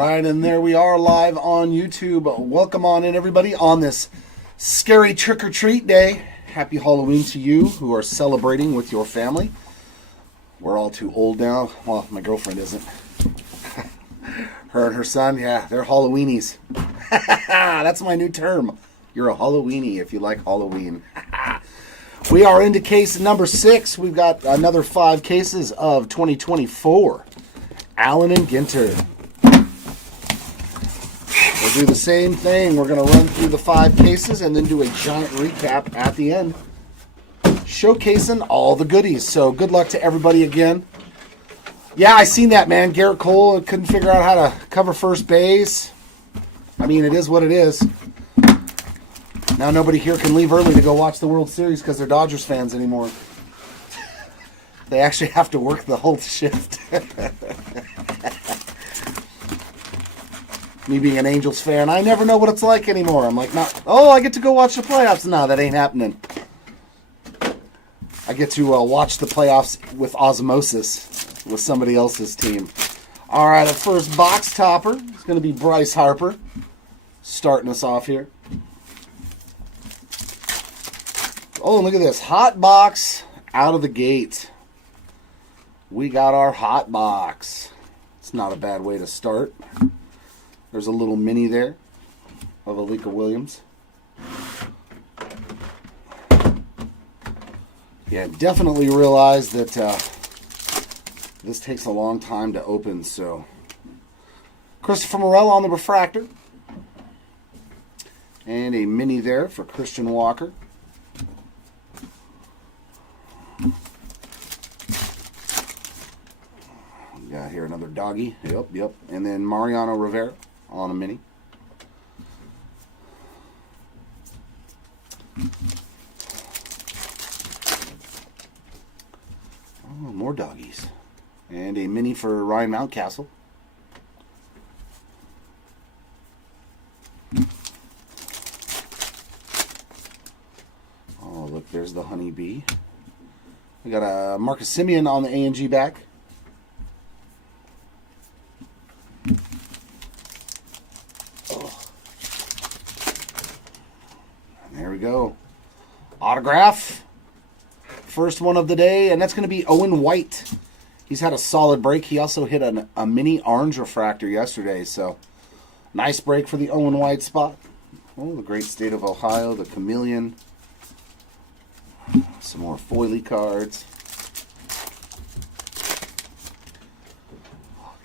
right, and there we are live on YouTube. Welcome on in, everybody, on this scary trick-or-treat day. Happy Halloween to you who are celebrating with your family. We're all too old now. Well, my girlfriend isn't. Her and her son, yeah, they're Halloweenies. That's my new term. You're a Halloweenie if you like Halloween. We are into case number 6. We've got another 5 cases of 2024. Allen and Ginter. We'll do the same thing. We're going to run through the 5 cases and then do a giant recap at the end, showcasing all the goodies. So good luck to everybody again. Yeah, I seen that, man. Garrett Cole couldn't figure out how to cover first base. I mean, it is what it is. Now nobody here can leave early to go watch the World Series because they're Dodgers fans anymore. They actually have to work the whole shift. Me being an Angels fan, I never know what it's like anymore. I'm like, I get to go watch the playoffs. No, that ain't happening. I get to watch the playoffs with osmosis with somebody else's team. All right, our first box topper is going to be Bryce Harper starting us off here. Oh, look at this. Hot box out of the gate. We got our hot box. It's not a bad way to start. There's a little mini there of Alika Williams. Yeah, definitely realize that this takes a long time to open. So, Christopher Morel on the refractor. And a mini there for Christian Walker. Got here another doggy. Yep. And then Mariano Rivera on a mini. Oh, more doggies. And a mini for Ryan Mountcastle. Oh, look, there's the honeybee. We got a Marcus Simeon on the A&G back. There we go. Autograph. First one of the day, and that's going to be Owen White. He's had a solid break. He also hit a mini orange refractor yesterday, so nice break for the Owen White spot. Oh, the great state of Ohio, the chameleon. Some more foily cards.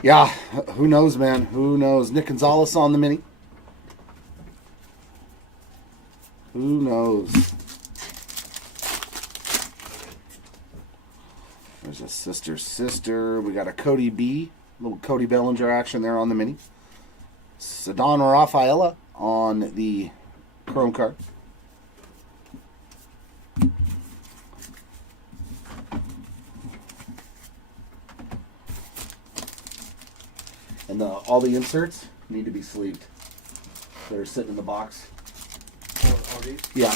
Yeah, who knows, man? Who knows? Nick Gonzalez on the mini. Who knows? There's a sister. We got a Cody B. Little Cody Bellinger action there on the mini. Ceddanne Rafaela on the chrome card. And all the inserts need to be sleeved. They're sitting in the box. Yeah,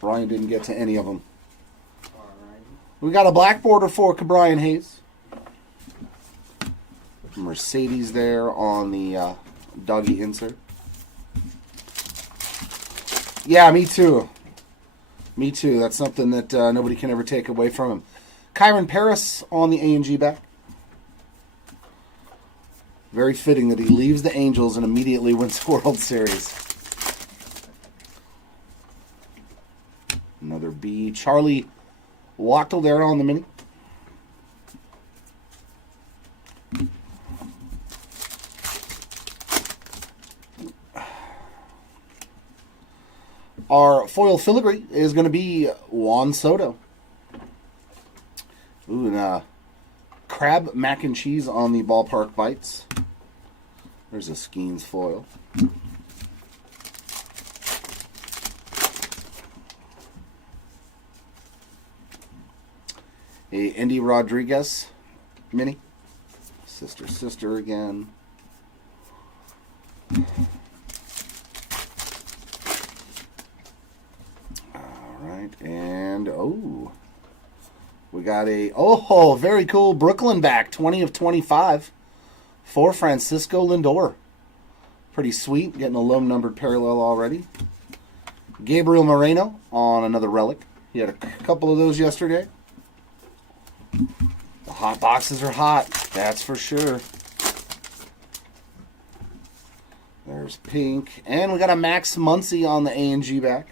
Ryan didn't get to any of them. We got a black border for Cabrian Hayes. Mercedes there on the doggy insert. Yeah, me too. Me too. That's something that nobody can ever take away from him. Kyron Paris on the A&G back. Very fitting that he leaves the Angels and immediately wins the World Series. Another B. Charlie Wachtel there on the mini. Our foil filigree is going to be Juan Soto. Ooh, and crab mac and cheese on the ballpark bites. There's a Skeens foil. A Indy Rodriguez mini. Sister again. All right, and we got a very cool Brooklyn back, 20 of 25 for Francisco Lindor Pretty sweet. Getting a low numbered parallel already. Gabriel Moreno on another relic. He had a couple of those yesterday. The hot boxes are hot. That's for sure. There's pink. And we got a Max Muncy on the A&G back.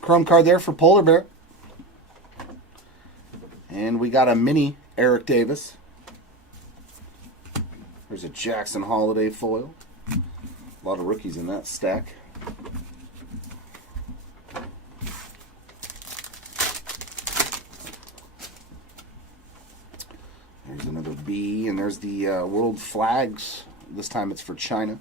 Chrome card there for Polar Bear. And we got a mini Eric Davis. There's a Jackson Holiday foil. A lot of rookies in that stack. There's another B, and there's the World Flags. This time it's for China.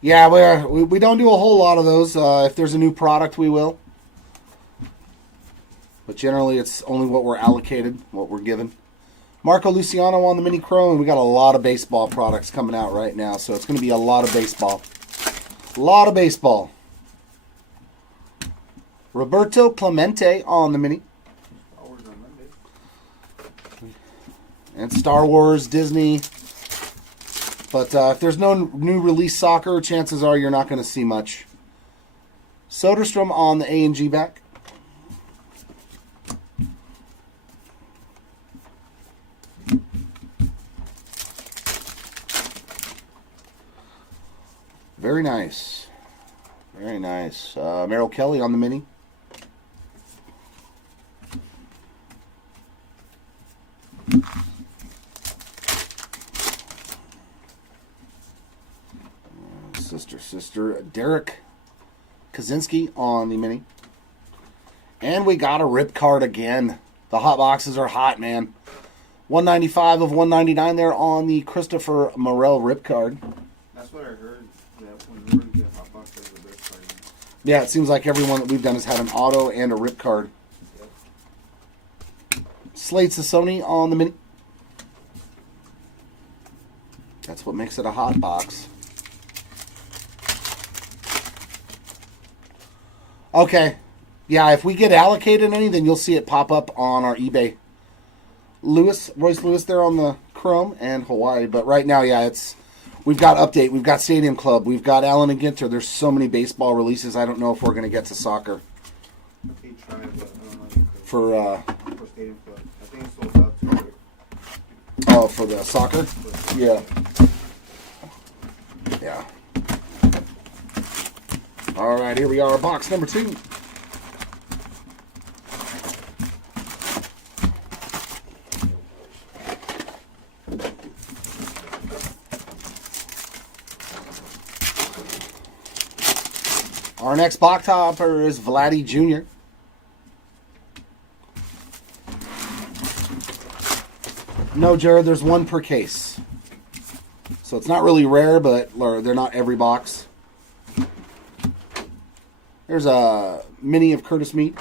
Yeah, we don't do a whole lot of those. If there's a new product, we will. But generally, it's only what we're allocated, what we're given. Marco Luciano on the mini chrome. We got a lot of baseball products coming out right now, so it's going to be a lot of baseball. A lot of baseball. Roberto Clemente on the mini. And Star Wars, Disney. But if there's no new release soccer, chances are you're not going to see much. Soderstrom on the A&G back. Very nice. Very nice. Merrill Kelly on the mini. Sister. Derek Kaczynski on the mini. And we got a rip card again. The hot boxes are hot, man. 195 of 199 there on the Christopher Morel rip card. That's what I heard. That when we were to get hot box, there's a rip card. Yeah, it seems like everyone that we've done has had an auto and a rip card. Yep. Slade Sassoni on the mini. That's what makes it a hot box. Okay. Yeah, if we get allocated any, then you'll see it pop up on our eBay. Royce Lewis there on the chrome and Hawaii. But right now, yeah, we've got Update, we've got Stadium Club, we've got Allen and Ginter. There's so many baseball releases. I don't know if we're going to get to soccer. He tried, but I don't know. For Stadium Club. I think it's sold out too quick. Oh, for the soccer? Yeah. Yeah. All right, here we are, box number 2. Our next box topper is Vladdy Jr. No, Jared, there's one per case. So it's not really rare, but they're not every box. There's a mini of Curtis Mead.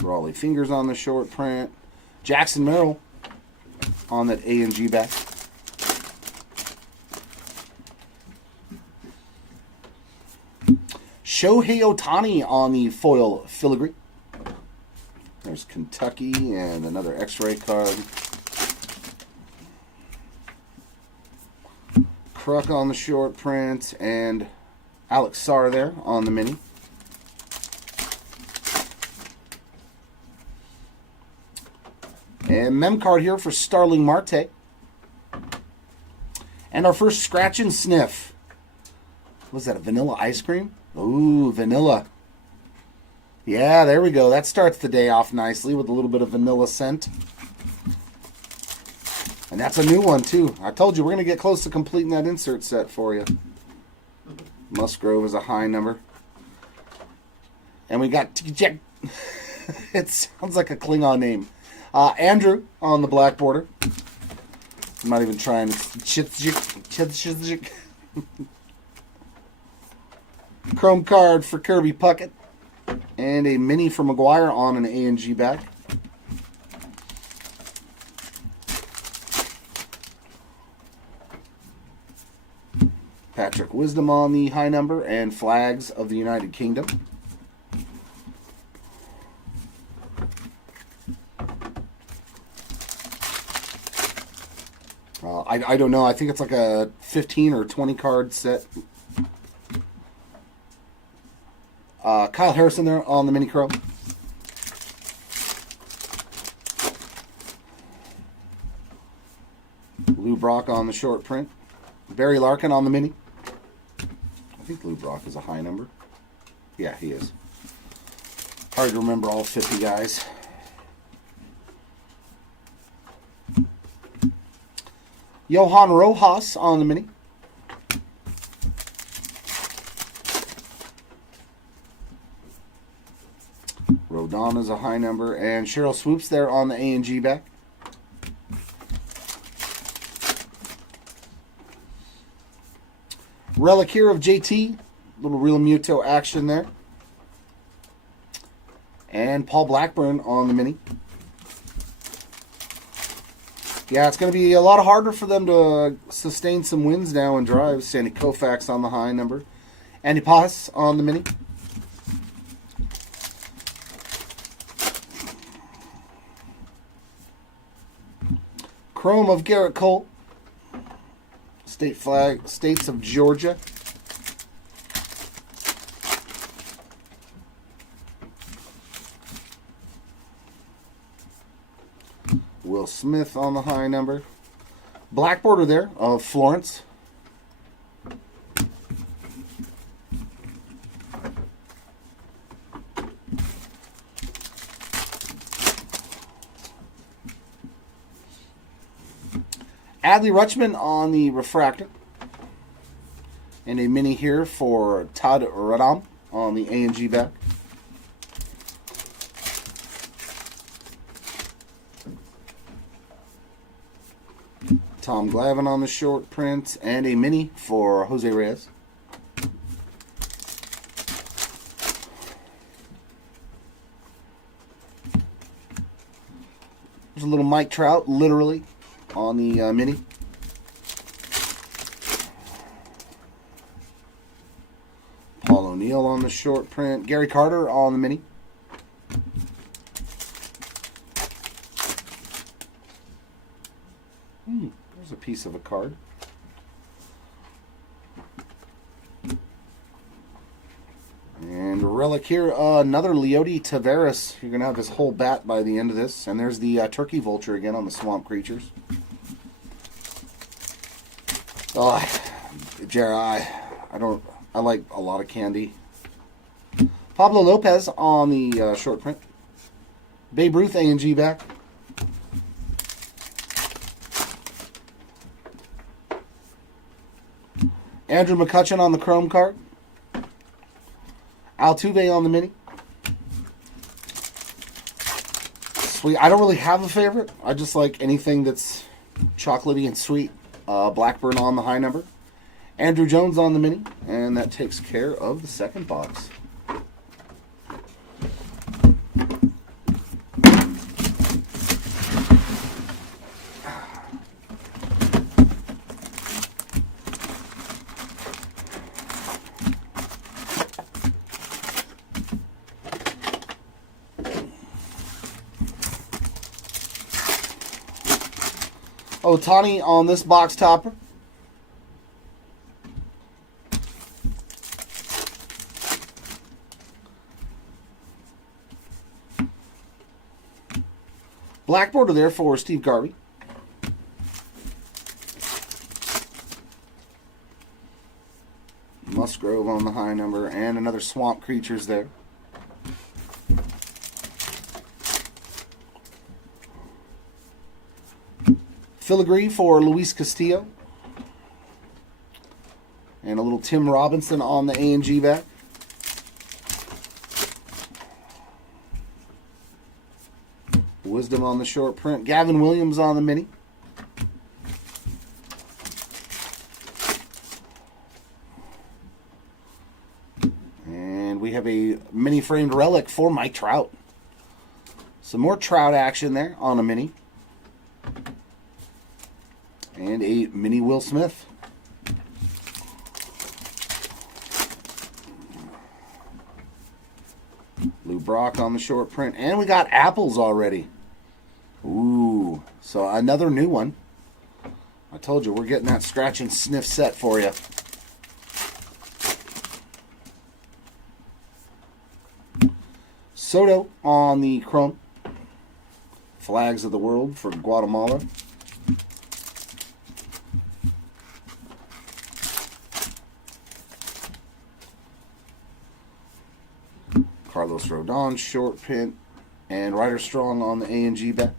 Raleigh Fingers on the short print. Jackson Merrill on that A&G back. Shohei Ohtani on the foil filigree. There's Kentucky and another X-ray card. Kruk on the short print and Alex Sarr there on the mini. And mem card here for Starling Marte. And our first scratch and sniff. Was that a vanilla ice cream? Ooh, vanilla. Yeah, there we go. That starts the day off nicely with a little bit of vanilla scent. And that's a new one, too. I told you, we're going to get close to completing that insert set for you. Musgrove is a high number. And we got... It sounds like a Klingon name. Andrew on the black border. I'm not even trying. Chrome card for Kirby Puckett. And a mini for McGuire on an A&G back. Patrick Wisdom on the high number, and Flags of the United Kingdom. I don't know. I think it's like a 15 or 20 card set. Kyle Harrison there on the mini chrome. Lou Brock on the short print. Barry Larkin on the mini. I think Lou Brock is a high number. Yeah, he is. Hard to remember all 50 guys. Johan Rojas on the mini. Rodon is a high number. And Cheryl Swoops there on the A&G back. Relic here of JT. Little Real Muto action there. And Paul Blackburn on the mini. Yeah, it's going to be a lot harder for them to sustain some wins now in drives. Sandy Koufax on the high number. Andy Paz on the mini. Chrome of Garrett Cole. State flag, States of Georgia. Will Smith on the high number. Black border there of Florence. Adley Rutschman on the refractor. And a mini here for Todd Radam on the A&G back. Tom Glavine on the short print, and a mini for Jose Reyes. There's a little Mike Trout, literally, on the mini. Paul O'Neill on the short print. Gary Carter on the mini. There's a piece of a card. And a relic here, another Leody Taveras. You're going to have his whole bat by the end of this. And there's the Turkey Vulture again on the Swamp Creatures. Oh, Jerry, I like a lot of candy. Pablo Lopez on the short print. Babe Ruth A&G back. Andrew McCutcheon on the chrome card. Altuve on the mini. Sweet. I don't really have a favorite. I just like anything that's chocolatey and sweet. Blackburn on the high number. Andrew Jones on the mini. And that takes care of the second box. Ohtani on this box topper. Black border there for Steve Garvey. Musgrove on the high number, and another Swamp Creatures there. Filigree for Luis Castillo. And a little Tim Robinson on the A&G back. Wisdom on the short print. Gavin Williams on the mini. And And we have a mini framed relic for Mike Trout. Some more Trout action there on a mini. And a mini Will Smith. Lou Brock on the short print. And we got apples already. Ooh. So another new one. I told you, we're getting that scratch and sniff set for you. Soto on the chrome. Flags of the world for Guatemala. Carlos Rodon, short print, and Ryder Strong on the A&G back.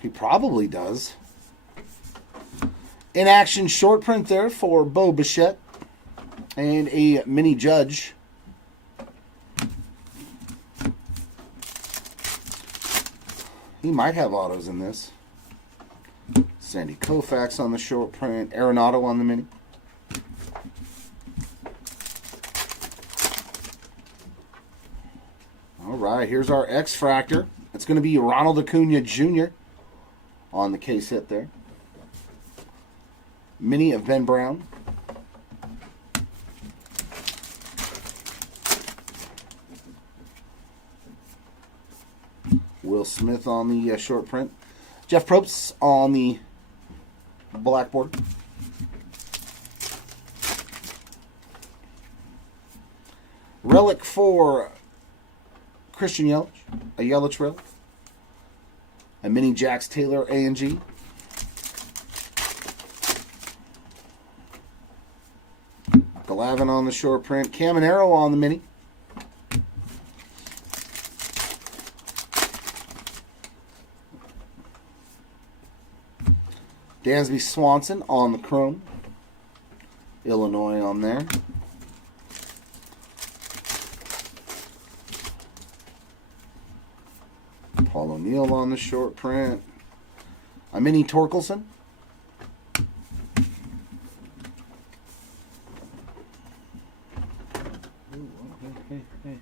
He probably does. In action short print there for Bo Bichette, and a mini Judge. He might have autos in this. Sandy Koufax on the short print. Arenado on the mini. All right, here's our X-Fractor. It's going to be Ronald Acuna Jr. on the case hit there. Mini of Ben Brown. Will Smith on the short print. Jeff Probst on the blackboard. Relic for Christian Yelich. A Yelich relic. A mini Jax Taylor A&G. Glavine on the short print. Caminero on the mini. Dansby Swanson on the chrome. Illinois on there. Paul O'Neill on the short print. A mini Torkelson. Hey.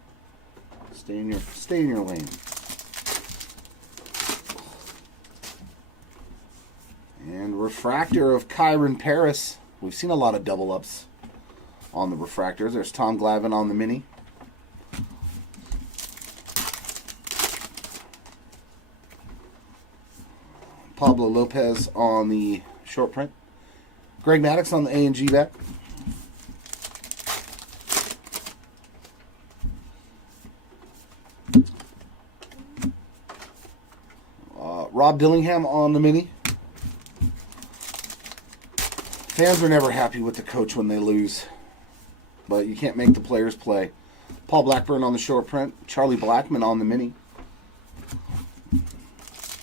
Stay in your lane. And refractor of Kyron Paris. We've seen a lot of double ups on the refractors. There's Tom Glavine on the mini. Pablo Lopez on the short print. Greg Maddux on the A&G back. Rob Dillingham on the mini. Fans are never happy with the coach when they lose, but you can't make the players play. Paul Blackburn on the short print. Charlie Blackmon on the mini.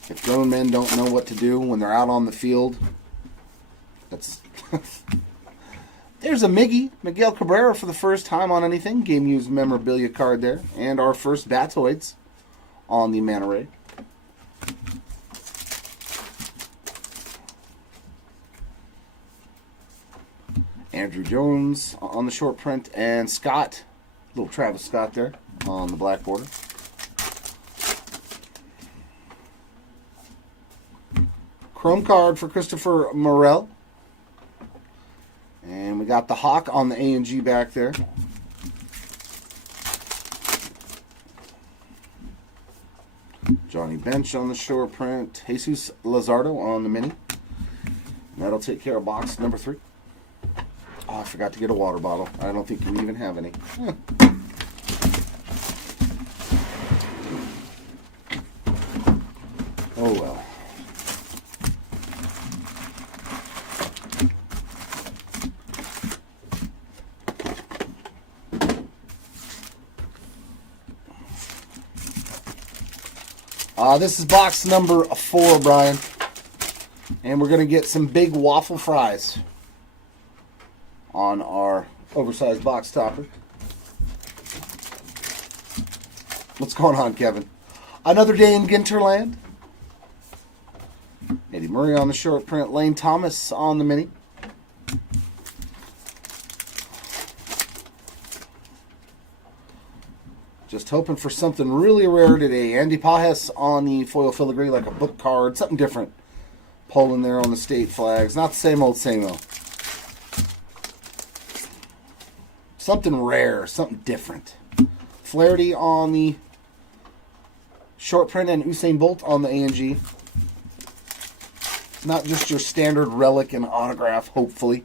If grown men don't know what to do when they're out on the field, that's... There's a Miguel Cabrera for the first time on anything. Game used memorabilia card there. And our first Batoids on the Manta Ray. Andrew Jones on the short print, and Scott, little Travis Scott there on the black border. Chrome card for Christopher Morel. And we got the Hawk on the A&G back there. Johnny Bench on the short print. Jesus Luzardo on the mini. And that'll take care of box number 3. Oh, I forgot to get a water bottle. I don't think we even have any. Oh well. This is box number 4, Brian. And we're going to get some big waffle fries on our oversized box topper. What's going on, Kevin? Another day in Ginterland. Eddie Murray on the short print. Lane Thomas on the mini. Just hoping for something really rare today. Andy Pajes on the foil filigree, like a book card. Something different. Poland there on the state flags. Not the same old, same old. Something rare. Something different. Flaherty on the short print and Usain Bolt on the ANG. Not just your standard relic and autograph, hopefully.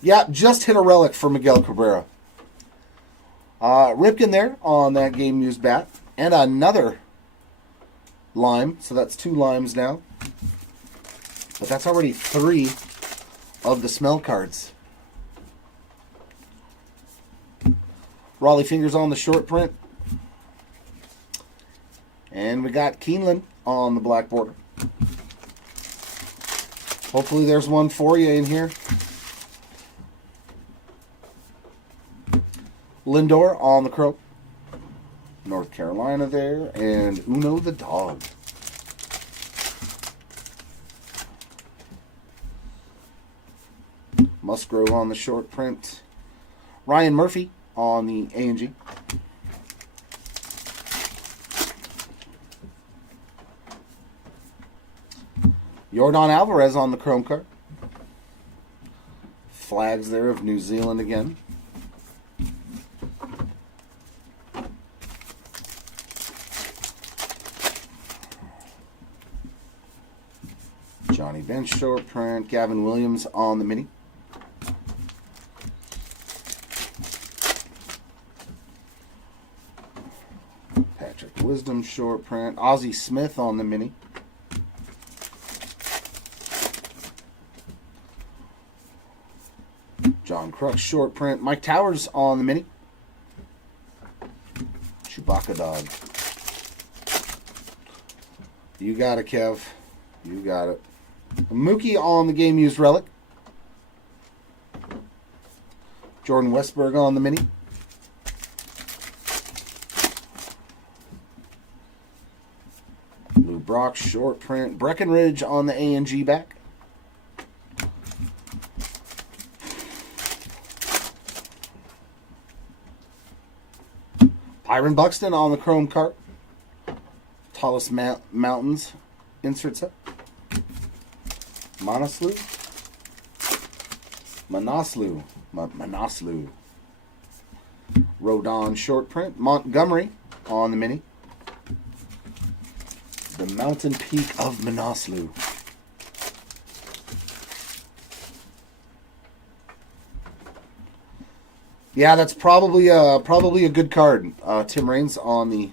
Yeah, just hit a relic for Miguel Cabrera. Ripken there on that game used bat. And another lime. So that's 2 limes now. But that's already 3 of the smell cards. Raleigh Fingers on the short print. And we got Keeneland on the black border. Hopefully there's one for you in here. Lindor on the crow. North Carolina there. And Uno the dog. Musgrove on the short print. Ryan Murphy on the ANG. Yordan Alvarez on the chrome card. Flags there of New Zealand again. Johnny Bench short print. Gavin Williams on the mini. Patrick Wisdom short print. Ozzie Smith on the mini. John Crux short print. Mike Towers on the mini. Chewbacca dog. You got it, Kev. You got it. Mookie on the game used relic. Jordan Westberg on the mini. Lou Brock short print. Breckenridge on the ANG back. Byron Buxton on the chrome cart. Tallest Mountains insert set. Manaslu. Rodon short print. Montgomery on the mini. The mountain peak of Manaslu. Yeah, that's probably a good card. Tim Raines on the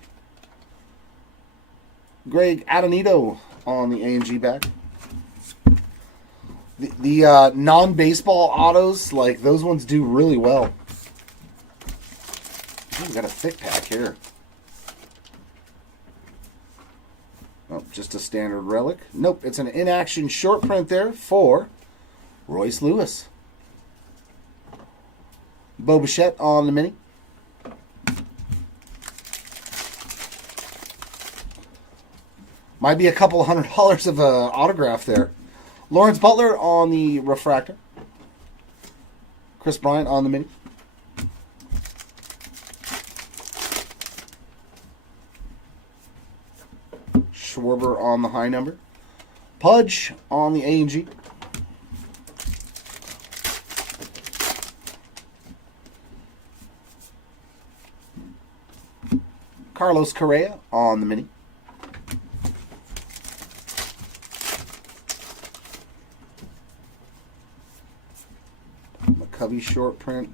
Greg Adonito on the ANG back. The non-baseball autos, like those ones do really well. Oh, we got a thick pack here. Oh, just a standard relic. Nope, it's an in-action short print there for Royce Lewis. Bo Bichette on the mini. Might be a couple $100 of autograph there. Lawrence Butler on the refractor. Chris Bryant on the mini. Schwarber on the high number. Pudge on the ANG. Carlos Correa on the mini. McCovey short print.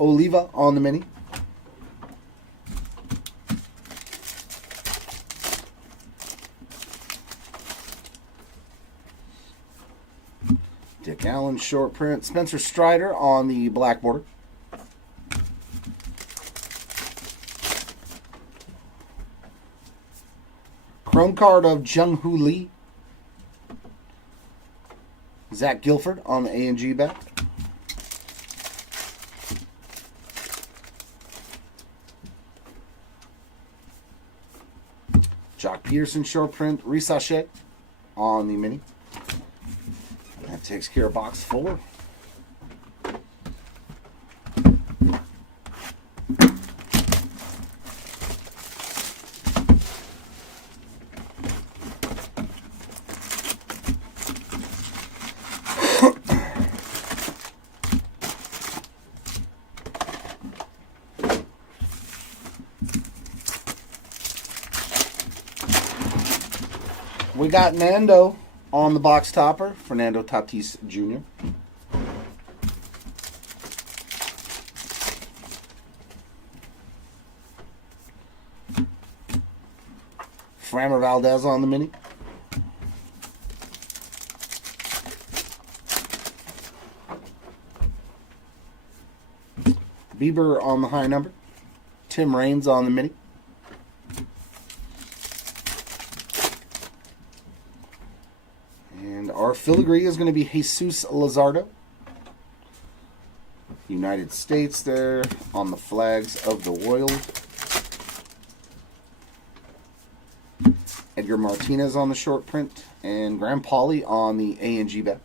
Oliva on the mini. Dick Allen short print. Spencer Strider on the black border. Chrome card of Jung-Hoo Lee. Zach Gilford on the ANG back. Jock Peterson short print. Reese Sachet on the mini. That takes care of box 4. We got Nando on the box topper, Fernando Tatis Jr. Framber Valdez on the mini. Bieber on the high number. Tim Raines on the mini. And our filigree is going to be Jesus Luzardo. United States there on the flags of the Wild. Edgar Martinez on the short print. And Graham Pauley on the A&G back.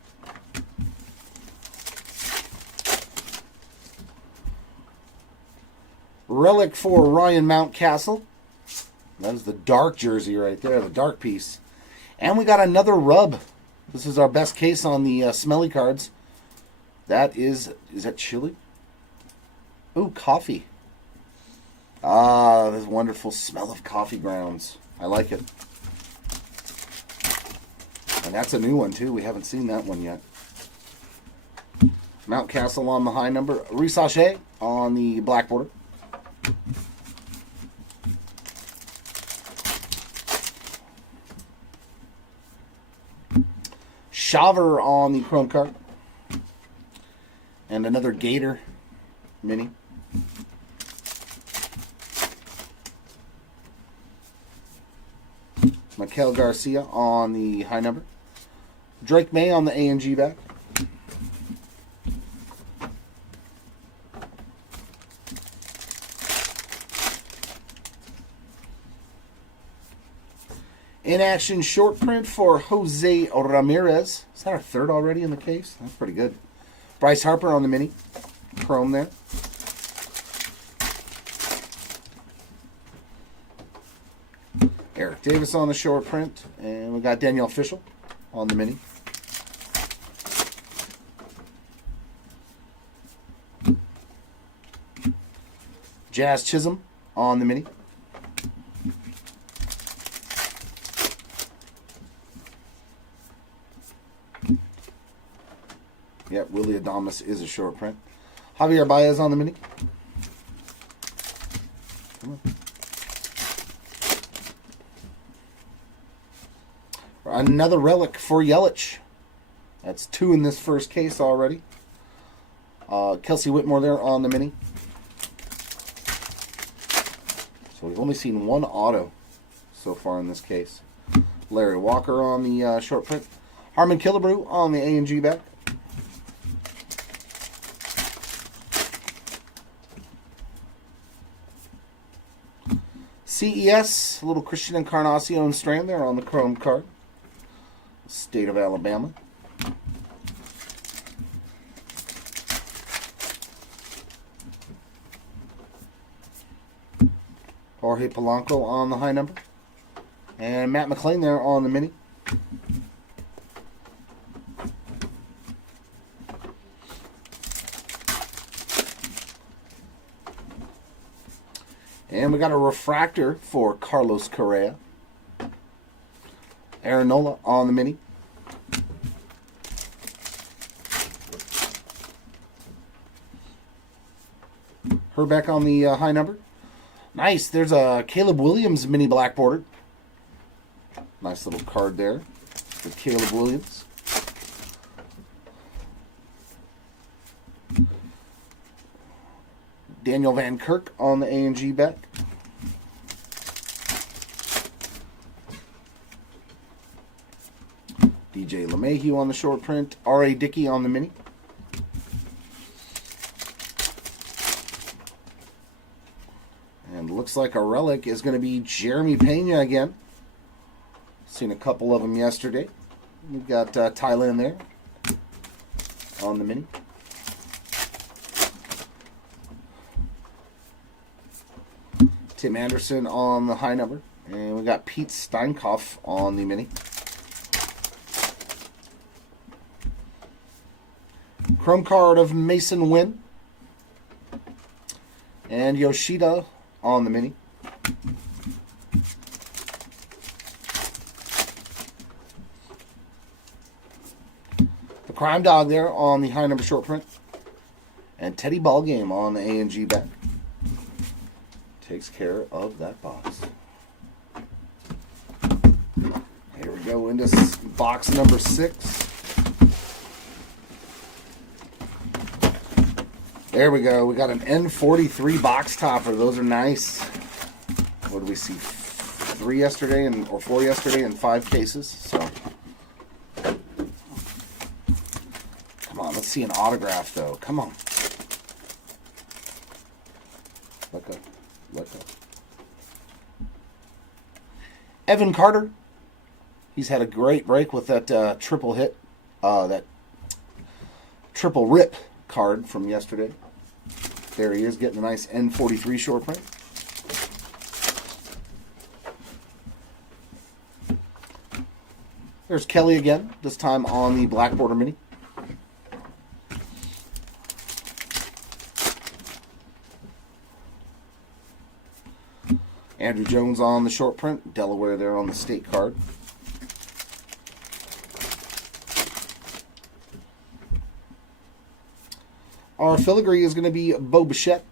Relic for Ryan Mountcastle. That is the dark jersey right there, the dark piece. And we got another rub. This is our best case on the smelly cards. That is that chili? Ooh, coffee. Ah, this wonderful smell of coffee grounds. I like it. And that's a new one too. We haven't seen that one yet. Mountcastle on the high number. Risache on the black border. Shaver on the chrome card. And another Gator mini. Miguel Garcia on the high number. Drake May on the A&G back. In action short print for Jose Ramirez. Is that our third already in the case? That's pretty good. Bryce Harper on the mini. Chrome there. Eric Davis on the short print. And we got Danielle Fishel on the mini. Jazz Chisholm on the mini. Yep, Willie Adames is a short print. Javier Baez on the mini. Come on. Another relic for Yelich. That's 2 in this first case already. Kelsey Whitmore there on the mini. So we've only seen 1 auto so far in this case. Larry Walker on the short print. Harmon Killebrew on the A&G back. CES, a little Christian Encarnacion strand there on the chrome card. State of Alabama. Jorge Polanco on the high number. And Matt McLean there on the mini. And we got a refractor for Carlos Correa. Aaron Nola on the mini. Herbeck on the high number. Nice. There's a Caleb Williams mini black bordered. Nice little card there for Caleb Williams. Daniel Van Kirk on the A&G back. DJ LeMahieu on the short print. R.A. Dickey on the mini. And looks like a relic is going to be Jeremy Pena again. Seen a couple of them yesterday. We've got Thailand there on the mini. Tim Anderson on the high number. And we got Pete Steinkopf on the mini. Chrome card of Mason Wynn. And Yoshida on the mini. The Crime Dog there on the high number short print. And Teddy Ballgame on the A&G back. Takes care of that box. Here we go into box number 6. There we go. We got an N43 box topper. Those are nice. What did we see? 4 yesterday and 5 cases. So, come on. Let's see an autograph though. Come on. Let go. Let go. Evan Carter. He's had a great break with that triple hit, that triple rip card from yesterday. There he is, getting a nice N43 short print. There's Kelly again, this time on the black border mini. Andrew Jones on the short print. Delaware there on the state card. Our filigree is going to be Bo Bichette.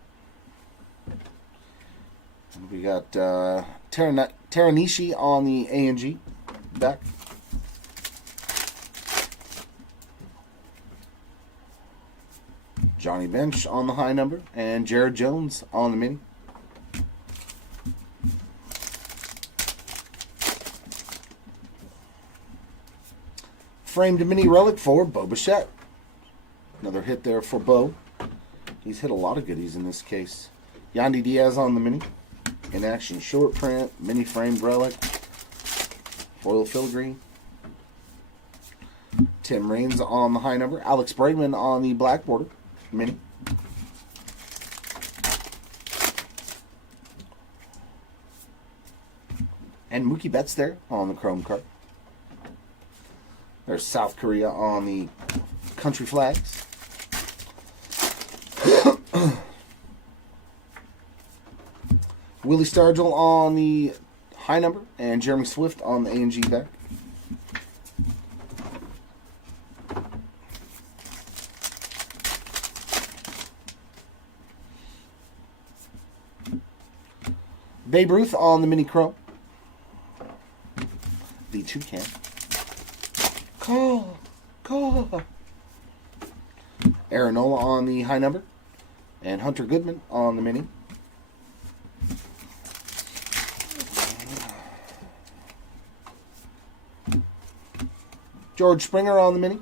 We got Teranishi on the A&G back. Johnny Bench on the high number. And Jared Jones on the mini. Framed mini relic for Bo Bichette. Another hit there for Bo. He's hit a lot of goodies in this case. Yandy Diaz on the mini. In action short print. Mini framed relic. Foil filigree. Tim Raines on the high number. Alex Bregman on the black border mini. And Mookie Betts there on the chrome card. There's South Korea on the country flags. Willie Stargell on the high number. And Jeremy Swift on the A&G back. Babe Ruth on the mini chrome. The toucan. Call. Aaron Nola on the high number. And Hunter Goodman on the mini. George Springer on the mini.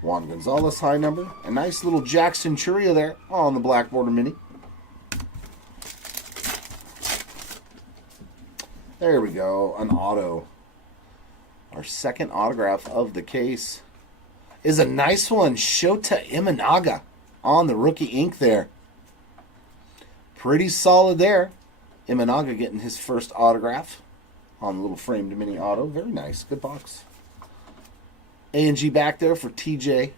Juan Gonzalez high number. A nice little Jack Centuria there on the black border mini. There we go, an auto. Our second autograph of the case is a nice one. Shota Imanaga on the rookie ink there. Pretty solid there. Imanaga getting his first autograph on the little framed mini auto. Very nice. Good box. A&G back there for TJ.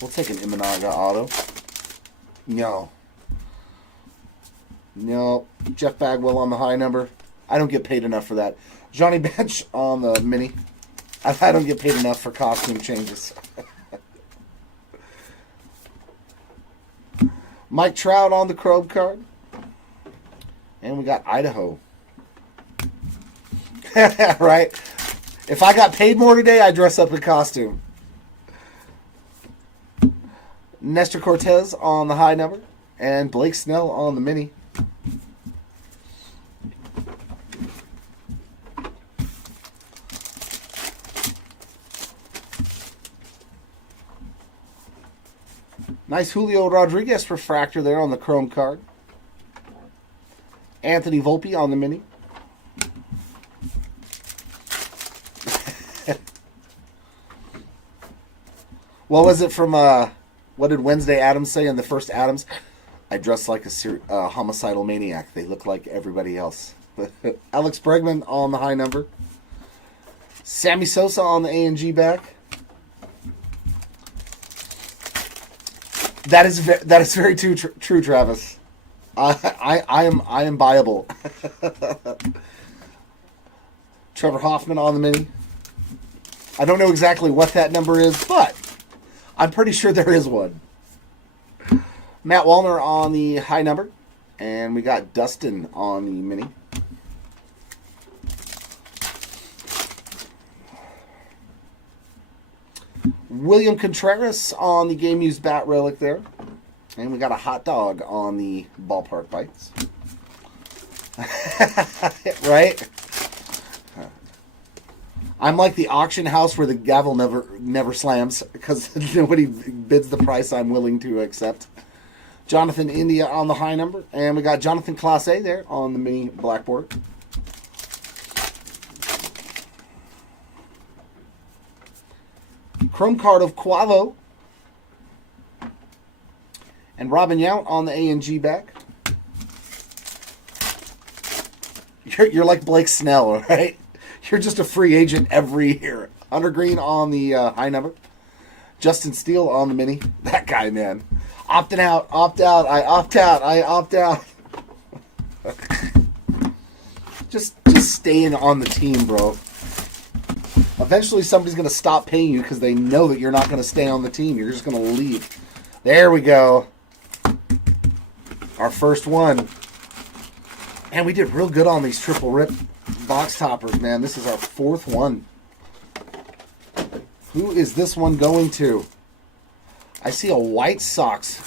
We'll take an Imanaga auto. No. Jeff Bagwell on the high number. I don't get paid enough for that. Johnny Bench on the mini. I don't get paid enough for costume changes. Mike Trout on the chrome card. And we got Idaho. Right? If I got paid more today, I'd dress up in costume. Nestor Cortez on the high number. And Blake Snell on the mini. Nice Julio Rodriguez refractor there on the chrome card. Anthony Volpe on the mini. What was it from, what did Wednesday Addams say in the first Addams? I dress like a homicidal maniac. They look like everybody else. Alex Bregman on the high number. Sammy Sosa on the A&G back. That is very true, Travis. I am buyable. Trevor Hoffman on the mini. I don't know exactly what that number is, but I'm pretty sure there is one. Matt Wallner on the high number. And we got Dustin on the mini. William Contreras on the game used bat relic there. And we got a hot dog on the ballpark bites. Right? I'm like the auction house where the gavel never slams because nobody bids the price I'm willing to accept. Jonathan India on the high number. And we got Jonathan Class A there on the mini blackboard. Chrome card of Quavo. And Robin Yount on the A&G back. You're like Blake Snell, right? You're just a free agent every year. Hunter Green on the high number. Justin Steele on the mini. That guy, man. Opting out, opt out, I opt out, I opt out. just staying on the team, bro. Eventually somebody's going to stop paying you because they know that you're not going to stay on the team. You're just going to leave. There we go. Our first one. And we did real good on these triple rip box toppers, man. This is our fourth one. Who is this one going to? I see a White Sox.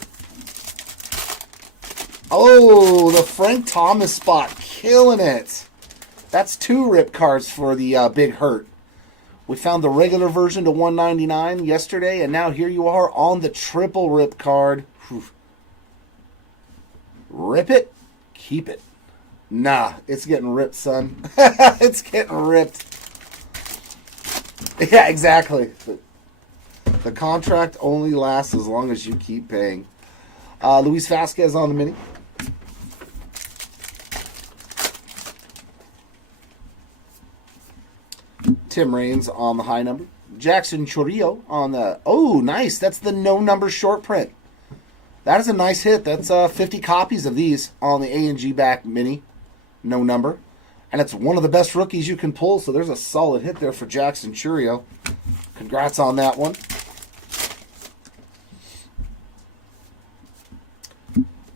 Oh, the Frank Thomas spot. Killing it. That's 2 rip cards for the Big Hurt. We found the regular version to $199 yesterday, and now here you are on the triple rip card. Whew. Rip it, keep it. Nah, it's getting ripped, son. It's getting ripped. Yeah, exactly. The contract only lasts as long as you keep paying. Luis Vasquez on the mini. Tim Raines on the high number. Jackson Chourio on the... Oh, nice. That's the no number short print. That is a nice hit. That's 50 copies of these on the A&G back mini. No number. And it's one of the best rookies you can pull, so there's a solid hit there for Jackson Chourio. Congrats on that one.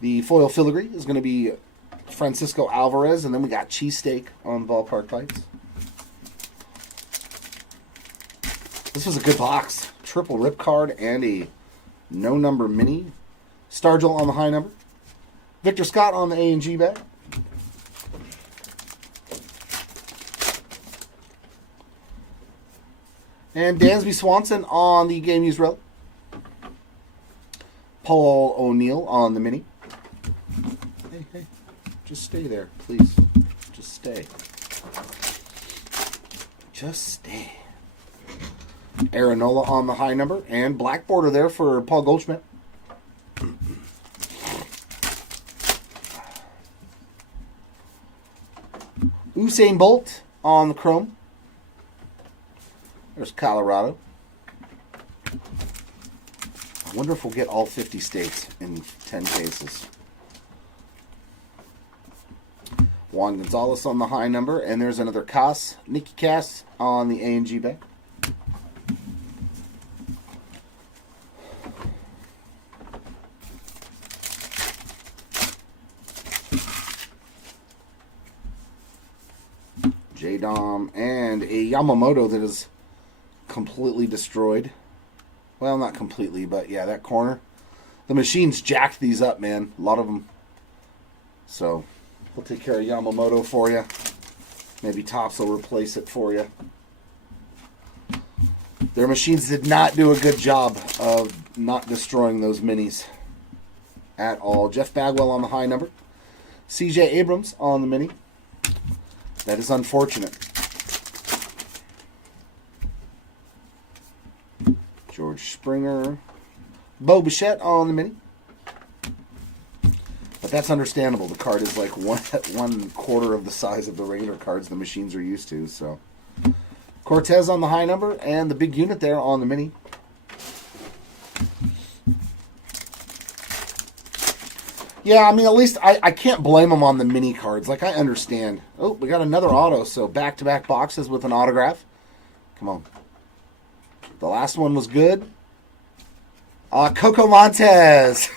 The foil filigree is going to be Francisco Alvarez, and then we got cheesesteak on ballpark pipes. This was a good box. Triple rip card and a no number mini. Stargell on the high number. Victor Scott on the A&G bag. And Dansby Swanson on the game used relic. Paul O'Neill on the mini. Hey, just stay there, please. Just stay. Just stay. Aaron Nola on the high number. And black border there for Paul Goldschmidt. Usain Bolt on the chrome. There's Colorado. I wonder if we'll get all 50 states in 10 cases. Juan Gonzalez on the high number. And there's another Nicky Cass on the A&G bag. J-Dom and a Yamamoto that is completely destroyed. Well, not completely, but yeah, that corner. The machines jacked these up, man. A lot of them. So, we'll take care of Yamamoto for you. Maybe Topps will replace it for you. Their machines did not do a good job of not destroying those minis at all. Jeff Bagwell on the high number. C.J. Abrams on the mini. That is unfortunate. George Springer. Bo Bichette on the mini. But that's understandable. The card is like one quarter of the size of the regular cards the machines are used to. So Cortez on the high number and the big unit there on the mini. Yeah, I mean, at least I can't blame them on the mini cards. Like, I understand. Oh, we got another auto. So back-to-back boxes with an autograph. Come on. The last one was good. Coco Montez.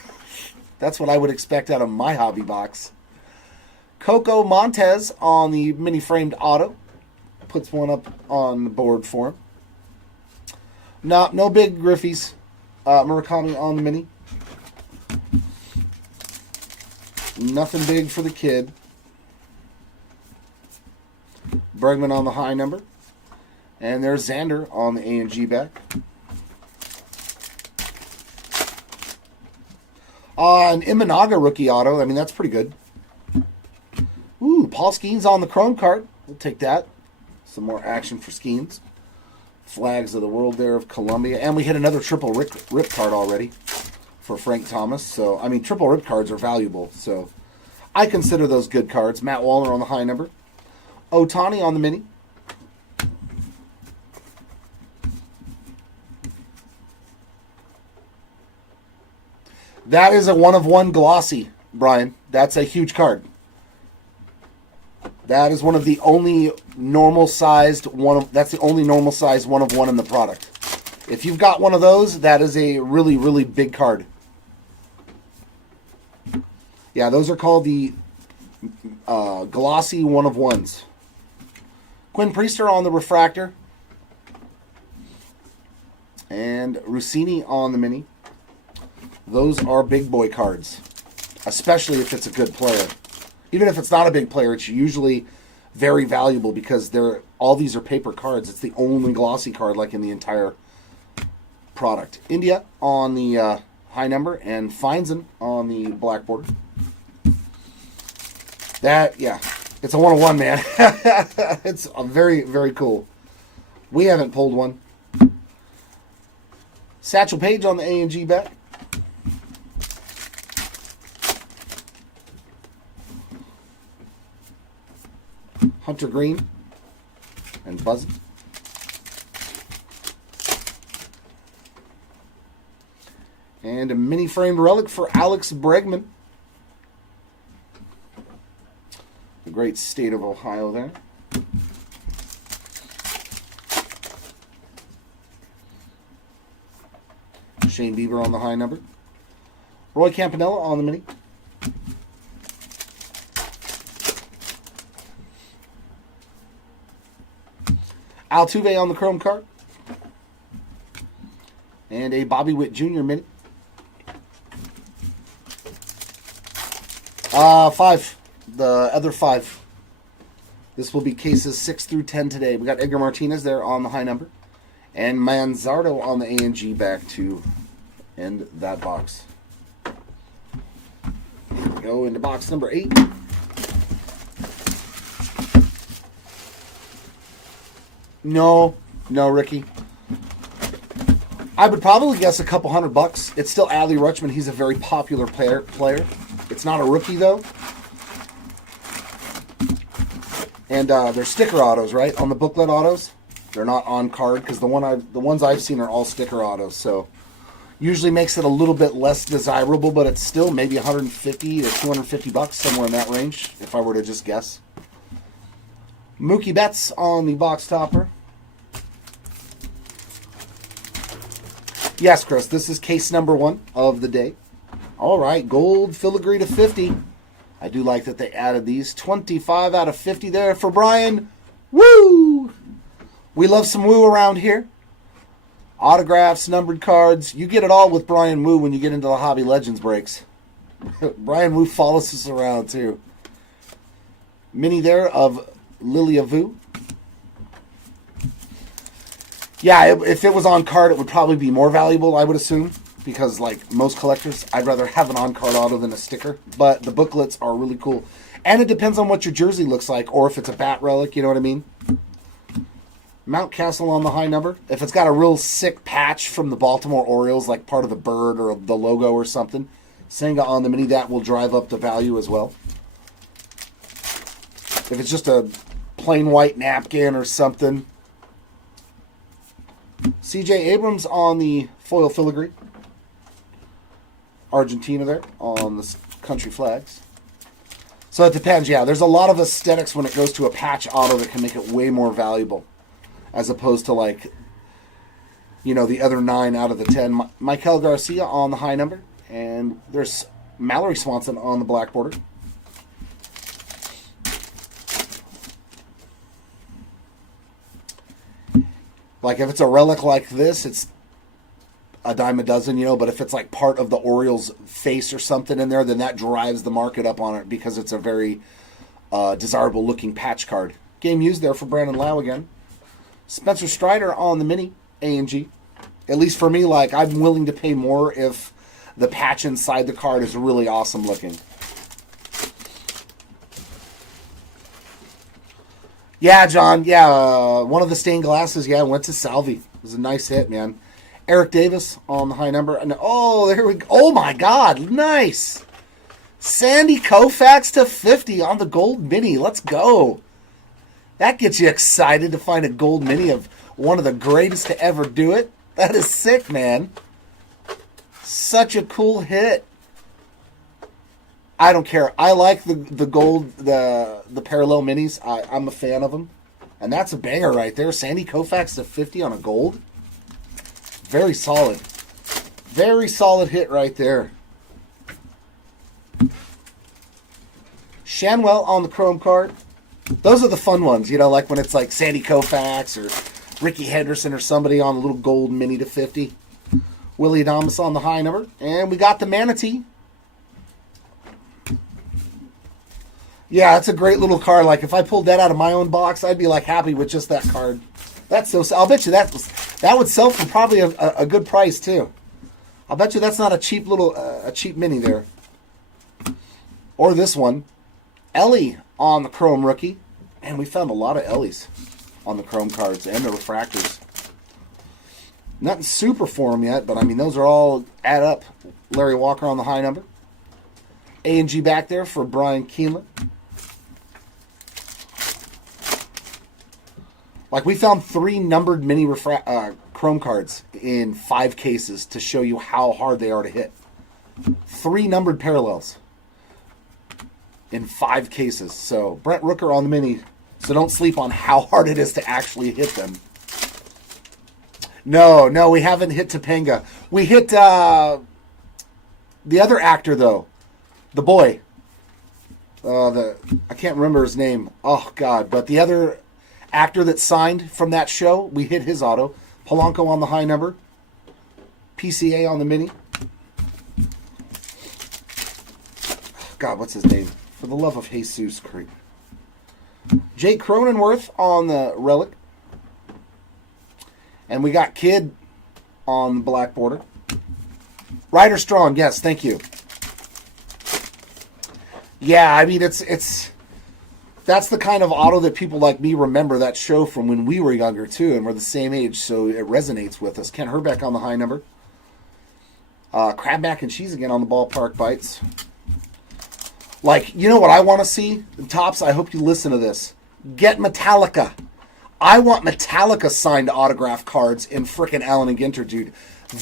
That's what I would expect out of my hobby box. Coco Montez on the mini-framed auto. Puts one up on the board for him. No big Griffies. Murakami on the mini. Nothing big for the kid. Bregman on the high number. And there's Xander on the A&G back. An Imanaga rookie auto. I mean, that's pretty good. Ooh, Paul Skeens on the chrome card. We'll take that. Some more action for Skeens. Flags of the world there of Columbia. And we hit another triple rip card already for Frank Thomas. So, I mean, triple rip cards are valuable. So, I consider those good cards. Matt Wallner on the high number. Ohtani on the mini. That is a one-of-one glossy, Brian. That's a huge card. That is one of the only normal-sized that's the only normal-sized one-of-one in the product. If you've got one of those, that is a really, really big card. Yeah, those are called the glossy one-of-ones. Quinn Priester on the refractor. And Rossini on the mini. Those are big boy cards, especially if it's a good player. Even if it's not a big player, it's usually very valuable because all these are paper cards. It's the only glossy card like in the entire product. India on the high number and Feinzen on the black border. That, yeah, it's a one-of-one, man. It's a very, very cool. We haven't pulled one. Satchel Paige on the A&G back. Hunter Green and Buzz. And a mini framed relic for Alex Bregman. The great state of Ohio there. Shane Bieber on the high number. Roy Campanella on the mini. Altuve on the chrome card. And a Bobby Witt Jr. mini. 5. The other 5. This will be cases 6 through 10 today. We got Edgar Martinez there on the high number. And Manzardo on the A&G back to end that box. Go into box number 8. No, Ricky. I would probably guess a couple $100. It's still Adley Rutschman. He's a very popular player. It's not a rookie, though. And they're sticker autos, right? On the booklet autos. They're not on card because the ones I've seen are all sticker autos. So usually makes it a little bit less desirable, but it's still maybe $150 to $250, somewhere in that range, if I were to just guess. Mookie Betts on the box topper. Yes, Chris, this is case number 1 of the day. All right, gold filigree to 50. I do like that they added these. 25 out of 50 there for Brian. Woo! We love some woo around here. Autographs, numbered cards. You get it all with Brian Woo when you get into the Hobby Legends breaks. Brian Woo follows us around, too. Mini there of Lilia Vu. Yeah, if it was on card, it would probably be more valuable, I would assume. because like most collectors, I'd rather have an on-card auto than a sticker. But the booklets are really cool. And it depends on what your jersey looks like, or if it's a bat relic, you know what I mean? Mount Castle on the high number. If it's got a real sick patch from the Baltimore Orioles, like part of the bird or the logo or something, Senga on the mini, that will drive up the value as well. If it's just a plain white napkin or something. CJ Abrams on the foil filigree. Argentina there on the country flags. So it depends, yeah. There's a lot of aesthetics when it goes to a patch auto that can make it way more valuable, as opposed to like, you know, the other 9 out of the 10. Michael Garcia on the high number. And there's Mallory Swanson on the black border. Like if it's a relic like this, it's a dime a dozen, you know, but if it's like part of the Orioles face or something in there, then that drives the market up on it because it's a very desirable looking patch card. Game used there for Brandon Lau again. Spencer Strider on the mini A&G. At least for me, like I'm willing to pay more if the patch inside the card is really awesome looking. Yeah, John. Yeah, one of the stained glasses. Yeah, went to Salvi. It was a nice hit, man. Eric Davis on the high number. And oh, there we go. Oh my God, nice. Sandy Koufax to 50 on the gold mini. Let's go. That gets you excited to find a gold mini of one of the greatest to ever do it. That is sick, man. Such a cool hit. I don't care. I like the gold, the parallel minis. I'm a fan of them. And that's a banger right there. Sandy Koufax to 50 on a gold. Very solid. Very solid hit right there. Shanwell on the chrome card. Those are the fun ones, you know, like when it's like Sandy Koufax or Ricky Henderson or somebody on a little gold mini to 50. Willie Adames on the high number. And we got the Manatee. Yeah, it's a great little card. Like, if I pulled that out of my own box, I'd be, like, happy with just that card. That's so... I'll bet you that would sell for probably a good price, too. I'll bet you that's not a cheap little... a cheap mini there. Or this one. Ellie on the chrome rookie. And we found a lot of Ellies on the chrome cards and the refractors. Nothing super for them yet, but, I mean, those are all add up. Larry Walker on the high number. A&G back there for Brian Keeneland. Like, we found 3 numbered mini chrome cards in 5 cases to show you how hard they are to hit. 3 numbered parallels in 5 cases. So, Brent Rooker on the mini. So don't sleep on how hard it is to actually hit them. No, we haven't hit Topanga. We hit the other actor, though. The boy. I can't remember his name. Oh, God. But the other actor that signed from that show, we hit his auto. Polanco on the high number. PCA on the mini. God, what's his name? For the love of Jesus Christ. Jake Cronenworth on the relic. And we got Kid on the black border. Ryder Strong, yes, thank you. Yeah, I mean, it's that's the kind of auto that people like me remember that show from when we were younger, too, and we're the same age, so it resonates with us. Kent Herbeck on the high number. Crab Mac and Cheese again on the ballpark bites. Like, you know what I want to see? Tops, I hope you listen to this. Get Metallica. I want Metallica signed autograph cards in frickin' Allen and Ginter, dude.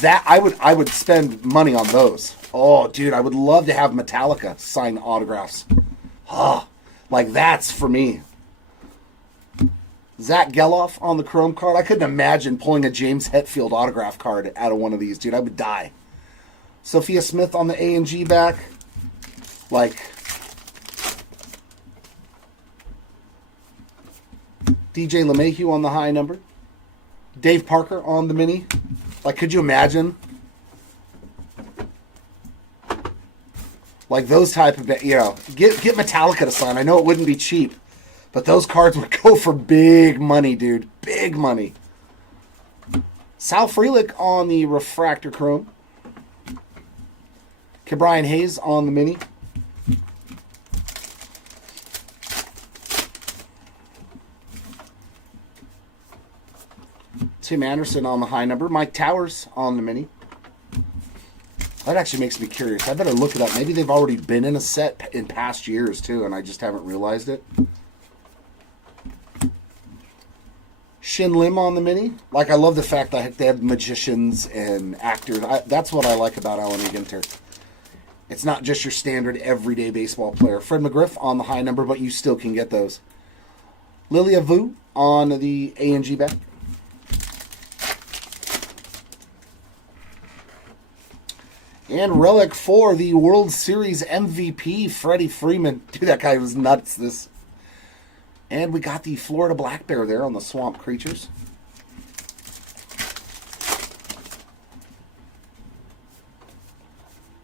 That I would spend money on those. Oh, dude, I would love to have Metallica sign autographs. Oh, like that's for me. Zach Geloff on the chrome card. I couldn't imagine pulling a James Hetfield autograph card out of one of these, dude. I would die. Sophia Smith on the A&G back. Like, DJ LeMahieu on the high number. Dave Parker on the mini. Like, could you imagine? Like those type of, you know, get Metallica to sign. I know it wouldn't be cheap, but those cards would go for big money, dude. Big money. Sal Frelick on the refractor chrome. Brian Hayes on the mini. Tim Anderson on the high number. Mike Towers on the mini. That actually makes me curious. I better look it up. Maybe they've already been in a set in past years, too, and I just haven't realized it. Shin Lim on the mini. Like, I love the fact that they have magicians and actors. That's what I like about Allen and Ginter. It's not just your standard everyday baseball player. Fred McGriff on the high number, but you still can get those. Lilia Vu on the A&G back. And relic for the World Series MVP, Freddie Freeman. Dude, that guy was nuts. And we got the Florida Black Bear there on the Swamp Creatures.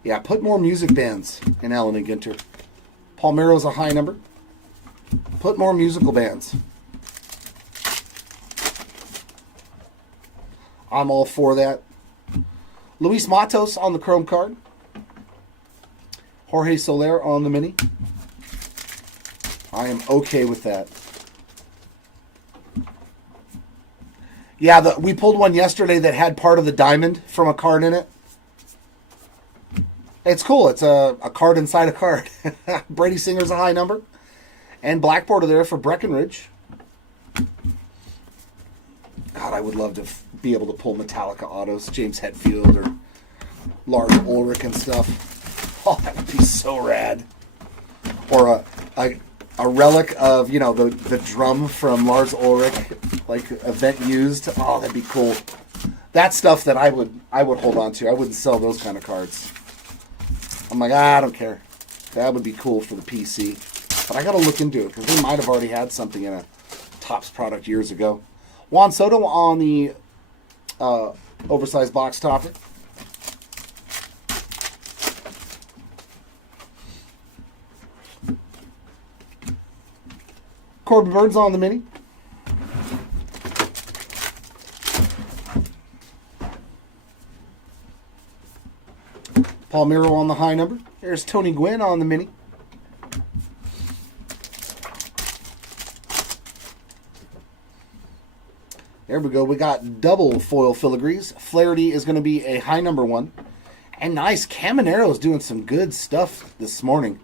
Yeah, put more music bands in Allen and Ginter. Palmero's a high number. Put more musical bands. I'm all for that. Luis Matos on the Chrome card. Jorge Soler on the mini. I am okay with that. Yeah, we pulled one yesterday that had part of the diamond from a card in it. It's cool. It's a card inside a card. Brady Singer's a high number. And Black Border there for Breckenridge. God, I would love to be able to pull Metallica autos. James Hetfield or Lars Ulrich and stuff. Oh, that would be so rad. Or a relic of, you know, the drum from Lars Ulrich, like event used. Oh, that'd be cool. That's stuff that I would hold on to. I wouldn't sell those kind of cards. I'm like, I don't care. That would be cool for the PC. But I got to look into it because they might have already had something in a Topps product years ago. Juan Soto on the oversized box topper. Corbin Burns on the mini. Palmero on the high number. There's Tony Gwynn on the mini. There we go. We got double foil filigrees. Flaherty is going to be a high number one. And nice. Caminero's doing some good stuff this morning.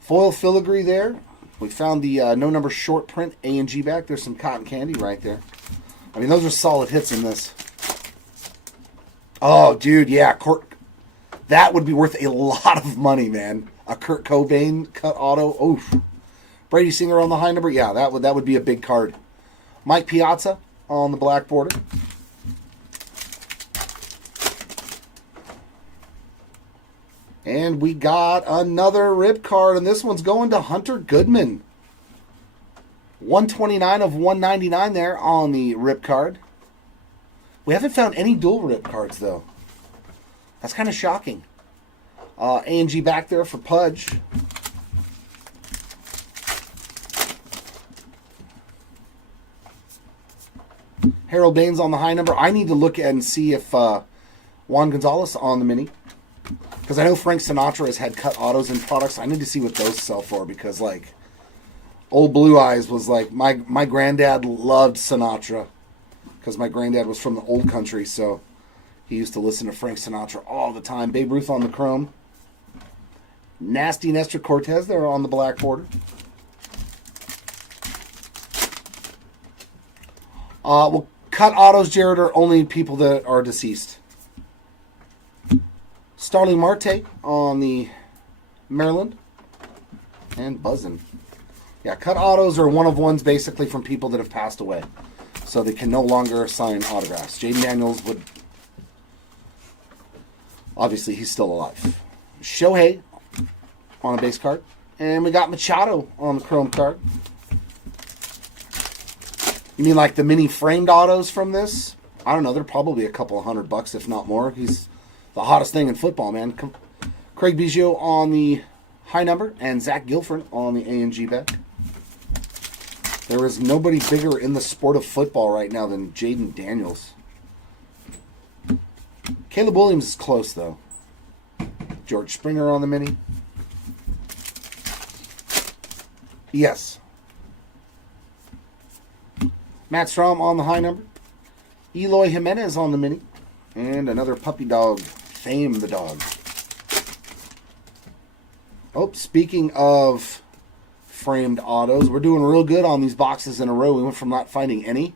Foil filigree there. We found the no number short print A&G back. There's some cotton candy right there. I mean, those are solid hits in this. Oh, dude, yeah. That would be worth a lot of money, man. A Kurt Cobain cut auto. Oof. Brady Singer on the high number. Yeah, that would be a big card. Mike Piazza on the black border. And we got another rip card, and this one's going to Hunter Goodman. 129 of 199 there on the rip card. We haven't found any dual rip cards, though. That's kind of shocking. A&G back there for Pudge. Harold Baines on the high number. I need to look and see if Juan Gonzalez on the mini. Because I know Frank Sinatra has had cut autos in products. I need to see what those sell for. Because, like, Old Blue Eyes was like, my granddad loved Sinatra. Because my granddad was from the old country, so he used to listen to Frank Sinatra all the time. Babe Ruth on the chrome. Nasty Nestor Cortez there on the black border. Well, cut autos, Jared, are only people that are deceased. Starling Marte on the Maryland. And buzzing. Yeah, cut autos are one of ones basically from people that have passed away. So they can no longer sign autographs. Jaden Daniels would... Obviously, he's still alive. Shohei on a base card. And we got Machado on the chrome card. You mean like the mini framed autos from this? I don't know. They're probably a couple of $100, if not more. He's the hottest thing in football, man. Craig Biggio on the high number. And Zach Gilford on the A&G back. There is nobody bigger in the sport of football right now than Jaden Daniels. Caleb Williams is close, though. George Springer on the mini. Yes. Matt Strom on the high number. Eloy Jimenez on the mini. And another puppy dog. Fame the dog. Oh, speaking of framed autos, we're doing real good on these boxes in a row. We went from not finding any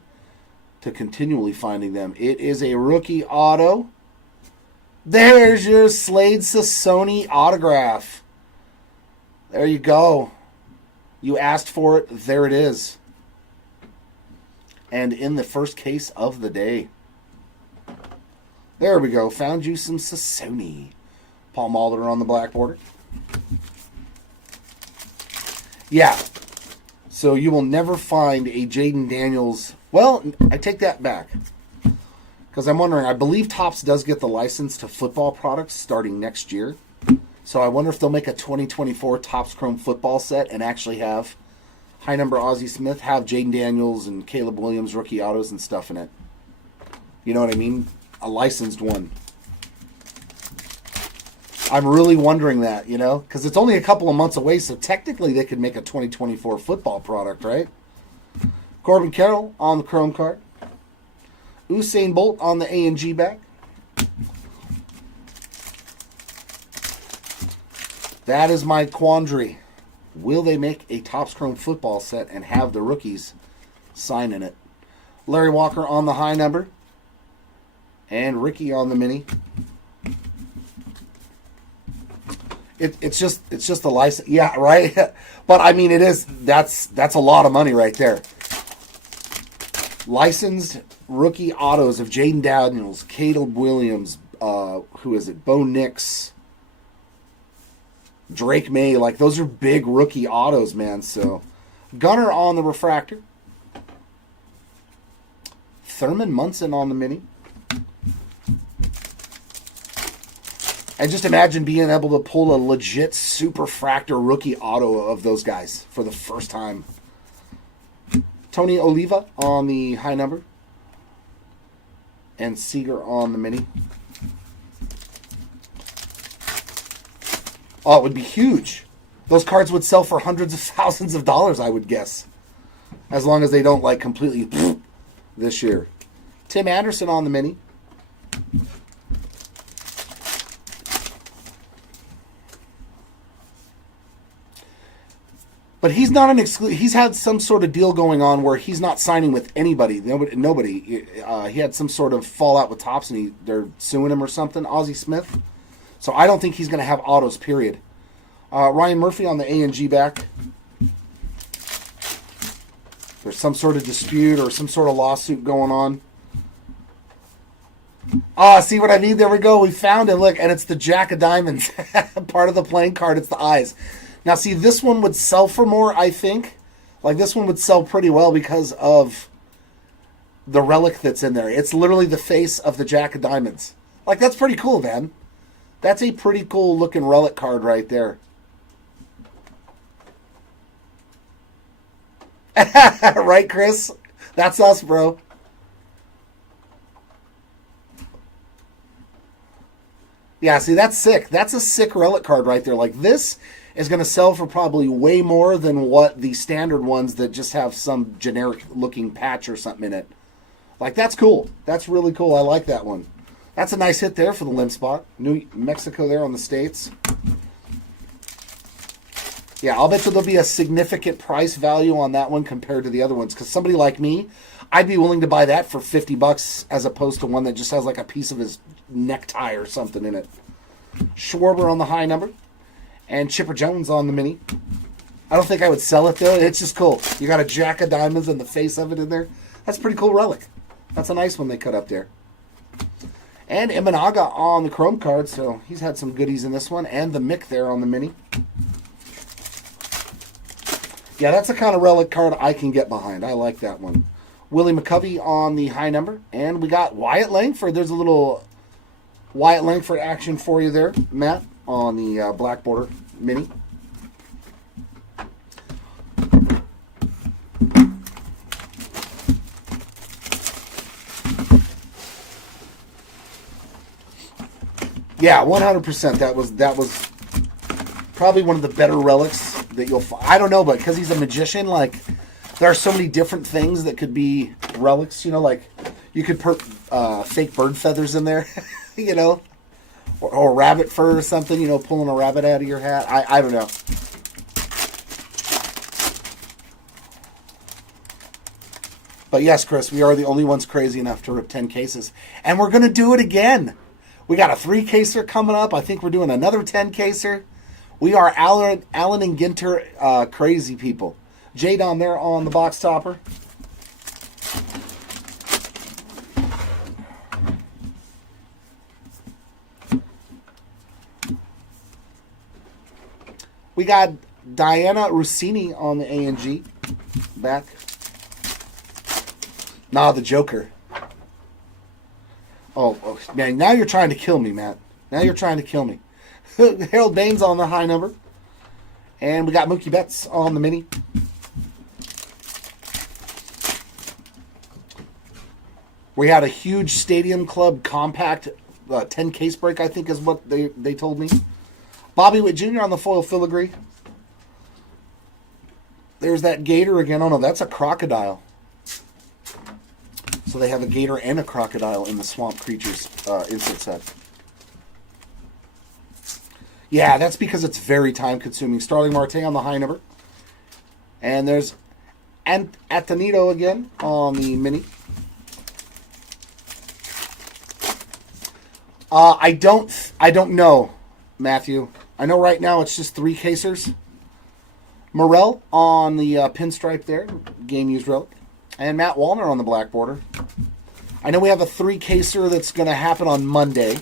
to continually finding them. It is a rookie auto. There's your Slade Sassoni autograph. There you go. You asked for it. There it is. And in the first case of the day. There we go. Found you some Sassoni. Paul Molitor on the black border. Yeah. So you will never find a Jaden Daniels. Well, I take that back. Because I'm wondering, I believe Topps does get the license to football products starting next year. So I wonder if they'll make a 2024 Topps Chrome football set and actually have high number Ozzie Smith, have Jaden Daniels and Caleb Williams rookie autos and stuff in it. You know what I mean? A licensed one. I'm really wondering that, you know? Because it's only a couple of months away, so technically they could make a 2024 football product, right? Corbin Carroll on the Chrome card. Usain Bolt on the A&G back. That is my quandary. Will they make a Topps Chrome football set and have the rookies sign in it? Larry Walker on the high number. And Ricky on the mini. It's just a license. Yeah, right? But I mean, that's a lot of money right there. Licensed rookie autos of Jaden Daniels, Caleb Williams, who is it? Bo Nix, Drake May. Like, those are big rookie autos, man. So, Gunner on the refractor. Thurman Munson on the mini. And just imagine being able to pull a legit superfractor rookie auto of those guys for the first time. Tony Oliva on the high number. And Seager on the mini. Oh, it would be huge. Those cards would sell for hundreds of thousands of dollars, I would guess. As long as they don't, like, completely this year. Tim Anderson on the mini. But he's not an exclusive. He's had some sort of deal going on where he's not signing with anybody. Nobody. He had some sort of fallout with Topps, and they're suing him or something. Ozzie Smith. So I don't think he's going to have autos. Period. Ryan Murphy on the A&G back. There's some sort of dispute or some sort of lawsuit going on. See what I mean? There we go. We found it. Look, and it's the Jack of Diamonds. Part of the playing card. It's the eyes. Now, see, this one would sell for more, I think. Like, this one would sell pretty well because of the relic that's in there. It's literally the face of the Jack of Diamonds. Like, that's pretty cool, man. That's a pretty cool looking relic card right there. Right, Chris? That's us, bro. Yeah, see, that's sick. That's a sick relic card right there. Like, this is going to sell for probably way more than what the standard ones that just have some generic looking patch or something in it. Like, that's cool. That's really cool. I like that one. That's a nice hit there for the limb spot. New Mexico there on the States. Yeah, I'll bet you there'll be a significant price value on that one compared to the other ones. Because somebody like me, I'd be willing to buy that for $50 as opposed to one that just has like a piece of his necktie or something in it. Schwarber on the high number. And Chipper Jones on the mini. I don't think I would sell it, though. It's just cool. You got a Jack of Diamonds and the face of it in there. That's a pretty cool relic. That's a nice one they cut up there. And Imanaga on the Chrome card, so he's had some goodies in this one. And the Mick there on the mini. Yeah, that's the kind of relic card I can get behind. I like that one. Willie McCovey on the high number. And we got Wyatt Langford. There's a little Wyatt Langford action for you there, Matt, on the black border mini. Yeah, 100%. That was probably one of the better relics that you'll find. I don't know, but because he's a magician, like, there are so many different things that could be relics, you know, like you could put fake bird feathers in there, you know, or rabbit fur or something, you know, pulling a rabbit out of your hat. I don't know. But yes, Chris, we are the only ones crazy enough to rip 10 cases. And we're going to do it again. We got a 3-caser coming up. I think we're doing another 10-caser. We are Allen and Ginter crazy people. Jay down there on the box topper. We got Diana Rossini on the A&G back. Nah, the Joker. Oh, man, now you're trying to kill me, Matt. Now you're trying to kill me. Harold Baines on the high number. And we got Mookie Betts on the mini. We had a huge Stadium Club compact 10 case break, I think is what they told me. Bobby Witt Jr. on the foil filigree. There's that gator again. Oh, no, that's a crocodile. So they have a gator and a crocodile in the Swamp Creatures insert set. Yeah, that's because it's very time-consuming. Starling Marte on the high number. And there's Atenito again on the mini. I don't know, Matthew. I know right now it's just 3 casers. Morel on the pinstripe there, game used relic. And Matt Wallner on the black border. I know we have a 3-caser that's going to happen on Monday.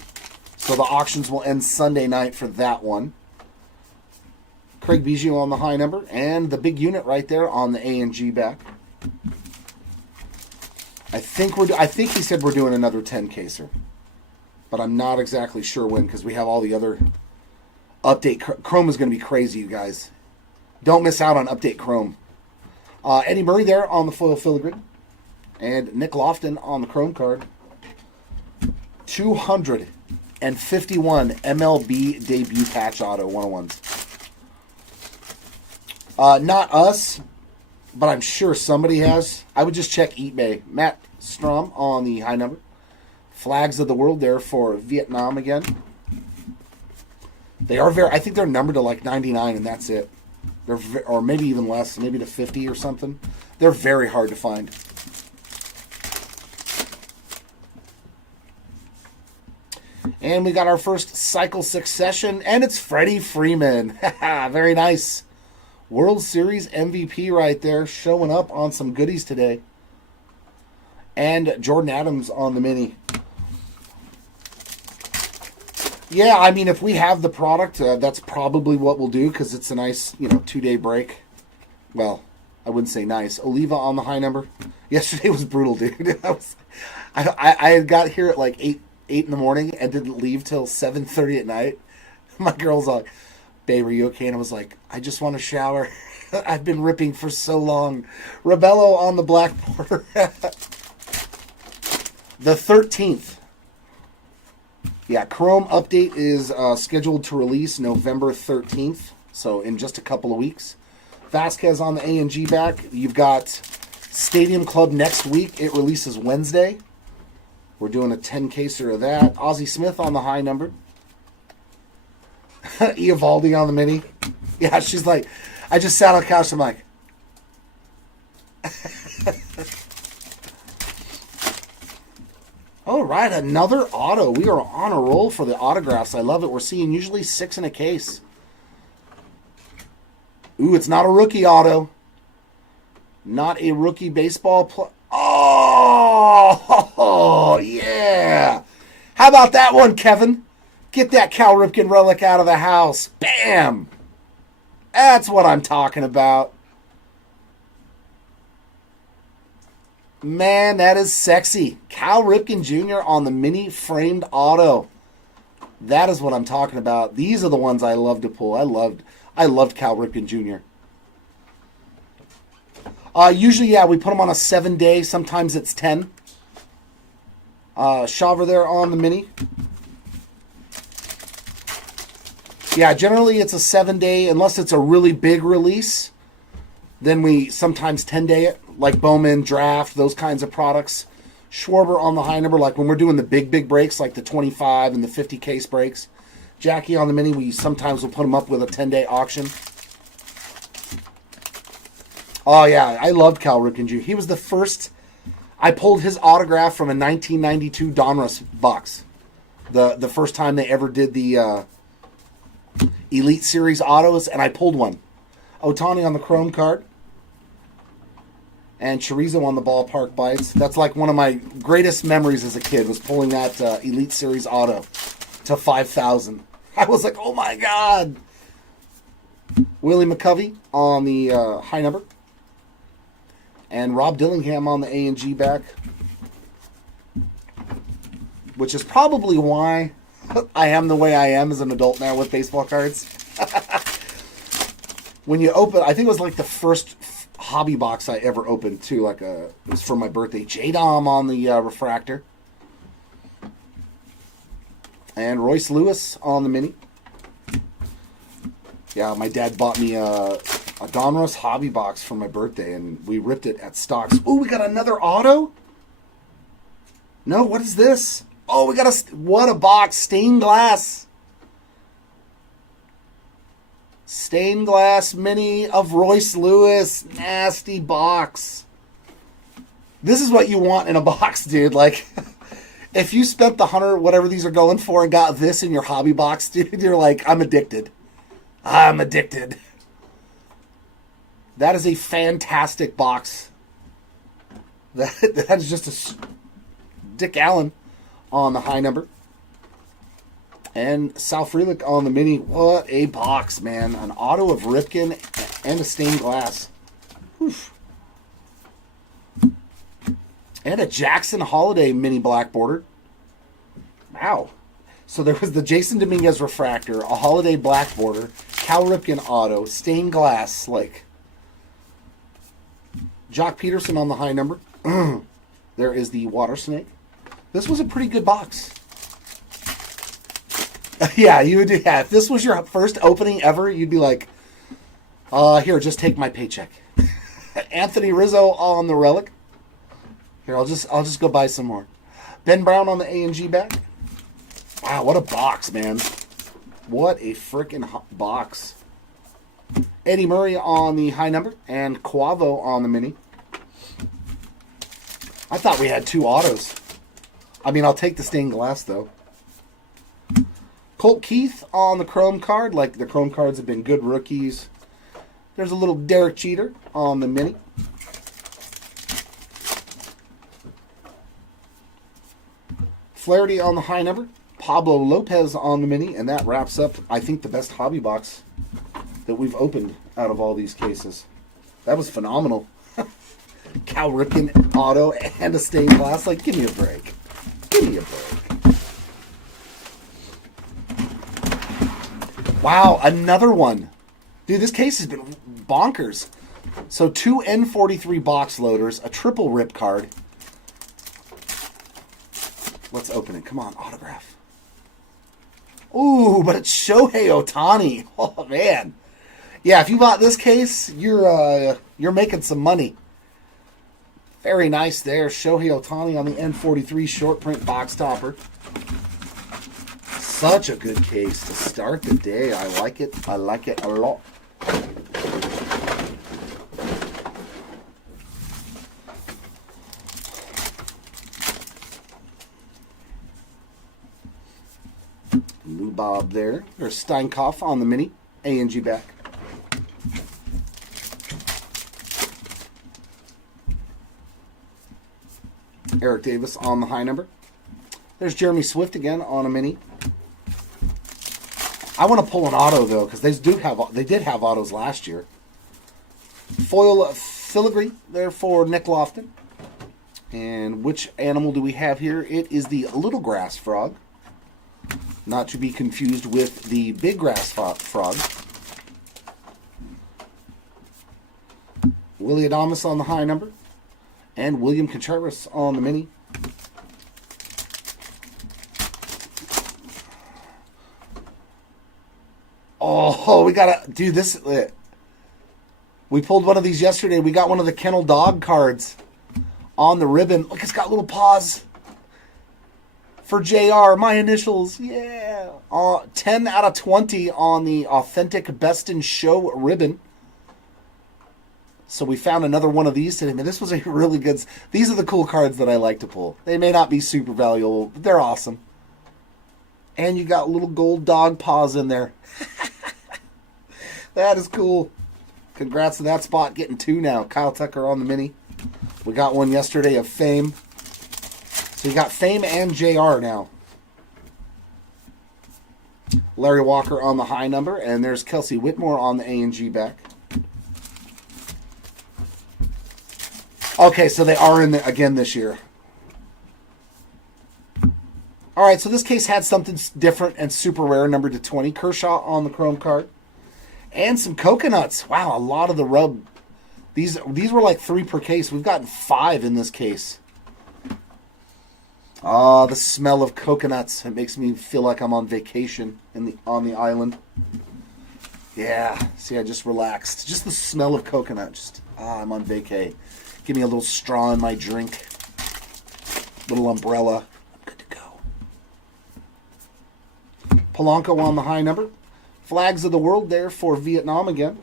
So the auctions will end Sunday night for that one. Craig Bijou on the high number. And the big unit right there on the A&G back. I think he said we're doing another 10-caser. But I'm not exactly sure when because we have all the other update. Chrome is going to be crazy, you guys. Don't miss out on update Chrome. Eddie Murray there on the foil filigree. And Nick Lofton on the Chrome card. 251 MLB debut patch auto 101s. Not us, but I'm sure somebody has. I would just check eBay. Matt Strom on the high number. Flags of the World there for Vietnam again. They are I think they're numbered to like 99 and that's it. Or maybe even less, maybe to 50 or something. They're very hard to find. And we got our first Cycle Succession, and it's Freddie Freeman. Very nice. World Series MVP right there, showing up on some goodies today. And Jordan Adams on the mini. Yeah, I mean, if we have the product, that's probably what we'll do because it's a nice, 2-day break. Well, I wouldn't say nice. Oliva on the high number. Yesterday was brutal, dude. I had got here at like 8 in the morning and didn't leave till 7:30 at night. My girl's like, "Babe, are you okay?" And I was like, "I just want to shower. I've been ripping for so long." Rebello on the black border. The 13th. Yeah, Chrome update is scheduled to release November 13th, so in just a couple of weeks. Vasquez on the A&G back. You've got Stadium Club next week. It releases Wednesday. We're doing a 10-caser of that. Ozzie Smith on the high number. Eovaldi on the mini. Yeah, she's like, I just sat on the couch. I'm like, all right, another auto. We are on a roll for the autographs. I love it. We're seeing usually 6 in a case. Ooh, it's not a rookie auto. Not a rookie baseball player. Oh, yeah. How about that one, Kevin? Get that Cal Ripken relic out of the house. Bam. That's what I'm talking about. Man, that is sexy. Cal Ripken Jr. on the mini framed auto. That is what I'm talking about. These are the ones I love to pull. I loved Cal Ripken Jr. Usually, yeah, we put them on a 7-day. Sometimes it's 10. Shaver there on the mini. Yeah, generally it's a 7-day, unless it's a really big release. Then we sometimes 10-day it, like Bowman, Draft, those kinds of products. Schwarber on the high number, like when we're doing the big breaks, like the 25 and the 50 case breaks. Jackie on the mini, we sometimes will put them up with a 10-day auction. Oh, yeah, I loved Cal Ripken Jr. He was the first. I pulled his autograph from a 1992 Donruss box. The first time they ever did the Elite Series autos, and I pulled one. Otani on the Chrome card. And Chorizo on the ballpark bites. That's like one of my greatest memories as a kid, was pulling that Elite Series auto to 5,000. I was like, oh my God. Willie McCovey on the high number. And Rob Dillingham on the A&G back. Which is probably why I am the way I am as an adult now with baseball cards. When you open, I think it was like the first hobby box I ever opened too. It was for my birthday. J-Dom on the refractor. And Royce Lewis on the mini. Yeah, my dad bought me a Donruss hobby box for my birthday, and we ripped it at Stocks. Oh, we got another auto? No, what is this? Oh, we got what a box. Stained glass. Stained glass mini of Royce Lewis. Nasty box. This is what you want in a box, dude. Like, if you spent the 100, whatever these are going for, and got this in your hobby box, dude, you're like, I'm addicted. I'm addicted. That is a fantastic box. That is just a Dick Allen on the high number. And Sal Frelick on the mini. What a box, man. An auto of Ripken and a stained glass. Oof. And a Jackson Holiday mini black border. Wow. So there was the Jason Dominguez refractor, a Holiday black border, Cal Ripken auto, stained glass, like Jock Peterson on the high number. There is the Water Snake. This was a pretty good box. Yeah, you would. Yeah, if this was your first opening ever, you'd be like, here, just take my paycheck. Anthony Rizzo on the relic. Here, I'll just go buy some more. Ben Brown on the A&G back. Wow, what a box, man. What a freaking box. Eddie Murray on the high number and Quavo on the mini. I thought we had two autos. I mean, I'll take the stained glass, though. Colt Keith on the Chrome card. Like, the Chrome cards have been good rookies. There's a little Derek Jeter on the mini. Flaherty on the high number. Pablo Lopez on the mini. And that wraps up, I think, the best hobby box that we've opened out of all these cases. That was phenomenal. Cal Ripken auto and a stained glass. Like, give me a break. Give me a break. Wow, another one. Dude, this case has been bonkers. So 2 N43 box loaders, a triple rip card. Let's open it. Come on, autograph. Ooh, but it's Shohei Ohtani. Oh, man. Yeah, if you bought this case, you're making some money. Very nice there. Shohei Ohtani on the N43 short print box topper. Such a good case to start the day. I like it. I like it a lot. Lou Bob there. There's Steinkoff on the mini. A&G back. Eric Davis on the high number. There's Jeremy Swift again on a mini. I want to pull an auto though, because they did have autos last year. Foil filigree there for Nick Lofton. And which animal do we have here? It is the little grass frog. Not to be confused with the big grass frog. Willie Adames on the high number. And William Contreras on the mini. we got a dude. We pulled one of these yesterday. We got one of the kennel dog cards on the ribbon. Look, it's got little paws for JR. My initials, yeah. 10 out of 20 on the authentic best in show ribbon. So we found another one of these today. Man, this was a really good. These are the cool cards that I like to pull. They may not be super valuable, but they're awesome. And you got little gold dog paws in there. That is cool. Congrats to that spot. Getting 2 now. Kyle Tucker on the mini. We got one yesterday of Fame. So you got Fame and JR now. Larry Walker on the high number. And there's Kelsey Whitmore on the A&G back. Okay, so they are in again this year. All right, so this case had something different and super rare, numbered to 20. Kershaw on the chrome card. And some coconuts. Wow, a lot of the rub. These were like 3 per case. We've gotten 5 in this case. Ah, the smell of coconuts. It makes me feel like I'm on vacation on the island. Yeah, see, I just relaxed. Just the smell of coconut. I'm on vacay. Give me a little straw in my drink. Little umbrella. I'm good to go. Polanco on the high number. Flags of the world there for Vietnam again.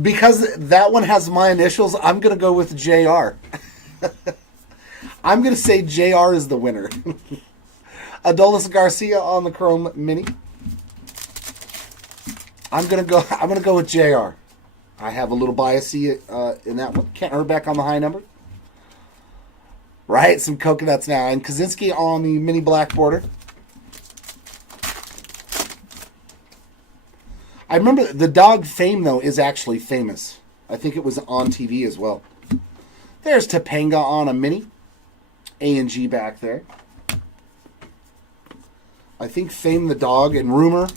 Because that one has my initials, I'm going to go with JR. I'm going to say JR is the winner. Adolis Garcia on the chrome mini. I'm going to go with JR. I have a little bias in that one. Kent Herbeck on the high number. Right, some coconuts now. And Kaczynski on the mini black border. I remember the dog Fame, though, is actually famous. I think it was on TV as well. There's Topanga on a mini. A&G back there. I think Fame the dog and Rumor,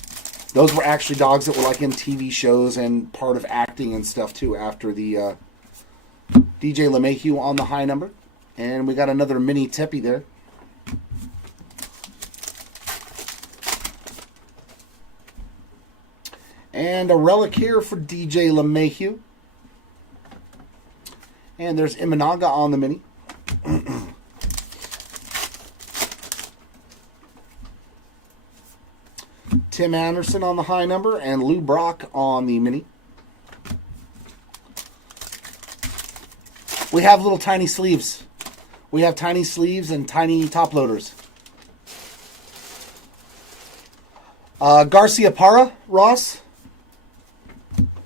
those were actually dogs that were like in TV shows and part of acting and stuff too after the DJ LeMahieu on the high number. And we got another mini Tippy there. And a relic here for DJ LeMahieu. And there's Imanaga on the mini. Tim Anderson on the high number and Lou Brock on the mini. We have little tiny sleeves. We have tiny sleeves and tiny top loaders. Garcia Parra, Ross.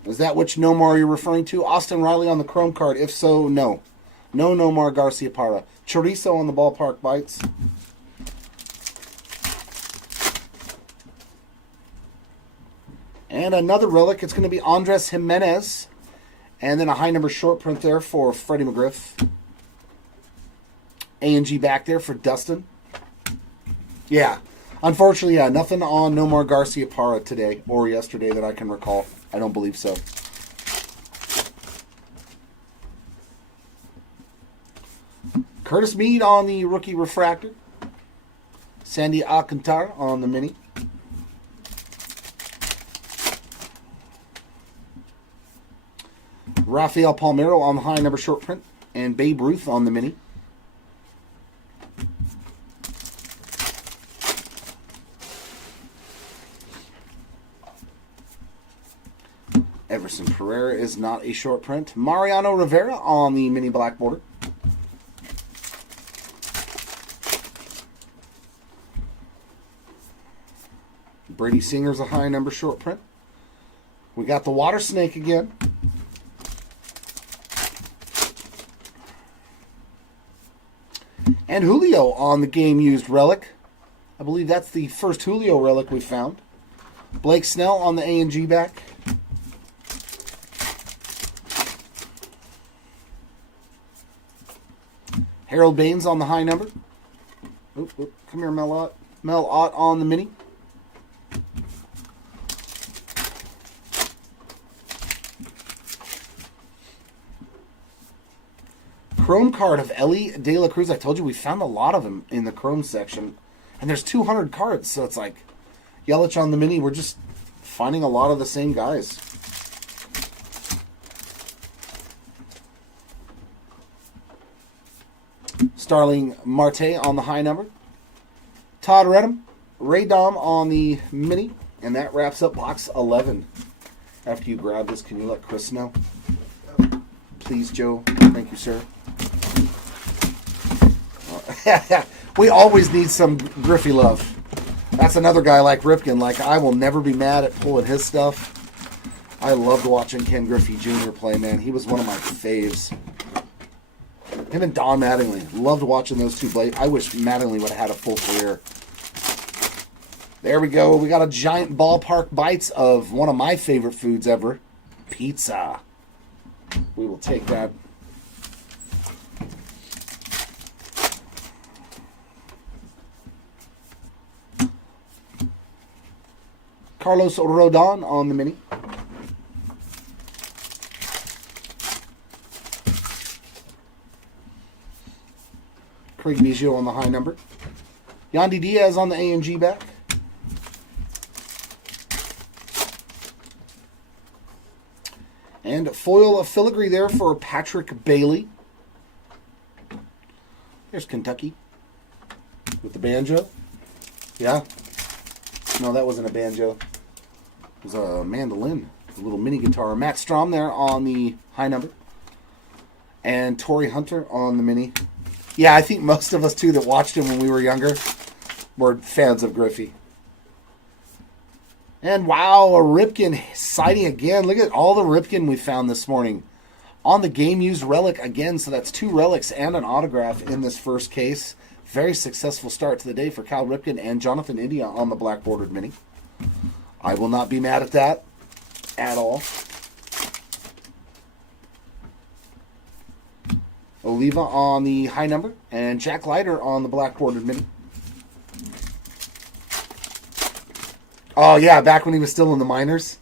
Is that which Nomar you're referring to? Austin Riley on the chrome card. If so, no. No Nomar Garcia Parra. Chorizo on the ballpark bites. And another relic. It's going to be Andres Jimenez. And then a high number short print there for Freddie McGriff. A&G back there for Dustin. Yeah. Unfortunately, yeah, nothing on Nomar Garcia Parra today or yesterday that I can recall. I don't believe so. Curtis Mead on the rookie refractor. Sandy Alcantara on the mini. Rafael Palmeiro on the high number short print. And Babe Ruth on the mini. Everson Pereira is not a short print. Mariano Rivera on the mini black border. Brady Singer's a high number short print. We got the Water Snake again. And Julio on the game used relic. I believe that's the first Julio relic we found. Blake Snell on the A&G back. Harold Baines on the high number. Oop, oop. Come here, Mel Ott. Mel Ott on the mini. chrome card of Ellie De La Cruz. I told you we found a lot of them in the chrome section. And there's 200 cards, so it's like Yelich on the mini. We're just finding a lot of the same guys. Starling Marte on the high number. Todd Redham, Ray Dom on the mini. And that wraps up box 11. After you grab this, can you let Chris know? Please, Joe. Thank you, sir. We always need some Griffey love. That's another guy like Ripken. Like, I will never be mad at pulling his stuff. I loved watching Ken Griffey Jr. play, man. He was one of my faves. Him and Don Mattingly. Loved watching those two play. I wish Mattingly would have had a full career. There we go. We got a giant ballpark bites of one of my favorite foods ever. Pizza. We will take that. Carlos Rodon on the mini. Craig Biggio on the high number. Yandy Diaz on the AMG back. And foil filigree there for Patrick Bailey. Here's Kentucky with the banjo. Yeah. No, that wasn't a banjo. It was a mandolin, a little mini guitar. Matt Strom there on the high number. And Torrey Hunter on the mini. Yeah, I think most of us, too, that watched him when we were younger were fans of Griffey. And wow, a Ripken sighting again. Look at all the Ripken we found this morning. On the game-used relic again, so that's 2 relics and an autograph in this first case. Very successful start to the day for Cal Ripken and Jonathan India on the black bordered mini. I will not be mad at that at all. Oliva on the high number and Jack Leiter on the black bordered mini. Oh yeah, back when he was still in the minors.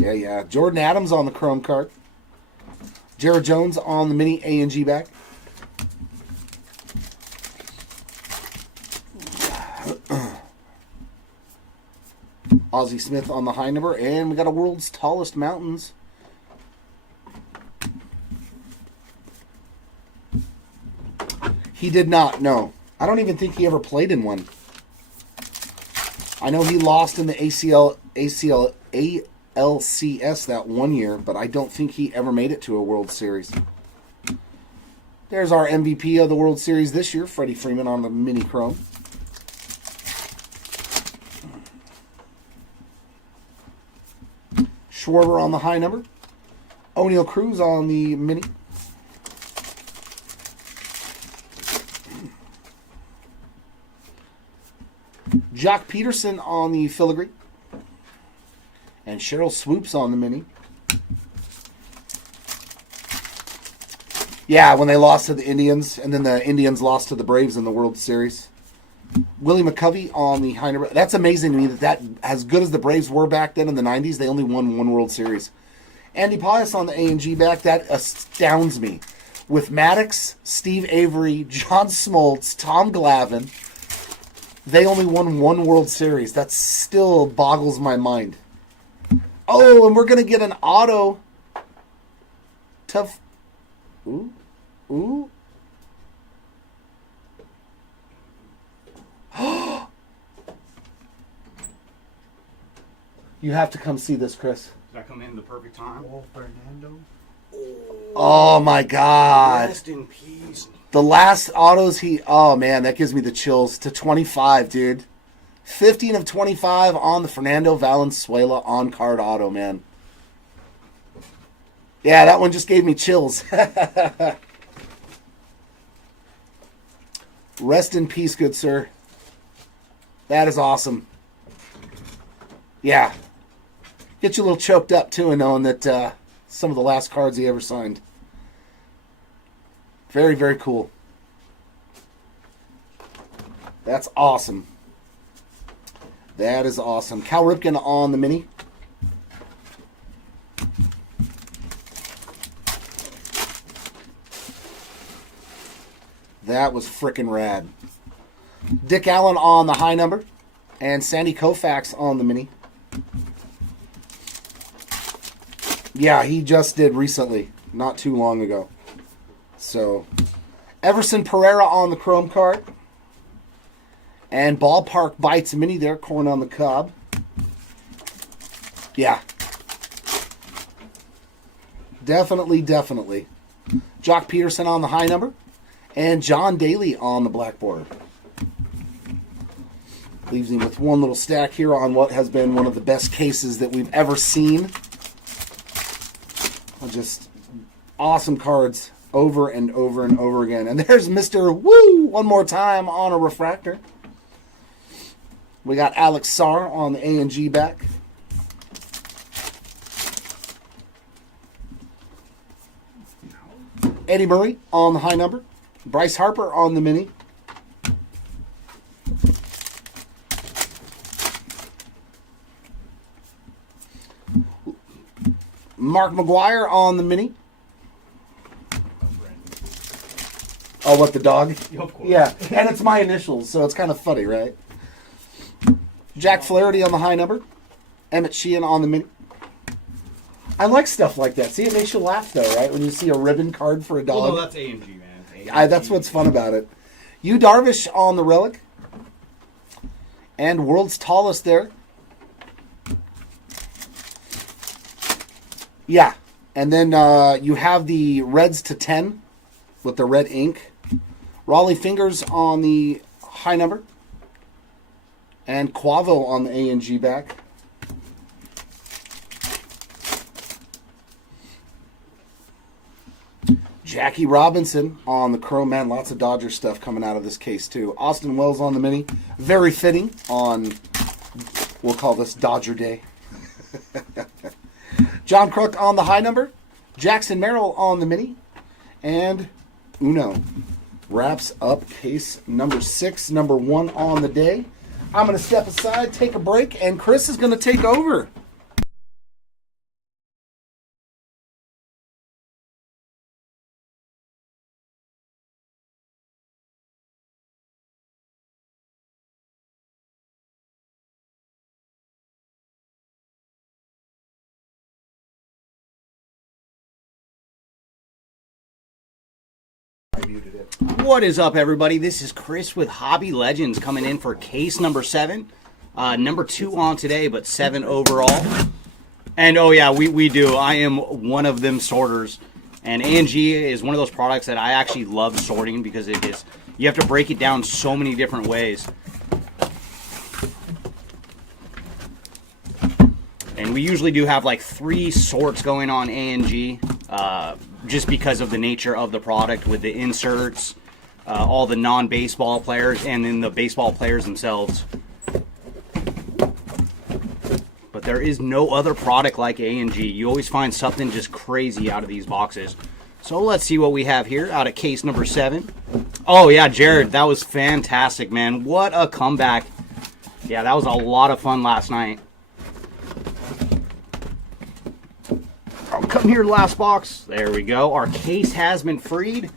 Yeah. Jordan Adams on the chrome card. Jared Jones on the mini A&G back. Ozzie Smith on the high number, and we got a World's Tallest Mountains. He did not, no. I don't even think he ever played in one. I know he lost in the ALCS that one year, but I don't think he ever made it to a World Series. There's our MVP of the World Series this year, Freddie Freeman on the mini chrome. Schwarber on the high number. O'Neal Cruz on the mini. Jock Peterson on the filigree. And Cheryl Swoops on the mini. Yeah, when they lost to the Indians, and then the Indians lost to the Braves in the World Series. Willie McCovey on the high number. That's amazing to me that as good as the Braves were back then in the 90s, they only won one World Series. Andy Pius on the A&G back. That astounds me. With Maddox, Steve Avery, John Smoltz, Tom Glavine, they only won one World Series. That still boggles my mind. Oh, and we're going to get an auto. Tough. Ooh. You have to come see this, Chris. Did I come in the perfect time? Oh, Fernando. Oh my God. Rest in peace. The last autos oh man, that gives me the chills. To 25, dude. 15 of 25 on the Fernando Valenzuela on-card auto, man. Yeah, that one just gave me chills. Rest in peace, good sir. That is awesome. Yeah. Get you a little choked up, too, and knowing that some of the last cards he ever signed. Very, very cool. That's awesome. That is awesome. Cal Ripken on the mini. That was frickin' rad. Dick Allen on the high number. And Sandy Koufax on the mini. Yeah, he just did recently. Not too long ago. So, Everson Pereira on the chrome card. And Ballpark Bites mini there. Corn on the cob. Yeah. Definitely. Jock Peterson on the high number. And John Daly on the black border. Leaves him with one little stack here on what has been one of the best cases that we've ever seen. Just awesome cards over and over and over again. And there's Mr. Woo one more time on a refractor. We got Alex Sarr on the A&G back. Eddie Murray on the high number. Bryce Harper on the mini. Mark McGuire on the mini. Oh, what, the dog? Of course. Yeah, and it's my initials, so it's kind of funny, right? Jack Flaherty on the high number. Emmett Sheehan on the mini. I like stuff like that. See, it makes you laugh, though, right? When you see a ribbon card for a dog. Well, no, that's A&G, man. That's what's fun about it. Yu Darvish on the relic. And world's tallest there. Yeah. And then you have the Reds to 10 with the red ink. Raleigh Fingers on the high number. And Quavo on the A&G back. Jackie Robinson on the chrome. Man, lots of Dodger stuff coming out of this case, too. Austin Wells on the mini. Very fitting on, we'll call this Dodger Day. John Kruk on the high number. Jackson Merrill on the mini. And Uno wraps up case number 6, number 1 on the day. I'm going to step aside, take a break, and Chris is going to take over. What is up, everybody? This is Chris with Hobby Legends coming in for case number 7. Number 2 on today, but 7 overall. And oh yeah, we do. I am one of them sorters. And A&G is one of those products that I actually love sorting because it is, you have to break it down so many different ways. And we usually do have like 3 sorts going on A&G. Just because of the nature of the product with the inserts, all the non-baseball players, and then the baseball players themselves. But there is no other product like A&G. You always find something just crazy out of these boxes. So let's see what we have here out of case number 7. Oh yeah, Jared, that was fantastic, man. What a comeback. Yeah, that was a lot of fun last night. Come here, last box. There we go. Our case has been freed.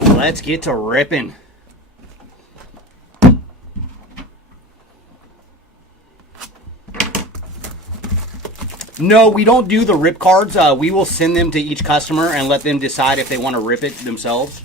Let's get to ripping. No, we don't do the rip cards. We will send them to each customer and let them decide if they want to rip it themselves.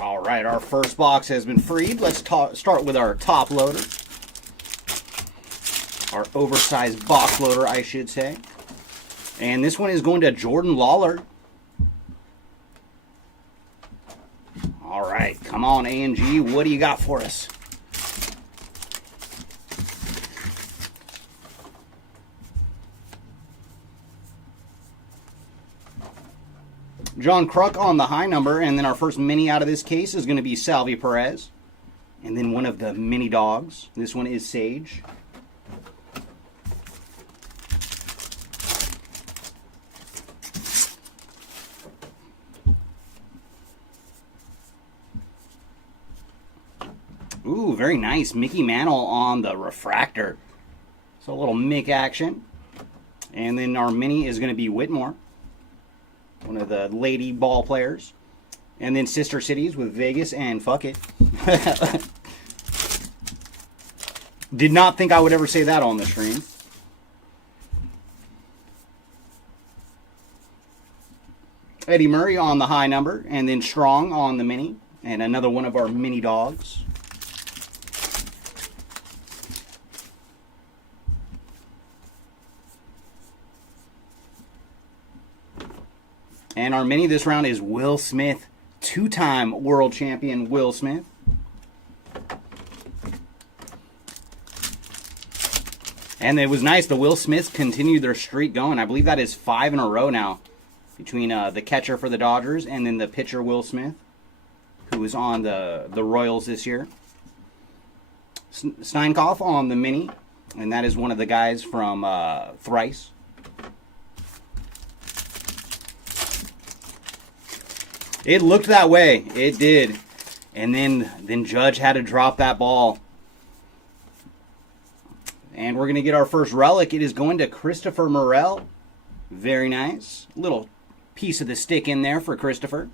All right, our first box has been freed. Let's start with our top loader. Our oversized box loader, I should say. And this one is going to Jordan Lawler. All right, come on, A&G. What do you got for us? John Kruk on the high number, and then our first mini out of this case is going to be Salvi Perez. And then one of the mini dogs. This one is Sage. Ooh, very nice. Mickey Mantle on the refractor. So a little Mick action. And then our mini is going to be Whitmore, one of the lady ball players. And then Sister Cities with Vegas and Fuck It. Did not think I would ever say that on the stream. Eddie Murray on the high number, and then Strong on the mini, and another one of our mini dogs. And our mini this round is Will Smith, two-time world champion Will Smith. And it was nice, the Will Smiths continued their streak going. I believe that is 5 in a row now, between the catcher for the Dodgers and then the pitcher Will Smith, who was on the Royals this year. Steinkoff on the mini, and that is one of the guys from Thrice. It looked that way. It did. And then Judge had to drop that ball. And we're going to get our first relic. It is going to Christopher Morel. Very nice. Little piece of the stick in there for Christopher.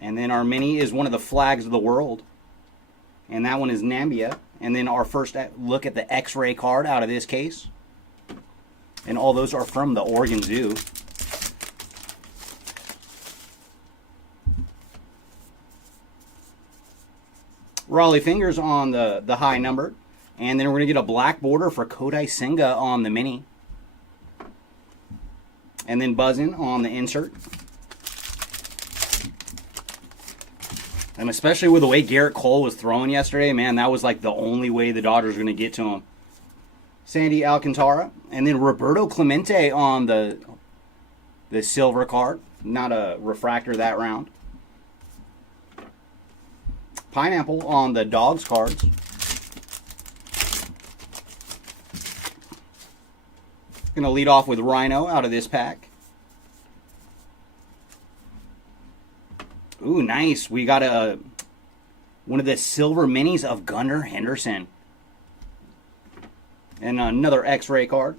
And then our mini is one of the flags of the world. And that one is Nambia. And then our first look at the X-ray card out of this case. And all those are from the Oregon Zoo. Raleigh Fingers on the high number. And then we're going to get a black border for Kodai Senga on the mini. And then Buzzin' on the insert. And especially with the way Garrett Cole was throwing yesterday, man, that was like the only way the Dodgers were going to get to him. Sandy Alcantara. And then Roberto Clemente on the silver card. Not a refractor that round. Pineapple on the Dogs cards. Going to lead off with Rhino out of this pack. Ooh, nice. We got one of the silver minis of Gunnar Henderson. And another X-ray card.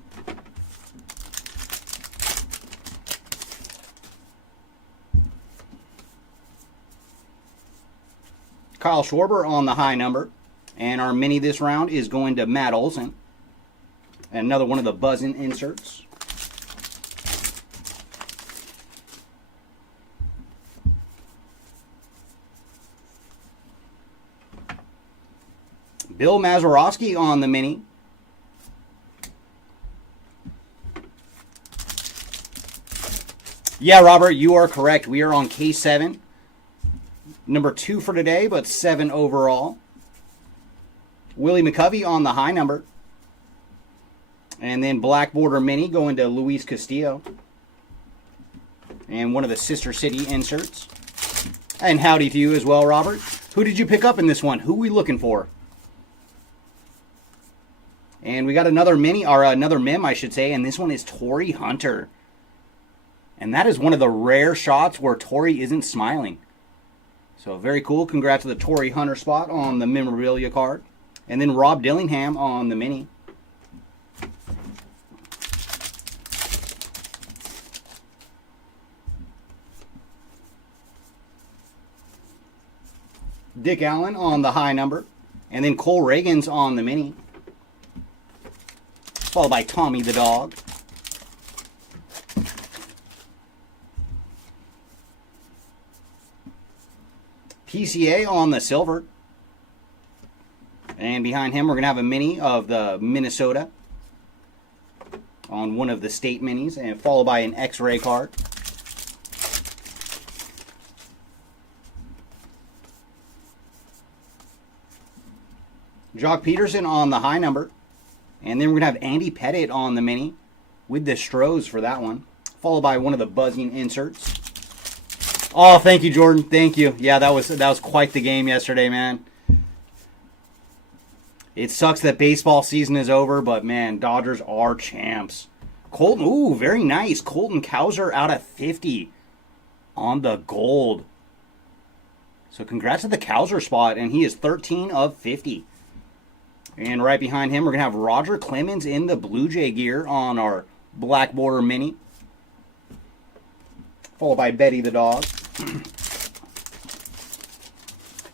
Kyle Schwarber on the high number. And our mini this round is going to Matt Olson. And another one of the Buzzin' inserts. Bill Mazeroski on the mini. Yeah, Robert, you are correct. We are on case 7. Number 2 for today, but 7 overall. Willie McCovey on the high number. And then black border mini going to Luis Castillo. And one of the Sister City inserts. And howdy to you as well, Robert. Who did you pick up in this one? Who are we looking for? And we got another mini, or another mem, I should say. And this one is Torrey Hunter. And that is one of the rare shots where Torrey isn't smiling. So very cool. Congrats to the Torrey Hunter spot on the memorabilia card. And then Rob Dillingham on the mini. Dick Allen on the high number. And then Cole Reagan's on the mini. Followed by Tommy the dog. PCA on the silver. And behind him we're going to have a mini of the Minnesota on one of the state minis, and followed by an X-ray card. Jock Peterson on the high number. And then we're going to have Andy Pettit on the mini with the Stros for that one. Followed by one of the Buzzing inserts. Oh, thank you, Jordan. Thank you. Yeah, that was quite the game yesterday, man. It sucks that baseball season is over, but, man, Dodgers are champs. Colton, ooh, very nice. Colton Cowser out of 50 on the gold. So congrats to the Cowser spot, and he is 13 of 50. And right behind him, we're going to have Roger Clemens in the Blue Jay gear on our black border mini. Followed by Betty the dog.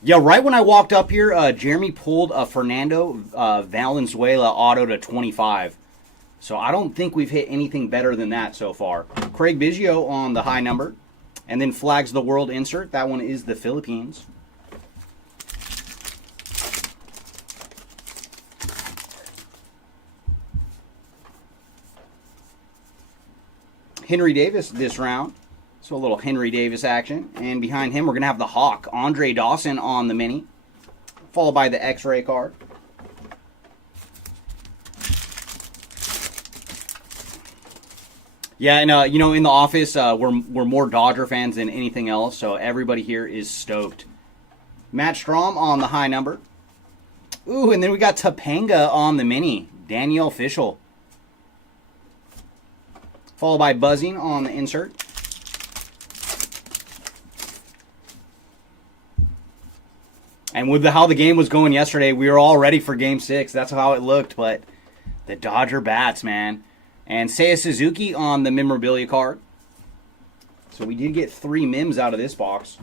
Yeah, right when I walked up here, Jeremy pulled a Fernando Valenzuela auto to 25. So I don't think we've hit anything better than that so far. Craig Biggio on the high number. And then Flags the World insert. That one is the Philippines. Henry Davis this round. So a little Henry Davis action. And behind him, we're going to have the Hawk, Andre Dawson on the mini. Followed by the X-ray card. Yeah, and you know, in the office, we're more Dodger fans than anything else, so everybody here is stoked. Matt Strom on the high number. Ooh, and then we got Topanga on the mini. Danielle Fishel. Followed by Buzzing on the insert. And with how the game was going yesterday, we were all ready for Game 6. That's how it looked, but the Dodger bats, man. And Seiya Suzuki on the memorabilia card. So we did get 3 Mims out of this box.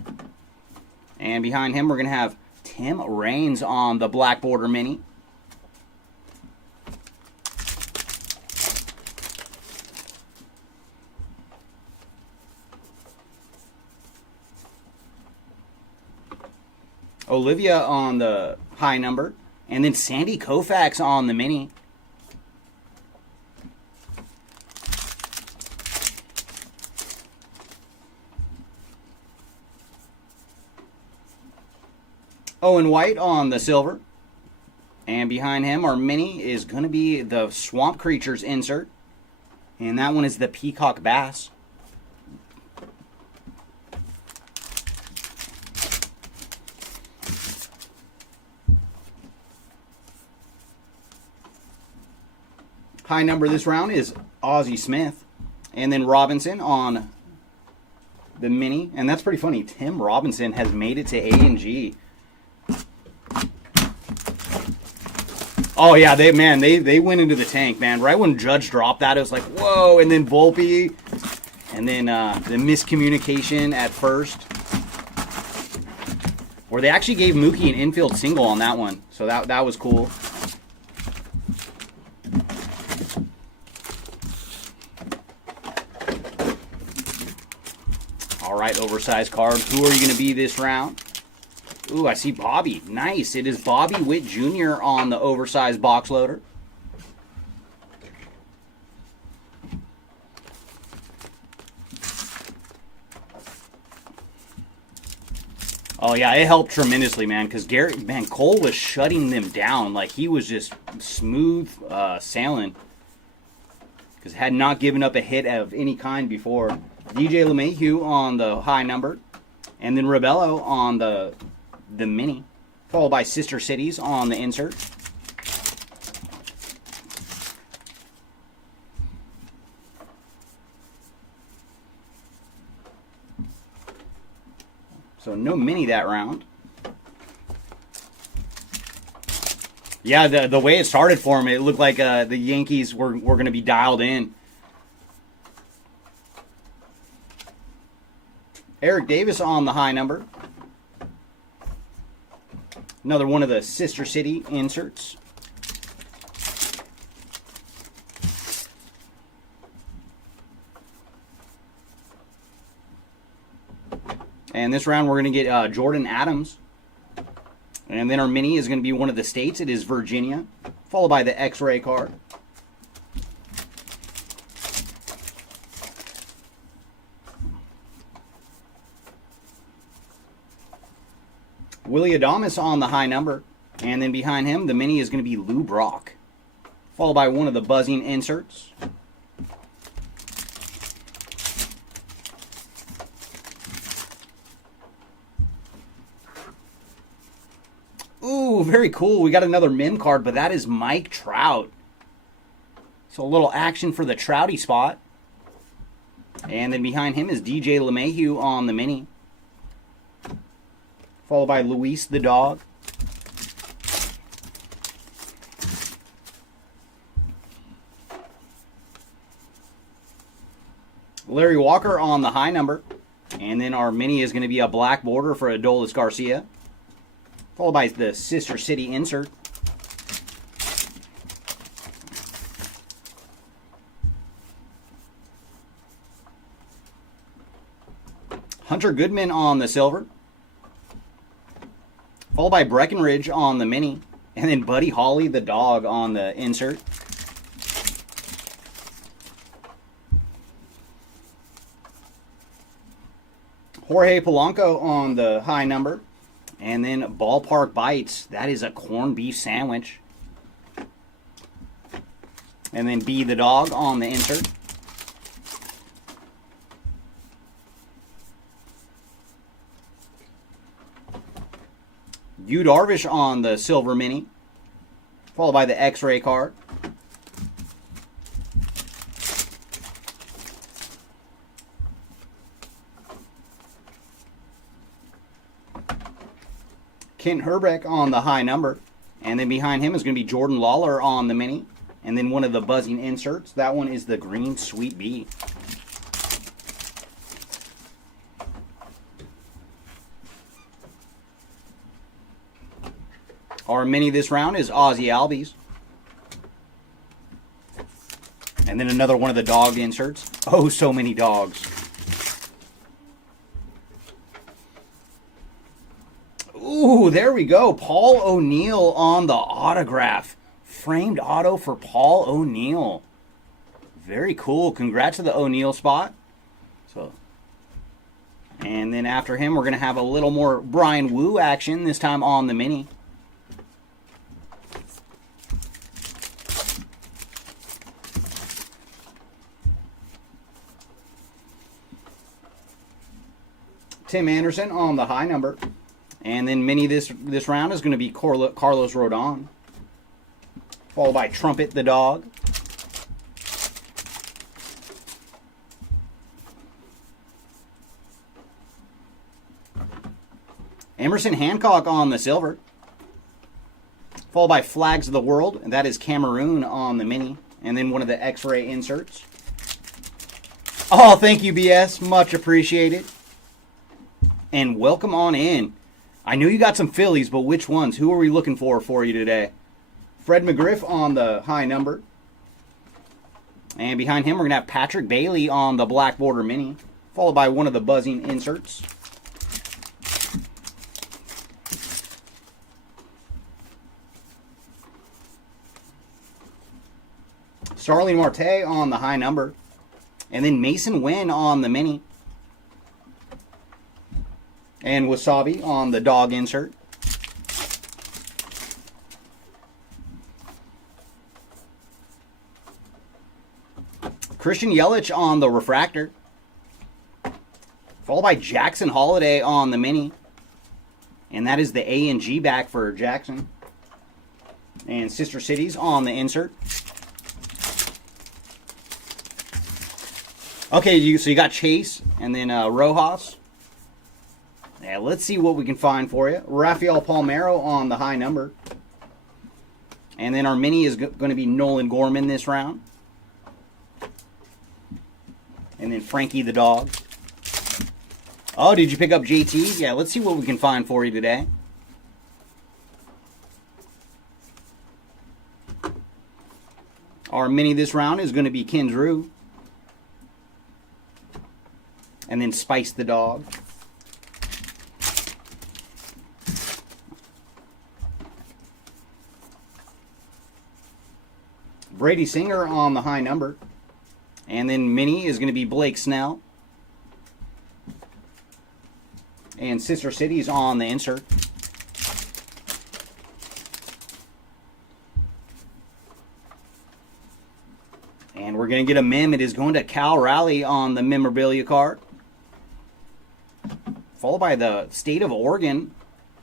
And behind him, we're going to have Tim Raines on the black border mini. Olivia on the high number. And then Sandy Koufax on the mini. Owen White on the silver. And behind him, our mini is going to be the Swamp Creatures insert. And that one is the Peacock Bass. High number this round is Ozzie Smith. And then Robinson on the mini. And that's pretty funny. Tim Robinson has made it to A&G. Oh, yeah, they went into the tank, man. Right when Judge dropped that, it was like, whoa. And then Volpe. And then the miscommunication at first. Where they actually gave Mookie an infield single on that one. So that was cool. All right, oversized card. Who are you going to be this round? Ooh, I see Bobby. Nice. It is Bobby Witt Jr. on the oversized box loader. Oh, yeah, it helped tremendously, man, because Cole was shutting them down. Like, he was just smooth sailing. Because had not given up a hit of any kind before. DJ LeMahieu on the high number. And then Rebello on the mini, followed by Sister Cities on the insert. So no mini that round. Yeah, the way it started for him, it looked like the Yankees were going to be dialed in. Eric Davis on the high number. Another one of the Sister City inserts. And this round we're going to get Jordan Adams. And then our mini is going to be one of the states. It is Virginia, followed by the X-ray card. Willie Adames on the high number. And then behind him, the mini is going to be Lou Brock, followed by one of the buzzing inserts. Ooh, very cool. We got another Mim card, but that is Mike Trout. So a little action for the Trouty spot. And then behind him is DJ LeMahieu on the mini. followed by Luis the dog. Larry Walker on the high number. And then our mini is going to be a black border for Adolis Garcia, followed by the Sister City insert. Hunter Goodman on the silver, followed by Breckenridge on the mini, and then Buddy Holly the dog on the insert. Jorge Polanco on the high number. And then Ballpark Bites. That is a corned beef sandwich. And then B the dog on the insert. Yu Darvish on the silver mini. Followed by the X-ray card. Kent Herbeck on the high number. And then behind him is going to be Jordan Lawler on the mini. And then one of the buzzing inserts. That one is the green Sweet Bee. Our mini this round is Ozzie Albies. And then another one of the dog inserts. Oh, so many dogs. Ooh, there we go. Paul O'Neill on the autograph. Framed auto for Paul O'Neill. Very cool. Congrats to the O'Neill spot. And then after him, we're going to have a little more Brian Wu action, this time on the mini. Tim Anderson on the high number. And then mini this round is going to be Carlos Rodon, followed by Trumpet the dog. Emerson Hancock on the silver, followed by Flags of the World, and that is Cameroon on the mini, and then one of the X-ray inserts. Oh, thank you, BS. Much appreciated. And welcome on in. I knew you got some Phillies, but which ones? Who are we looking for you today? Fred McGriff on the high number. And behind him, we're going to have Patrick Bailey on the black border mini, followed by one of the buzzing inserts. Starling Marte on the high number. And then Mason Wynn on the mini. And Wasabi on the dog insert. Christian Yelich on the refractor. Followed by Jackson Holiday on the mini. And that is the A and G back for Jackson. And Sister Cities on the insert. Okay, so you got Chase and then Rojas. Yeah, let's see what we can find for you. Rafael Palmeiro on the high number. And then our mini is going to be Nolan Gorman this round. And then Frankie the dog. Oh, did you pick up JT? Yeah, let's see what we can find for you today. Our mini this round is going to be Kinsrue. And then Spice the dog. Brady Singer on the high number. And then mini is going to be Blake Snell. And Sister Cities on the insert. And we're going to get a mem. It is going to Cal Raleigh on the memorabilia card. Followed by the State of Oregon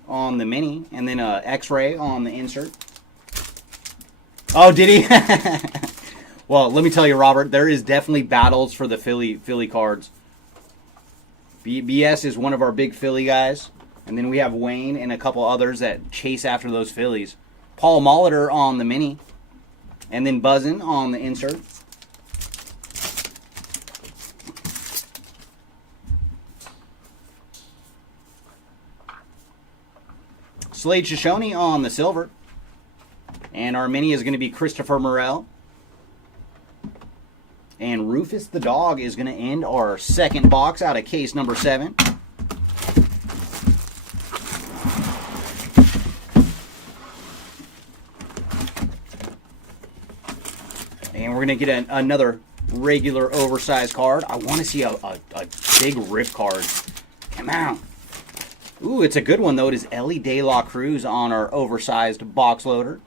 on the mini. And then X-ray on the insert. Oh, did he? Well, let me tell you, Robert, there is definitely battles for the Philly cards. BS is one of our big Philly guys. And then we have Wayne and a couple others that chase after those Phillies. Paul Molitor on the mini. And then Buzzin' on the insert. Slade Shoshone on the silver. And our mini is going to be Christopher Morel. And Rufus the Dog is going to end our second box out of case number 7. And we're going to get another regular oversized card. I want to see a big rip card. Come on. Ooh, it's a good one, though. It is Ellie De La Cruz on our oversized box loader.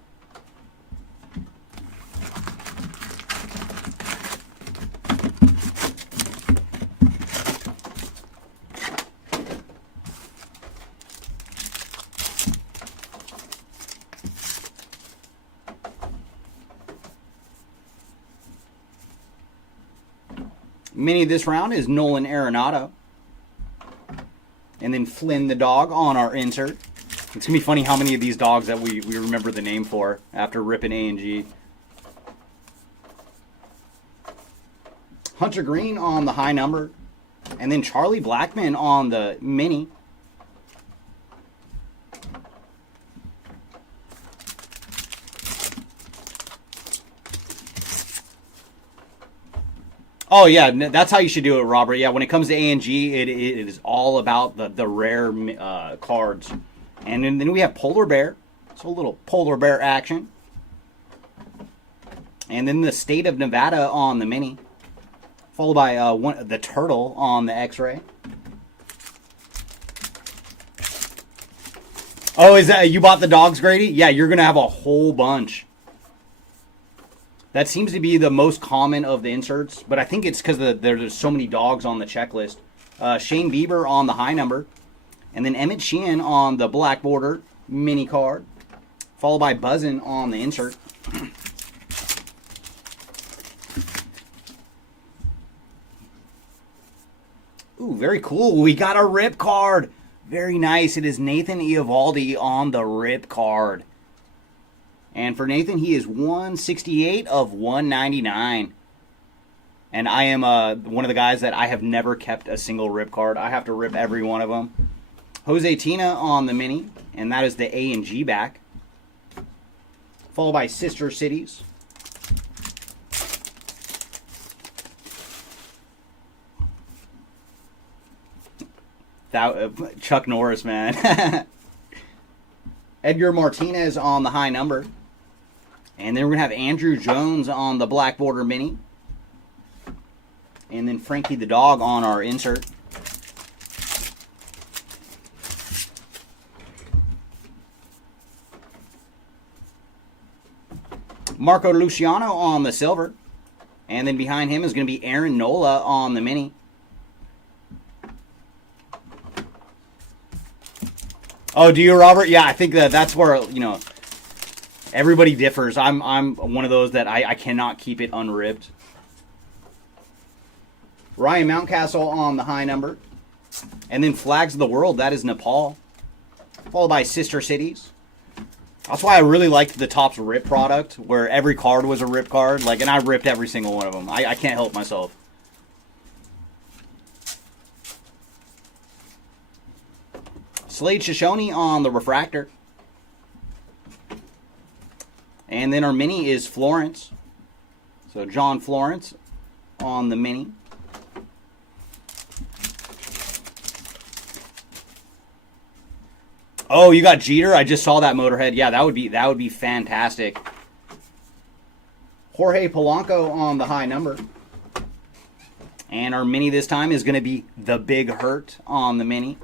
Mini this round is Nolan Arenado. And then Flynn the Dog on our insert. It's going to be funny how many of these dogs that we remember the name for after ripping A and G. Hunter Green on the high number. And then Charlie Blackmon on the mini. Oh, yeah, that's how you should do it, Robert. Yeah, when it comes to A&G, it is all about the rare cards. And then we have Polar Bear. So a little Polar Bear action. And then the State of Nevada on the mini. Followed by the Turtle on the X-Ray. Oh, is that you bought the dogs, Grady? Yeah, you're going to have a whole bunch. That seems to be the most common of the inserts, but I think it's because there's so many dogs on the checklist. Shane Bieber on the high number, and then Emmett Sheehan on the black border mini card, followed by Buzzin' on the insert. Ooh, very cool. We got a rip card. Very nice. It is Nathan Eovaldi on the rip card. And for Nathan, he is 168 of 199. And I am one of the guys that I have never kept a single rip card. I have to rip every one of them. Jose Tina on the mini, and that is the A and G back. Followed by Sister Cities. Chuck Norris, man. Edgar Martinez on the high number. And then we're going to have Andrew Jones on the black border mini. And then Frankie the Dog on our insert. Marco Luciano on the silver. And then behind him is going to be Aaron Nola on the mini. Oh, do you, Robert? Yeah, I think that's where, everybody differs. I'm one of those that I cannot keep it unripped. Ryan Mountcastle on the high number. And then Flags of the World, that is Nepal. Followed by Sister Cities. That's why I really liked the Topps Rip product, where every card was a rip card. And I ripped every single one of them. I can't help myself. Slade Shoshone on the refractor. And then our mini is Florence. So John Florence on the mini. Oh, you got Jeter? I just saw that Motorhead. Yeah, that would be fantastic. Jorge Polanco on the high number. And our mini this time is going to be The Big Hurt on the mini.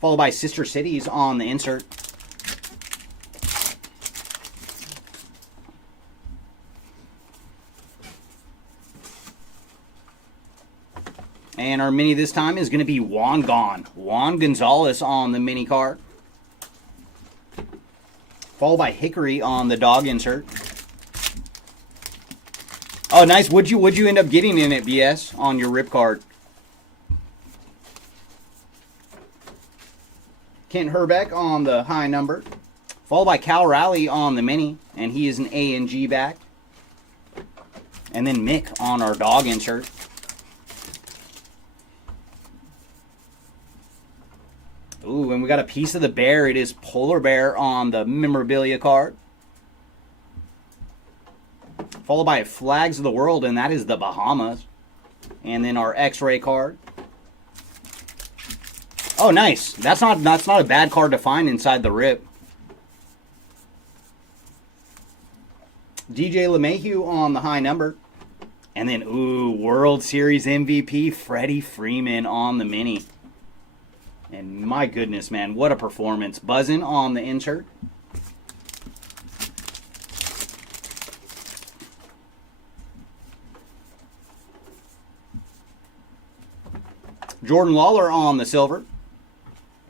Followed by Sister Cities on the insert. And our mini this time is going to be Juan Gonzalez on the mini card. Followed by Hickory on the dog insert. Oh, nice. What'd you end up getting in it, BS, on your rip card? Kent Herbeck on the high number. Followed by Cal Raleigh on the mini, and he is an A and G back. And then Mick on our dog insert. Ooh, and we got a piece of the bear. It is Polar Bear on the memorabilia card. Followed by Flags of the World, and that is the Bahamas. And then our X-ray card. Oh, nice. That's not a bad card to find inside the rip. DJ LeMahieu on the high number. And then, ooh, World Series MVP Freddie Freeman on the mini. And my goodness, man, what a performance. Buzzing on the insert. Jordan Lawler on the silver.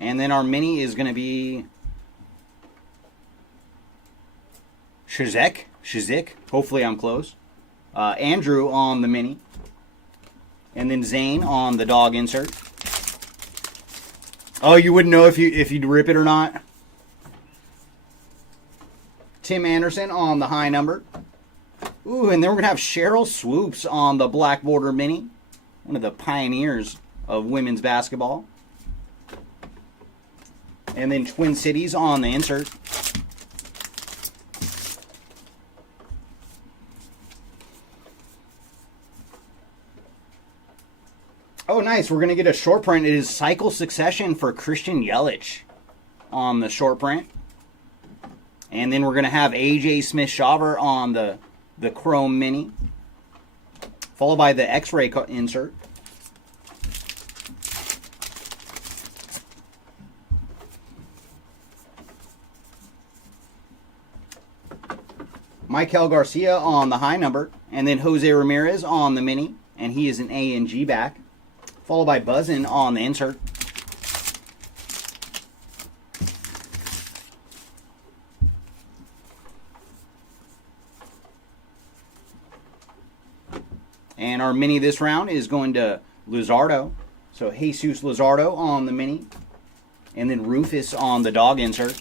And then our mini is going to be Shizik. Hopefully I'm close. Andrew on the mini. And then Zane on the dog insert. Oh, you wouldn't know if you'd rip it or not. Tim Anderson on the high number. Ooh, and then we're going to have Cheryl Swoops on the black border mini. One of the pioneers of women's basketball. And then Twin Cities on the insert. Oh, nice. We're going to get a short print. It is Cycle Succession for Christian Yelich on the short print. And then we're going to have AJ Smith-Shawver on the Chrome Mini. Followed by the X-ray insert. Michael Garcia on the high number. And then Jose Ramirez on the mini. And he is an A and G back. Followed by Buzzin' on the insert. And our mini this round is going to Luzardo. So Jesus Luzardo on the mini. And then Rufus on the dog insert.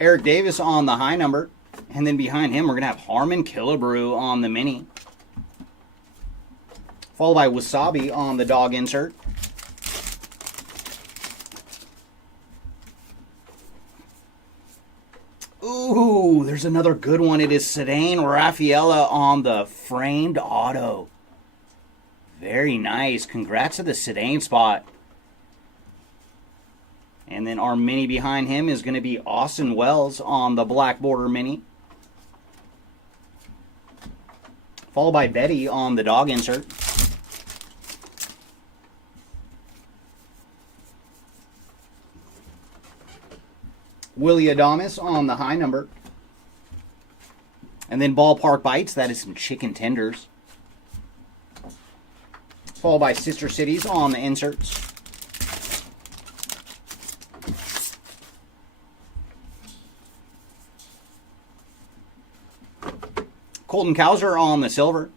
Eric Davis on the high number. And then behind him, we're going to have Harmon Killebrew on the mini. Followed by Wasabi on the dog insert. Ooh, there's another good one. It is Cedane Rafaela on the framed auto. Very nice. Congrats to the Cedane spot. And then our mini behind him is going to be Austin Wells on the black border mini. Followed by Betty on the dog insert. Willie Adames on the high number. And then Ballpark Bites, that is some chicken tenders. Followed by Sister Cities on the inserts. Colton Cowser on the silver.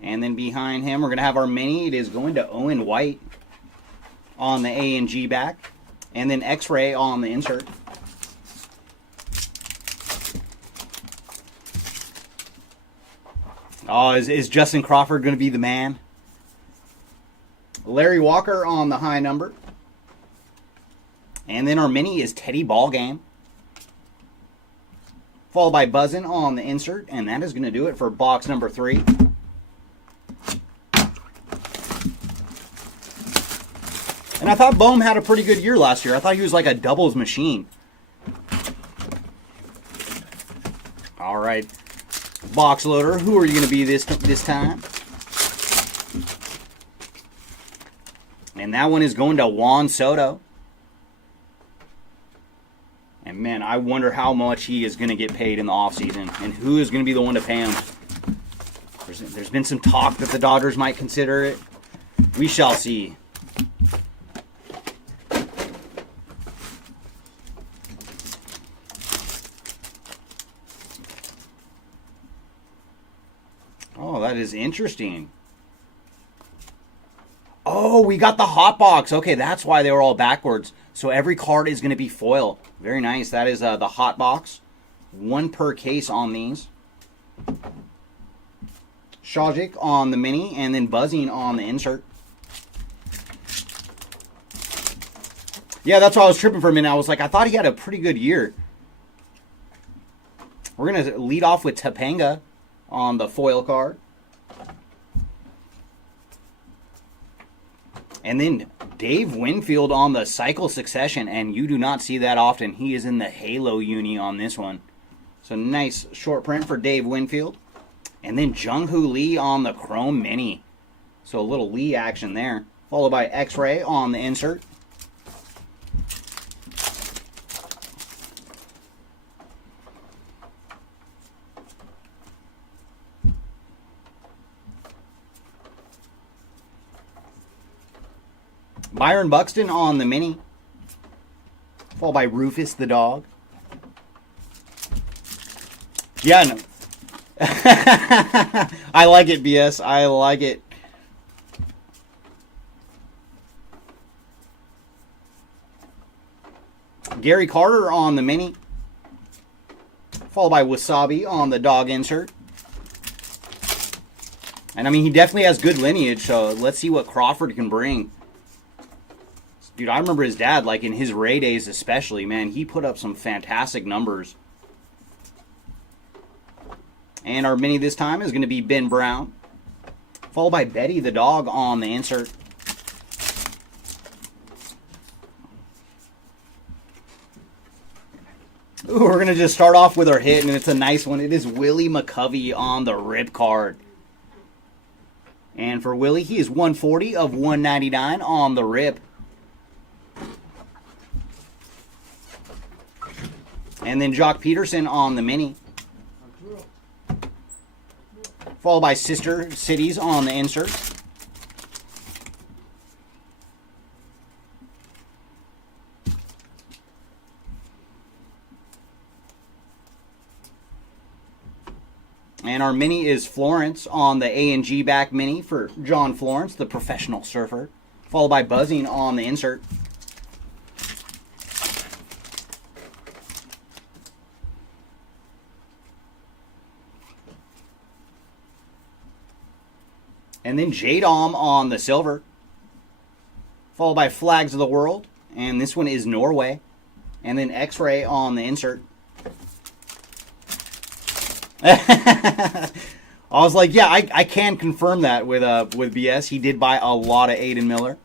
And then behind him, we're going to have our mini. It is going to Owen White on the A and G back. And then X-Ray on the insert. Oh, is Justin Crawford going to be the man? Larry Walker on the high number. And then our mini is Teddy Ballgame. Followed by Buzzin' on the insert. And that is going to do it for box number 3. And I thought Bohm had a pretty good year last year. I thought he was like a doubles machine. All right. Box loader, who are you going to be this time? And that one is going to Juan Soto. And man, I wonder how much he is going to get paid in the offseason. And who is going to be the one to pay him. There's been some talk that the Dodgers might consider it. We shall see. Oh, that is interesting. Oh, we got the hot box. Okay, that's why they were all backwards. So every card is going to be foil. Very nice. That is the hot box. 1 per case on these. Shawjic on the mini, and then Buzzing on the insert. Yeah, that's why I was tripping for a minute. I was like, I thought he had a pretty good year. We're going to lead off with Topanga on the foil card. And then Dave Winfield on the Cycle Succession, and you do not see that often. He is in the Halo uni on this one. So nice short print for Dave Winfield. And then Jung-Hoo Lee on the Chrome Mini. So a little Lee action there. Followed by X-Ray on the insert. Byron Buxton on the mini. Followed by Rufus the dog. Yeah, no. I like it, BS. I like it. Gary Carter on the mini. Followed by Wasabi on the dog insert. And I mean, he definitely has good lineage, so let's see what Crawford can bring. Dude, I remember his dad, like in his Ray days especially, man, he put up some fantastic numbers. And our mini this time is going to be Ben Brown. Followed by Betty the dog on the insert. Ooh, we're going to just start off with our hit, and it's a nice one. It is Willie McCovey on the rip card. And for Willie, he is 140 of 199 on the rip. And then Jock Peterson on the mini. Followed by Sister Cities on the insert. And our mini is Florence on the A&G back mini for John Florence, the professional surfer. Followed by Buzzing on the insert. And then J-Dom on the silver. Followed by Flags of the World. And this one is Norway. And then X-Ray on the insert. I was like, yeah, I can confirm that with BS. He did buy a lot of Aiden Miller.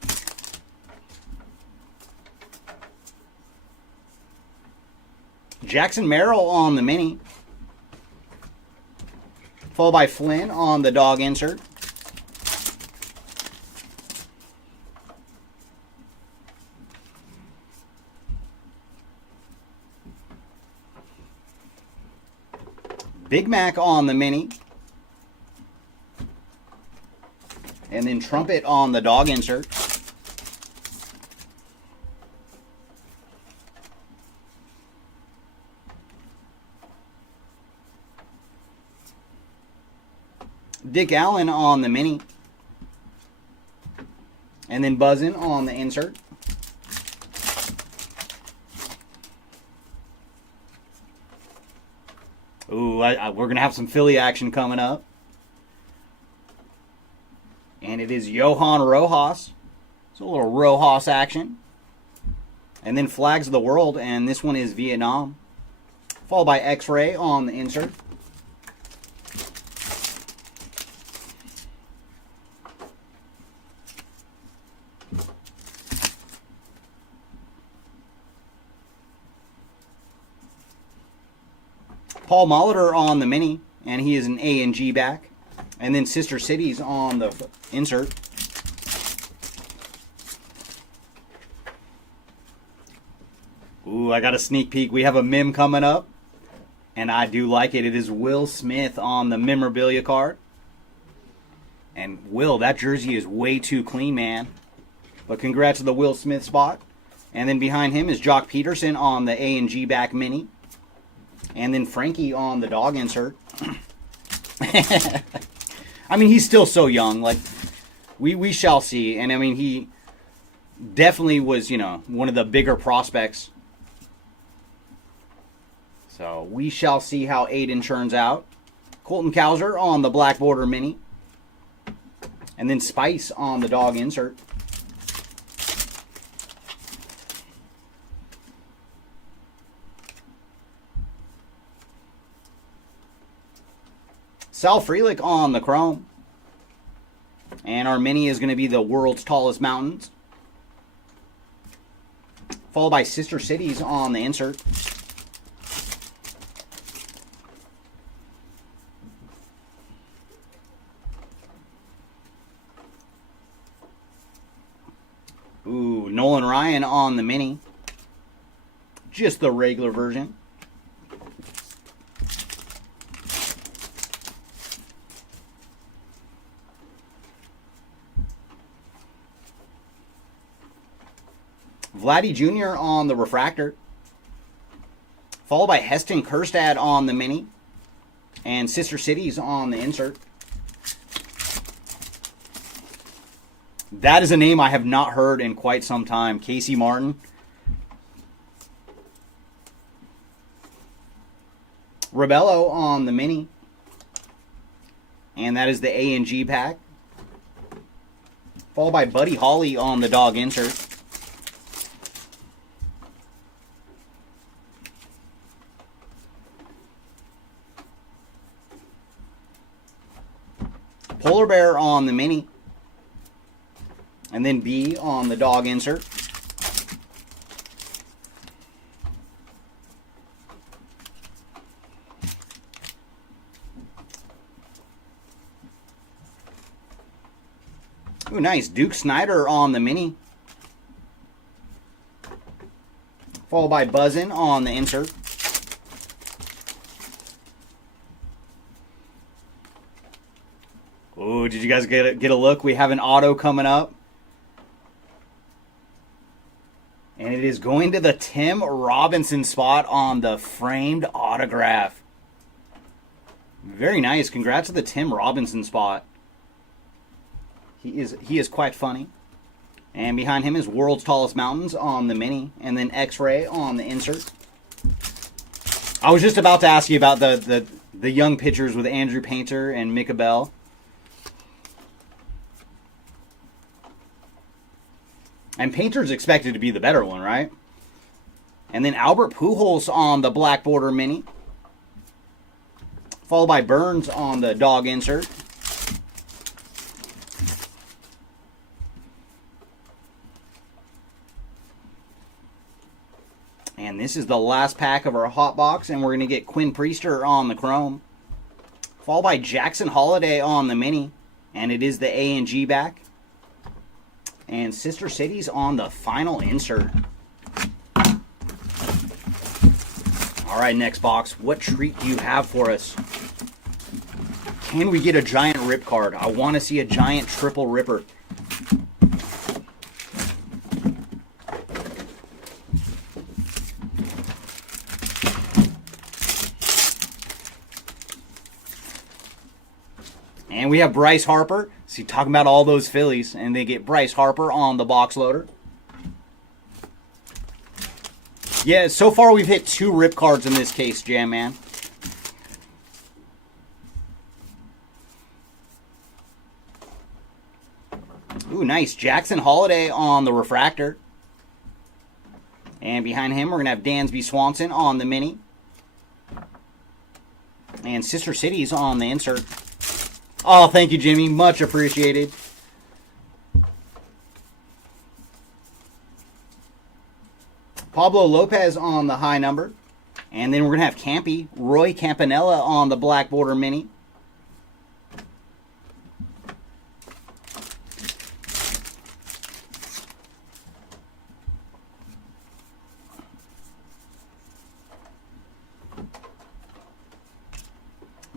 Jackson Merrill on the mini. Followed by Flynn on the dog insert. Big Mac on the mini. And then Trumpet on the dog insert. Dick Allen on the mini. And then Buzzin' on the insert. Ooh, we're going to have some Philly action coming up. And it is Johan Rojas. So a little Rojas action. And then Flags of the World, and this one is Vietnam. Followed by X-Ray on the insert. Paul Molitor on the mini, and he is an A&G back. And then Sister Cities on the insert. Ooh, I got a sneak peek. We have a mem coming up, and I do like it. It is Will Smith on the memorabilia card. And Will, that jersey is way too clean, man. But congrats to the Will Smith spot. And then behind him is Jock Peterson on the A&G back mini. And then Frankie on the dog insert. I mean, he's still so young. Like, we shall see. And I mean, he definitely was, you know, one of the bigger prospects. So we shall see how Aiden turns out. Colton Cowser on the Black Border Mini. And then Spice on the dog insert. Sal Frelick on the chrome. And our mini is going to be the world's tallest mountains. Followed by Sister Cities on the insert. Ooh, Nolan Ryan on the mini. Just the regular version. Vladdy Jr. on the refractor. Followed by Heston Kjerstad on the mini. And Sister Cities on the insert. That is a name I have not heard in quite some time. Casey Martin. Rebello on the mini. And that is the A and G pack. Followed by Buddy Holly on the dog insert. Polar Bear on the mini. And then B on the dog insert. Ooh, nice. Duke Snyder on the mini. Followed by Buzzin' on the insert. Ooh, did you guys get a look? We have an auto coming up. And it is going to the Tim Robinson spot on the framed autograph. Very nice. Congrats to the Tim Robinson spot. He is quite funny. And behind him is World's Tallest Mountains on the mini. And then X-Ray on the insert. I was just about to ask you about the young pitchers with Andrew Painter and Micah Bell. And Painter's expected to be the better one, right? And then Albert Pujols on the Black Border Mini. Followed by Burns on the dog insert. And this is the last pack of our hot box. And we're going to get Quinn Priester on the chrome. Followed by Jackson Holiday on the mini. And it is the A and G back. And Sister Cities on the final insert. All right, next box. What treat do you have for us? Can we get a giant rip card? I want to see a giant triple ripper. And we have Bryce Harper. See, talking about all those Phillies. And they get Bryce Harper on the box loader. Yeah, so far we've hit 2 rip cards in this case, Jam Man. Ooh, nice. Jackson Holiday on the refractor. And behind him, we're going to have Dansby Swanson on the mini. And Sister Cities on the insert. Oh, thank you, Jimmy. Much appreciated. Pablo Lopez on the high number. And then we're going to have Campy, Roy Campanella on the Black Border Mini.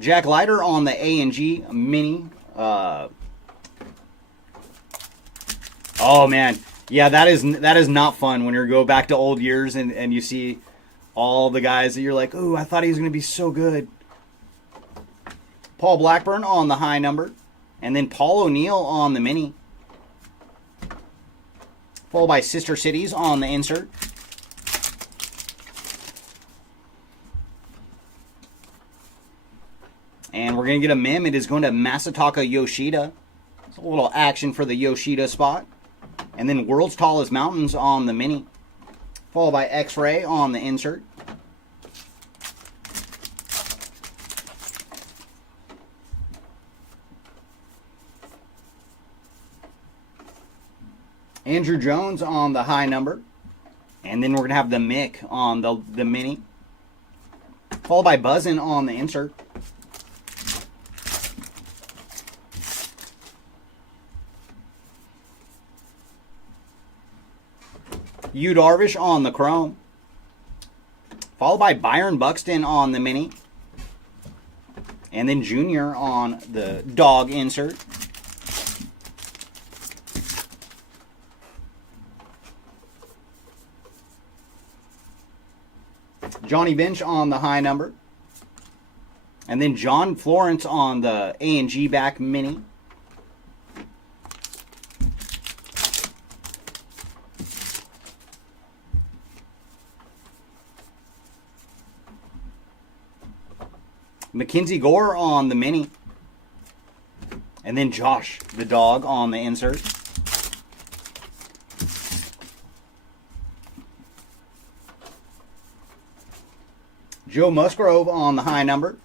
Jack Leiter on the A&G Mini. Oh, man. Yeah, that is not fun when you go back to old years and you see all the guys that you're like, oh, I thought he was going to be so good. Paul Blackburn on the high number. And then Paul O'Neill on the mini. Followed by Sister Cities on the insert. And we're going to get a mem. It is going to Masataka Yoshida. It's a little action for the Yoshida spot. And then World's Tallest Mountains on the mini. Followed by X-Ray on the insert. Andrew Jones on the high number. And then we're going to have the Mick on the mini. Followed by Buzzin' on the insert. Yu Darvish on the chrome. Followed by Byron Buxton on the mini. And then Junior on the dog insert. Johnny Bench on the high number. And then John Florence on the A&G back mini. Mackenzie Gore on the mini. And then Josh, the dog, on the insert. Joe Musgrove on the high number.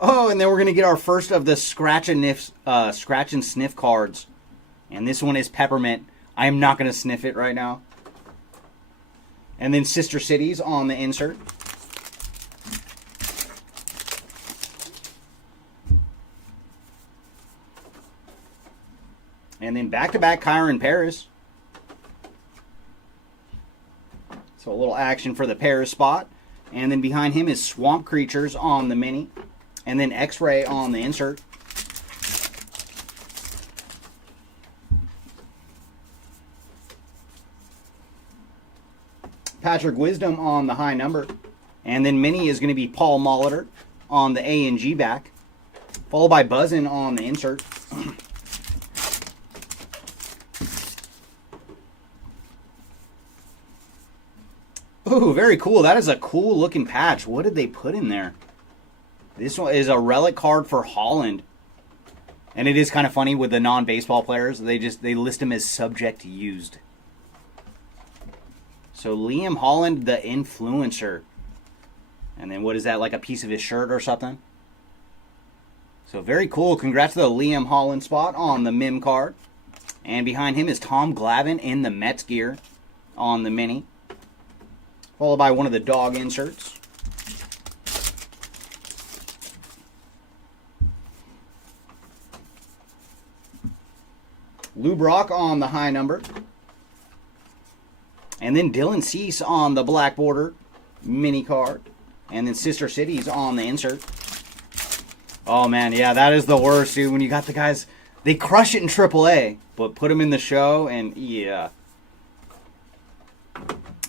Oh, and then we're going to get our first of the scratch and sniff cards. And this one is Peppermint. I am not going to sniff it right now. And then Sister Cities on the insert. And then back-to-back Kyron Paris. So a little action for the Paris spot. And then behind him is Swamp Creatures on the mini. And then X-Ray on the insert. Patrick Wisdom on the high number. And then mini is going to be Paul Molitor on the A&G back. Followed by Buzzin' on the insert. Ooh, very cool. That is a cool looking patch. What did they put in there? This one is a relic card for Holland. And it is kind of funny with the non-baseball players. They list them as subject used. So Liam Holland, the influencer. And then what is that, like a piece of his shirt or something? So very cool. Congrats to the Liam Holland spot on the Mim card. And behind him is Tom Glavine in the Mets gear on the mini. Followed by one of the dog inserts. Lou Brock on the high number. And then Dylan Cease on the black border mini card. And then Sister Cities on the insert. Oh man, yeah, that is the worst, dude. When you got the guys, they crush it in AAA, but put them in the show and yeah.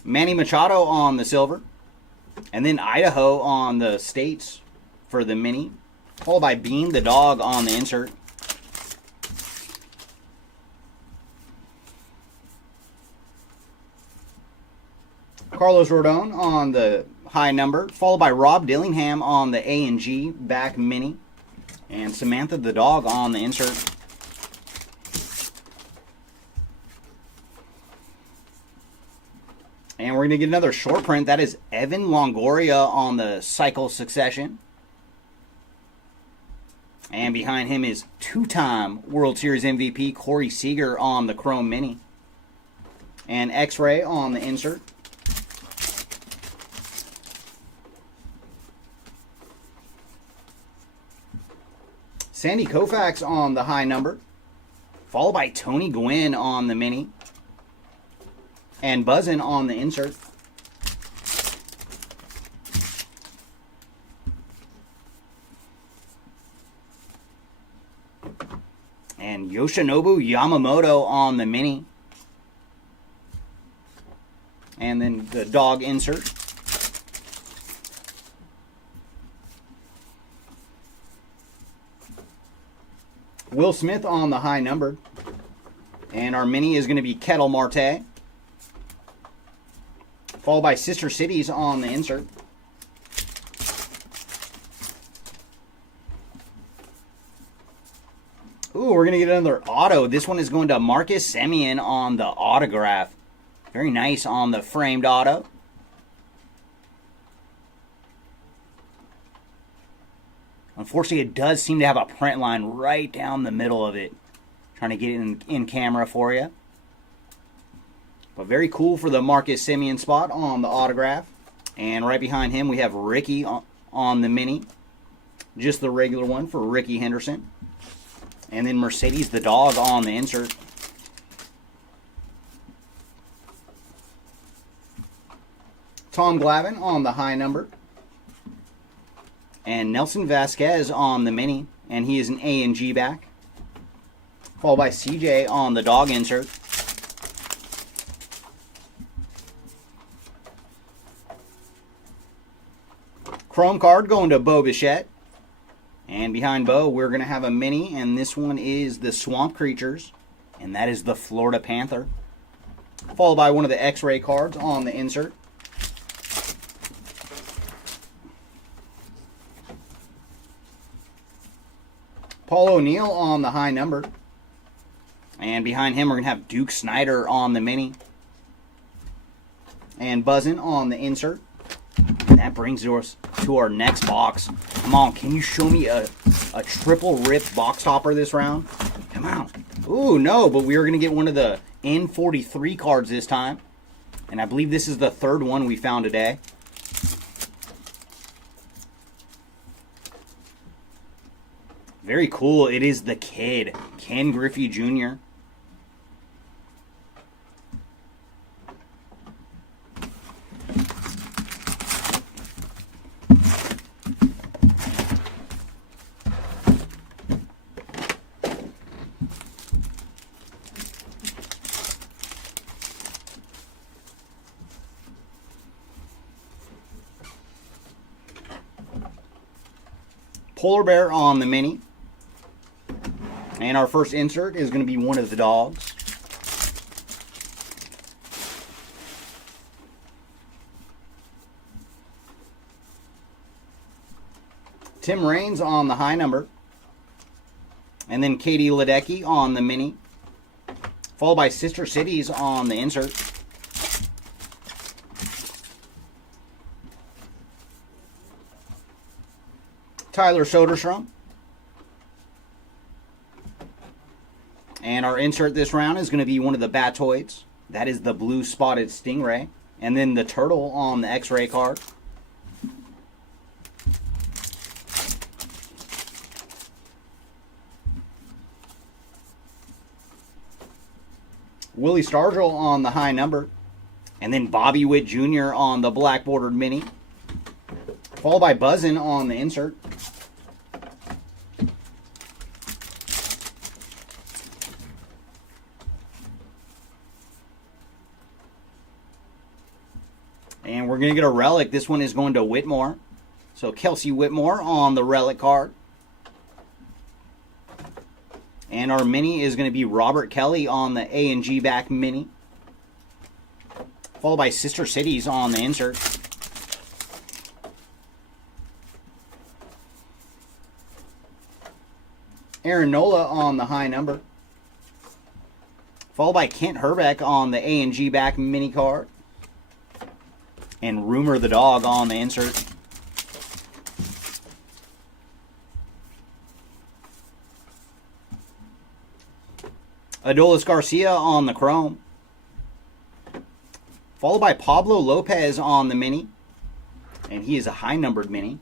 Manny Machado on the silver. And then Idaho on the States for the mini. Followed by Bean the dog on the insert. Carlos Rodon on the high number. Followed by Rob Dillingham on the A&G back mini. And Samantha the dog on the insert. And we're going to get another short print. That is Evan Longoria on the Cycle Succession. And behind him is two-time World Series MVP Corey Seager on the Chrome Mini. And X-Ray on the insert. Sandy Koufax on the high number. Followed by Tony Gwynn on the mini. And Buzzin' on the insert. And Yoshinobu Yamamoto on the mini. And then the dog insert. Will Smith on the high numbered. And our mini is going to be Kettle Marte. Followed by Sister Cities on the insert. Ooh, we're going to get another auto. This one is going to Marcus Semien on the autograph. Very nice on the framed auto. Unfortunately, it does seem to have a print line right down the middle of it. Trying to get it in camera for you. But very cool for the Marcus Semien spot on the autograph. And right behind him, we have Ricky on the mini. Just the regular one for Ricky Henderson. And then Mercedes the dog on the insert. Tom Glavine on the high number. And Nelson Vasquez on the mini. And he is an A and G back. Followed by CJ on the dog insert. Chrome card going to Bo Bichette. And behind Bo, we're going to have a mini. And this one is the Swamp Creatures. And that is the Florida Panther. Followed by one of the X-ray cards on the insert. Paul O'Neill on the high number. And behind him, we're going to have Duke Snyder on the mini. And Buzzin' on the insert. And that brings us to our next box. Come on, can you show me a triple rip box topper this round? Come on. Ooh, no, but we are going to get one of the N43 cards this time. And I believe this is the third one we found today. Very cool. It is the kid, Ken Griffey Jr. Polar Bear on the mini. And our first insert is going to be one of the dogs. Tim Raines on the high number. And then Katie Ledecky on the mini. Followed by Sister Cities on the insert. Tyler Soderstrom. And our insert this round is going to be one of the Batoids. That is the blue spotted Stingray. And then the turtle on the X-ray card. Willie Stargell on the high number. And then Bobby Witt Jr. on the black bordered mini. Followed by Buzzin' on the insert. And we're going to get a relic. This one is going to Whitmore. So Kelsey Whitmore on the relic card. And our mini is going to be Robert Kelly on the A and G back mini. Followed by Sister Cities on the insert. Aaron Nola on the high number. Followed by Kent Herbeck on the A and G back mini card. And Rumor the dog on the insert. Adolis Garcia on the chrome. Followed by Pablo Lopez on the mini. And he is a high numbered mini.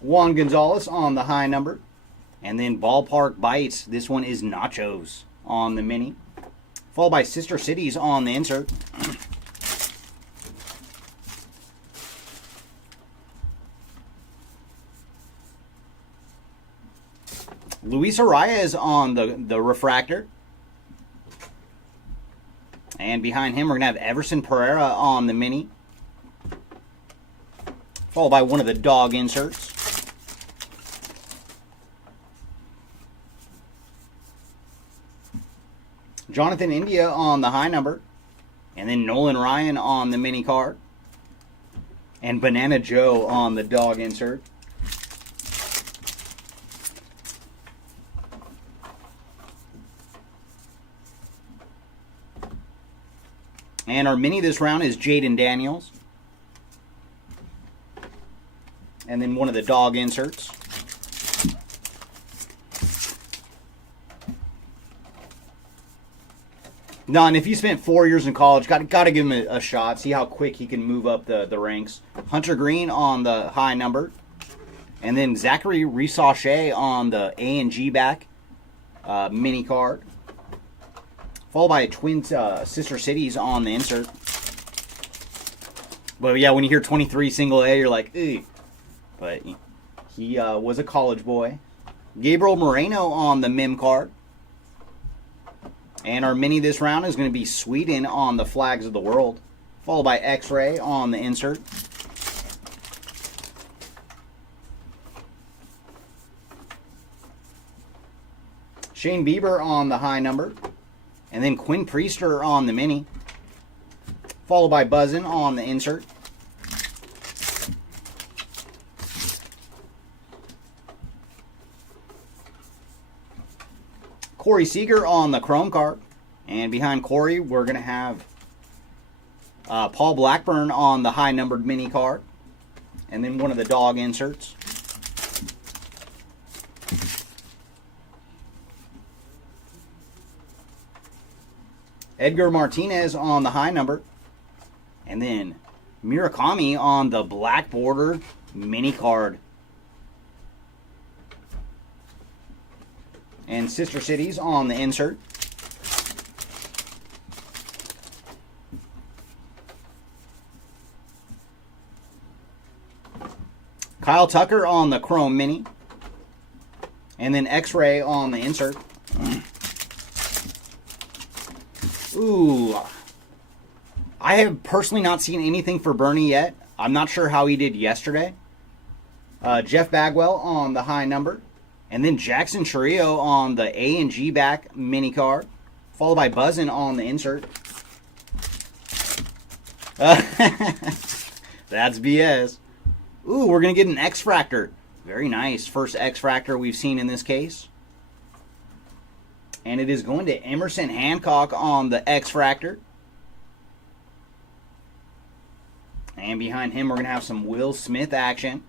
Juan Gonzalez on the high number. And then Ballpark Bites. This one is Nachos on the mini. Followed by Sister Cities on the insert. Luis Arias on the refractor. And behind him, we're going to have Everson Pereira on the mini. followed by one of the dog inserts. Jonathan India on the high number, and then Nolan Ryan on the mini card, and Banana Joe on the dog insert. And our mini this round is Jaden Daniels. And then one of the dog inserts. None. If you spent 4 years in college, got to give him a shot. See how quick he can move up the ranks. Hunter Green on the high number. And then Zachary Risauche on the A&G back mini card. Followed by a Twin Sister Cities on the insert. But yeah, when you hear 23 single A, you're like, ew. But he was a college boy. Gabriel Moreno on the Mim card. And our mini this round is going to be Sweden on the Flags of the World. Followed by X-Ray on the insert. Shane Bieber on the high number. And then Quinn Priester on the mini. Followed by Buzzin' on the insert. Corey Seager on the chrome card. And behind Corey, we're going to have Paul Blackburn on the high numbered mini card. And then one of the dog inserts. Edgar Martinez on the high number. And then Murakami on the black border mini card. And Sister Cities on the insert. Kyle Tucker on the chrome mini. And then X-Ray on the insert. Ooh. I have personally not seen anything for Bernie yet. I'm not sure how he did yesterday. Jeff Bagwell on the high number. And then Jackson Churio on the A&G back mini card. Followed by Buzzin' on the insert. That's BS. Ooh, we're going to get an X-Fractor. Very nice. First X-Fractor we've seen in this case. And it is going to Emerson Hancock on the X-Fractor. And behind him, we're going to have some Will Smith action.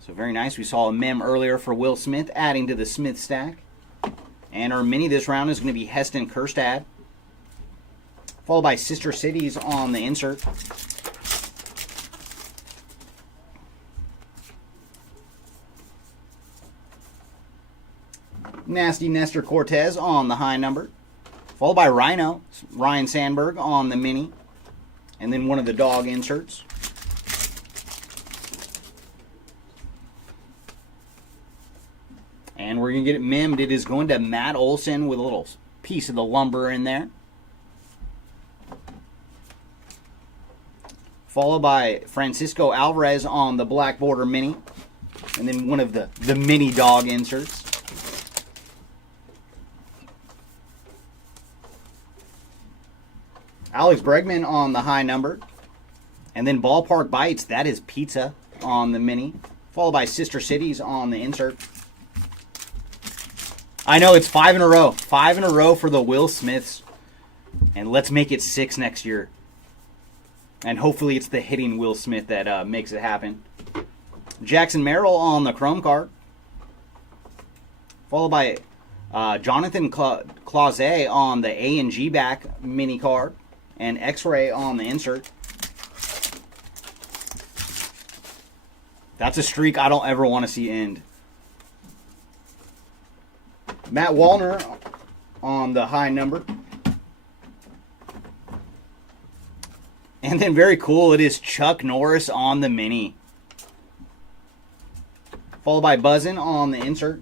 So very nice. We saw a mem earlier for Will Smith, adding to the Smith stack. And our mini this round is going to be Heston Kjerstad. Followed by Sister Cities on the insert. Nasty Nestor Cortez on the high number. Followed by Rhino, Ryan Sandberg on the mini. And then one of the dog inserts. And we're going to get it mimmed. It is going to Matt Olson with a little piece of the lumber in there. Followed by Francisco Alvarez on the black border mini. And then one of the mini dog inserts. Alex Bregman on the high number. And then Ballpark Bites, that is Pizza on the mini. Followed by Sister Cities on the insert. I know, it's 5 in a row. 5 in a row for the Will Smiths. And let's make it 6 next year. And hopefully it's the hitting Will Smith that makes it happen. Jackson Merrill on the chrome card. Followed by Jonathan Clauset on the A&G back mini card. And X-Ray on the insert. That's a streak I don't ever want to see end. Matt Wallner on the high number. And then very cool, it is Chuck Norris on the mini. Followed by Buzzin' on the insert.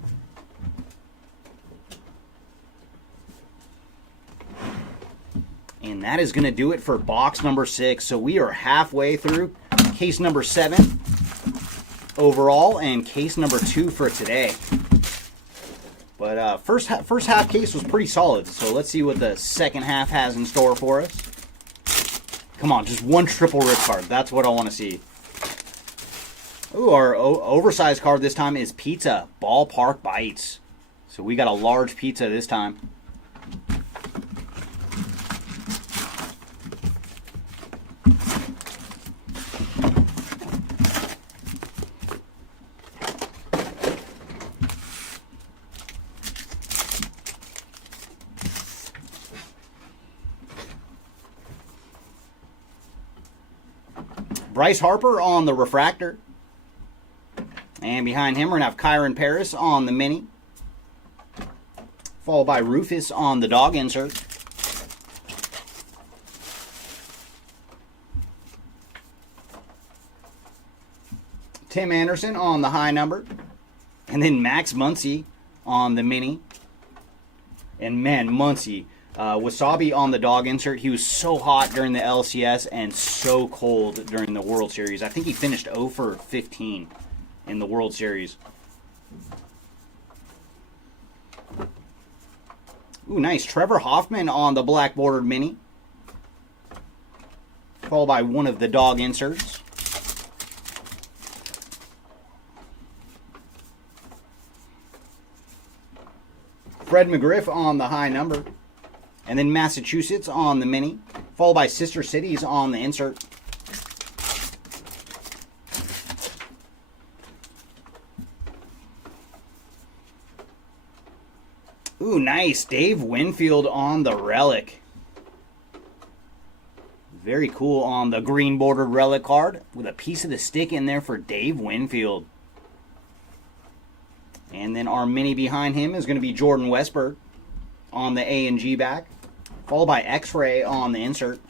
And that is going to do it for box number 6. So we are halfway through case number 7. overall and case number 2 for today. But first half case was pretty solid, so let's see what the second half has in store for us. Come on, just one triple rip card. That's what I want to see. Ooh, our oversized card this time is Pizza Ballpark Bites. So we got a large pizza this time. Bryce Harper on the refractor. And behind him, we're going to have Kyron Paris on the mini. Followed by Rufus on the dog insert. Tim Anderson on the high number. And then Max Muncy on the mini. And man, Muncy. Wasabi on the dog insert. He was so hot during the LCS and so cold during the World Series. I think he finished 0 for 15 in the World Series. Ooh, nice. Trevor Hoffman on the black bordered mini. Followed by one of the dog inserts. Fred McGriff on the high number. And then Massachusetts on the mini. Followed by Sister Cities on the insert. Ooh, nice. Dave Winfield on the relic. Very cool on the green bordered relic card with a piece of the stick in there for Dave Winfield. And then our mini behind him is going to be Jordan Westberg on the A and G back. Followed by X-Ray on the insert.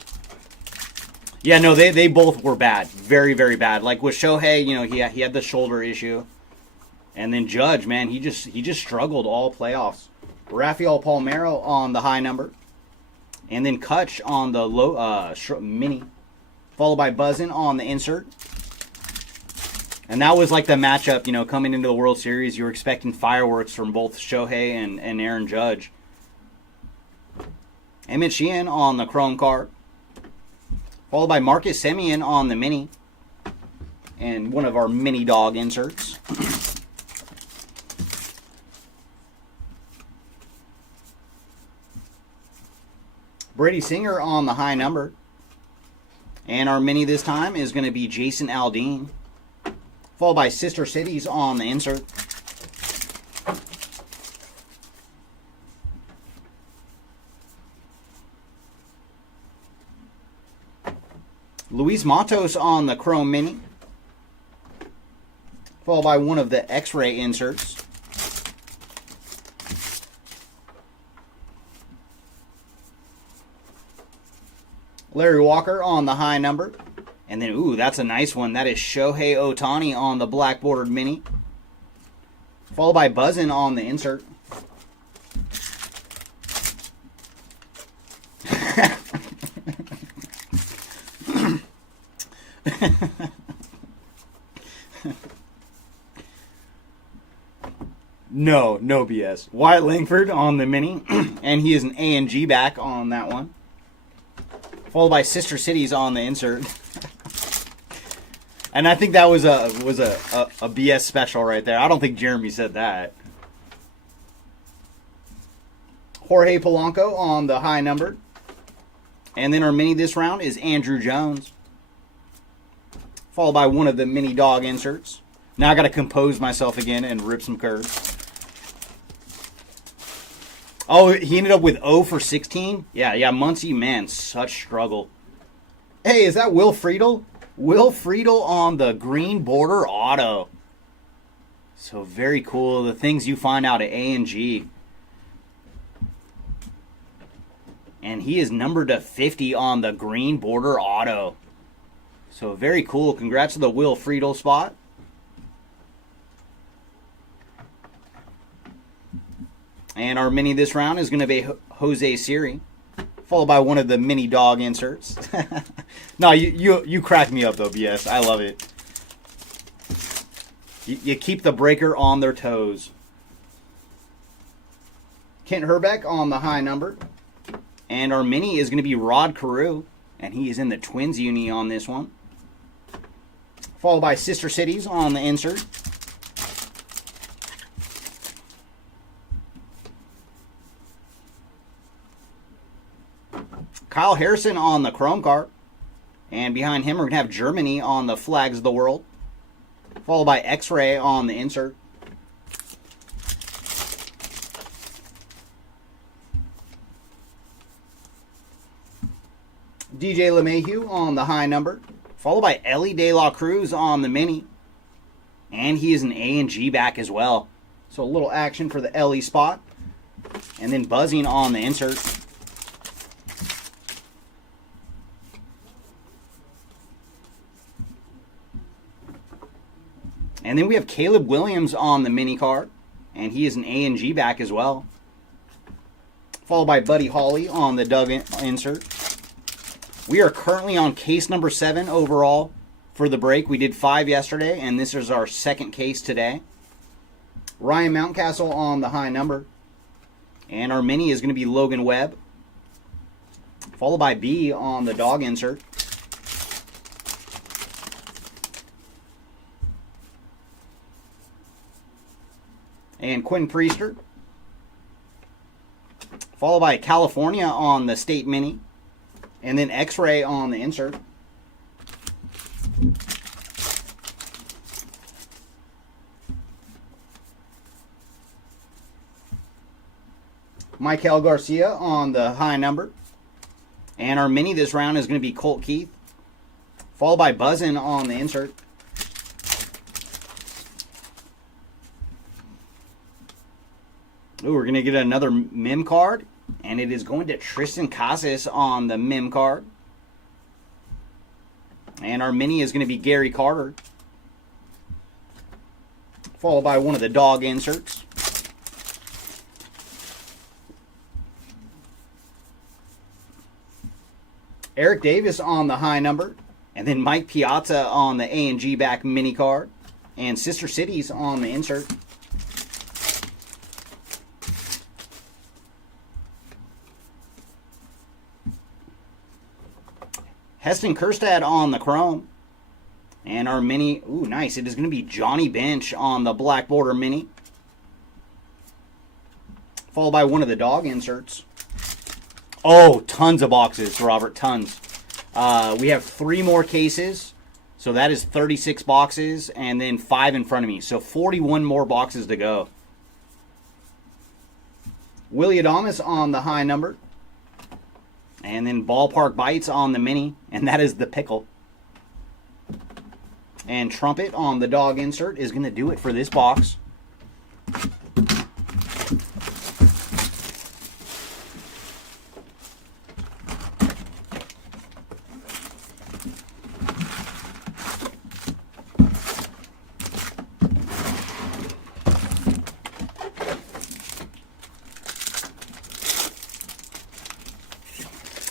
Yeah, no, they both were bad. Very, very bad. Like with Shohei, you know, he had the shoulder issue. And then Judge, man, he just struggled all playoffs. Rafael Palmeiro on the high number. And then Kutch on the low mini. Followed by Buzzin on the insert. And that was like the matchup, you know, coming into the World Series. You were expecting fireworks from both Shohei and Aaron Judge. Emmett Sheehan on the chrome card. Followed by Marcus Semien on the mini. And one of our mini dog inserts. Brady Singer on the high number. And our mini this time is going to be Jason Aldean. Followed by Sister Cities on the insert. Luis Matos on the chrome mini. Followed by one of the X-ray inserts. Larry Walker on the high number. And then, ooh, that's a nice one. That is Shohei Ohtani on the black bordered mini. Followed by Buzzin on the insert. No BS. Wyatt Langford on the mini. And he is an A and G back on that one. Followed by Sister Cities on the insert. And I think that was a BS special right there. I don't think Jeremy said that. Jorge Polanco on the high number. And then our mini this round is Andrew Jones. Followed by one of the mini dog inserts. Now I got to compose myself again and rip some curves. Oh, he ended up with 0 for 16? Yeah, Muncy, man, such struggle. Hey, is that Will Friedel? Will Friedel on the green border auto. So very cool. The things you find out at A&G. And he is numbered to 50 on the green border auto. So very cool. Congrats to the Will Friedel spot. And our mini this round is going to be Jose Siri, followed by one of the mini dog inserts. No, you crack me up though, BS. I love it. You keep the breaker on their toes. Kent Herbeck on the high number. And our mini is going to be Rod Carew. And he is in the Twins uni on this one. Followed by Sister Cities on the insert. Kyle Harrison on the Chrome card. And behind him, we're going to have Germany on the Flags of the World. Followed by X-Ray on the insert. DJ LeMahieu on the high number. Followed by Ellie De La Cruz on the mini. And he is an A and G back as well. So a little action for the Ellie spot. And then buzzing on the insert. And then we have Caleb Williams on the mini card. And he is an A and G back as well. Followed by Buddy Holly on the Doug insert. We are currently on case number 7 overall for the break. We did 5 yesterday, and this is our second case today. Ryan Mountcastle on the high number. And our mini is going to be Logan Webb. Followed by B on the dog insert. And Quinn Priester. Followed by California on the state mini. And then X-Ray on the insert. Michael Garcia on the high number. And our mini this round is going to be Colt Keith. Followed by Buzzin' on the insert. Ooh, we're going to get another Mim card. And it is going to Tristan Casas on the Mim card. And our mini is going to be Gary Carter. Followed by one of the dog inserts. Eric Davis on the high number. And then Mike Piazza on the A and G back mini card. And Sister Cities on the insert. Heston Kjerstad on the chrome. And our mini, ooh, nice. It is going to be Johnny Bench on the black border mini. Followed by one of the dog inserts. Oh, tons of boxes, Robert, tons. We have 3 more cases. So that is 36 boxes and then 5 in front of me. So 41 more boxes to go. Willie Adamas on the high number. And then Ballpark Bites on the mini. And that is the pickle. And Trumpet on the dog insert is going to do it for this box.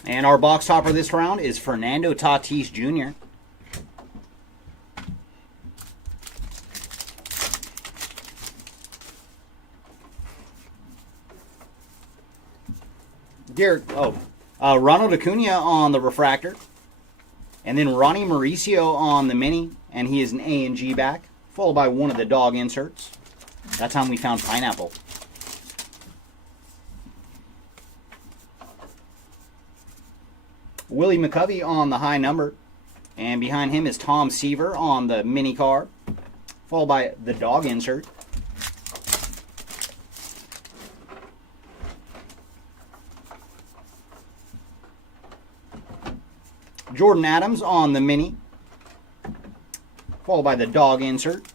And our box topper this round is Fernando Tatis Jr. Ronald Acuna on the refractor. And then Ronnie Mauricio on the mini. And he is an A and G back. Followed by one of the dog inserts. That time we found pineapple. Willie McCovey on the high number. And behind him is Tom Seaver on the mini card. Followed by the dog insert. Jordan Adams on the mini. Followed by the dog insert.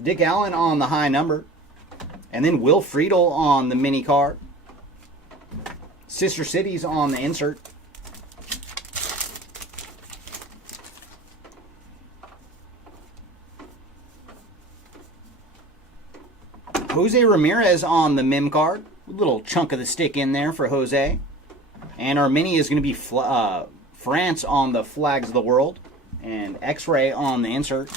Dick Allen on the high number. And then Will Friedel on the mini card. Sister Cities on the insert. Jose Ramirez on the Mim card. A little chunk of the stick in there for Jose. And our mini is going to be France on the flags of the world, and X-ray on the insert.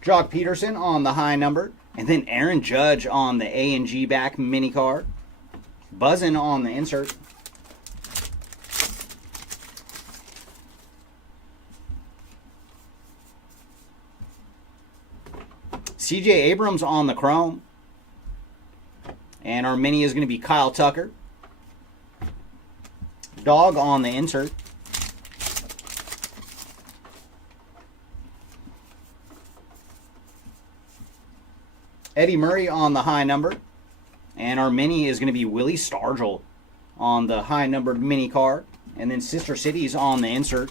Jock Peterson on the high number, and then Aaron Judge on the A and G back mini card. Buzzin' on the insert. CJ Abrams on the chrome. And our mini is going to be Kyle Tucker. Dog on the insert. Eddie Murray on the high number. And our mini is going to be Willie Stargell on the high numbered mini card. And then Sister Cities on the insert.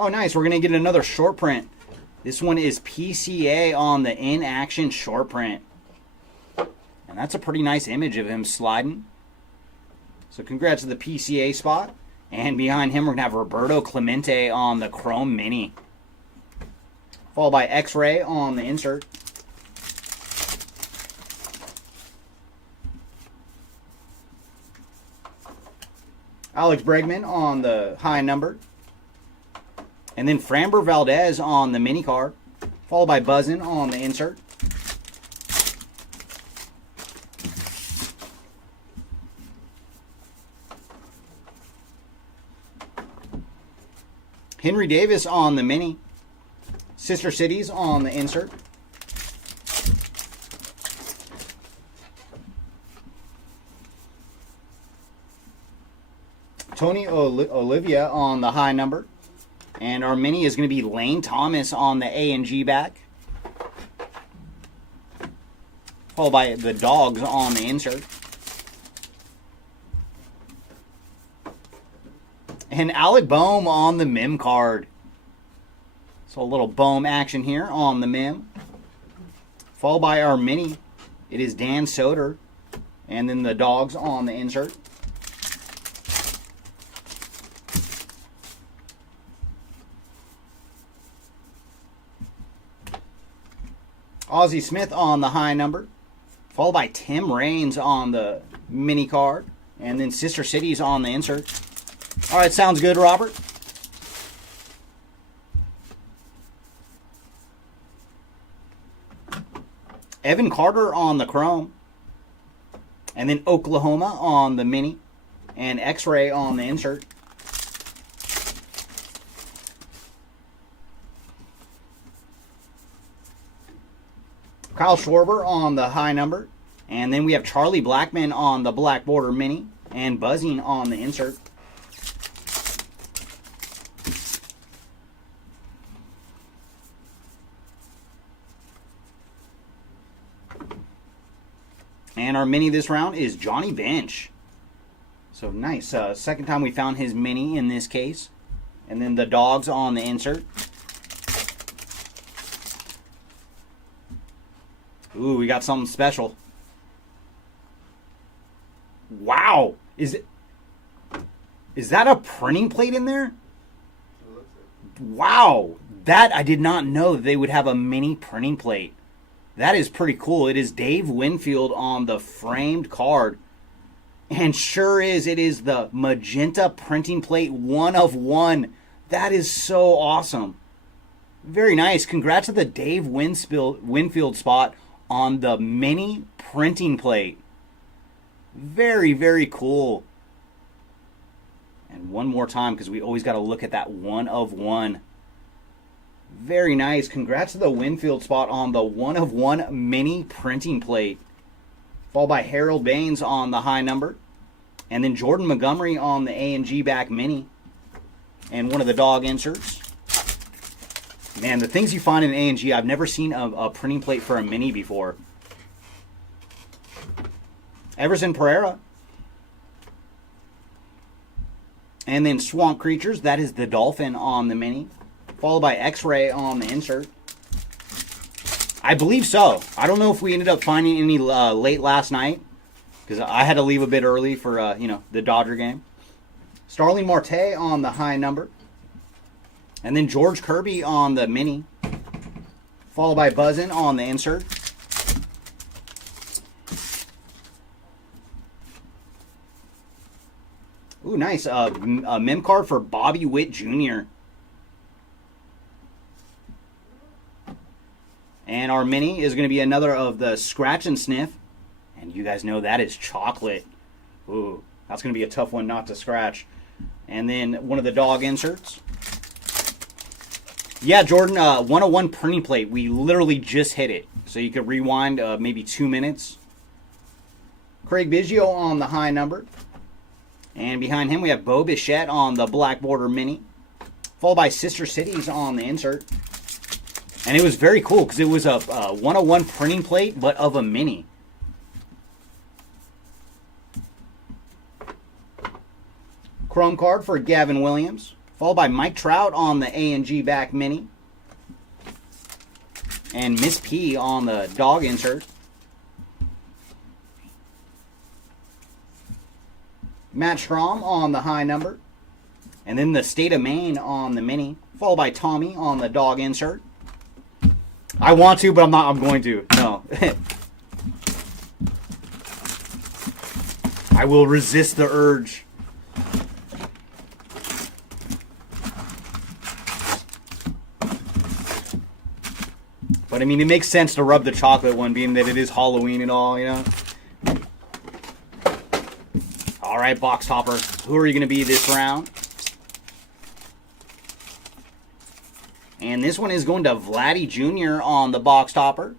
Oh, nice. We're going to get another short print. This one is PCA on the in-action short print. And that's a pretty nice image of him sliding. So congrats to the PCA spot. And behind him, we're going to have Roberto Clemente on the Chrome Mini. Followed by X-Ray on the insert. Alex Bregman on the high number. And then Framber Valdez on the mini card. Followed by Buzzin' on the insert. Henry Davis on the mini. Sister Cities on the insert. Tony Olivia on the high number. And our mini is going to be Lane Thomas on the A and G back. Followed by the Dogs on the insert. And Alec Boehm on the Mim card. So a little Boehm action here on the Mim. Followed by our mini. It is Dan Soder. And then the Dogs on the insert. Ozzie Smith on the high number. Followed by Tim Raines on the mini card. And then Sister Cities on the insert. All right, sounds good, Robert. Evan Carter on the chrome. And then Oklahoma on the mini. And X-Ray on the insert. Kyle Schwarber on the high number. And then we have Charlie Blackmon on the black border mini. And Buzzing on the insert. And our mini this round is Johnny Bench. So nice. Second time we found his mini in this case. And then the Dogs on the insert. Ooh, we got something special. Wow. Is that a printing plate in there? Wow. That I did not know that they would have a mini printing plate. That is pretty cool. It is Dave Winfield on the framed card. And sure is, it is the magenta printing plate 1 of 1. That is so awesome. Very nice. Congrats to the Dave Winfield spot on the mini printing plate. Very, very cool. And one more time, because we always got to look at that 1 of 1. Very nice. Congrats to the Winfield spot on the 1 of 1 mini printing plate. Followed by Harold Baines on the high number. And then Jordan Montgomery on the A and G back mini. And one of the dog inserts. Man, the things you find in A and G, I've never seen a printing plate for a mini before. Everson Pereira. And then Swamp Creatures, that is the Dolphin on the mini. Followed by X-Ray on the insert. I believe so. I don't know if we ended up finding any late last night. Because I had to leave a bit early for, the Dodger game. Starling Marte on the high number. And then George Kirby on the mini. Followed by Buzzin' on the insert. Ooh, nice. A mem card for Bobby Witt Jr. And our mini is going to be another of the Scratch and Sniff. And you guys know that is chocolate. Ooh, that's going to be a tough one not to scratch. And then one of the dog inserts. Yeah, Jordan, 101 printing plate. We literally just hit it. So you could rewind maybe 2 minutes. Craig Biggio on the high number. And behind him we have Bo Bichette on the black border mini. Followed by Sister Cities on the insert. And it was very cool because it was a 101 printing plate, but of a mini. Chrome card for Gavin Williams. Followed by Mike Trout on the A&G back mini. And Miss P on the dog insert. Matt Strom on the high number. And then the State of Maine on the mini. Followed by Tommy on the dog insert. I want to, but I'm not. I'm going to. No. I will resist the urge. But I mean, it makes sense to rub the chocolate one, being that it is Halloween and all, you know. All right, box topper. Who are you going to be this round? And this one is going to Vladdy Jr. on the box topper.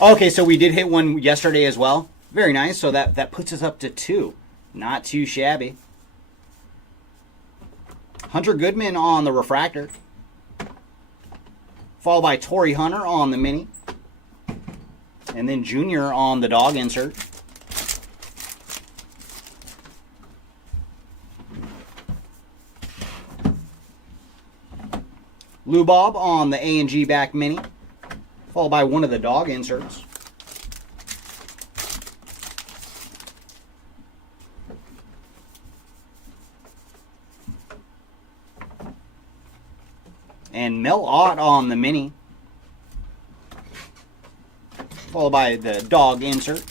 Okay, so we did hit one yesterday as well. Very nice. So that puts us up to 2. Not too shabby. Hunter Goodman on the refractor. Followed by Torrey Hunter on the mini. And then Junior on the dog insert. Lou Bob on the A&G back mini. Followed by one of the dog inserts. And Mel Ott on the mini. Followed by the dog insert.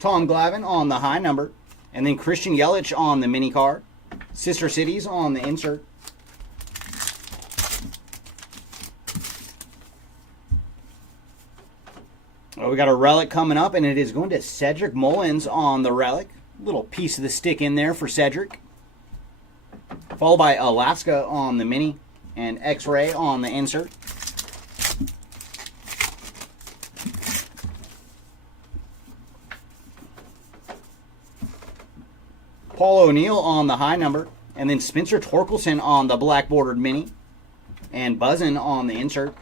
Tom Glavine on the high number. And then Christian Yelich on the mini card. Sister Cities on the insert. Oh, we got a relic coming up, and it is going to Cedric Mullins on the relic. Little piece of the stick in there for Cedric. Followed by Alaska on the mini. And X-Ray on the insert. Paul O'Neill on the high number. And then Spencer Torkelson on the black bordered mini. And Buzzin' on the insert.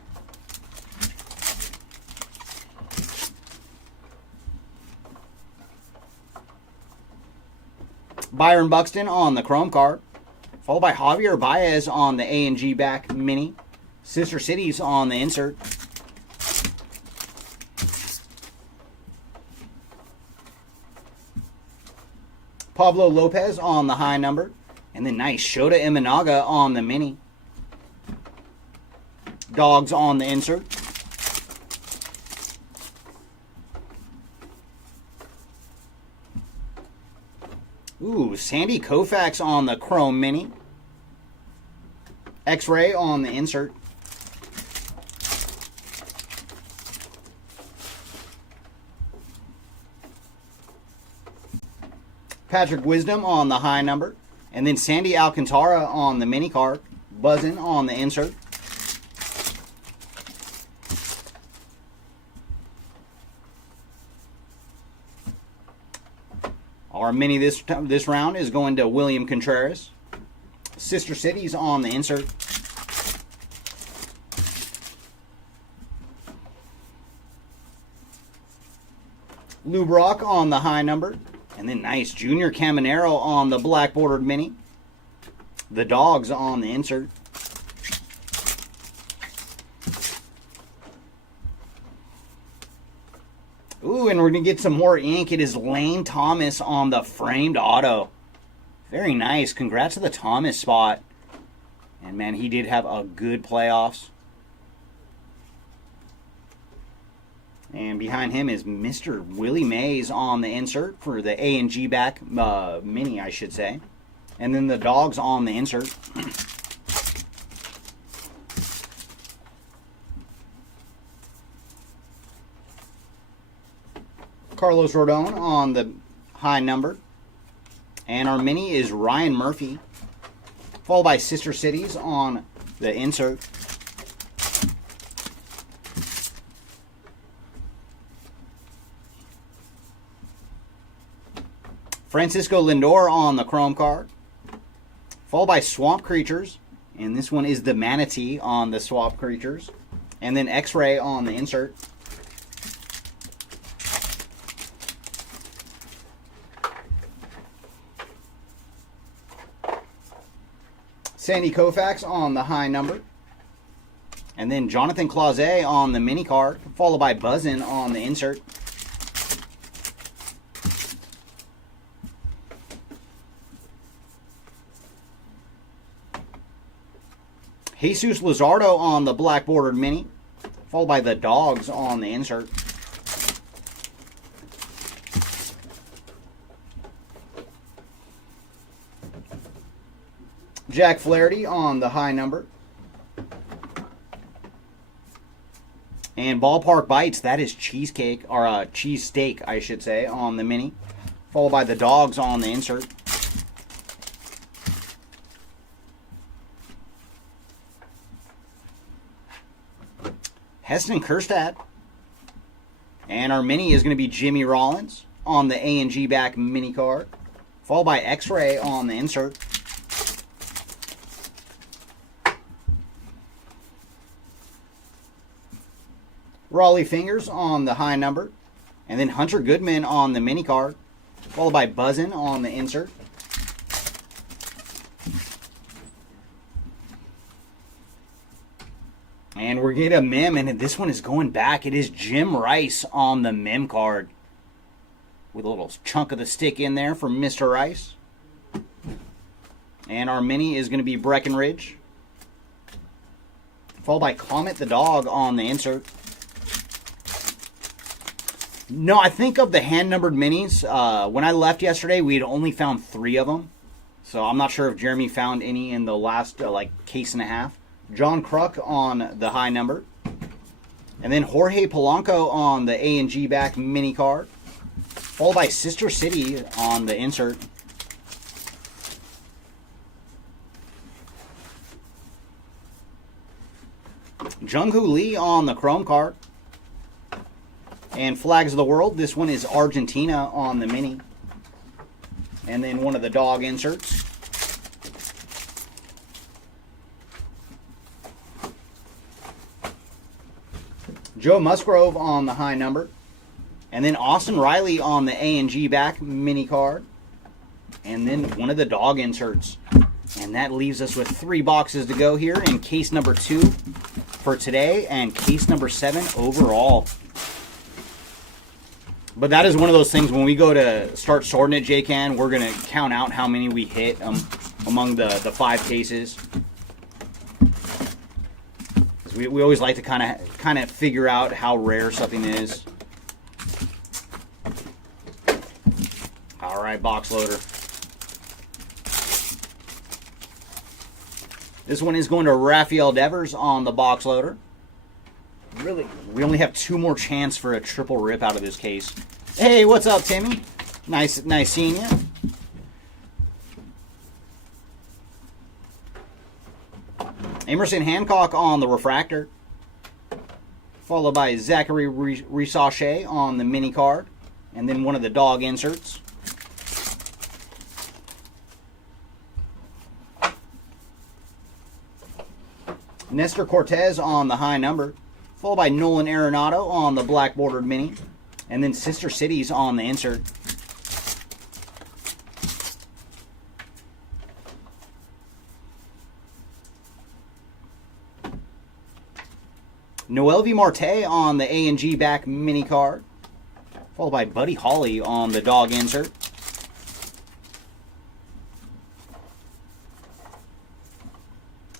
Byron Buxton on the chrome card. Followed by Javier Baez on the A&G back mini. Sister Cities on the insert. Pablo Lopez on the high number. And then nice Shota Imanaga on the mini. Dogs on the insert. Ooh, Sandy Koufax on the chrome mini. X-Ray on the insert. Patrick Wisdom on the high number. And then Sandy Alcantara on the mini card. Buzzin' on the insert. Our mini this round is going to William Contreras. Sister Cities on the insert. Lou Brock on the high number. And then nice Junior Caminero on the black bordered mini. The dogs on the insert. Ooh, and we're going to get some more ink. It is Lane Thomas on the framed auto. Very nice. Congrats to the Thomas spot. And, man, he did have a good playoffs. And behind him is Mr. Willie Mays on the insert for the A&G back mini, I should say. And then the dogs on the insert. Carlos Rodon on the high number. And our mini is Ryan Murphy, followed by Sister Cities on the insert. Francisco Lindor on the chrome card, followed by Swamp Creatures, and this one is the Manatee on the Swamp Creatures, and then X-Ray on the insert. Sandy Koufax on the high number, and then Jonathan Clauset on the mini card, followed by Buzzin on the insert. Jesus Luzardo on the black bordered mini, followed by the dogs on the insert. Jack Flaherty on the high number. And Ballpark Bites, that is cheesecake, or cheese steak, I should say, on the mini, followed by the dogs on the insert. Heston Kjerstad. And our mini is going to be Jimmy Rollins on the A&G back mini card, followed by X-Ray on the insert. Raleigh Fingers on the high number, and then Hunter Goodman on the mini card, followed by Buzzin on the insert. And we're getting a mem, and this one is going back. It is Jim Rice on the mem card, with a little chunk of the stick in there for Mr. Rice. And our mini is going to be Breckenridge, followed by Comet the dog on the insert. No, I think of the hand-numbered minis. When I left yesterday, we had only found 3 of them. So I'm not sure if Jeremy found any in the last, case and a half. John Kruk on the high number. And then Jorge Polanco on the A&G back mini card, followed by Sister City on the insert. Jung-Hoo Lee on the chrome card. And Flags of the World, this one is Argentina on the mini. And then one of the dog inserts. Joe Musgrove on the high number. And then Austin Riley on the A&G back mini card. And then one of the dog inserts. And that leaves us with 3 boxes to go here in case number 2 for today and case number 7 overall. But that is one of those things when we go to start sorting it, J-Can, we're going to count out how many we hit among the 5 cases. We always like to kind of figure out how rare something is. All right, box loader. This one is going to Rafael Devers on the box loader. Really, we only have 2 more chances for a triple rip out of this case. Hey, what's up, Timmy? Nice seeing you. Emerson Hancock on the refractor, followed by Zachary Risachet on the mini card, and then one of the dog inserts. Nestor Cortez on the high number, followed by Nolan Arenado on the black bordered mini, and then Sister Cities on the insert. Noelvi Marte on the A&G back mini card, Followed by Buddy Holly on the dog insert.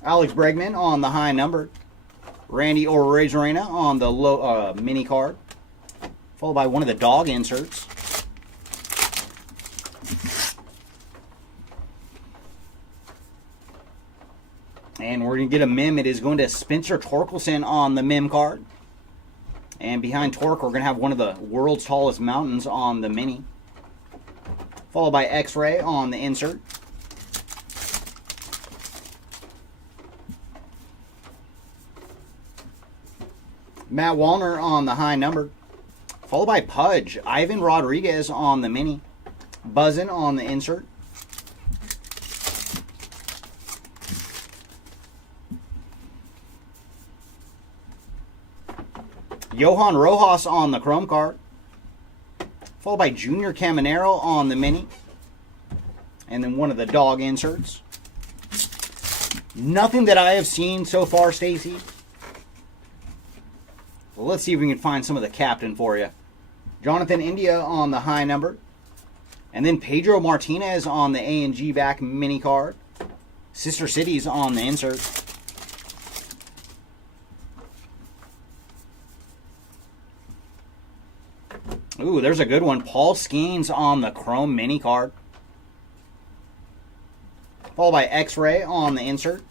Alex Bregman on the high number. Randy Orezarena on the low mini card. Followed by one of the dog inserts. And we're going to get a mim. It is going to Spencer Torkelson on the mim card. And behind Torque, we're going to have one of the world's tallest mountains on the mini. Followed by X-Ray on the insert. Matt Wallner on the high number. Followed by Pudge. Ivan Rodriguez on the mini. Buzzin' on the insert. Johan Rojas on the chrome card. Followed by Junior Caminero on the mini. And then one of the dog inserts. Nothing that I have seen so far, Stacy. Well, let's see if we can find some of the captain for you. Jonathan India on the high number. And then Pedro Martinez on the A&G back mini card. Sister Cities on the insert. Ooh, there's a good one. Paul Skeens on the chrome mini card. Followed by X-Ray on the insert.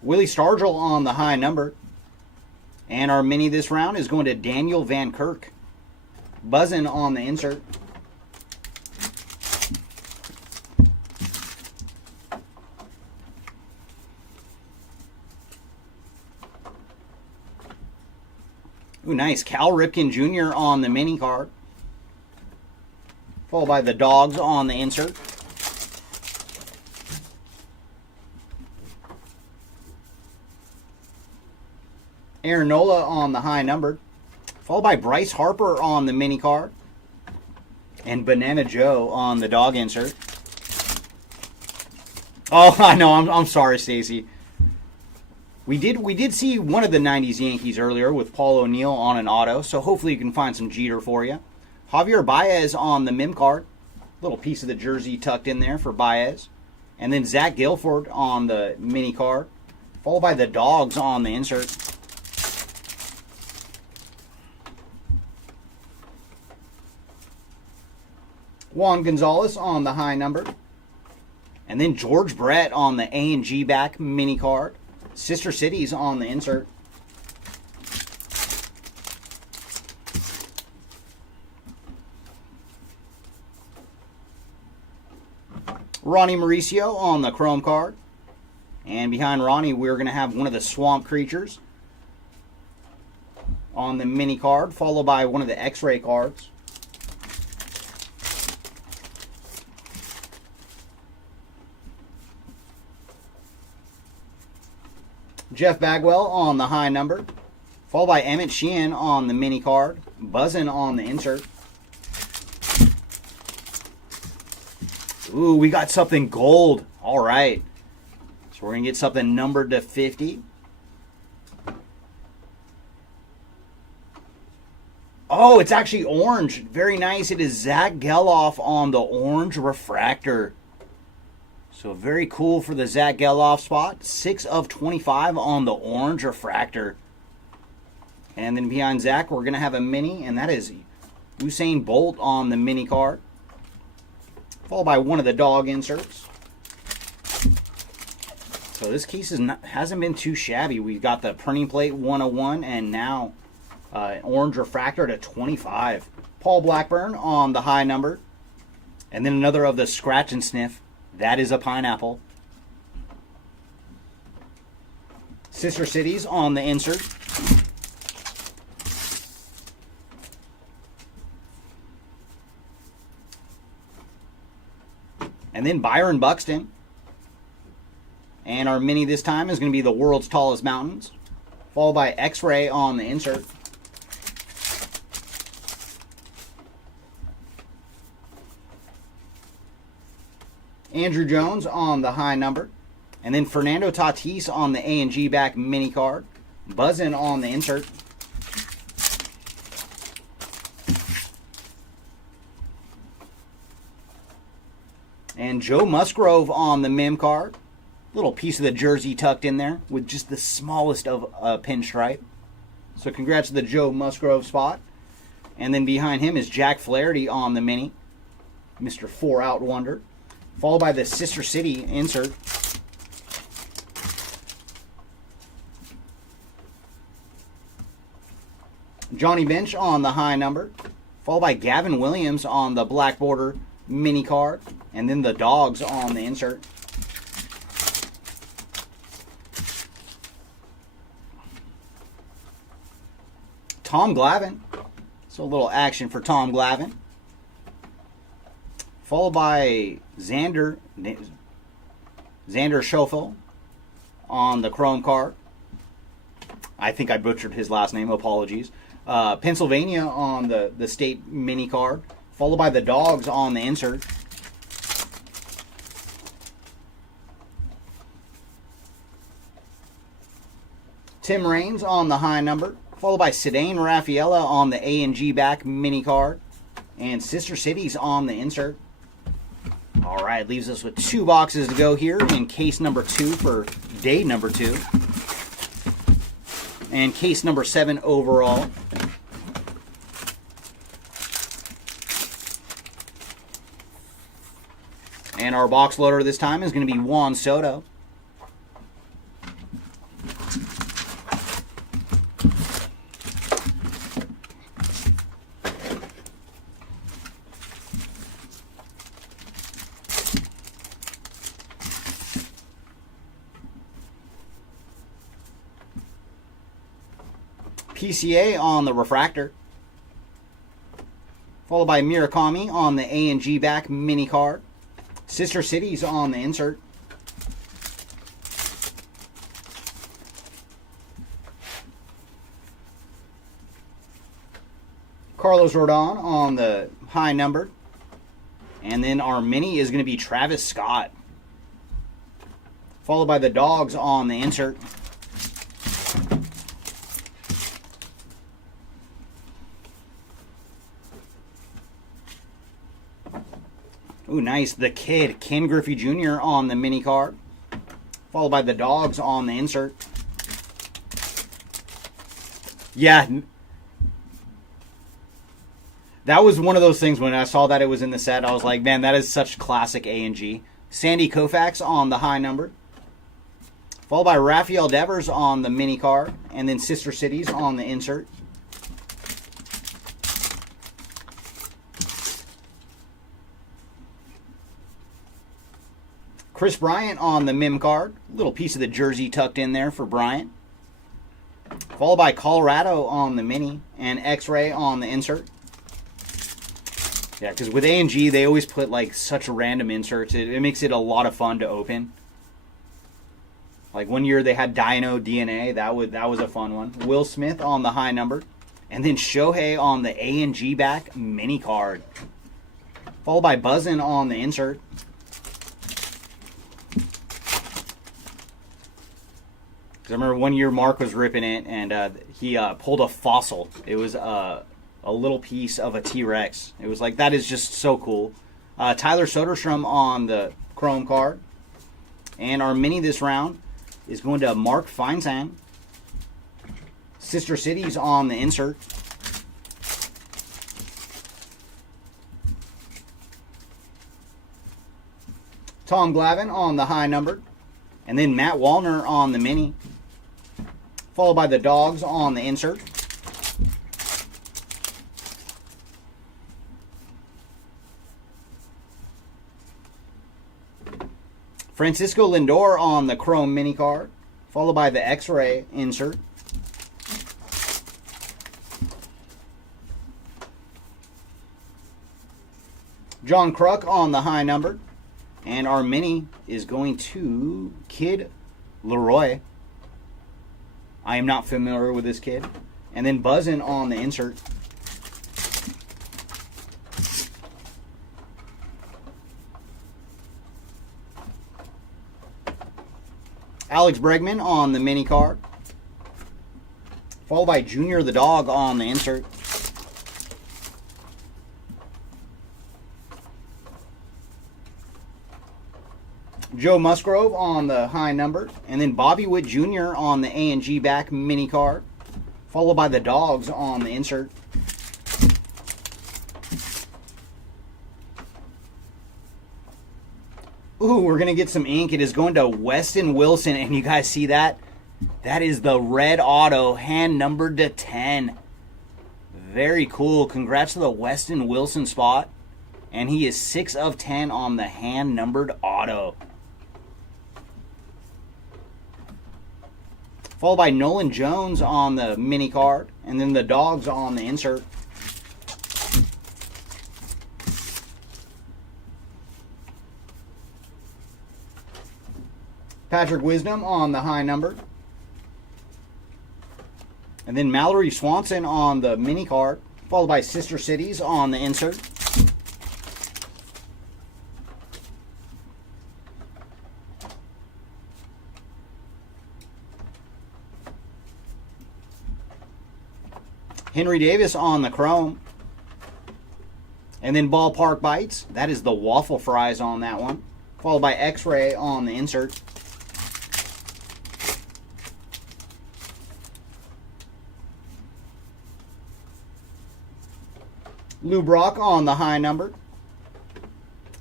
Willie Stargell on the high number. And our mini this round is going to Daniel Van Kirk. Buzzin' on the insert. Ooh, nice. Cal Ripken Jr. on the mini card. Followed by the dogs on the insert. Aaron Nola on the high numbered. Followed by Bryce Harper on the mini card. And Banana Joe on the dog insert. Oh, I know. I'm sorry, Stacy. We did see one of the 90s Yankees earlier with Paul O'Neill on an auto, so hopefully you can find some Jeter for you. Javier Baez on the mim card. Little piece of the jersey tucked in there for Baez. And then Zach Guilford on the mini card. Followed by the dogs on the insert. Juan Gonzalez on the high number. And then George Brett on the A&G back mini card. Sister Cities on the insert. Ronnie Mauricio on the chrome card. And behind Ronnie, we're going to have one of the Swamp Creatures on the mini card, followed by one of the X-Ray cards. Jeff Bagwell on the high number, followed by Emmett Sheehan on the mini card, Buzzin' on the insert. Ooh, we got something gold. All right. So we're going to get something numbered to 50. Oh, it's actually orange. Very nice. It is Zach Geloff on the orange refractor. So very cool for the Zach Geloff spot. 6 of 25 on the orange refractor. And then behind Zach, we're going to have a mini, and that is Usain Bolt on the mini card. Followed by one of the dog inserts. So this case hasn't been too shabby. We've got the printing plate 101 and now orange refractor to 25. Paul Blackburn on the high number. And then another of the scratch and sniff. That is a pineapple. Sister Cities on the insert. And then Byron Buxton. And our mini this time is going to be the world's tallest mountains. Followed by X-Ray on the insert. Andrew Jones on the high number. And then Fernando Tatis on the A&G back mini card. Buzzin on the insert. And Joe Musgrove on the mem card. Little piece of the jersey tucked in there with just the smallest of a pinstripe. So congrats to the Joe Musgrove spot. And then behind him is Jack Flaherty on the mini. Mr. 4-out wonder. Followed by the Sister City insert. Johnny Bench on the high number. Followed by Gavin Williams on the black border mini card. And then the Dogs on the insert. Tom Glavine. So a little action for Tom Glavine. Followed by Xander Schofel on the chrome card. I think I butchered his last name. Apologies. Pennsylvania on the state mini card. Followed by the Dogs on the insert. Tim Raines on the high number. Followed by Cedane Rafaela on the A&G back mini card. And Sister Cities on the insert. All right, leaves us with 2 boxes to go here in case number 2 for day number 2. And case number 7 overall. And our box loader this time is going to be Juan Soto. PCA on the refractor. Followed by Murakami on the A&G back mini card. Sister Cities on the insert. Carlos Rodon on the high number. And then our mini is going to be Travis Scott. Followed by the Dogs on the insert. Ooh, nice. The Kid, Ken Griffey Jr. on the mini card. Followed by the Dogs on the insert. Yeah. That was one of those things when I saw that it was in the set. I was like, man, that is such classic A&G. Sandy Koufax on the high number. Followed by Rafael Devers on the mini card. And then Sister Cities on the insert. Chris Bryant on the mem card. Little piece of the jersey tucked in there for Bryant. Followed by Colorado on the mini. And X-Ray on the insert. Yeah, because with A&G, they always put like such random inserts. It makes it a lot of fun to open. Like one year they had Dino DNA. That was a fun one. Will Smith on the high number. And then Shohei on the A&G back mini card. Followed by Buzzin on the insert. Because I remember one year Mark was ripping it, and he pulled a fossil. It was a little piece of a T-Rex. It was like, that is just so cool. Tyler Soderstrom on the chrome card. And our mini this round is going to Mark Feinsand. Sister Cities on the insert. Tom Glavine on the high number. And then Matt Wallner on the mini. Followed by the Dogs on the insert. Francisco Lindor on the chrome mini card. Followed by the X-Ray insert. John Kruk on the high number. And our mini is going to Kid Leroy. I am not familiar with this kid. And then Buzzin on the insert. Alex Bregman on the mini card. Followed by Junior the Dog on the insert. Joe Musgrove on the high number. And then Bobby Witt Jr. on the A&G back mini card. Followed by the Dogs on the insert. Ooh, we're going to get some ink. It is going to Weston Wilson. And you guys see that? That is the red auto, hand numbered to 10. Very cool. Congrats to the Weston Wilson spot. And he is 6 of 10 on the hand numbered auto. Followed by Nolan Jones on the mini card. And then the Dogs on the insert. Patrick Wisdom on the high number. And then Mallory Swanson on the mini card. Followed by Sister Cities on the insert. Henry Davis on the chrome. And then Ballpark Bites. That is the waffle fries on that one. Followed by X-Ray on the insert. Lou Brock on the high number.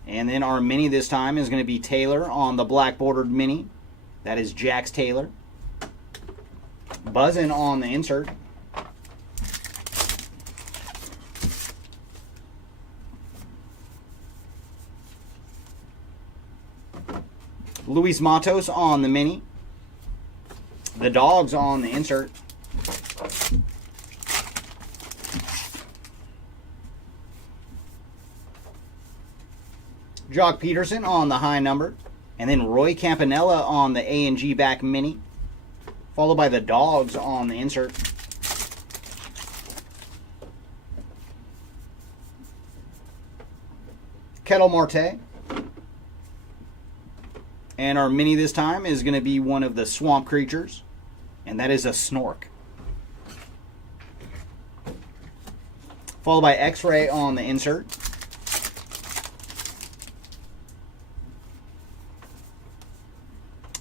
And then our mini this time is going to be Taylor on the black bordered mini. That is Jax Taylor. Buzzin' on the insert. Luis Matos on the mini. The Dogs on the insert. Jock Peterson on the high number. And then Roy Campanella on the A&G back mini. Followed by the Dogs on the insert. Kettle Marte. And our mini this time is going to be one of the Swamp Creatures. And that is a Snork. Followed by X-Ray on the insert.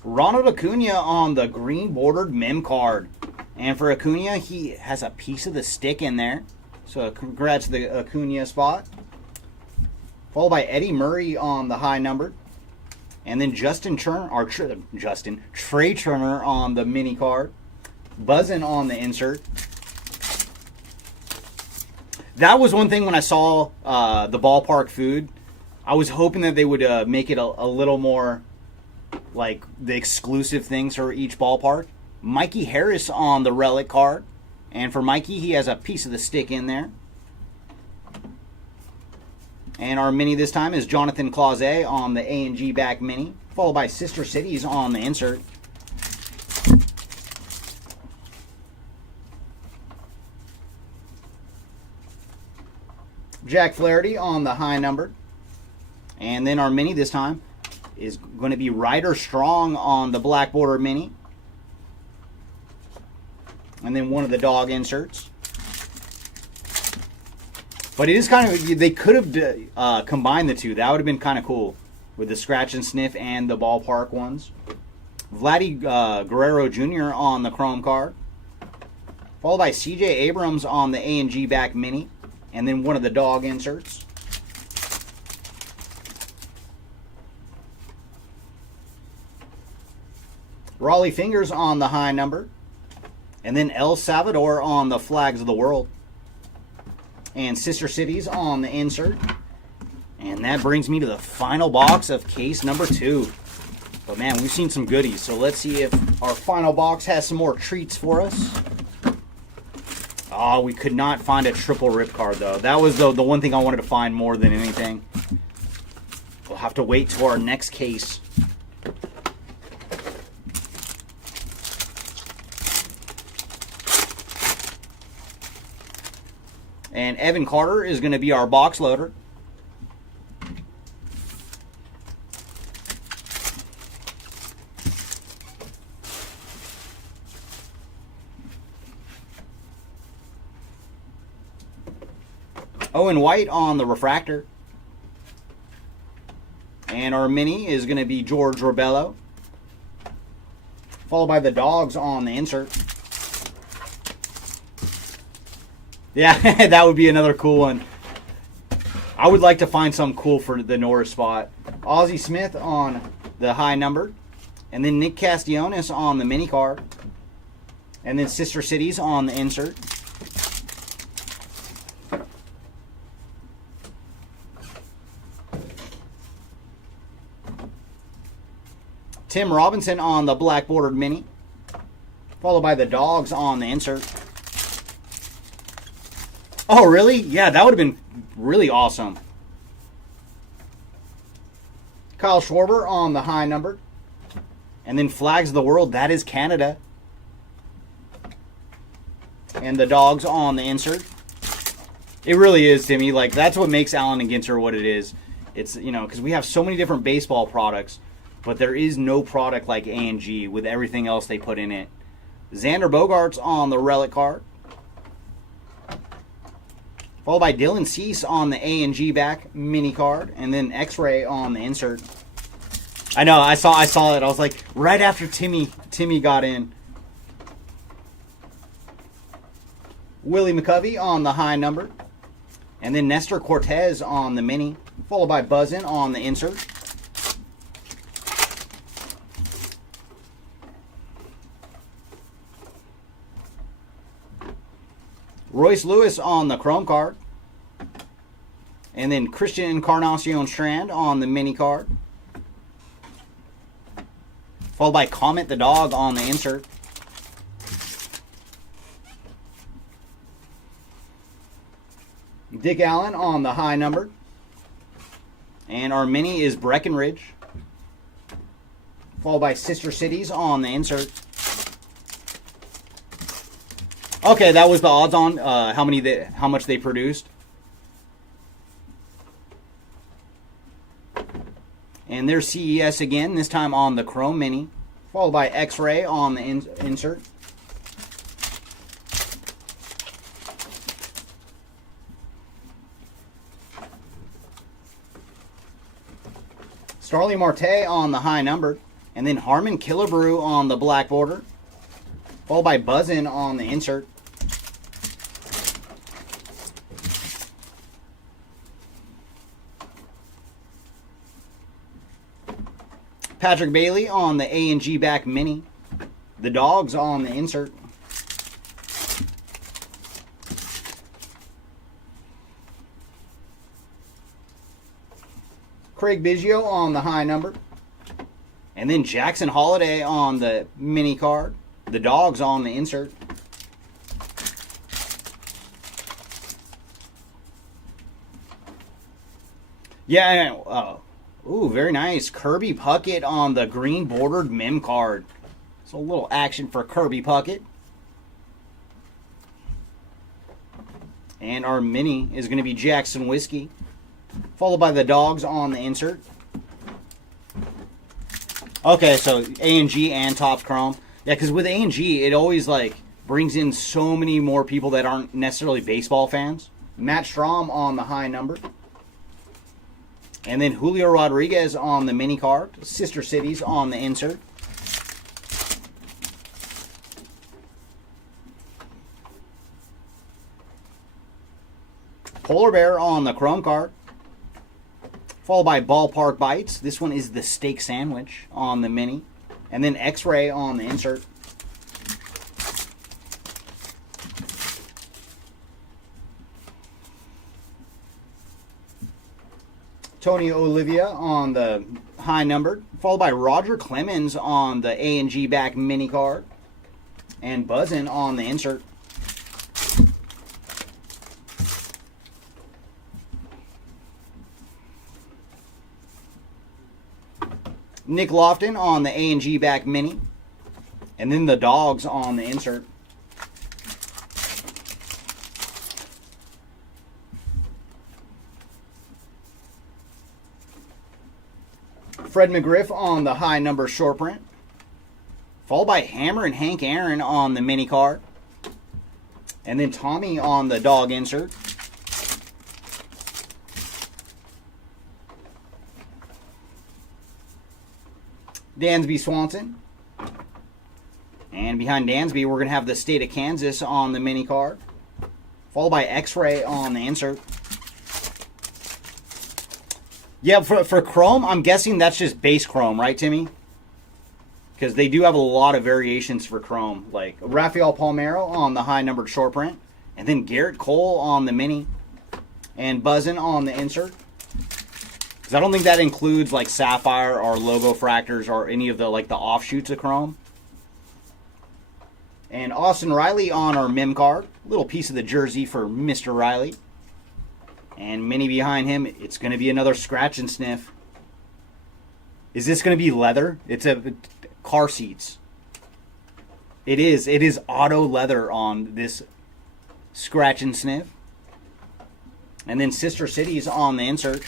Ronald Acuna on the green bordered mem card. And for Acuna, he has a piece of the stick in there. So congrats to the Acuna spot. Followed by Eddie Murray on the high numbered. And then Trey Turner on the mini card. Buzzin' on the insert. That was one thing when I saw the ballpark food. I was hoping that they would make it a little more like the exclusive things for each ballpark. Mikey Harris on the relic card. And for Mikey, he has a piece of the stick in there. And our mini this time is Jonathan Clauset on the A&G back mini. Followed by Sister Cities on the insert. Jack Flaherty on the high number. And then our mini this time is going to be Ryder Strong on the black border mini. And then one of the Dog inserts. But it is kind of, they could have combined the two. That would have been kind of cool with the scratch and sniff and the ballpark ones. Vladdy Guerrero Jr. on the chrome card. Followed by CJ Abrams on the A&G back mini. And then one of the Dog inserts. Raleigh Fingers on the high number. And then El Salvador on the Flags of the World. And Sister Cities on the insert. And that brings me to the final box of case number 2. But man, we've seen some goodies. So let's see if our final box has some more treats for us. Oh, we could not find a triple rip card though. That was the one thing I wanted to find more than anything. We'll have to wait to our next case. And Evan Carter is going to be our box loader. Owen White on the refractor. And our mini is going to be George Robello. Followed by the dogs on the insert. Yeah, that would be another cool one. I would like to find some cool for the Norris spot. Ozzie Smith on the high number. And then Nick Castellanos on the mini card. And then Sister Cities on the insert. Tim Robinson on the black bordered mini. Followed by the dogs on the insert. Oh, really? Yeah, that would have been really awesome. Kyle Schwarber on the high number. And then Flags of the World, that is Canada. And the dogs on the insert. It really is, Timmy. Like, that's what makes Allen and Ginter what it is. It's, you know, because we have so many different baseball products, but there is no product like A&G with everything else they put in it. Xander Bogaerts on the relic card. Followed by Dylan Cease on the A&G back mini card. And then X-Ray on the insert. I know, I saw it. I was like, right after Timmy got in. Willie McCovey on the high number. And then Nestor Cortez on the mini. Followed by Buzzin on the insert. Royce Lewis on the chrome card. And then Christian Encarnacion Strand on the mini card. Followed by Comet the Dog on the insert. Dick Allen on the high number. And our mini is Breckenridge. Followed by Sister Cities on the insert. Okay, that was the odds on how much they produced. And there's CES again, this time on the Chrome Mini. Followed by X-Ray on the insert. Starling Marte on the high number. And then Harmon Killebrew on the black border. Followed by Buzzin on the insert. Patrick Bailey on the A&G back mini. The dogs on the insert. Craig Biggio on the high number. And then Jackson Holiday on the mini card. The dogs on the insert. Yeah, ooh, very nice. Kirby Puckett on the green bordered mem card. So a little action for Kirby Puckett. And our mini is going to be Jackson Whiskey. Followed by the dogs on the insert. Okay, so A&G and Topps Chrome. Yeah, because with A&G, it always like brings in so many more people that aren't necessarily baseball fans. Matt Strahm on the high number. And then Julio Rodriguez on the mini card. Sister Cities on the insert. Polar Bear on the chrome card. Followed by Ballpark Bites. This one is the steak sandwich on the mini. And then X-Ray on the insert. Tony Olivia on the high numbered. Followed by Roger Clemens on the A&G back mini card. And Buzzin on the insert. Nick Lofton on the A&G back mini. And then the dogs on the insert. Fred McGriff on the high number short print. Followed by Hammer and Hank Aaron on the mini card. And then Tommy on the dog insert. Dansby Swanson. And behind Dansby, we're going to have the State of Kansas on the mini card, followed by X-Ray on the insert. Yeah, for Chrome, I'm guessing that's just base Chrome, right, Timmy? Because they do have a lot of variations for Chrome, like Rafael Palmeiro on the high-numbered short print, and then Garrett Cole on the mini, and Buzzin on the insert. Because I don't think that includes like Sapphire or Logo Fractors or any of the like the offshoots of Chrome. And Austin Riley on our Mim card. Little piece of the jersey for Mr. Riley. And mini behind him, it's going to be another scratch and sniff. Is this going to be leather? It's a car seats. It is. It is auto leather on this scratch and sniff. And then Sister Cities on the insert.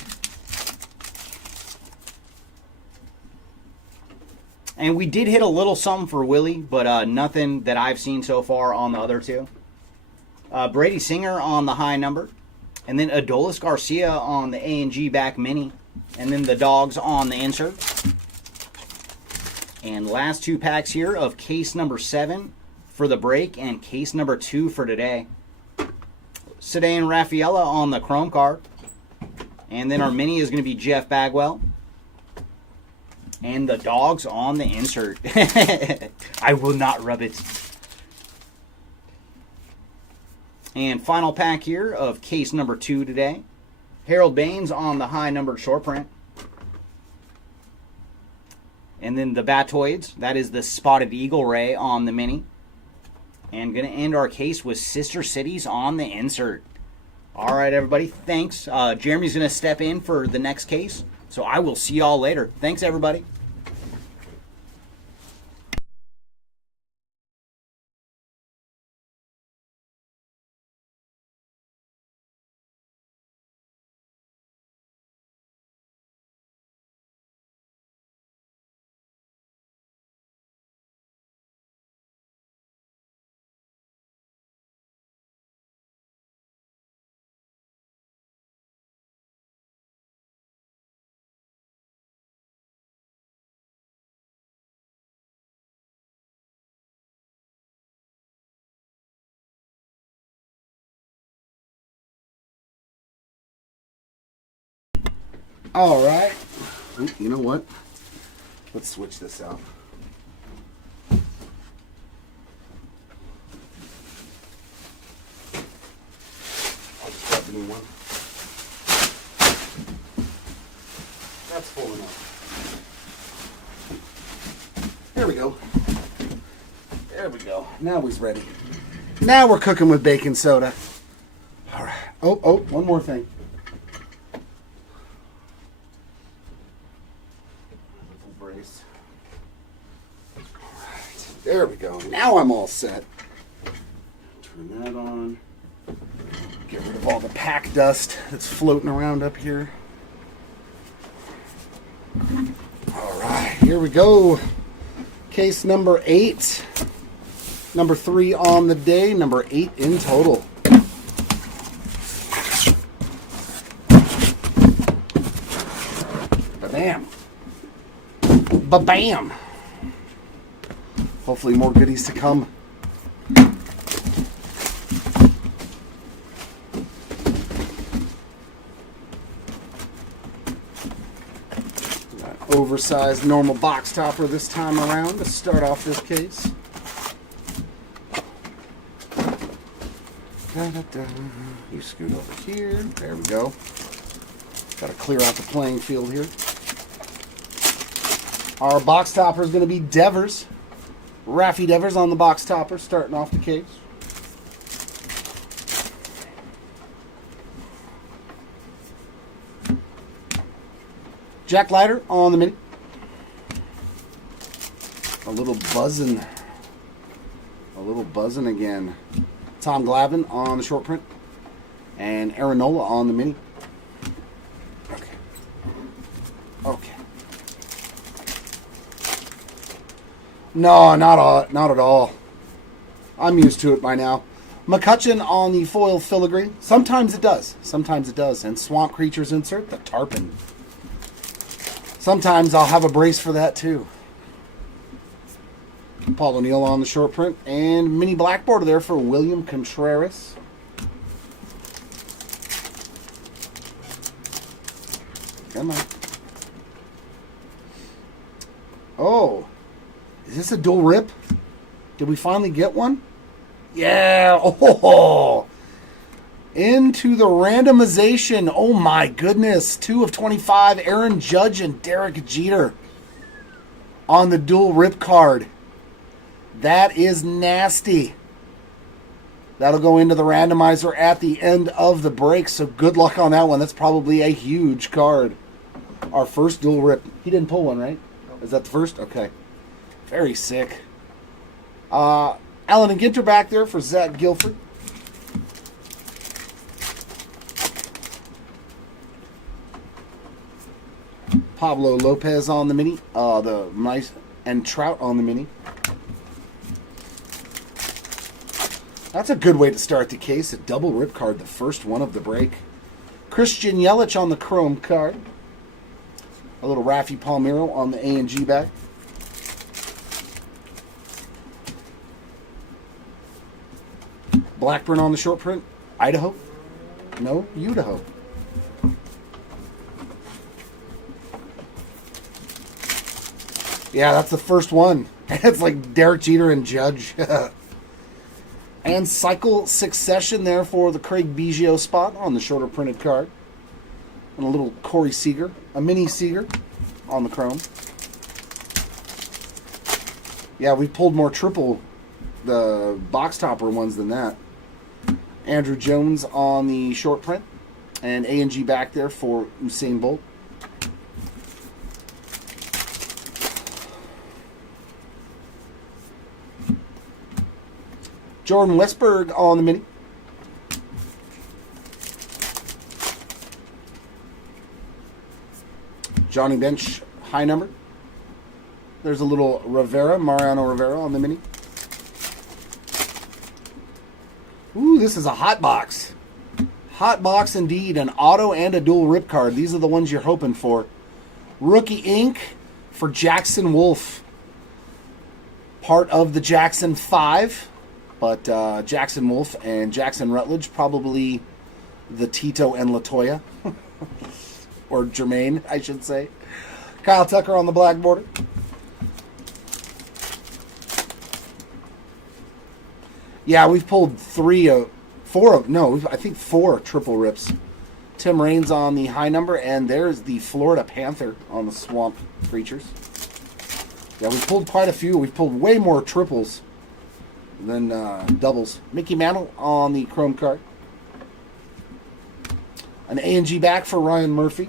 And we did hit a little something for Willie, but nothing that I've seen so far on the other two. Brady Singer on the high number. And then Adolis Garcia on the A&G back mini. And then the dogs on the insert. And last two packs here of case number 7 for the break and case number 2 for today. Sedan Raffaella on the chrome card. And then our mini is going to be Jeff Bagwell. And the dogs on the insert. I will not rub it. And final pack here of case number 2 today. Harold Baines on the high numbered short print. And then the Batoids. That is the Spotted Eagle Ray on the mini. And going to end our case with Sister Cities on the insert. All right, everybody. Thanks. Jeremy's going to step in for the next case. So I will see y'all later. Thanks, everybody. All right. Ooh, you know what? Let's switch this out. I'll just grab the new one. That's full enough. There we go. There we go. Now he's ready. Now we're cooking with baking soda. All right. Oh, one more thing. Brace. All right. There we go. Now I'm all set. Turn that on. Get rid of all the pack dust that's floating around up here. All right. Here we go. Case number 8. Number 3 on the day. Number 8 in total. Ba-bam. Ba-bam. Hopefully more goodies to come. Oversized normal box topper this time around to start off this case. Da-da-da. You scoot over here. There we go. Got to clear out the playing field here. Our box topper is going to be Devers. Raffy Devers on the box topper, starting off the case. Jack Leiter on the mini. A little buzzing again. Tom Glavine on the short print. And Aaron Nola on the mini. Okay. No, not at all. I'm used to it by now. McCutcheon on the foil filigree. Sometimes it does. And Swamp Creatures insert, the tarpon. Sometimes I'll have a brace for that too. Paul O'Neill on the short print. And mini black border there for William Contreras. Come on. Oh. Is this a dual rip? Did we finally get one? Yeah. Oh. Into the randomization. Oh my goodness. 2 of 25. Aaron Judge and Derek Jeter on the dual rip card. That is nasty. That'll go into the randomizer at the end of the break. So good luck on that one. That's probably a huge card. Our first dual rip. He didn't pull one, right? Is that the first? Okay. Very sick. Allen and Ginter back there for Zach Guilford. Pablo Lopez on the mini. The nice and Trout on the mini. That's a good way to start the case. A double rip card, the first one of the break. Christian Yelich on the chrome card. A little Raffy Palmeiro on the A&G bag. Blackburn on the short print. Idaho. No, Idaho. Yeah, that's the first one. It's like Derek Jeter and Judge. And cycle succession there for the Craig Biggio spot on the shorter printed card. And a little Corey Seager, a mini Seager on the chrome. Yeah, we pulled more triple, the box topper ones than that. Andrew Jones on the short print. And A&G back there for Usain Bolt. Jordan Westberg on the mini. Johnny Bench, high number. There's a little Mariano Rivera on the mini. Ooh, this is a hot box. Hot box indeed. An auto and a dual rip card. These are the ones you're hoping for. Rookie ink for Jackson Wolf. Part of the Jackson 5. But Jackson Wolf and Jackson Rutledge, probably the Tito and Latoya. Or Jermaine, I should say. Kyle Tucker on the black border. Yeah, we've pulled four triple rips. Tim Raines on the high number, and there's the Florida Panther on the Swamp Creatures. Yeah, we've pulled quite a few. We've pulled way more triples than doubles. Mickey Mantle on the chrome card. An A&G back for Ryan Murphy.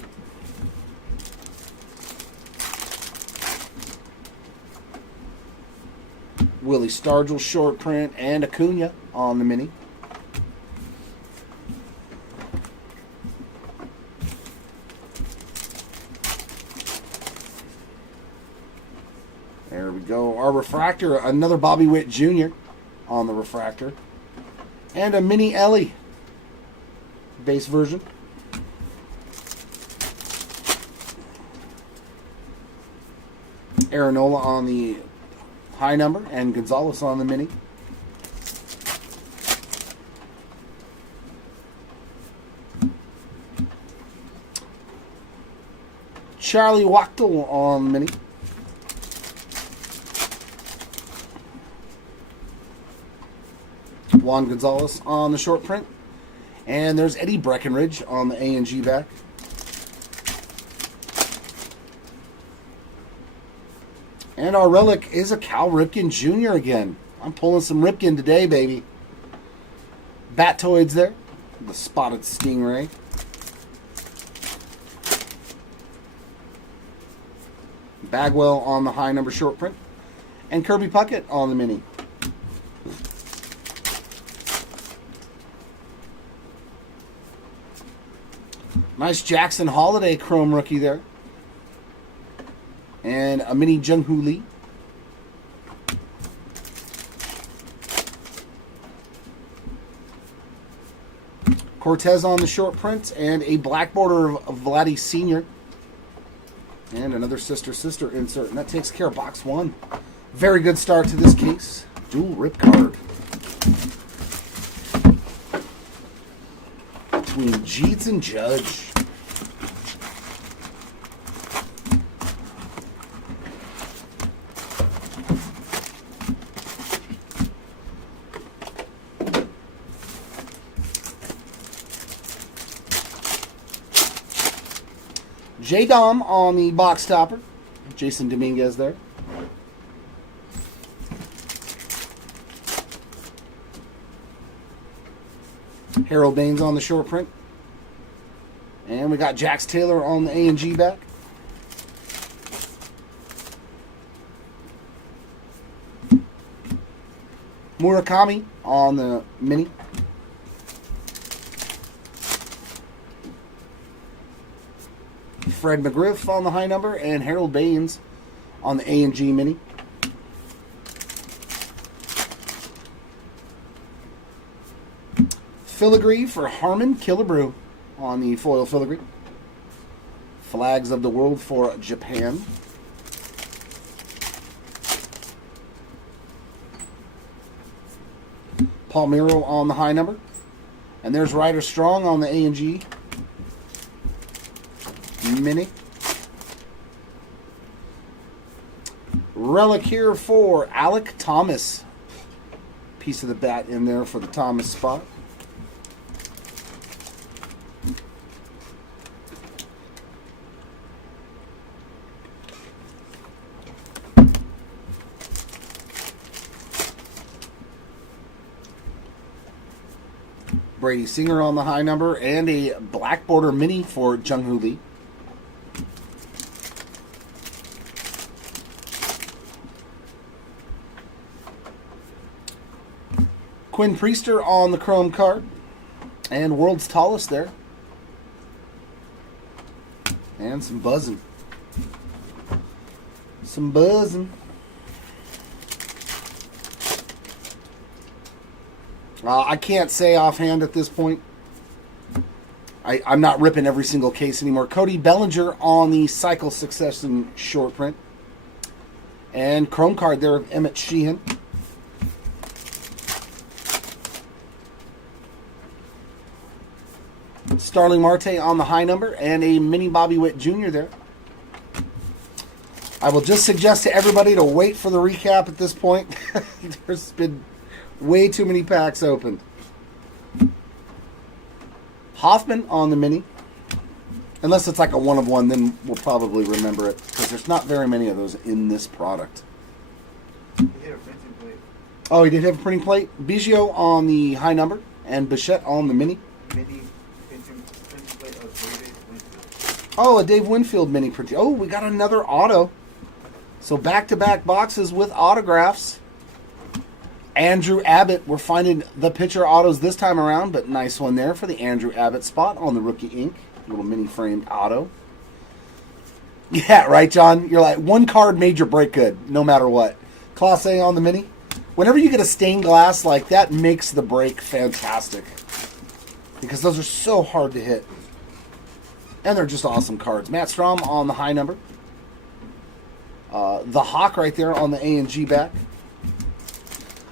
Willie Stargell short print and Acuna on the mini. There we go. Our refractor, another Bobby Witt Jr. on the refractor. And a mini Ellie base version. Aaronola on the high number and Gonzalez on the mini. Charlie Wachtel on the mini. Juan Gonzalez on the short print. And there's Eddie Breckenridge on the A&G back. And our relic is a Cal Ripken Jr. again. I'm pulling some Ripken today, baby. Batoids there. The spotted Stingray. Bagwell on the high number short print. And Kirby Puckett on the mini. Nice Jackson Holiday chrome rookie there. And a mini Jung-Hoo Lee. Cortez on the short print. And a black border of Vladdy Sr. And another sister insert. And that takes care of box one. Very good start to this case. Dual rip card. Between Jeets and Judge. J-Dom on the box topper. Jason Dominguez there. Harold Baines on the short print. And we got Jax Taylor on the A&G back. Murakami on the mini. Fred McGriff on the high number, and Harold Baines on the A&G mini. Filigree for Harmon Killebrew on the foil filigree. Flags of the World for Japan. Palmiro on the high number. And there's Ryder Strong on the A&G mini. Relic here for Alec Thomas. Piece of the bat in there for the Thomas spot. Brady Singer on the high number, and a black border mini for Jung-Hoo Lee. Quinn Priester on the chrome card, and World's Tallest there. And some buzzing. Some buzzing. I can't say offhand at this point. I'm not ripping every single case anymore. Cody Bellinger on the Cycle Succession short print. And chrome card there of Emmett Sheehan. Starling Marte on the high number, and a mini Bobby Witt Jr. there. I will just suggest to everybody to wait for the recap at this point. There's been way too many packs opened. Hoffman on the mini. Unless it's like a one of one, then we'll probably remember it, because there's not very many of those in this product. He hit a printing plate. Oh, he did have a printing plate. Biggio on the high number, and Bichette on the mini. Mini printing plate of Dave Winfield. Oh, a Dave Winfield mini printing. Oh, we got another auto. So back-to-back boxes with autographs. Andrew Abbott, we're finding the pitcher autos this time around, but nice one there for the Andrew Abbott spot on the rookie ink. Little mini framed auto. Yeah, right, John? You're like, one card made your break good, no matter what. Class A on the mini. Whenever you get a stained glass like that, makes the break fantastic. Because those are so hard to hit. And they're just awesome cards. Matt Strom on the high number. The Hawk right there on the A&G back.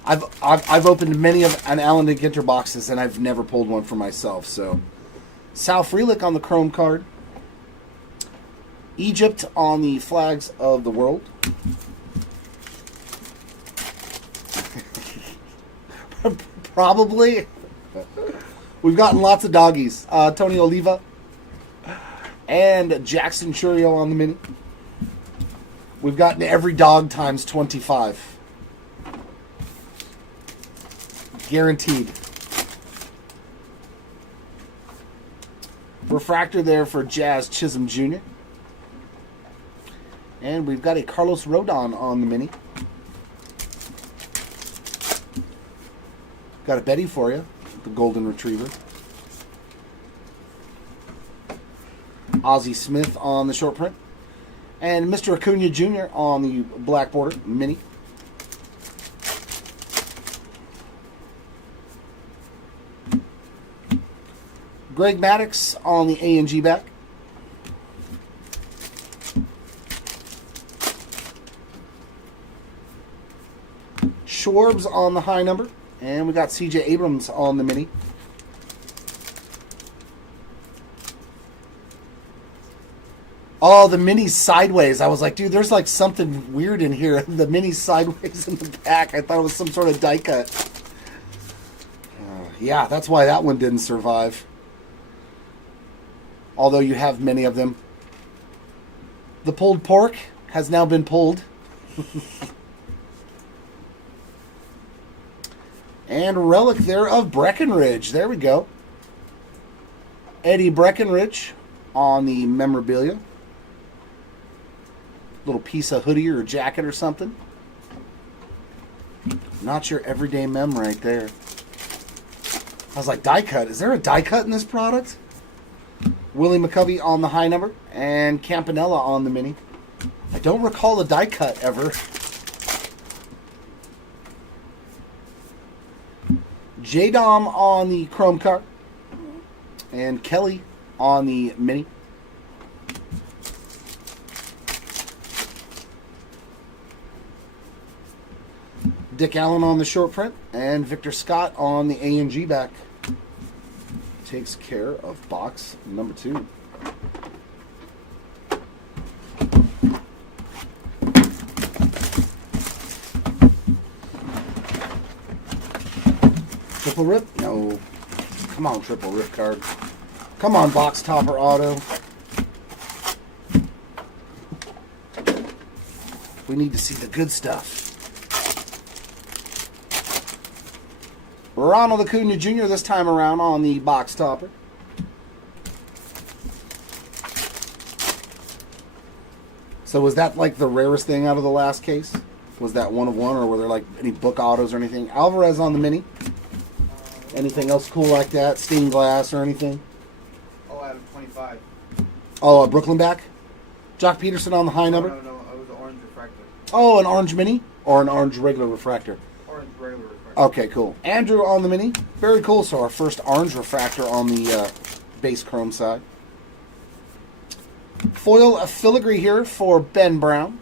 I've opened many of an Allen and Ginter boxes, and I've never pulled one for myself. So, Sal Frelick on the chrome card. Egypt on the Flags of the World. Probably. We've gotten lots of doggies. Tony Oliva and Jackson Churio on the mini. We've gotten every dog times 25. Guaranteed. Refractor there for Jazz Chisholm Jr. And we've got a Carlos Rodon on the mini. Got a Betty for you, the Golden Retriever. Ozzie Smith on the short print. And Mr. Acuna Jr. on the black border mini. Greg Maddux on the A&G back. Schwarbs on the high number. And we got CJ Abrams on the mini. Oh, the mini's sideways. I was like, dude, there's like something weird in here. The mini's sideways in the back. I thought it was some sort of die cut. Yeah, that's why that one didn't survive. Although you have many of them. The pulled pork has now been pulled. And relic there of Breckenridge. There we go. Eddie Breckenridge on the memorabilia. Little piece of hoodie or jacket or something. Not your everyday mem right there. I was like, die cut. Is there a die cut in this product? Willie McCovey on the high number. And Campanella on the mini. I don't recall a die cut ever. J-Dom on the chrome card. And Kelly on the mini. Dick Allen on the short print. And Victor Scott on the A&G back. Takes care of box number 2. Triple rip? No. Come on, triple rip card. Come on, box topper auto. We need to see the good stuff. Ronald Acuna Jr. this time around on the box topper. So was that like the rarest thing out of the last case? Was that one of one, or were there like any book autos or anything? Alvarez on the mini. Anything else cool like that? Stained glass or anything? Oh, out of 25. Oh, a Brooklyn back? Jock Peterson on the high number? No, it was an orange refractor. Oh, an orange mini? Or an orange regular refractor? Orange regular refractor. Okay, cool. Andrew on the mini. Very cool. So our first orange refractor on the base chrome side. Foil a filigree here for Ben Brown.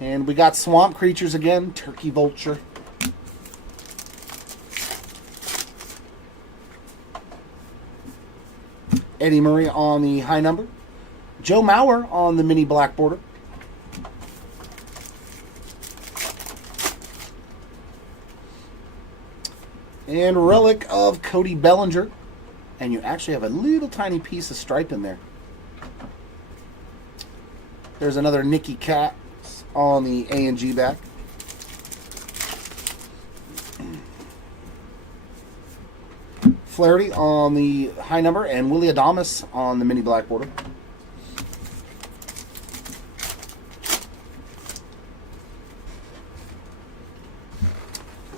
And we got Swamp Creatures again. Turkey Vulture. Eddie Murray on the high number. Joe Mauer on the mini black border. And relic of Cody Bellinger. And you actually have a little tiny piece of stripe in there. There's another Nicky Katz on the A&G back. Flaherty on the high number, and Willie Adames on the mini black border.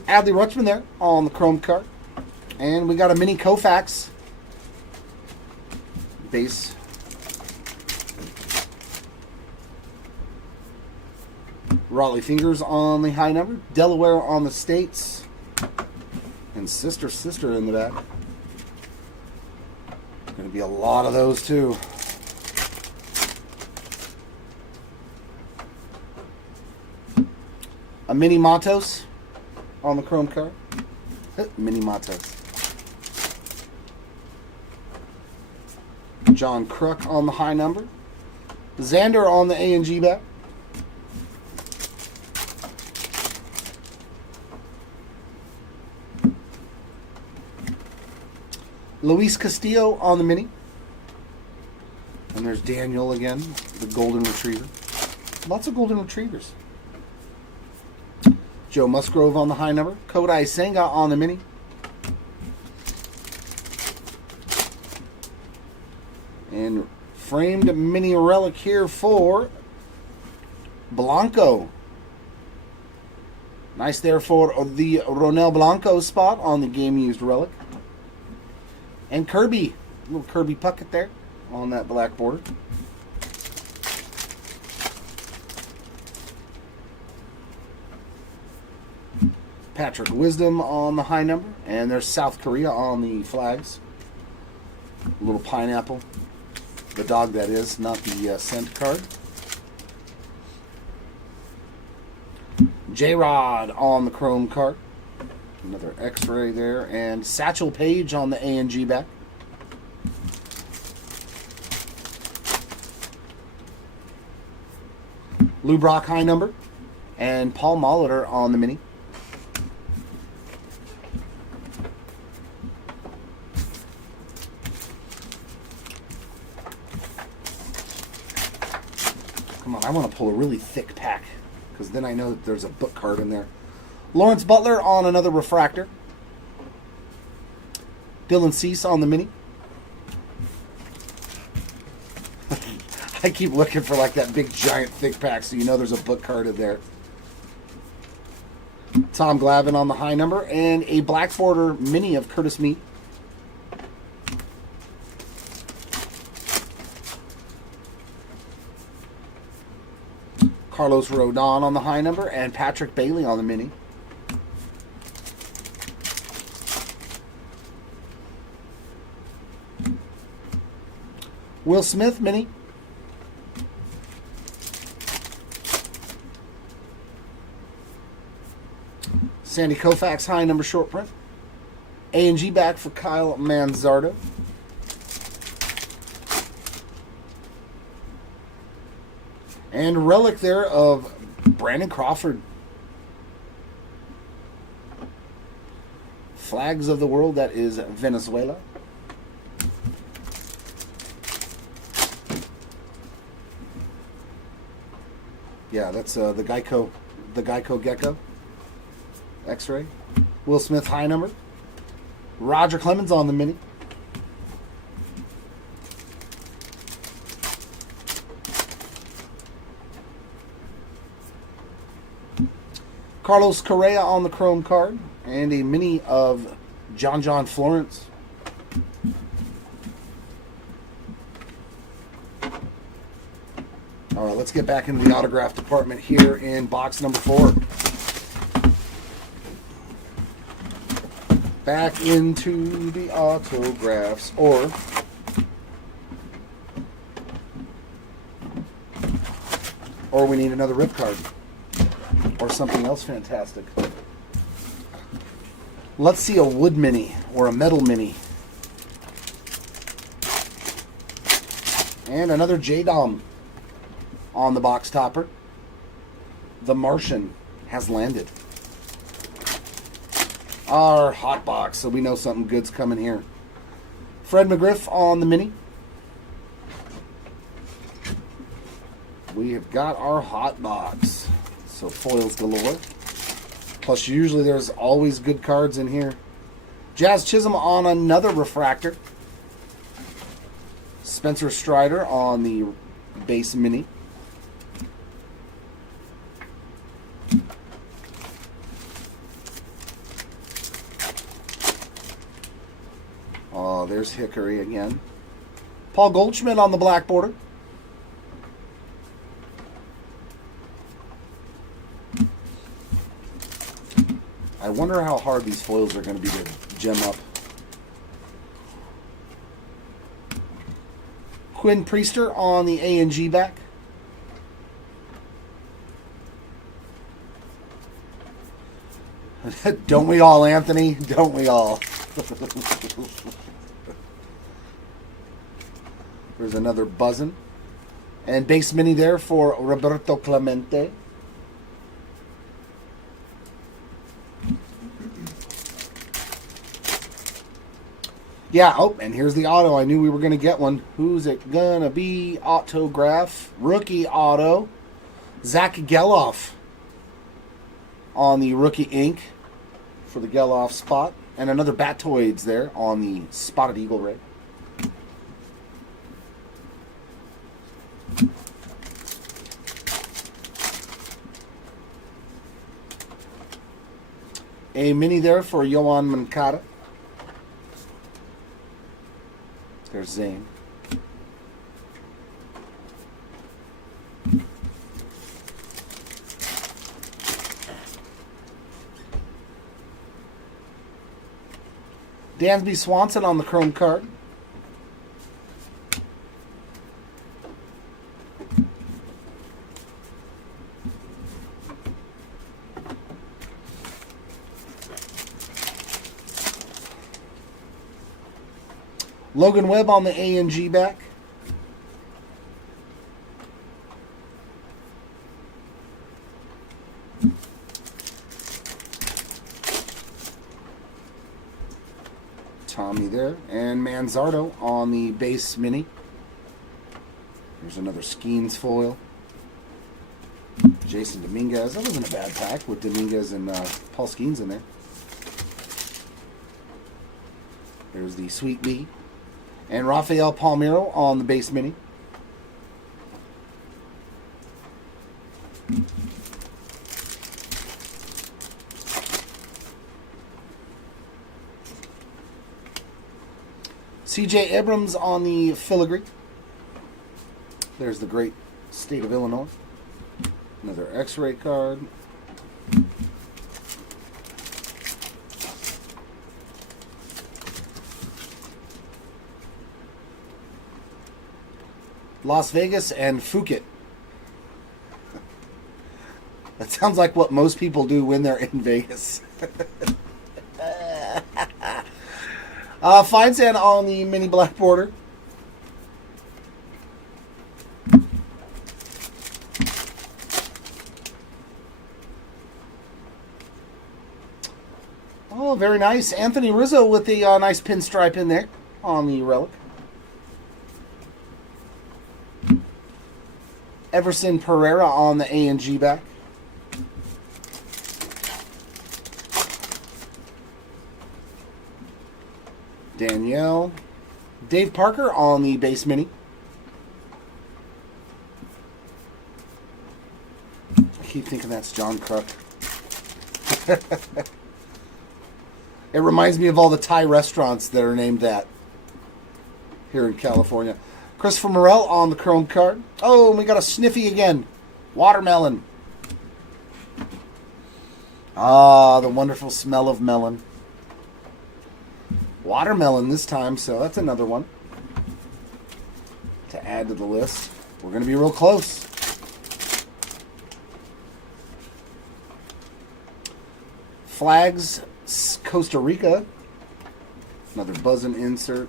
Adley Rutschman there on the chrome card. And we got a mini Koufax base. Raleigh Fingers on the high number. Delaware on the States. And Sister in the back. Going to be a lot of those too. A mini Matos on the chrome card. Mini Matos. John Kruk on the high number. Xander on the A&G back. Luis Castillo on the mini. And there's Daniel again, the golden retriever. Lots of golden retrievers. Joe Musgrove on the high number. Kodai Senga on the mini. And framed mini relic here for Blanco. Nice there for the Ronel Blanco spot on the game-used relic. And Kirby, little Kirby Puckett there on that black border. Patrick Wisdom on the high number. And there's South Korea on the flags. A little pineapple. The dog, that is, not the scent card. J-Rod on the chrome card. Another X-ray there. And Satchel Paige on the A&G back. Lou Brock high number. And Paul Molitor on the mini. Come on, I want to pull a really thick pack, because then I know that there's a book card in there. Lawrence Butler on another refractor. Dylan Cease on the mini. I keep looking for like that big giant thick pack so you know there's a book card in there. Tom Glavine on the high number, and a black border mini of Curtis Mead. Carlos Rodon on the high number, and Patrick Bailey on the mini. Will Smith mini. Sandy Koufax high number short print. A&G back for Kyle Manzardo. And relic there of Brandon Crawford. Flags of the World, that is Venezuela. Yeah, that's the Geico Gecko. X-ray. Will Smith high number. Roger Clemens on the mini. Carlos Correa on the chrome card, and a mini of John Florence. All right, let's get back into the autograph department here in box number 4. Back into the autographs, or we need another rip card. Or something else fantastic. Let's see a wood mini or a metal mini. And another J-Dom on the box topper. The Martian has landed. Our hot box, so we know something good's coming here. Fred McGriff on the mini. We have got our hot box. So foils galore. Plus usually there's always good cards in here. Jazz Chisholm on another refractor. Spencer Strider on the base mini. Oh, there's Hickory again. Paul Goldschmidt on the black border. I wonder how hard these foils are going to be to gem up. Quinn Priester on the A&G back. Don't we all, Anthony? Don't we all? There's another buzzin'. And base mini there for Roberto Clemente. Yeah, oh, and here's the auto. I knew we were going to get one. Who's it going to be? Autograph. Rookie auto. Zach Geloff on the rookie ink for the Geloff spot. And another Batoids there on the Spotted Eagle ray. A mini there for Yohan Moncada. There's Zane. Dansby Swanson on the chrome card. Logan Webb on the A&G back. Tommy there. And Manzardo on the base mini. There's another Skeens foil. Jason Dominguez. That wasn't a bad pack with Dominguez and Paul Skeens in there. There's the Sweet Bee. And Rafael Palmeiro on the base mini. CJ Abrams on the filigree. There's the great state of Illinois. Another X-ray card. Las Vegas and Phuket. That sounds like what most people do when they're in Vegas. Fine Sand on the mini black border. Oh, very nice. Anthony Rizzo with the nice pinstripe in there on the relic. Everson Pereira on the A&G back. Danielle. Dave Parker on the base mini. I keep thinking that's John Kruk. It reminds me of all the Thai restaurants that are named that here in California. Christopher Morel on the chrome card. Oh, and we got a Sniffy again. Watermelon. Ah, the wonderful smell of melon. Watermelon this time, so that's another one to add to the list. We're going to be real close. Flags, Costa Rica. Another buzzing insert.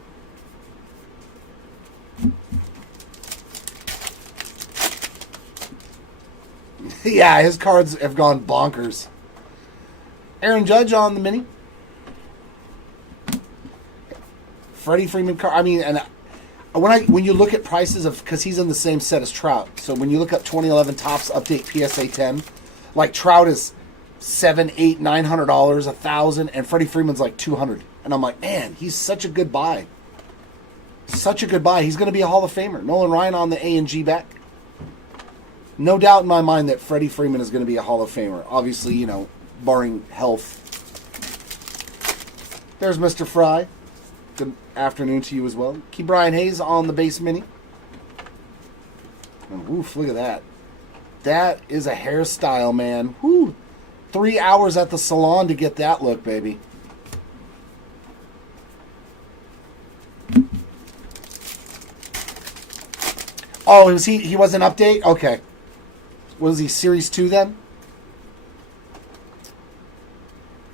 Yeah, his cards have gone bonkers. Aaron Judge on the mini. Freddie Freeman card. I mean, and when you look at prices of, because he's in the same set as Trout. So when you look up 2011 Topps Update PSA 10, like Trout is $700, $800, $900, $1,000, and Freddie Freeman's like $200. And I'm like, man, he's such a good buy. Such a good buy. He's going to be a Hall of Famer. Nolan Ryan on the A&G back. No doubt in my mind that Freddie Freeman is going to be a Hall of Famer. Obviously, you know, barring health. There's Mr. Fry. Good afternoon to you as well. Key Brian Hayes on the base mini. And oof, look at that. That is a hairstyle, man. Whew. 3 hours at the salon to get that look, baby. Oh, he was an update? Okay. Was he Series 2 then?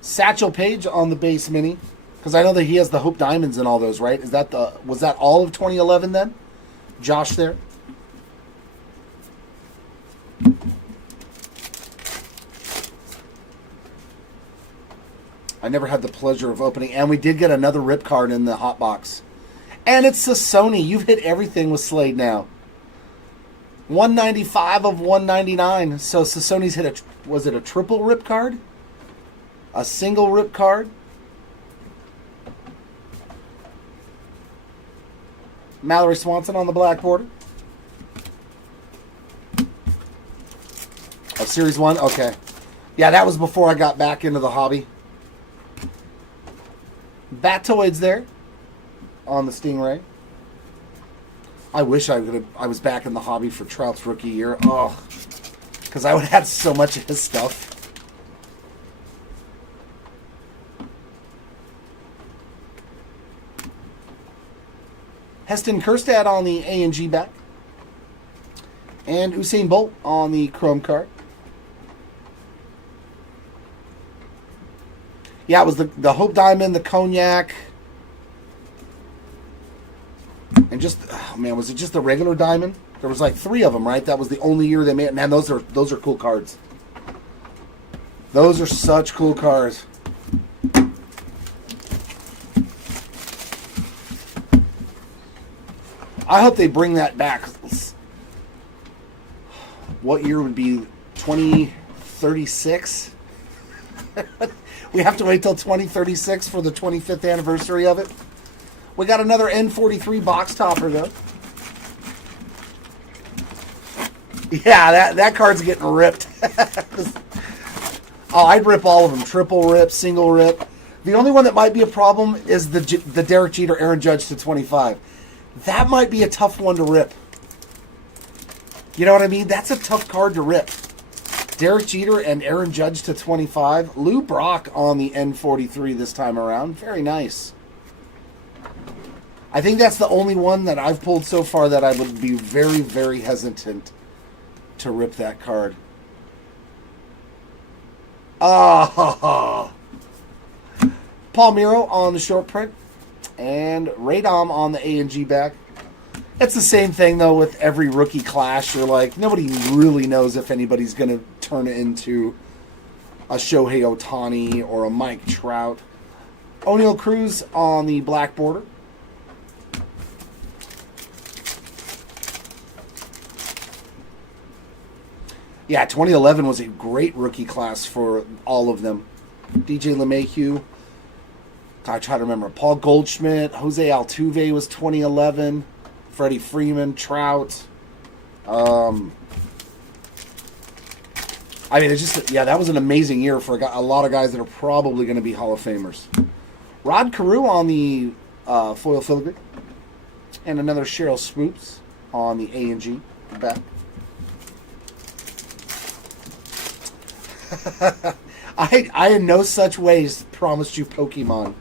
Satchel Paige on the base mini. Because I know that he has the Hope Diamonds and all those, right? Was that all of 2011 then? Josh there. I never had the pleasure of opening. And we did get another rip card in the hot box. And it's the Sony. You've hit everything with Slade now. 195 of 199. So Sony's hit was it a triple rip card? A single rip card? Mallory Swanson on the black border. Oh, Series 1? Okay. Yeah, that was before I got back into the hobby. Batoids there on the Stingray. I wish I was back in the hobby for Trout's rookie year. Oh, because I would have had so much of his stuff. Heston Kjerstad on the A&G back. And Usain Bolt on the chrome card. Yeah, it was the Hope Diamond, the Cognac. And just, oh man, was it just the regular diamond? There was like 3 of them, right? That was the only year they made it. Man, those are cool cards. Those are such cool cards. I hope they bring that back. What year would be 2036? We have to wait till 2036 for the 25th anniversary of it. We got another N43 box topper, though. Yeah, that card's getting ripped. Oh, I'd rip all of them. Triple rip, single rip. The only one that might be a problem is the Derek Jeter Aaron Judge to 25. That might be a tough one to rip. You know what I mean? That's a tough card to rip. Derek Jeter and Aaron Judge to 25. Lou Brock on the N43 this time around. Very nice. I think that's the only one that I've pulled so far that I would be very, very hesitant to rip that card. Oh, Paul Miro on the short print. And Radom on the A&G back. It's the same thing, though, with every rookie clash. You're like, nobody really knows if anybody's going to turn it into a Shohei Ohtani or a Mike Trout. O'Neal Cruz on the black border. Yeah, 2011 was a great rookie class for all of them. DJ LeMahieu. I try to remember. Paul Goldschmidt, Jose Altuve was 2011. Freddie Freeman, Trout. I mean, it's just, yeah, that was an amazing year for a lot of guys that are probably going to be Hall of Famers. Rod Carew on the foil filigree. And another Cheryl Swoops on the A&G back. I in no such ways promised you Pokemon.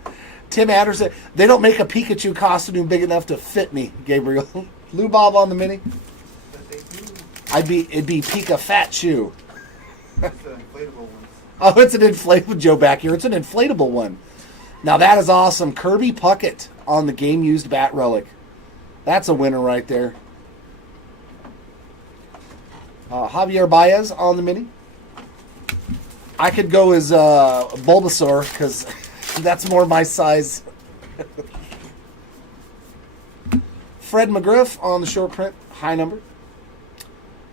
Tim Anderson, they don't make a Pikachu costume big enough to fit me, Gabriel. Lou Bob on the mini. But they do. It'd be Pika Fat Chew. That's the inflatable ones. Oh, it's an inflatable, Joe back here. It's an inflatable one. Now that is awesome. Kirby Puckett on the game used bat relic. That's a winner right there. Javier Baez on the mini. I could go as Bulbasaur because that's more my size. Fred McGriff on the short print, high number.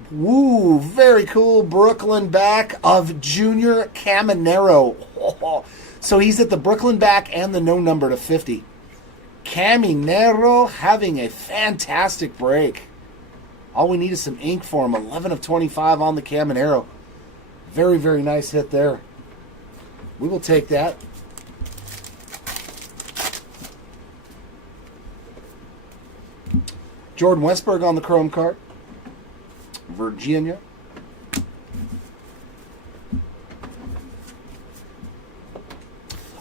Woo, very cool Brooklyn back of Junior Caminero. So he's at the Brooklyn back and the no number to 50. Caminero having a fantastic break. All we need is some ink for him. 11 of 25 on the Caminero. Very, very nice hit there. We will take that. Jordan Westberg on the chrome card. Virginia.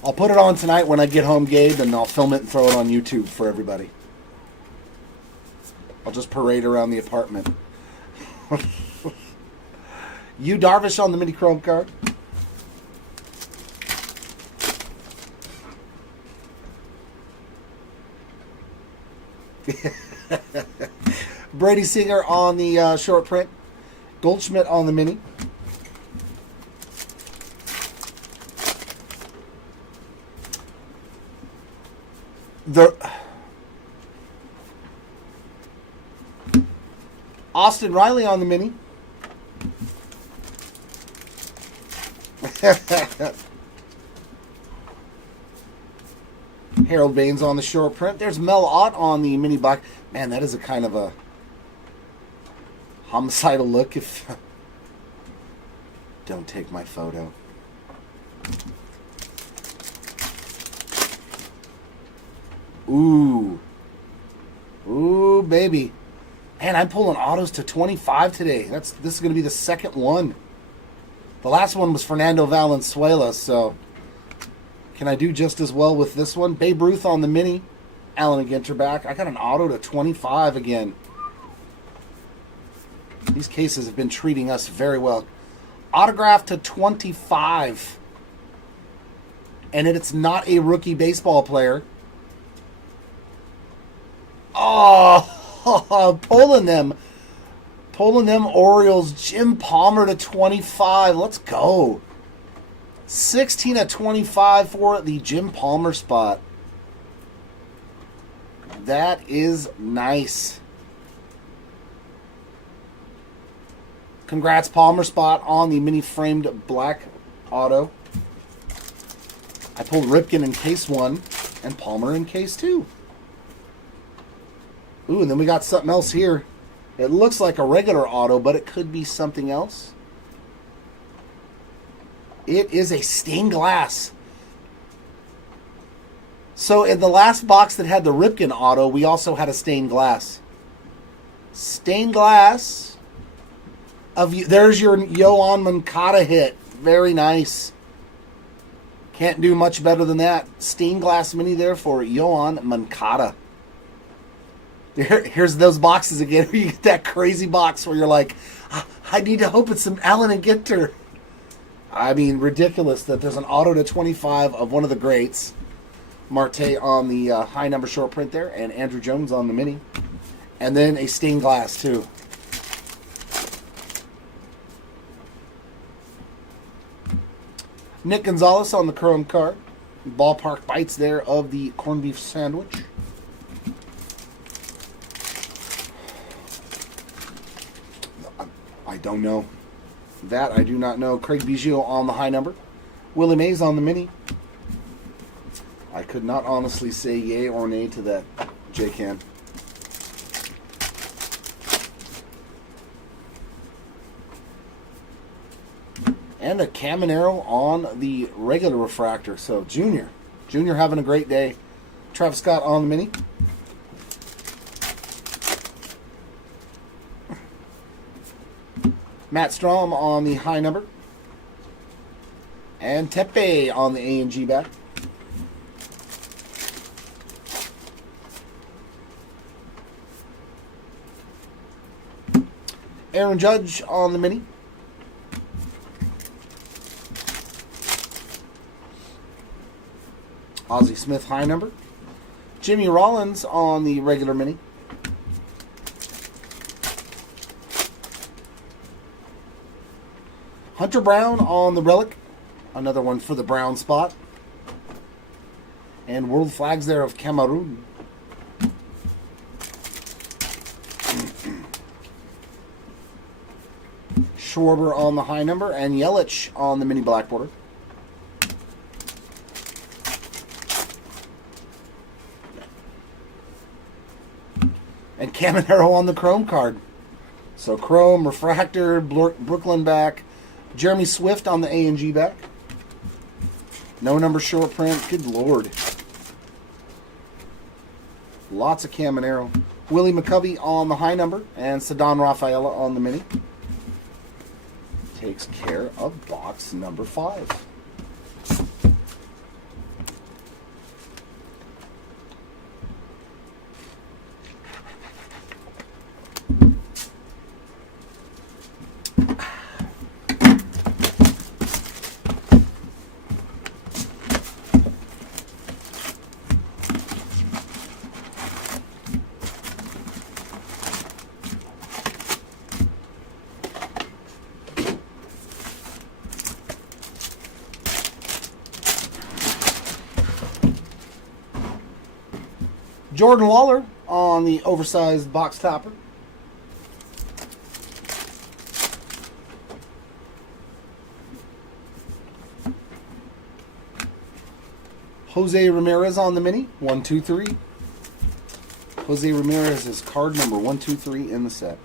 I'll put it on tonight when I get home, Gabe, and I'll film it and throw it on YouTube for everybody. I'll just parade around the apartment. Yu Darvish on the mini chrome card. Brady Singer on the short print. Goldschmidt on the mini. Austin Riley on the mini. Harold Baines on the short print. There's Mel Ott on the mini black. Man, that is a kind of a homicidal look if... Don't take my photo. Ooh. Ooh, baby. Man, I'm pulling autos to 25 today. This is going to be the second one. The last one was Fernando Valenzuela, so can I do just as well with this one? Babe Ruth on the mini. Alan Ginter back. I got an auto to 25 again. These cases have been treating us very well. Autograph to 25. And it's not a rookie baseball player. Oh, pulling them Orioles. Jim Palmer to 25. Let's go. 16 of 25 for the Jim Palmer spot. That is nice. Congrats, Palmer spot on the mini framed black auto. I pulled Ripken in case 1 and Palmer in case 2. Ooh, and then we got something else here. It looks like a regular auto, but it could be something else. It is a stained glass. So in the last box that had the Ripken auto, we also had a stained glass. Stained glass. There's your Yoan Moncada hit. Very nice. Can't do much better than that. Stained glass mini there for Yoan Moncada. Here's those boxes again. Where you get that crazy box where you're like, I need to hope it's some Allen and Ginter. I mean, ridiculous that there's an auto to 25 of one of the greats. Marte on the high number short print there, and Andrew Jones on the mini. And then a stained glass, too. Nick Gonzalez on the chrome card. Ballpark bites there of the corned beef sandwich. I don't know. That I do not know. Craig Biggio on the high number. Willie Mays on the mini. I could not honestly say yay or nay to that, J-Can. And a Caminero on the regular refractor. So, Junior having a great day. Travis Scott on the mini. Matt Strom on the high number. And Tepe on the A&G back. Aaron Judge on the mini. Ozzie Smith high number. Jimmy Rollins on the regular mini. Hunter Brown on the relic. Another one for the brown spot. And world flags there of Cameroon. Schwarber on the high number. And Yelich on the mini black border. And Caminero on the chrome card. So chrome, refractor, Brooklyn back. Jeremy Swift on the A&G back. No number short print. Good Lord. Lots of Caminero. Willie McCovey on the high number. And Ceddanne Rafaela on the mini. Takes care of box number 5. Jordan Waller on the oversized box topper. Jose Ramirez on the mini. 1, 2, 3. Jose Ramirez is card number 1, 2, 3 in the set.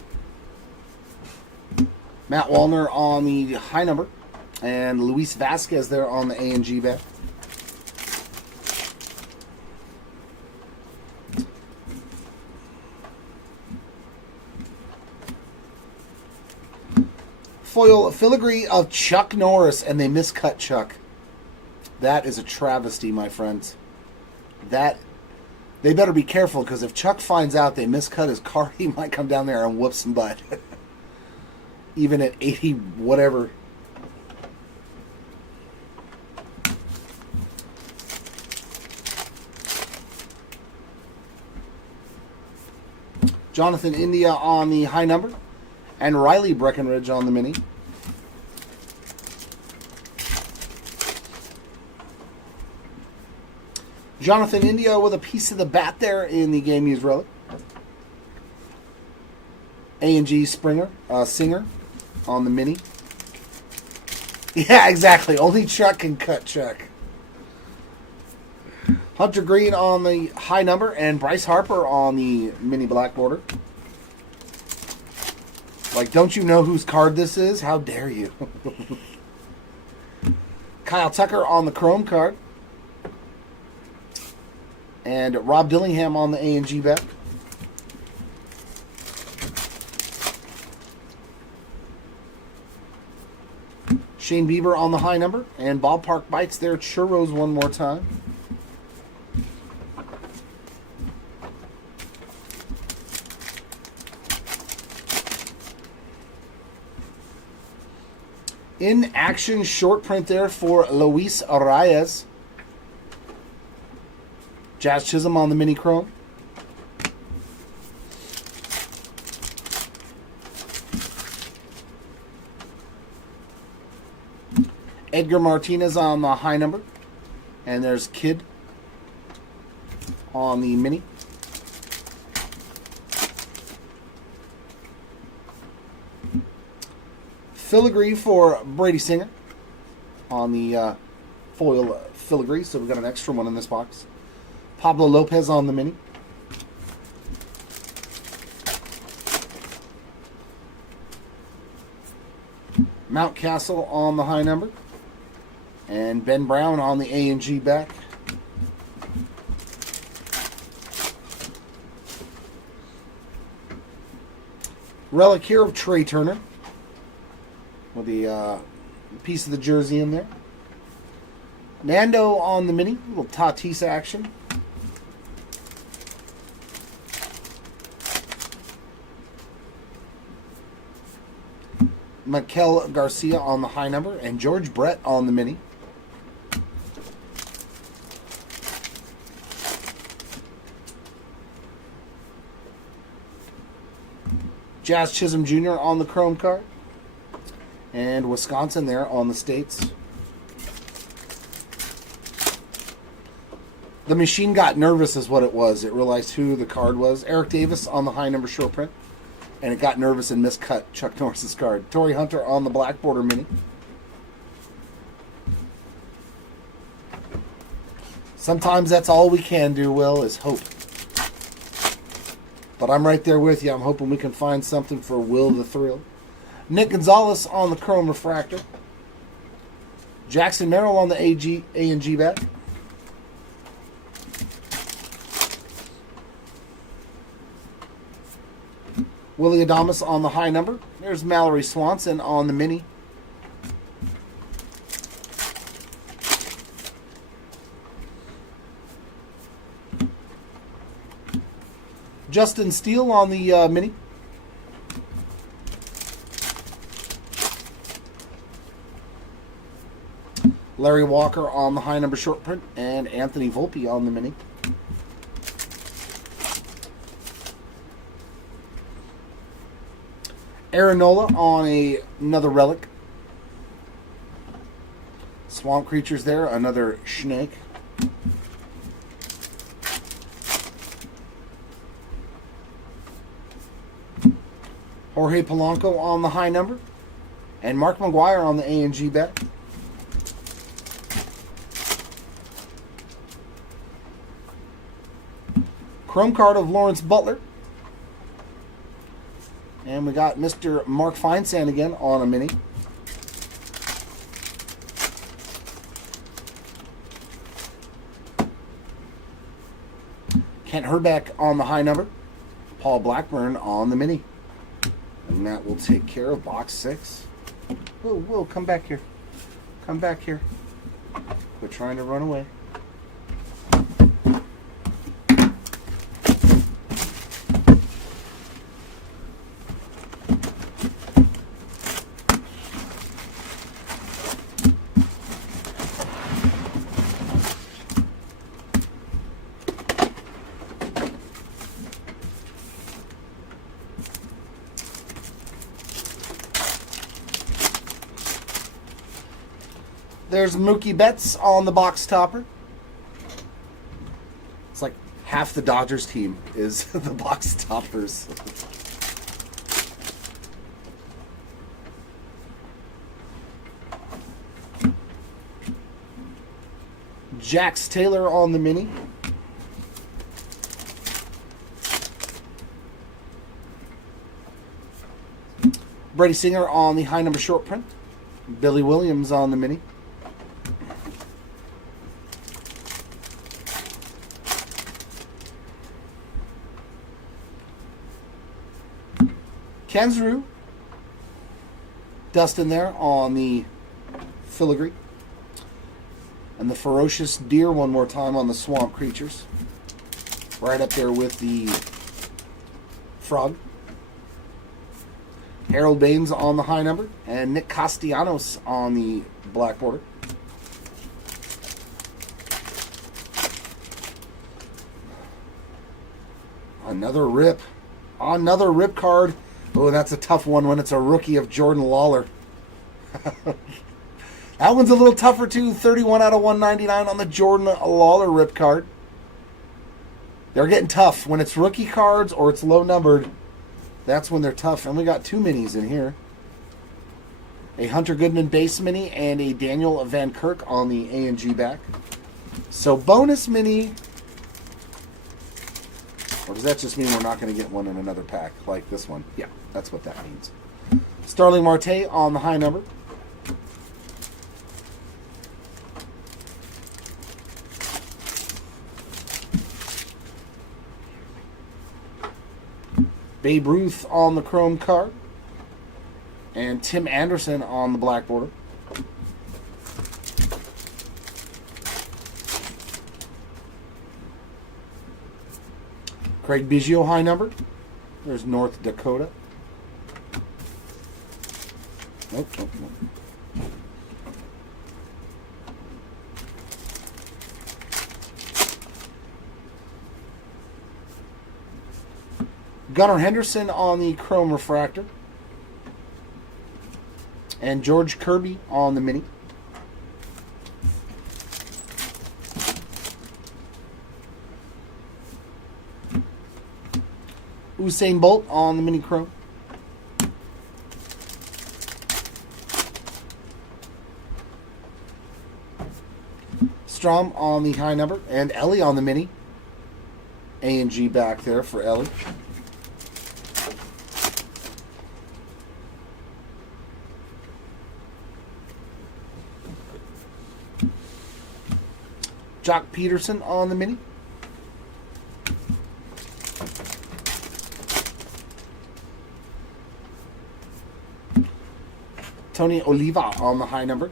Matt Wallner on the high number. And Luis Vasquez there on the A&G back. Foil filigree of Chuck Norris, and they miscut Chuck. That is a travesty, my friends. They better be careful, because if Chuck finds out they miscut his card, he might come down there and whoop some butt. Even at 80 whatever. Jonathan India on the high number, and Riley Breckenridge on the mini. Jonathan India with a piece of the bat there in the game used relic. A&G Singer on the mini. Yeah, exactly. Only Chuck can cut Chuck. Hunter Green on the high number and Bryce Harper on the mini black border. Like, don't you know whose card this is? How dare you? Kyle Tucker on the chrome card. And Rob Dillingham on the A&G bet. Shane Bieber on the high number. And Ballpark Bites there. Churros one more time. In action short print there for Luis Arias. Jazz Chisholm on the mini chrome. Edgar Martinez on the high number. And there's Kid on the mini. Filigree for Brady Singer on the foil filigree. So we've got an extra one in this box. Pablo Lopez on the mini. Mountcastle on the high number. And Ben Brown on the A&G back. Relic here of Trey Turner with the piece of the jersey in there. Nando on the mini, a little Tatis action. Maikel Garcia on the high number, and George Brett on the mini. Jazz Chisholm Jr. on the chrome card. And Wisconsin there on the States. The machine got nervous is what it was. It realized who the card was. Eric Davis on the high number short print. And it got nervous and miscut Chuck Norris's card. Torrey Hunter on the black border mini. Sometimes that's all we can do, Will, is hope. But I'm right there with you. I'm hoping we can find something for Will the Thrill. Nick Gonzalez on the chrome refractor. Jackson Merrill on the A&G bat. Willie Adames on the high number. There's Mallory Swanson on the mini. Justin Steele on the mini. Larry Walker on the high number short print, and Anthony Volpe on the mini. Aaron Nola on another relic. Swamp Creatures there, another snake. Jorge Polanco on the high number. And Mark McGuire on the A&G bet. Chrome card of Lawrence Butler. And we got Mr. Mark Feinsand again on a mini. Kent Herbeck on the high number. Paul Blackburn on the mini. And that will take care of box 6. Whoa, come back here. Come back here. Quit trying to run away. There's Mookie Betts on the box topper. It's like half the Dodgers team is the box toppers. Jax Taylor on the mini. Brady Singer on the high number short print. Billy Williams on the mini. Kanzru. Dustin there on the filigree. And the Ferocious Deer one more time on the Swamp Creatures. Right up there with the Frog. Harold Baines on the high number. And Nick Castellanos on the black border. Another rip. Another rip card. Oh, that's a tough one when it's a rookie of Jordan Lawler. That one's a little tougher too. 31 out of 199 on the Jordan Lawler rip card. They're getting tough. When it's rookie cards or it's low numbered, that's when they're tough. And we got two minis in here. A Hunter Goodman base mini and a Daniel Van Kirk on the A&G back. So bonus mini. Or does that just mean we're not going to get one in another pack like this one? Yeah, that's what that means. Starling Marte on the high number. Babe Ruth on the chrome card. And Tim Anderson on the black border. Craig Biggio high number. There's North Dakota. Nope, nope, nope. Gunnar Henderson on the chrome refractor. And George Kirby on the mini. Usain Bolt on the mini chrome. Strom on the high number. And Ellie on the mini. A&G back there for Ellie. Jock Peterson on the mini. Tony Oliva on the high number.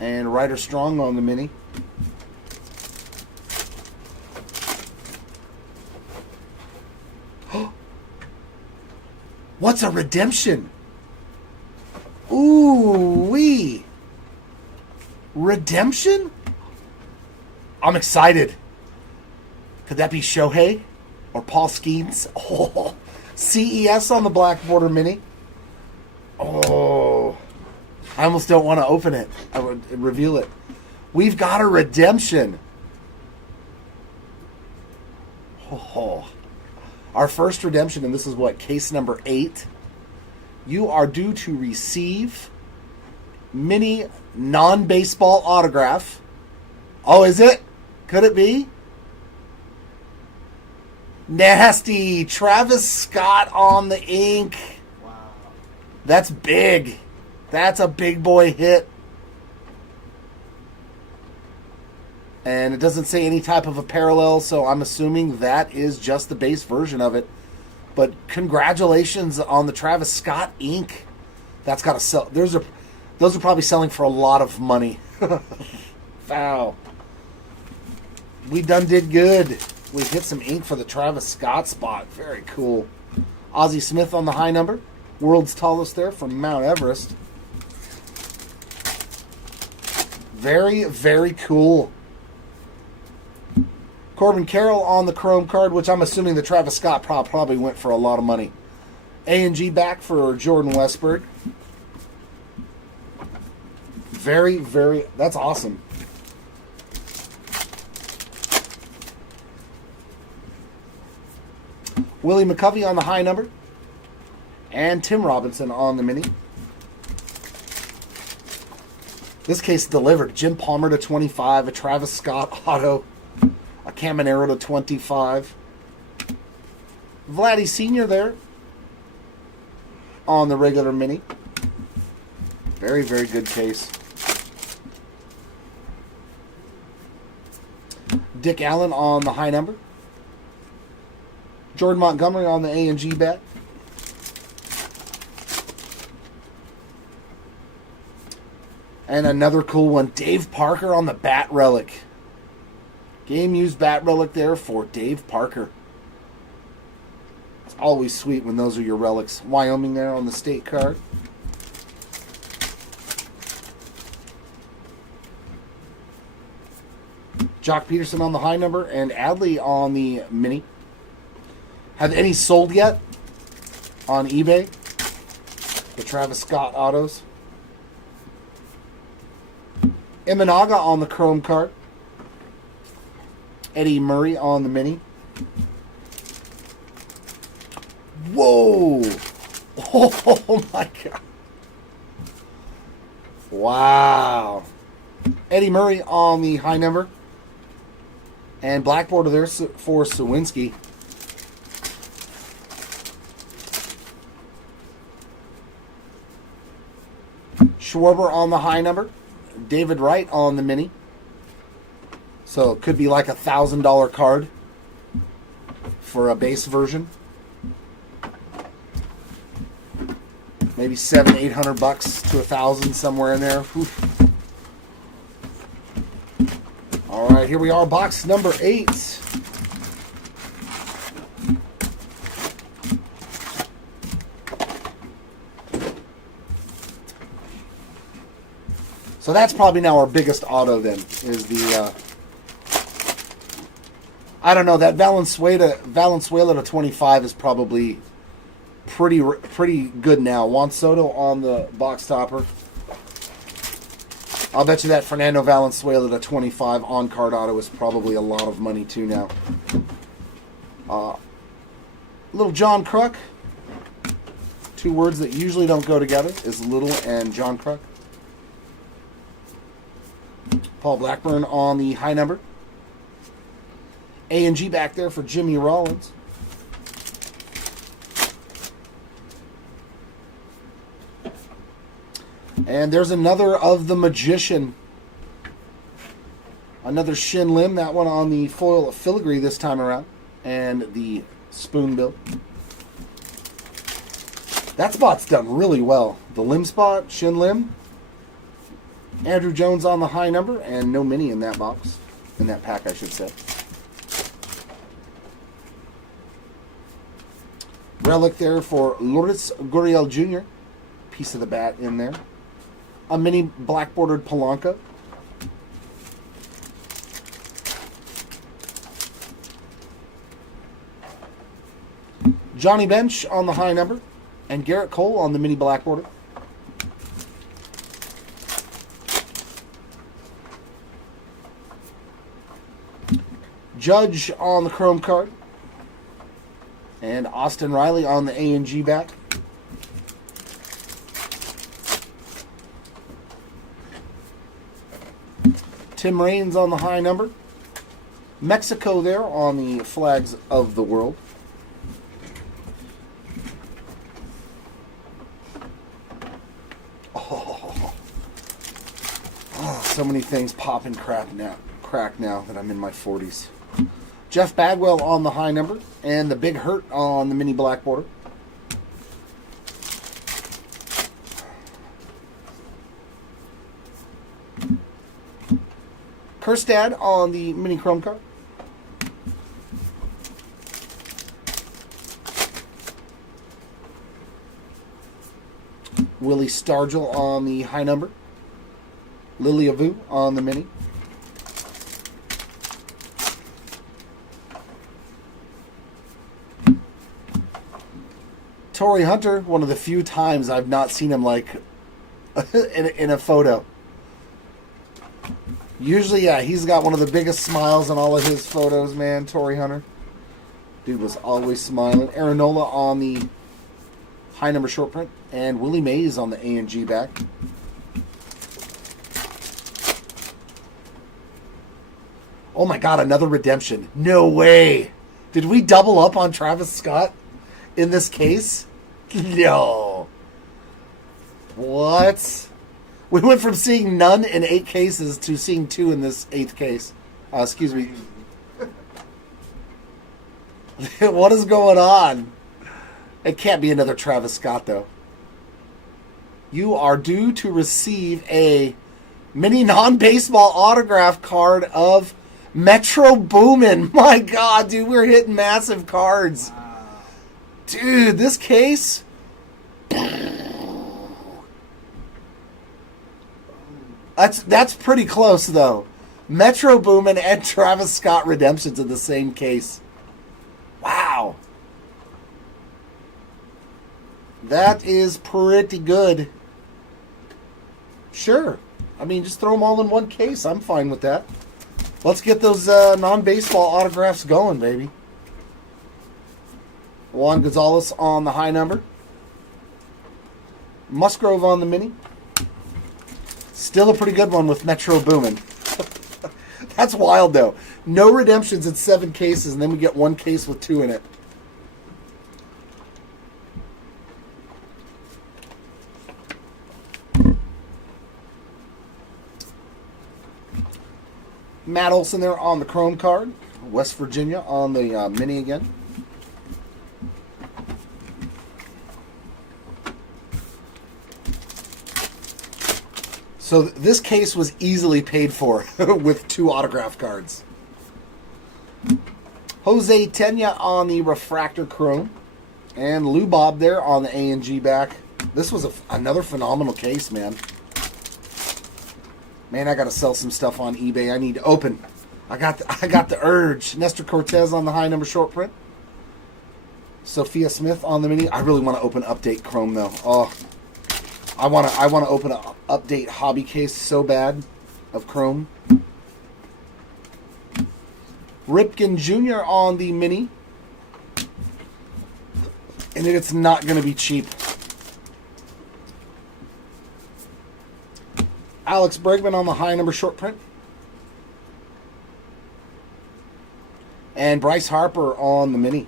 And Ryder Strong on the mini. What's a redemption? Ooh-wee. Redemption? I'm excited. Could that be Shohei or Paul Skeens? Oh, CES on the black border mini. Oh, I almost don't want to open it. I would reveal it. We've got a redemption. Oh, our first redemption, and this is what, case number 8. You are due to receive mini non-baseball autograph. Oh, is it? Could it be? Nasty. Travis Scott on the ink. Wow. That's big. That's a big boy hit. And it doesn't say any type of a parallel, so I'm assuming that is just the base version of it. But congratulations on the Travis Scott ink. That's got to sell. Those are probably selling for a lot of money. Wow. We done did good. We hit some ink for the Travis Scott spot. Very cool. Ozzie Smith on the high number. World's tallest there from Mount Everest. Very, very cool. Corbin Carroll on the chrome card, which I'm assuming the Travis Scott probably went for a lot of money. A&G back for Jordan Westberg. Very, very, that's awesome. Willie McCovey on the high number. And Tim Robinson on the mini. This case delivered. Jim Palmer to 25, a Travis Scott auto, a Caminero to 25. Vladdy Sr. there on the regular mini. Very, very good case. Dick Allen on the high number. Jordan Montgomery on the A&G bet. And another cool one, Dave Parker on the bat relic. Game used bat relic there for Dave Parker. It's always sweet when those are your relics. Wyoming there on the state card. Jock Peterson on the high number and Adley on the mini. Have any sold yet on eBay? The Travis Scott autos. Imanaga on the chrome card. Eddie Murray on the mini. Whoa! Oh my God. Wow. Eddie Murray on the high number. And black border there for Sawinski. Schwarber on the high number. David Wright on the mini. So it could be like $1,000 card for a base version. Maybe $700-800 to $1,000, somewhere in there. Oof. All right, here we are, box number 8. So that's probably now our biggest auto then, is the, I don't know, that Valenzuela to 25 is probably pretty good now. Juan Soto on the box topper. I'll bet you that Fernando Valenzuela to 25 on-card auto is probably a lot of money too now. Little John Kruk. Two words that usually don't go together is little and John Kruk. Paul Blackburn on the high number. A&G back there for Jimmy Rollins. And there's another of the Magician. Another Shin Lim, that one on the foil filigree this time around. And the spoonbill. That spot's done really well. The Lim spot, Shin Lim. Andrew Jones on the high number, and no mini in that box. In that pack, I should say. Relic there for Lourdes Gurriel Jr. Piece of the bat in there. A mini black bordered Polanco. Johnny Bench on the high number. And Garrett Cole on the mini black border. Judge on the chrome card. And Austin Riley on the A&G back. Tim Raines on the high number. Mexico there on the flags of the world. Oh, so many things pop and crack now that I'm in my 40s. Jeff Bagwell on the high number, and the Big Hurt on the mini black border. Kerstad on the mini chrome card. Willie Stargell on the high number. Lily Avu on the mini. Torrey Hunter, one of the few times I've not seen him like in a photo. Usually, yeah, he's got one of the biggest smiles in all of his photos, man. Torrey Hunter. Dude was always smiling. Aaron Nola on the high number short print. And Willie Mays on the A&G back. Oh my God, another redemption. No way. Did we double up on Travis Scott in this case? No. What? We went from seeing none in 8 cases to seeing 2 in this 8th case. Excuse me. What is going on? It can't be another Travis Scott, though. You are due to receive a mini non-baseball autograph card of Metro Boomin. My God, dude, we're hitting massive cards. Dude, this case... That's pretty close, though. Metro Boomin and Travis Scott redemptions in the same case. Wow. That is pretty good. Sure. I mean, just throw them all in one case. I'm fine with that. Let's get those non-baseball autographs going, baby. Juan Gonzalez on the high number. Musgrove on the mini. Still a pretty good one with Metro Boomin. That's wild, though. No redemptions in 7 cases, and then we get 1 case with 2 in it. Matt Olson there on the Chrome card. West Virginia on the mini again. So this case was easily paid for with 2 autograph cards. Jose Tena on the Refractor Chrome. And Lou Bob there on the A&G back. This was another phenomenal case, man. Man, I got to sell some stuff on eBay. I need to open. I got the urge. Nestor Cortez on the high number short print. Sophia Smith on the mini. I really want to open Update Chrome, though. Oh, I want to open an Update hobby case so bad of Chrome. Ripken Jr. on the mini. And it's not going to be cheap. Alex Bregman on the high number short print. And Bryce Harper on the mini.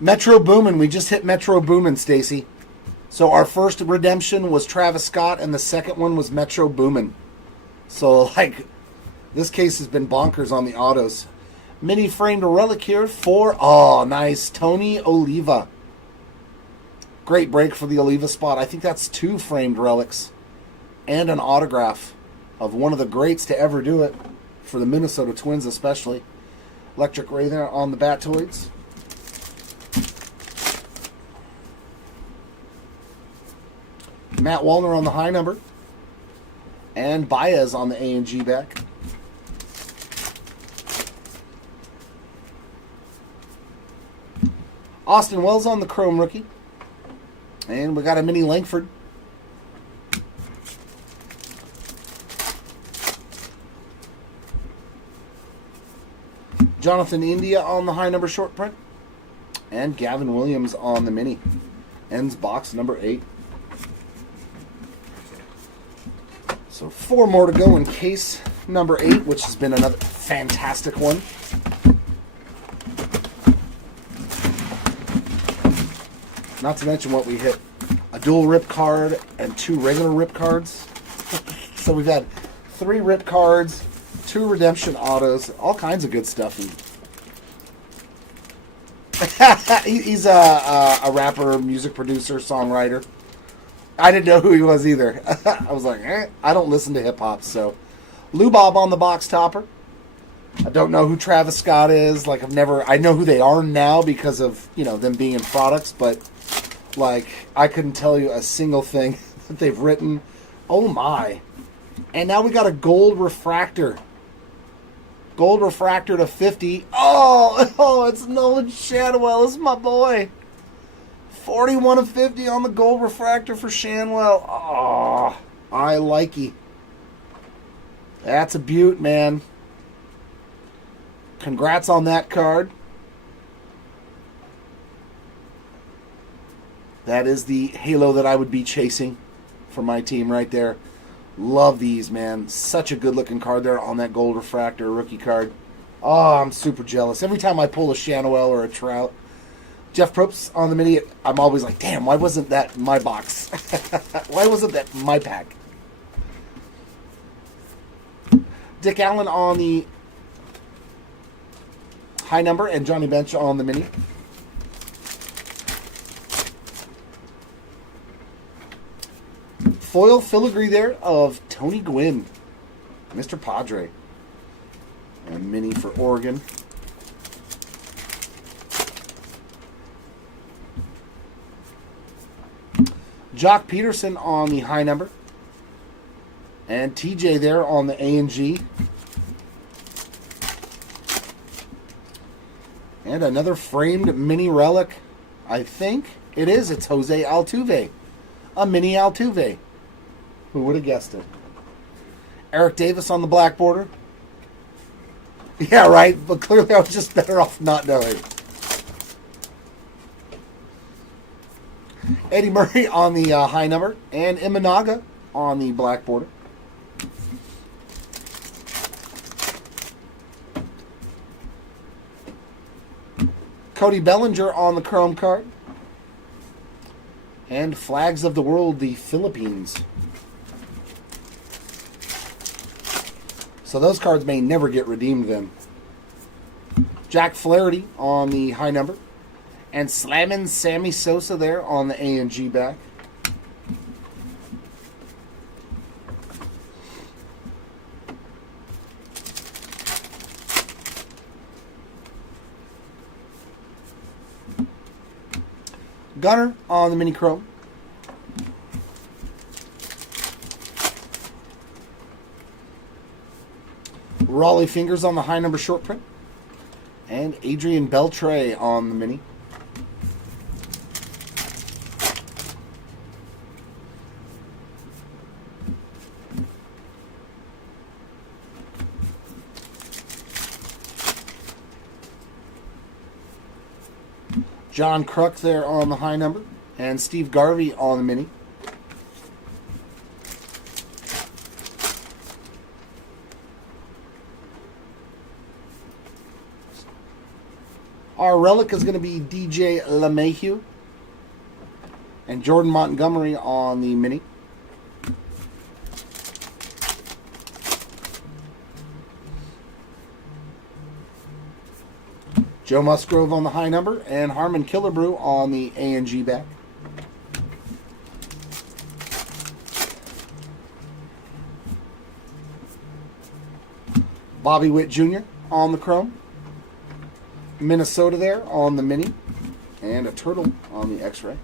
Metro Boomin. We just hit Metro Boomin, Stacy. So our first redemption was Travis Scott, and the second one was Metro Boomin. So, like, this case has been bonkers on the autos. Mini framed relic here for, oh, nice, Tony Oliva. Great break for the Oliva spot. I think that's 2 framed relics and an autograph of one of the greats to ever do it, for the Minnesota Twins especially. Electric Ray there on the Batoids. Matt Wallner on the high number. And Baez on the A&G back. Austin Wells on the Chrome rookie. And we got a mini Langford. Jonathan India on the high number short print. And Gavin Williams on the mini. Ends box number 8. So 4 more to go in case number 8, which has been another fantastic one. Not to mention what we hit. A dual rip card and 2 regular rip cards. So we've had 3 rip cards, 2 redemption autos, all kinds of good stuff. He's a rapper, music producer, songwriter. I didn't know who he was either. I was like, I don't listen to hip-hop, so. Lou Bob on the box topper. I don't know who Travis Scott is. Like, I know who they are now because of, them being in products, but, like, I couldn't tell you a single thing that they've written. Oh, my. And now we got a gold refractor. Gold refractor to 50. Oh, it's Nolan Shadwell. It's my boy. 41 of 50 on the gold refractor for Shanwell. Oh, I likey. That's a beaut, man. Congrats on that card. That is the halo that I would be chasing for my team right there. Love these, man. Such a good-looking card there on that gold refractor rookie card. Oh, I'm super jealous. Every time I pull a Shanwell or a Trout, Jeff Probst on the mini, I'm always like, damn, why wasn't that my box? Why wasn't that my pack? Dick Allen on the high number and Johnny Bench on the mini. Foil filigree there of Tony Gwynn, Mr. Padre. And mini for Oregon. Jock Peterson on the high number. And TJ there on the A&G. And another framed mini relic. I think it is. It's Jose Altuve. A mini Altuve. Who would have guessed it? Eric Davis on the black border. Yeah, right. But clearly I was just better off not knowing. Eddie Murray on the high number. And Imanaga on the black border. Cody Bellinger on the chrome card. And Flags of the World, the Philippines. So those cards may never get redeemed then. Jack Flaherty on the high number. And Slammin' Sammy Sosa there on the A&G back. Gunner on the mini chrome. Raleigh Fingers on the high number short print. And Adrian Beltre on the mini. John Kruk there on the high number. And Steve Garvey on the mini. Our relic is going to be DJ LeMahieu. And Jordan Montgomery on the mini. Joe Musgrove on the high number, and Harmon Killebrew on the A&G back. Bobby Witt Jr. on the chrome. Minnesota there on the mini. And a turtle on the X-ray.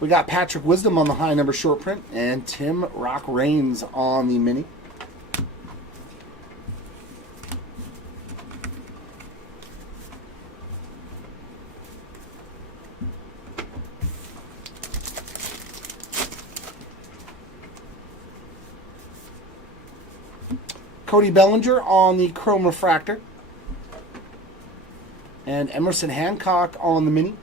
We got Patrick Wisdom on the high number short print and Tim Rock Raines on the mini. Cody Bellinger on the chrome refractor and Emerson Hancock on the mini.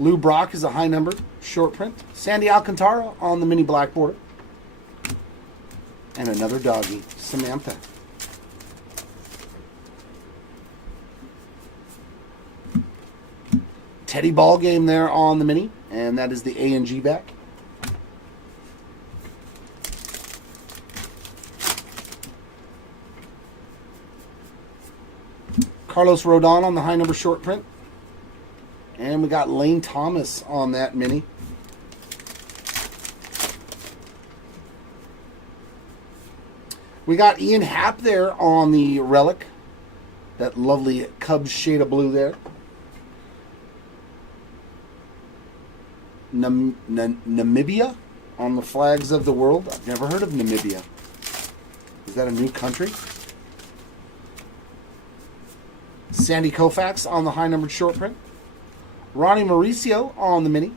Lou Brock is a high number short print. Sandy Alcantara on the mini black border. And another doggy, Samantha. Teddy Ballgame there on the mini. And that is the A&G back. Carlos Rodon on the high number short print. And we got Lane Thomas on that mini. We got Ian Happ there on the relic. That lovely Cubs shade of blue there. Namibia on the flags of the world. I've never heard of Namibia. Is that a new country? Sandy Koufax on the high numbered short print. Ronnie Mauricio on the mini.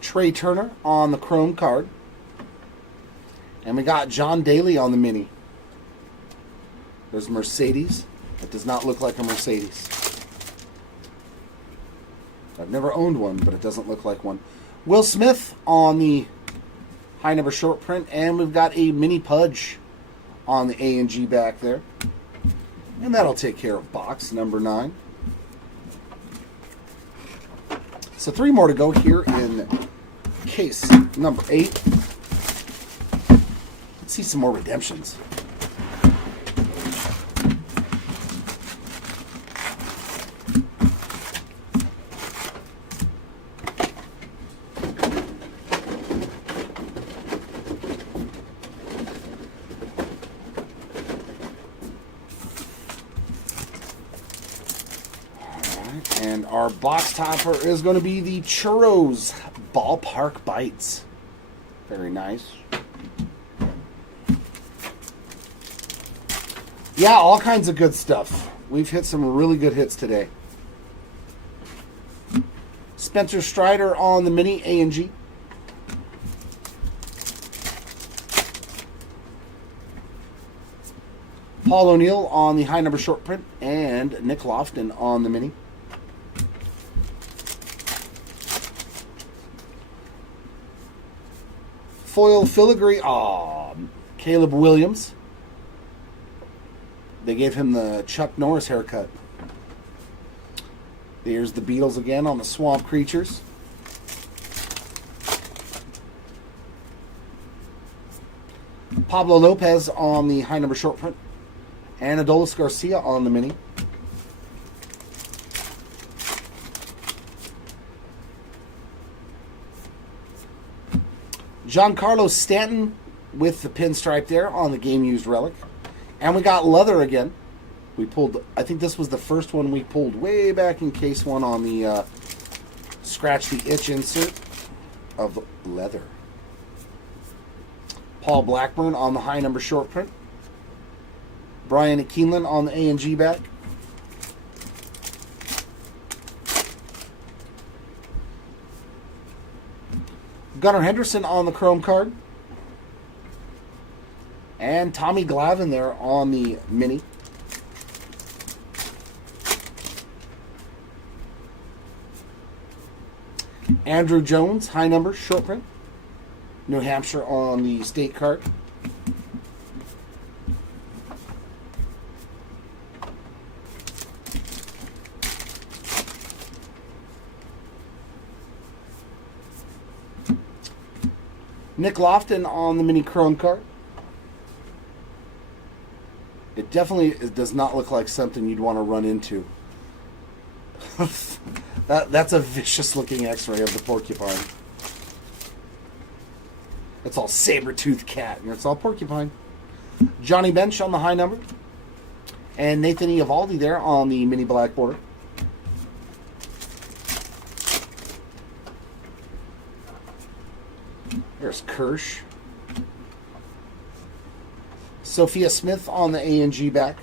Trey Turner on the chrome card. And we got John Daly on the mini. There's Mercedes. It does not look like a Mercedes. I've never owned one, but it doesn't look like one. Will Smith on the high number short print. And we've got a mini Pudge on the A and G back there. And that'll take care of box number 9. So 3 more to go here in case number 8. Let's see some more redemptions. And our box topper is going to be the Churros Ballpark Bites. Very nice. Yeah, all kinds of good stuff. We've hit some really good hits today. Spencer Strider on the mini A and G. Paul O'Neill on the high number short print. And Nick Lofton on the mini. Foil filigree. Caleb Williams. They gave him the Chuck Norris haircut. There's the Beatles again on the Swamp Creatures. Pablo Lopez on the high number short print. And Adolis Garcia on the mini. Giancarlo Stanton with the pinstripe there on the game used relic. And we got leather again. We pulled, I think this was the first one we pulled way back in case 1 on the scratch the itch insert of leather. Paul Blackburn on the high number short print. Brian Keeneland on the A and G back. Gunnar Henderson on the chrome card. And Tommy Glavine there on the mini. Andrew Jones, high number, short print. New Hampshire on the state card. Nick Lofton on the mini chrome card. It definitely does not look like something you'd want to run into. That's a vicious looking x-ray of the porcupine. It's all saber-toothed cat, and it's all porcupine. Johnny Bench on the high number. And Nathan Eovaldi there on the mini black border. There's Kirsch. Sophia Smith on the A and G back.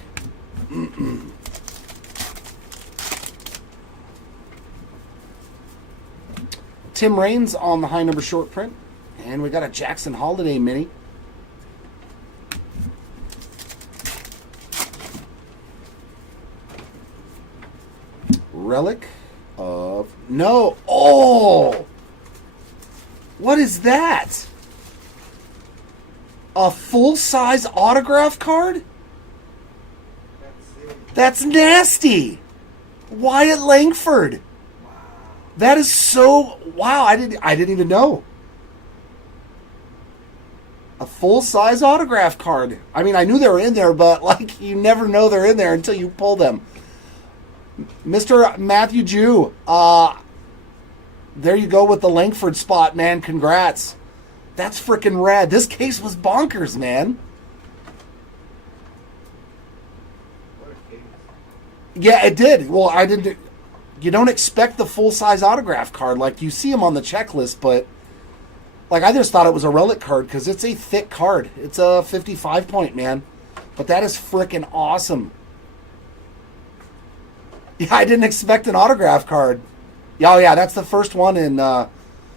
Tim Raines on the high number short print. And we got a Jackson Holiday mini. Relic of... No! Oh! What is that? A full-size autograph card? That's nasty. Wyatt Langford. Wow. That is so... Wow, I didn't even know. A full-size autograph card. I mean, I knew they were in there, but like you never know they're in there until you pull them. Mr. Matthew Jew, there you go with the Langford spot, man. Congrats. That's freaking rad. This case was bonkers, man. What a case. Yeah, it did. Well, I didn't. You don't expect the full-size autograph card. Like, you see them on the checklist, but like, I just thought it was a relic card because it's a thick card. It's a 55 point, man. But that is freaking awesome. Yeah, I didn't expect an autograph card. Oh, yeah, that's the first one in...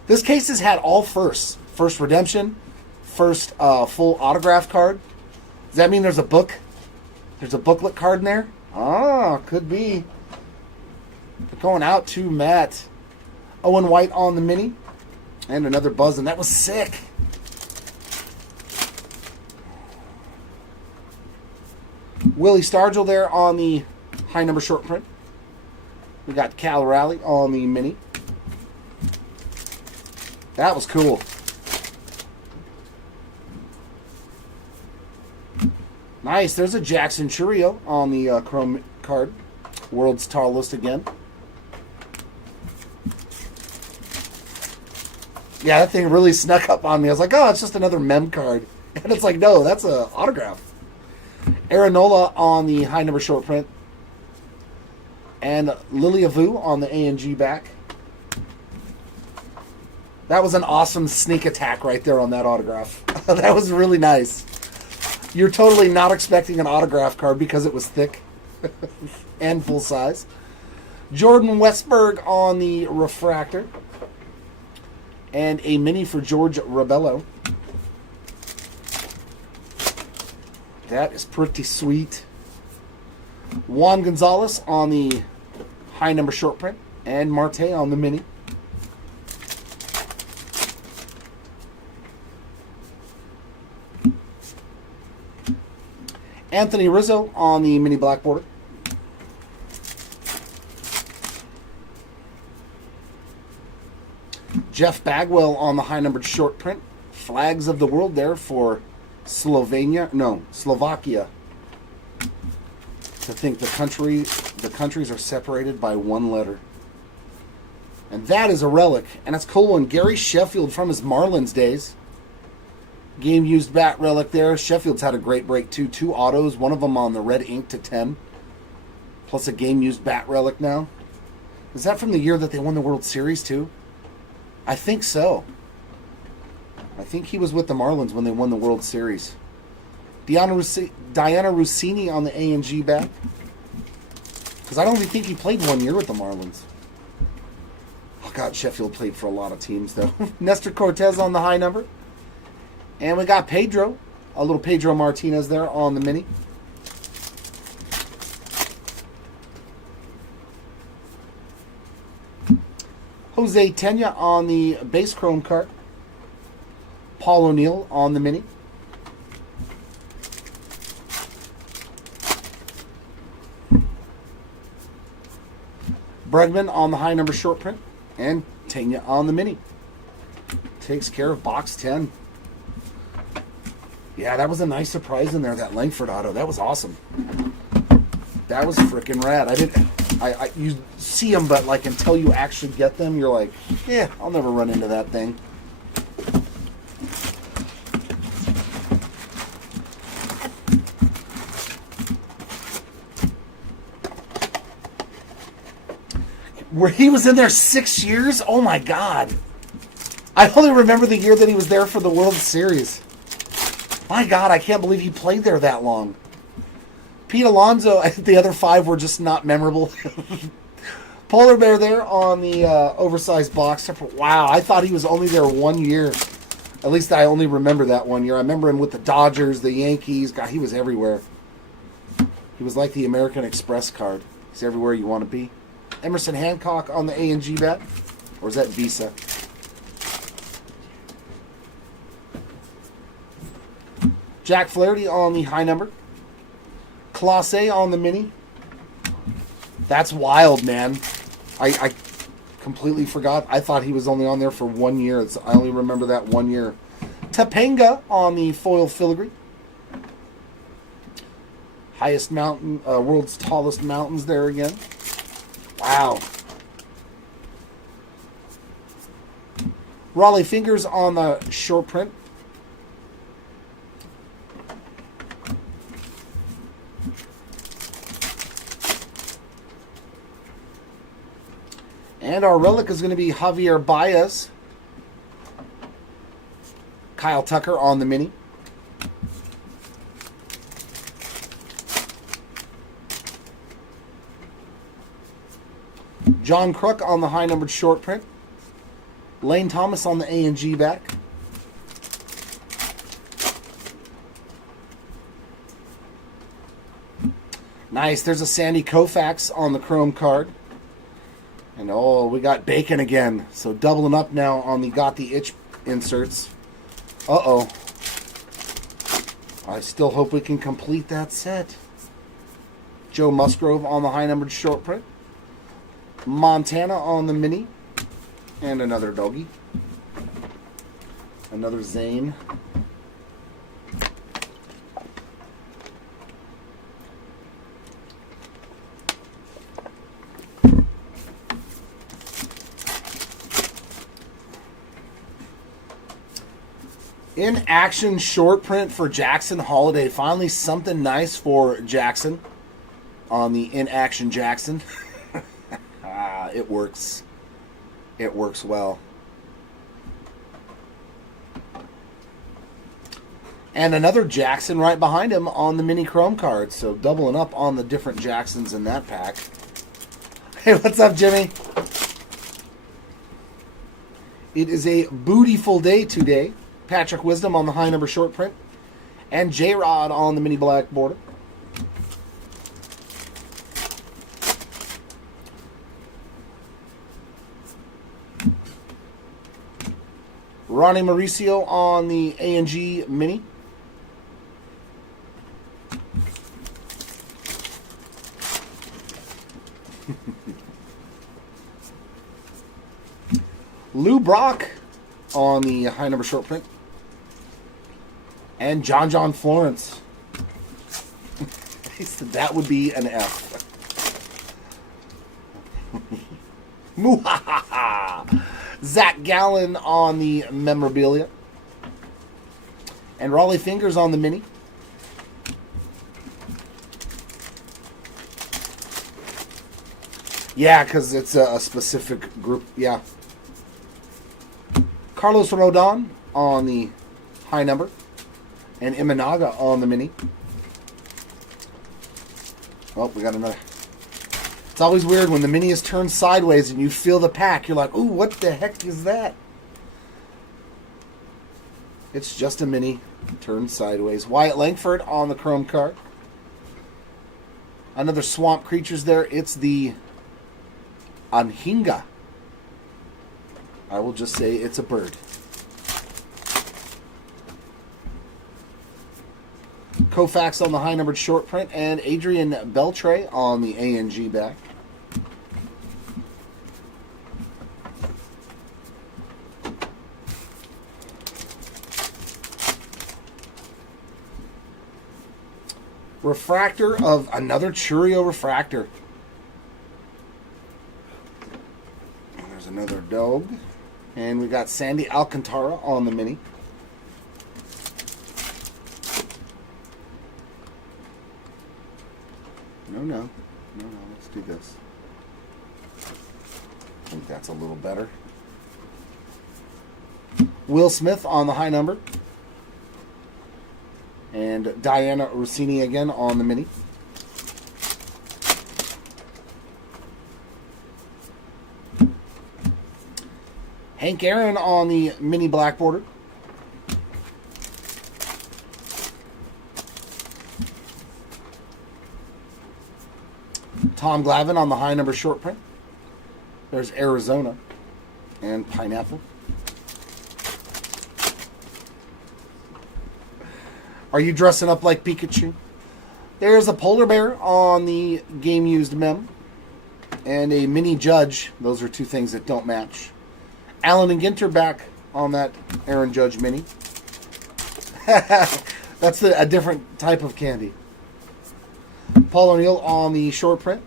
this case has had all firsts. First redemption, first full autograph card. Does that mean there's a book? There's a booklet card in there? Ah, could be. Going out to Matt. Owen White on the mini. And another buzzing. That was sick. Willie Stargell there on the high number short print. We got Cal Raleigh on the mini. That was cool. Nice. There's a Jackson Churio on the chrome card. World's tallest again. Yeah, that thing really snuck up on me. I was like, oh, it's just another mem card. And it's like, no, that's an autograph. Aaronola on the high number short print. And Lilia Vu on the A&G back. That was an awesome sneak attack right there on that autograph. That was really nice. You're totally not expecting an autograph card because it was thick and full size. Jordan Westberg on the refractor. And a mini for George Rabello. That is pretty sweet. Juan Gonzalez on the high number short print. And Marte on the mini. Anthony Rizzo on the mini black border. Jeff Bagwell on the high numbered short print. Flags of the world there for Slovakia. To think the countries are separated by one letter. And that is a relic. And it's cool one. Gary Sheffield from his Marlins days. Game used bat relic there. Sheffield's had a great break too. 2 autos, one of them on the red ink to 10. Plus a game used bat relic now. Is that from the year that they won the World Series too? I think so. I think he was with the Marlins when they won the World Series. Diana Rossini on the A&G back. Because I don't even think he played 1 year with the Marlins. Oh God, Sheffield played for a lot of teams though. Nestor Cortez on the high number. And we got Pedro, a little Pedro Martinez there on the mini. Jose Tena on the base chrome card. Paul O'Neill on the mini. Bregman on the high number short print. And Tena on the mini. Takes care of box 10. Yeah, that was a nice surprise in there, that Langford auto. That was awesome. That was freaking rad. You see them, but like until you actually get them, you're like, yeah, I'll never run into that thing. Where he was in there 6 years? Oh my God. I only remember the year that he was there for the World Series. My God, I can't believe he played there that long. Pete Alonso, I think the other 5 were just not memorable. Polar Bear there on the oversized box. Wow, I thought he was only there 1 year. At least I only remember that 1 year. I remember him with the Dodgers, the Yankees. God, he was everywhere. He was like the American Express card. He's everywhere you want to be. Emerson Hancock on the A&G bat. Or is that Visa? Jack Flaherty on the high number. Clase on the mini. That's wild, man. I completely forgot. I thought he was only on there for 1 year. I only remember that 1 year. Topanga on the foil filigree. Highest mountain, world's tallest mountains there again. Wow. Raleigh Fingers on the short print. And our relic is going to be Javier Baez. Kyle Tucker on the mini. John Crook on the high-numbered short print. Lane Thomas on the A&G back. Nice. There's a Sandy Koufax on the chrome card. And oh, we got bacon again. So doubling up now on the Got the Itch inserts. Uh-oh. I still hope we can complete that set. Joe Musgrove on the high-numbered short print. Montana on the mini. And another doggy. Another Zane. In action short print for Jackson Holiday. Finally something nice for Jackson on the in action Jackson. It works. It works well. And another Jackson right behind him on the mini chrome card. So doubling up on the different Jacksons in that pack. Hey, what's up, Jimmy? It is a bootyful day today. Patrick Wisdom on the high number short print. And J-Rod on the mini black border. Ronnie Mauricio on the A&G mini. Lou Brock on the high number short print. And John Florence. He said that would be an F. Muhahaha. Zach Gallen on the memorabilia. And Raleigh Fingers on the mini. Yeah, because it's a specific group. Yeah. Carlos Rodon on the high number. And Imanaga on the mini. Oh, we got another. It's always weird when the mini is turned sideways and you feel the pack. You're like, ooh, what the heck is that? It's just a mini turned sideways. Wyatt Langford on the chrome card. Another Swamp Creatures there. It's the Anhinga. I will just say it's a bird. Koufax on the high numbered short print. And Adrian Beltre on the A&G back. Refractor of another Churio refractor. And there's another dog. And we got Sandy Alcantara on the mini. No. Let's do this. I think that's a little better. Will Smith on the high number. And Diana Rossini again on the mini. Hank Aaron on the mini black border. Tom Glavine on the high number short print. There's Arizona and Pineapple. Are you dressing up like Pikachu? There's a polar bear on the game used mem. And a mini Judge. Those are two things that don't match. Allen and Ginter back on that Aaron Judge mini. That's a different type of candy. Paul O'Neill on the short print.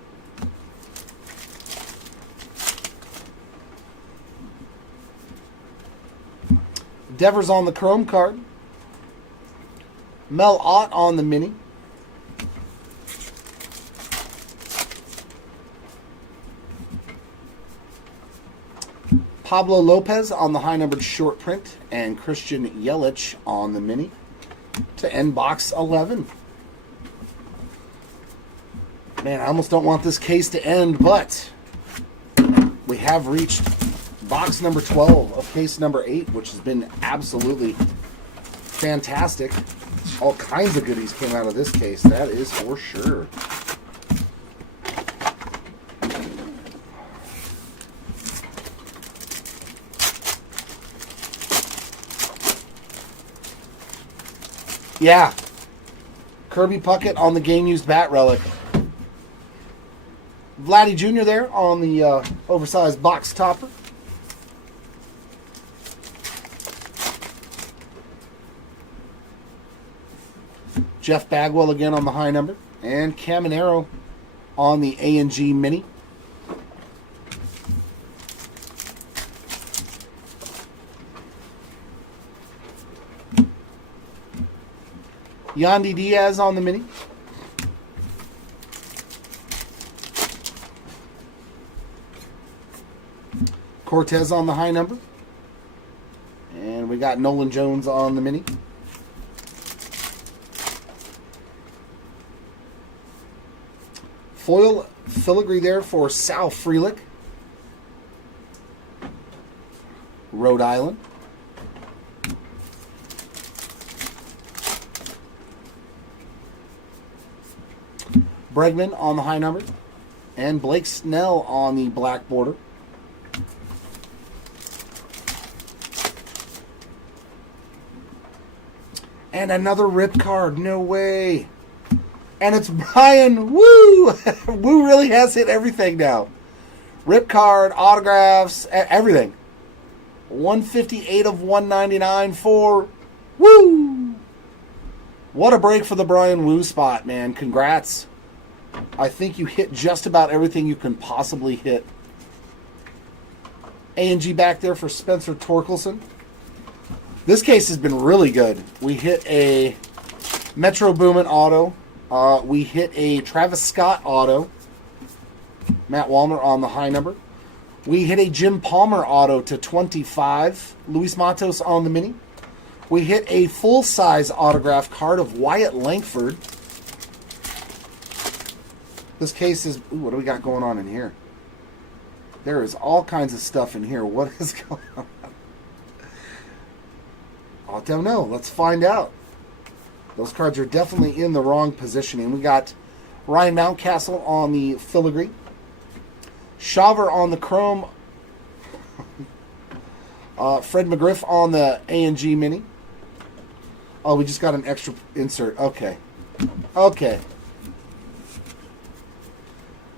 Devers on the chrome card. Mel Ott on the mini. Pablo Lopez on the high-numbered short print, and Christian Yelich on the mini to end box 11. Man, I almost don't want this case to end, but we have reached box number 12 of case number 8, which has been absolutely fantastic. All kinds of goodies came out of this case, that is for sure. Yeah, Kirby Puckett on the game-used bat relic. Vladdy Jr. there on the oversized box topper. Jeff Bagwell again on the high number. And Caminero on the A&G Mini. Yandy Diaz on the mini. Cortez on the high number. And we got Nolan Jones on the mini. Foil filigree there for Sal Frelick, Rhode Island. Bregman on the high number. And Blake Snell on the black border. And another rip card. No way. And it's Brian. Woo! Woo really has hit everything now. Rip card, autographs, everything. 158 of 199 for Woo! What a break for the Brian Woo spot, man. Congrats. I think you hit just about everything you can possibly hit. A&G back there for Spencer Torkelson. This case has been really good. We hit a Metro Boomin auto. We hit a Travis Scott auto. Matt Wallner on the high number. We hit a Jim Palmer auto to 25. Luis Matos on the mini. We hit a full-size autograph card of Wyatt Langford. This case is... Ooh, what do we got going on in here? There is all kinds of stuff in here. What is going on? I don't know. Let's find out. Those cards are definitely in the wrong positioning. We got Ryan Mountcastle on the filigree. Shaver on the chrome. Fred McGriff on the A&G mini. Oh, we just got an extra insert. Okay. Okay.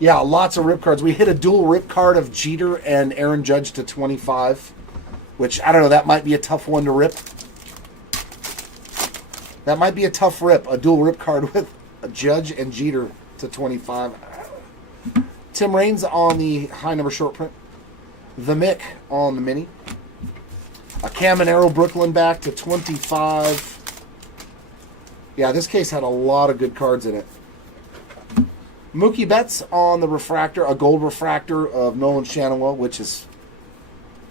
Yeah, lots of rip cards. We hit a dual rip card of Jeter and Aaron Judge to 25, which, I don't know, that might be a tough one to rip. That might be a tough rip, a dual rip card with a Judge and Jeter to 25. Tim Raines on the high number short print. The Mick on the mini. A Caminero Brooklyn back to 25. Yeah, this case had a lot of good cards in it. Mookie Betts on the refractor, a gold refractor of Nolan Shanaway, which is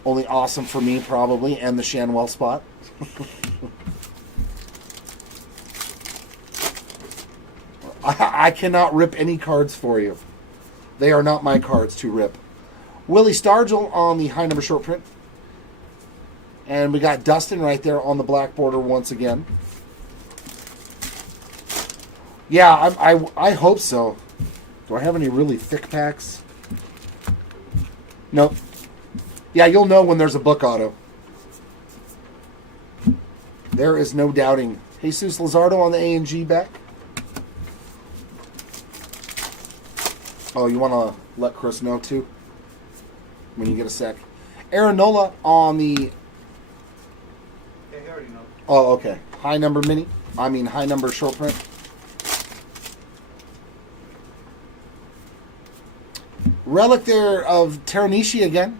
only awesome for me probably, and the Shanwell spot. I cannot rip any cards for you. They are not my cards to rip. Willie Stargell on the high number short print. And we got Dustin right there on the black border once again. Yeah, I hope so. Do I have any really thick packs? Nope. Yeah, you'll know when there's a book auto. There is no doubting. Jesus Luzardo on the A&G back. Oh, you want to let Chris know too? When you get a sec. Aaron Nola on the... Yeah, he already knows. Oh, okay. High number mini. I mean high number short print. Relic there of Teranishi again.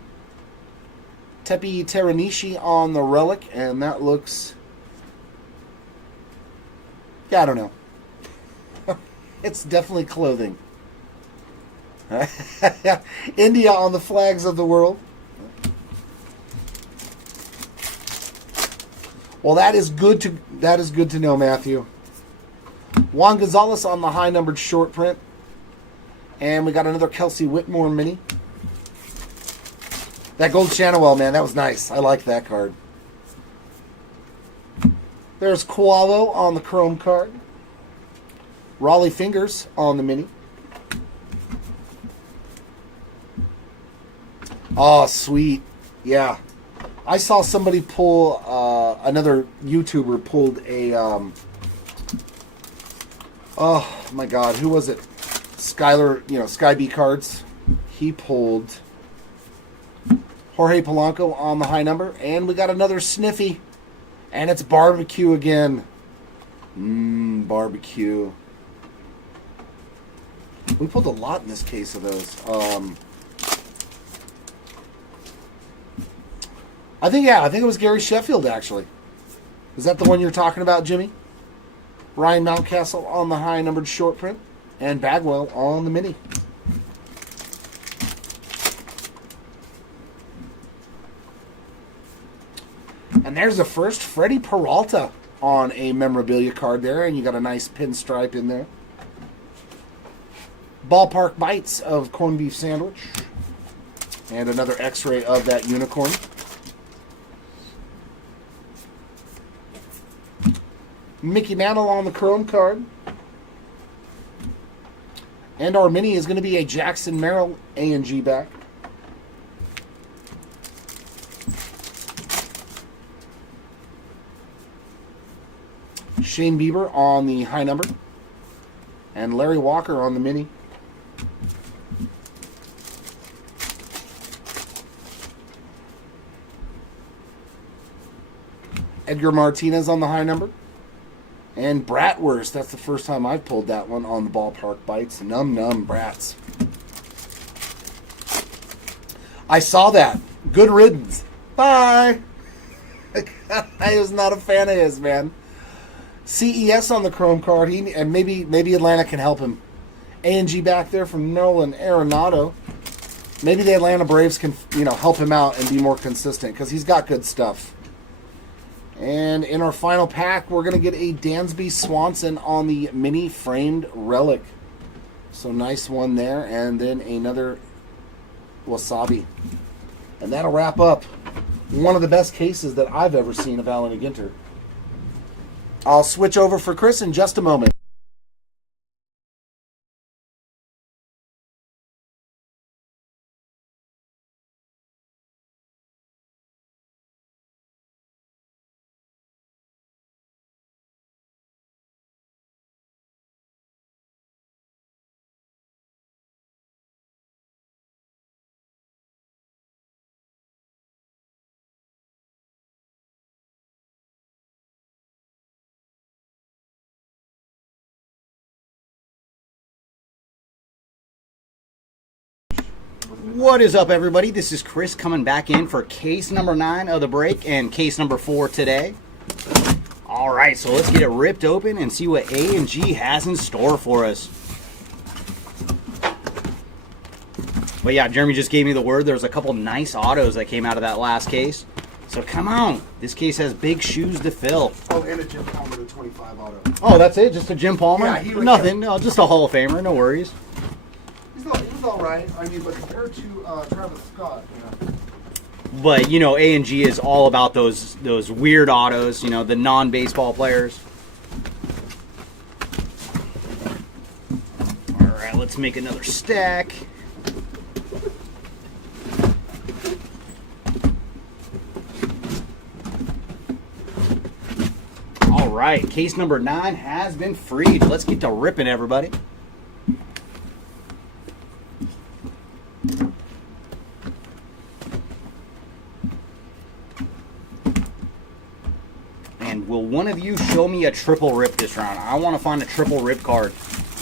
Tepi Teranishi on the relic, and that looks... Yeah, I don't know. It's definitely clothing. India on the flags of the world. Well, that is good to know, Matthew. Juan Gonzalez on the high numbered short print. And we got another Kelsey Whitmore mini. That gold Channel, man, that was nice. I like that card. There's Koalo on the chrome card. Raleigh Fingers on the mini. Oh, sweet. Yeah. I saw somebody pull, another YouTuber pulled a, oh my God, who was it? Skylar, Sky B Cards. He pulled Jorge Polanco on the high number. And we got another Sniffy. And it's barbecue again. Barbecue. We pulled a lot in this case of those. I think it was Gary Sheffield, actually. Is that the one you're talking about, Jimmy? Ryan Mountcastle on the high numbered short print. And Bagwell on the mini. And there's the first Freddie Peralta on a memorabilia card there. And you got a nice pinstripe in there. Ballpark Bites of corned beef sandwich. And another x-ray of that unicorn. Mickey Mantle on the chrome card. And our mini is going to be a Jackson Merrill A&G back. Shane Bieber on the high number. And Larry Walker on the mini. Edgar Martinez on the high number. And Bratwurst, that's the first time I've pulled that one on the Ballpark Bites. Num brats. I saw that. Good riddance. Bye. I was not a fan of his, man. CES on the chrome card. And maybe Atlanta can help him. A&G back there from Nolan Arenado. Maybe the Atlanta Braves can, help him out and be more consistent because he's got good stuff. And in our final pack, we're going to get a Dansby Swanson on the mini framed relic. So nice one there. And then another Wasabi. And that'll wrap up one of the best cases that I've ever seen of Allen and Ginter. I'll switch over for Chris in just a moment. What is up, everybody? This is Chris coming back in for case number 9 of the break and case number 4 today. All right, so let's get it ripped open and see what A&G has in store for us. But yeah, Jeremy just gave me the word. There's a couple nice autos that came out of that last case. So come on. This case has big shoes to fill. Oh, and a Jim Palmer to 25 auto. Oh, that's it? Just a Jim Palmer? Yeah, he was Nothing. No, just a Hall of Famer. No worries. He was all right. I mean, but compared to Travis Scott, But, A&G is all about those weird autos, the non-baseball players. All right, let's make another stack. All right, case number 9 has been freed. Let's get to ripping, everybody. And will one of you show me a triple rip this round? I want to find a triple rip card.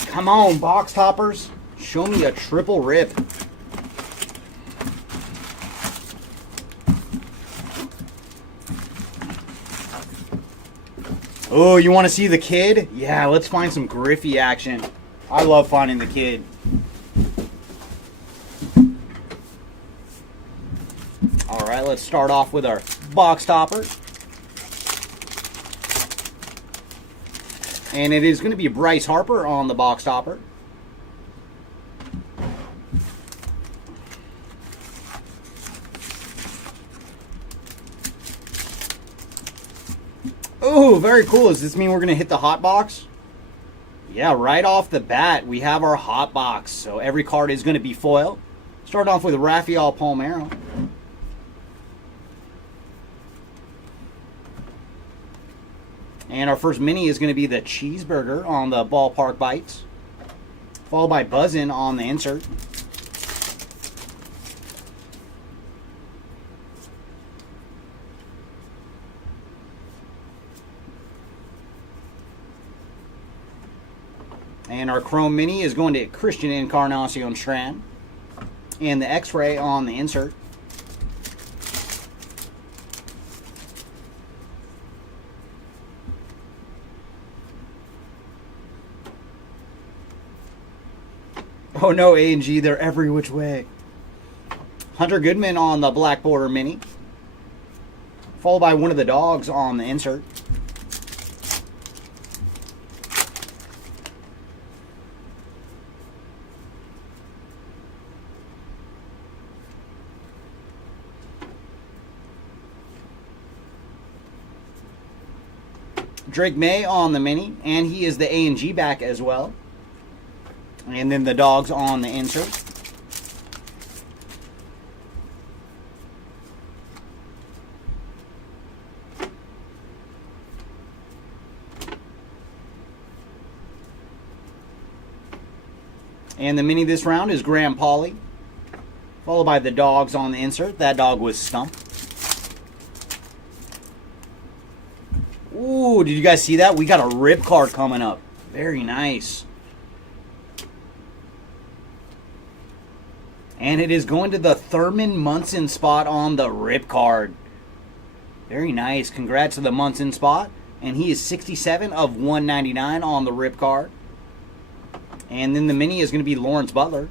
Come on, box toppers. Show me a triple rip. Oh, you want to see the kid? Yeah, let's find some Griffey action. I love finding the kid. All right, let's start off with our box topper. And it is going to be Bryce Harper on the box topper. Oh, very cool. Does this mean we're going to hit the hot box? Yeah, right off the bat, we have our hot box. So every card is going to be foil. Start off with Rafael Palmeiro. And our first mini is going to be the Cheeseburger on the Ballpark Bites. Followed by Buzzin' on the insert. And our Chrome Mini is going to Christian Encarnacion Strand. And the X-Ray on the insert. Oh no, A&G, they're every which way. Hunter Goodman on the Black Border Mini. Followed by one of the dogs on the insert. Drake May on the mini, and he is the A&G back as well. And then the dogs on the insert. And the mini this round is Graham Pauley, followed by the dogs on the insert. That dog was Stump. Ooh, did you guys see that? We got a rip card coming up. Very nice. And it is going to the Thurman Munson spot on the rip card. Very nice. Congrats to the Munson spot. And he is 67 of 199 on the rip card. And then the mini is going to be Lawrence Butler,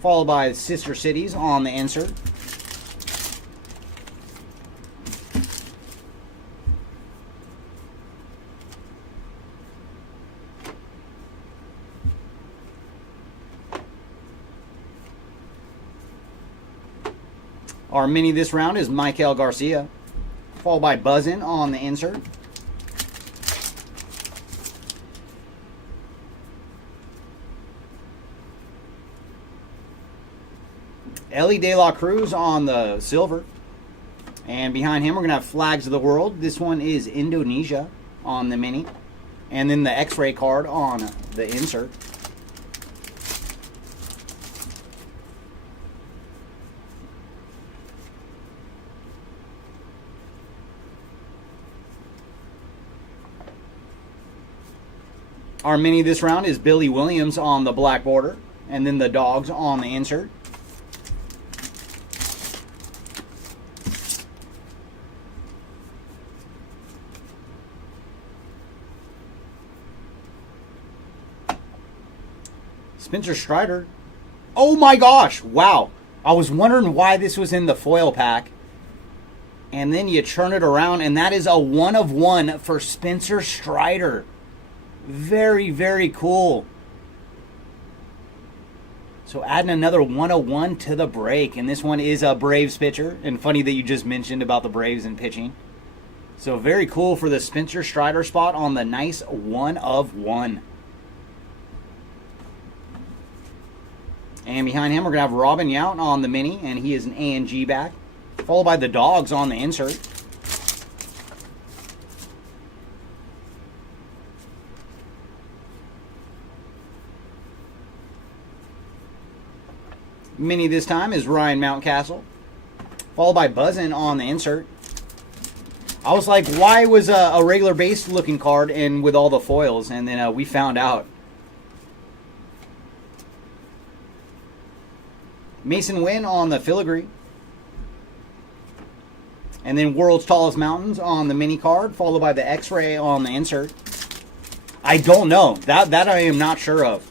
followed by Sister Cities on the insert. Our mini this round is Michael Garcia, followed by Buzzin' on the insert. Ellie De La Cruz on the silver. And behind him, we're going to have Flags of the World. This one is Indonesia on the mini. And then the X-ray card on the insert. Our mini this round is Billy Williams on the black border. And then the dogs on the insert. Spencer Strider. Oh my gosh, wow. I was wondering why this was in the foil pack. And then you turn it around and that is a 1 of 1 for Spencer Strider. Very, very cool. So adding another 101 to the break. And this one is a Braves pitcher. And funny that you just mentioned about the Braves and pitching. So very cool for the Spencer Strider spot on the nice 1 of 1. And behind him, we're going to have Robin Yount on the mini, and he is an A&G back, followed by the dogs on the insert. Mini this time is Ryan Mountcastle, followed by Buzzin' on the insert. I was like, why was a regular base looking card and with all the foils? And then we found out. Mason Wynn on the filigree. And then World's Tallest Mountains on the mini card, followed by the X-ray on the insert. I don't know. That I am not sure of.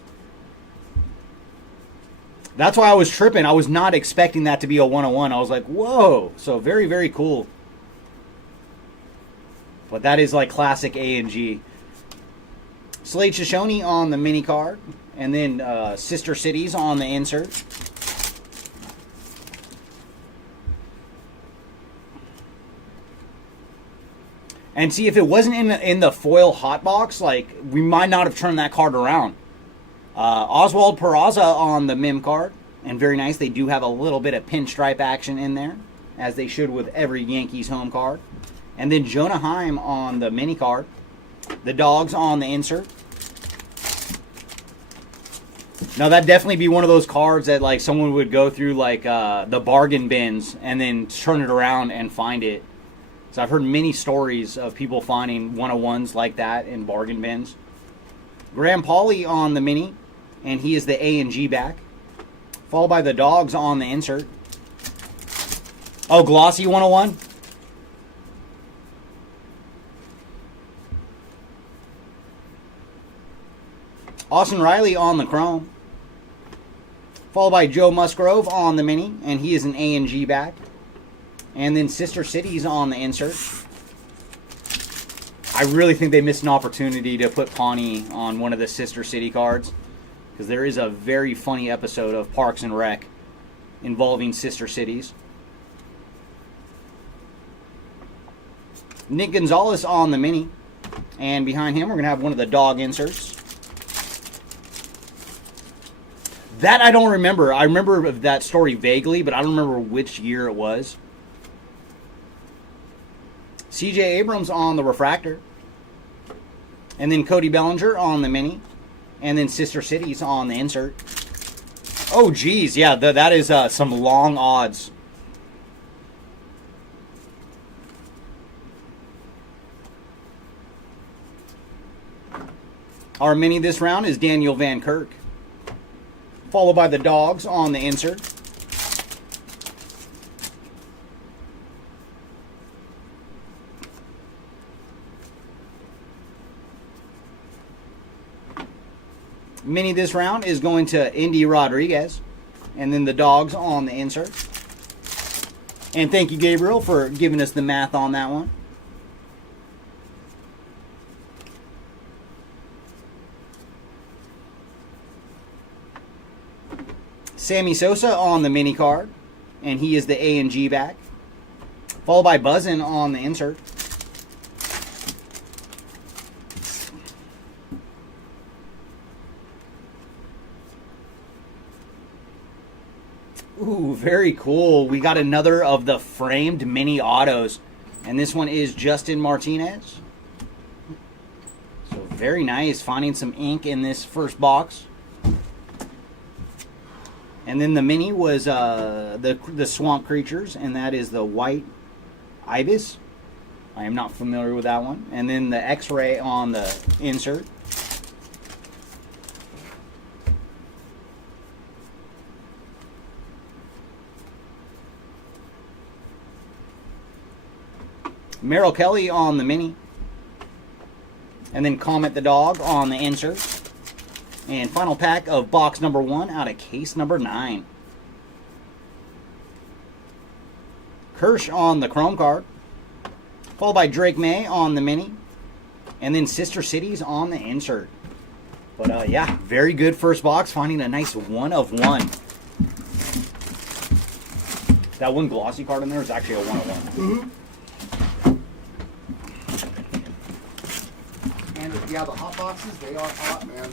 That's why I was tripping. I was not expecting that to be a 101. I was like, whoa. So very, very cool. But that is like classic A&G. Slade Shoshone on the mini card. And then Sister Cities on the insert. And see, if it wasn't in the foil hot box, like, we might not have turned that card around. Oswald Peraza on the Mim card. And very nice, they do have a little bit of pinstripe action in there, as they should with every Yankees home card. And then Jonah Heim on the mini card. The Dogs on the insert. Now, that'd definitely be one of those cards that, like, someone would go through, like, the bargain bins and then turn it around and find it. So I've heard many stories of people finding 101s like that in bargain bins. Graham Pauley on the mini, and he is the A and G back. Followed by the Dogs on the insert. Oh, glossy 101? Austin Riley on the chrome. Followed by Joe Musgrove on the mini, and he is an A and G back. And then Sister Cities on the insert. I really think they missed an opportunity to put Pawnee on one of the Sister City cards, because there is a very funny episode of Parks and Rec involving Sister Cities. Nick Gonzalez on the mini. And behind him, we're going to have one of the dog inserts. That I don't remember. I remember that story vaguely, but I don't remember which year it was. CJ Abrams on the refractor. And then Cody Bellinger on the mini. And then Sister Cities on the insert. Oh, geez. Yeah, that is some long odds. Our mini this round is Daniel Van Kirk. Followed by the Dogs on the insert. Mini this round is going to Indy Rodriguez. And then the Dogs on the insert. And thank you, Gabriel, for giving us the math on that one. Sammy Sosa on the mini card. And he is the A and G back. Followed by Buzzin' on the insert. Ooh, very cool. We got another of the framed mini autos. And this one is Justin Martinez. So very nice. Finding some ink in this first box. And then the mini was the Swamp Creatures. And that is the White Ibis. I am not familiar with that one. And then the X-Ray on the insert. Merrill Kelly on the mini. And then Comet the Dog on the insert. And final pack of box number 1 out of case number 9. Kirsch on the chrome card. Followed by Drake May on the mini. And then Sister Cities on the insert. But yeah, very good first box. Finding a nice 1 of 1. That one glossy card in there is actually a 1 of 1. Mm-hmm. And yeah, the hot boxes, they are hot, man.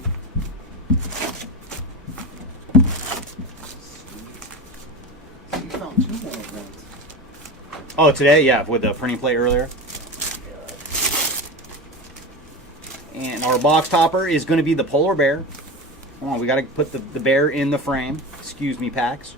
So you found 2 more of ones. Oh, today? Yeah, with the printing plate earlier. And our box topper is going to be the polar bear. Come on, we got to put the bear in the frame. Excuse me, packs.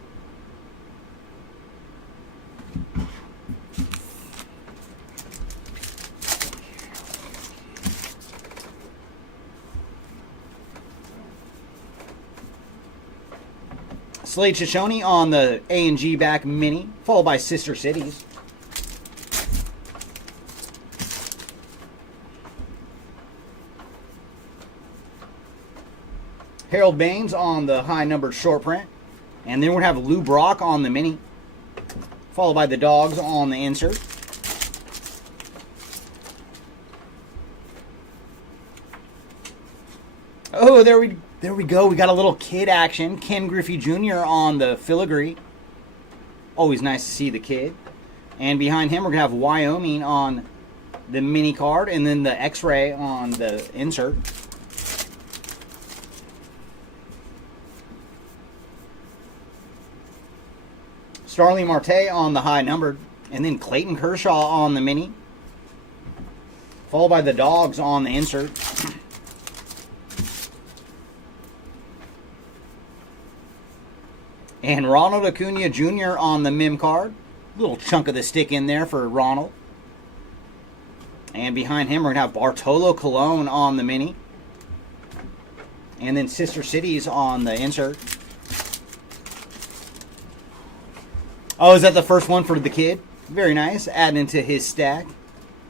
Slade Shoshone on the A and G back mini, followed by Sister Cities. Harold Baines on the high numbered short print. And then we're going to have Lou Brock on the mini, followed by the Dogs on the insert. Oh, there we go. We got a little kid action. Ken Griffey Jr. on the filigree. Always nice to see the kid. And behind him, we're going to have Wyoming on the mini card, and then the X-ray on the insert. Starling Marte on the high numbered, and then Clayton Kershaw on the mini, followed by the Dogs on the insert. And Ronald Acuna Jr. on the mim card. Little chunk of the stick in there for Ronald. And behind him, we're going to have Bartolo Colon on the mini. And then Sister Cities on the insert. Oh, is that the first one for the kid? Very nice. Adding into his stack.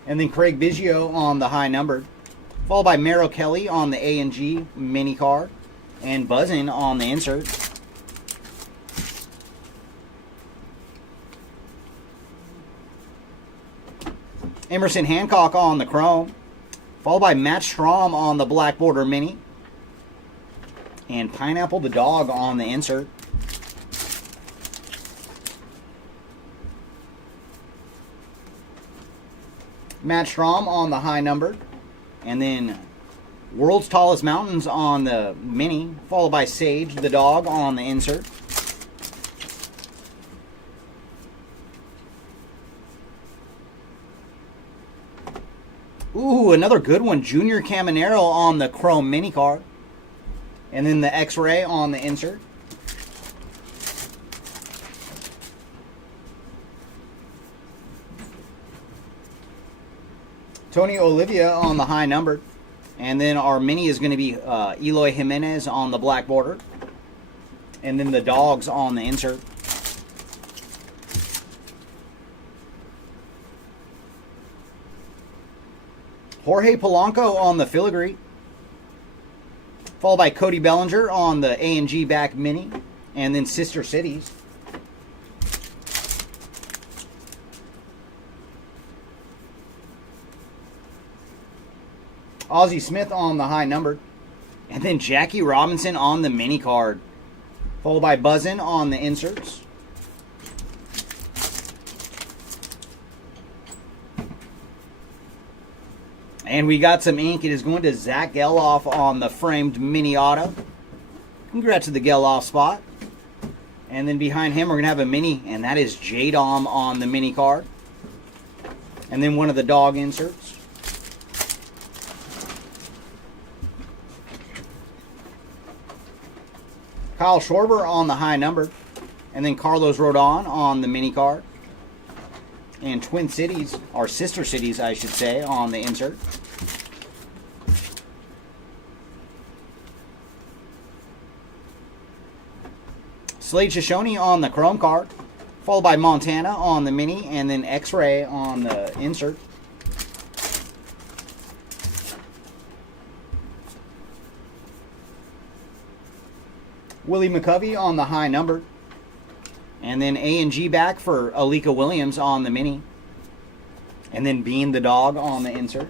And then Craig Biggio on the high numbered. Followed by Merrill Kelly on the A&G mini card. And Buzzin' on the insert. Emerson Hancock on the chrome. Followed by Matt Strom on the black border mini. And Pineapple the Dog on the insert. Matt Strom on the high numbered. And then World's Tallest Mountains on the mini. Followed by Sage the Dog on the insert. Ooh, another good one. Junior Caminero on the chrome mini card. And then the X-ray on the insert. Tony Olivia on the high numbered. And then our mini is going to be Eloy Jimenez on the black border. And then the Dogs on the insert. Jorge Polanco on the filigree. Followed by Cody Bellinger on the A&G back mini. And then Sister Cities. Ozzie Smith on the high numbered. And then Jackie Robinson on the mini card. Followed by Buzzin' on the inserts. And we got some ink. It is going to Zach Geloff on the framed mini auto. Congrats to the Geloff spot. And then behind him, we're going to have a mini, and that is J-Dom on the mini card. And then one of the dog inserts. Kyle Schwarber on the high number. And then Carlos Rodon on the mini card. And Twin Cities, or Sister Cities, I should say, on the insert. Slade Shoshone on the chrome card. Followed by Montana on the mini. And then X-ray on the insert. Willie McCovey on the high number. And then A&G back for Alika Williams on the mini. And then Bean the Dog on the insert.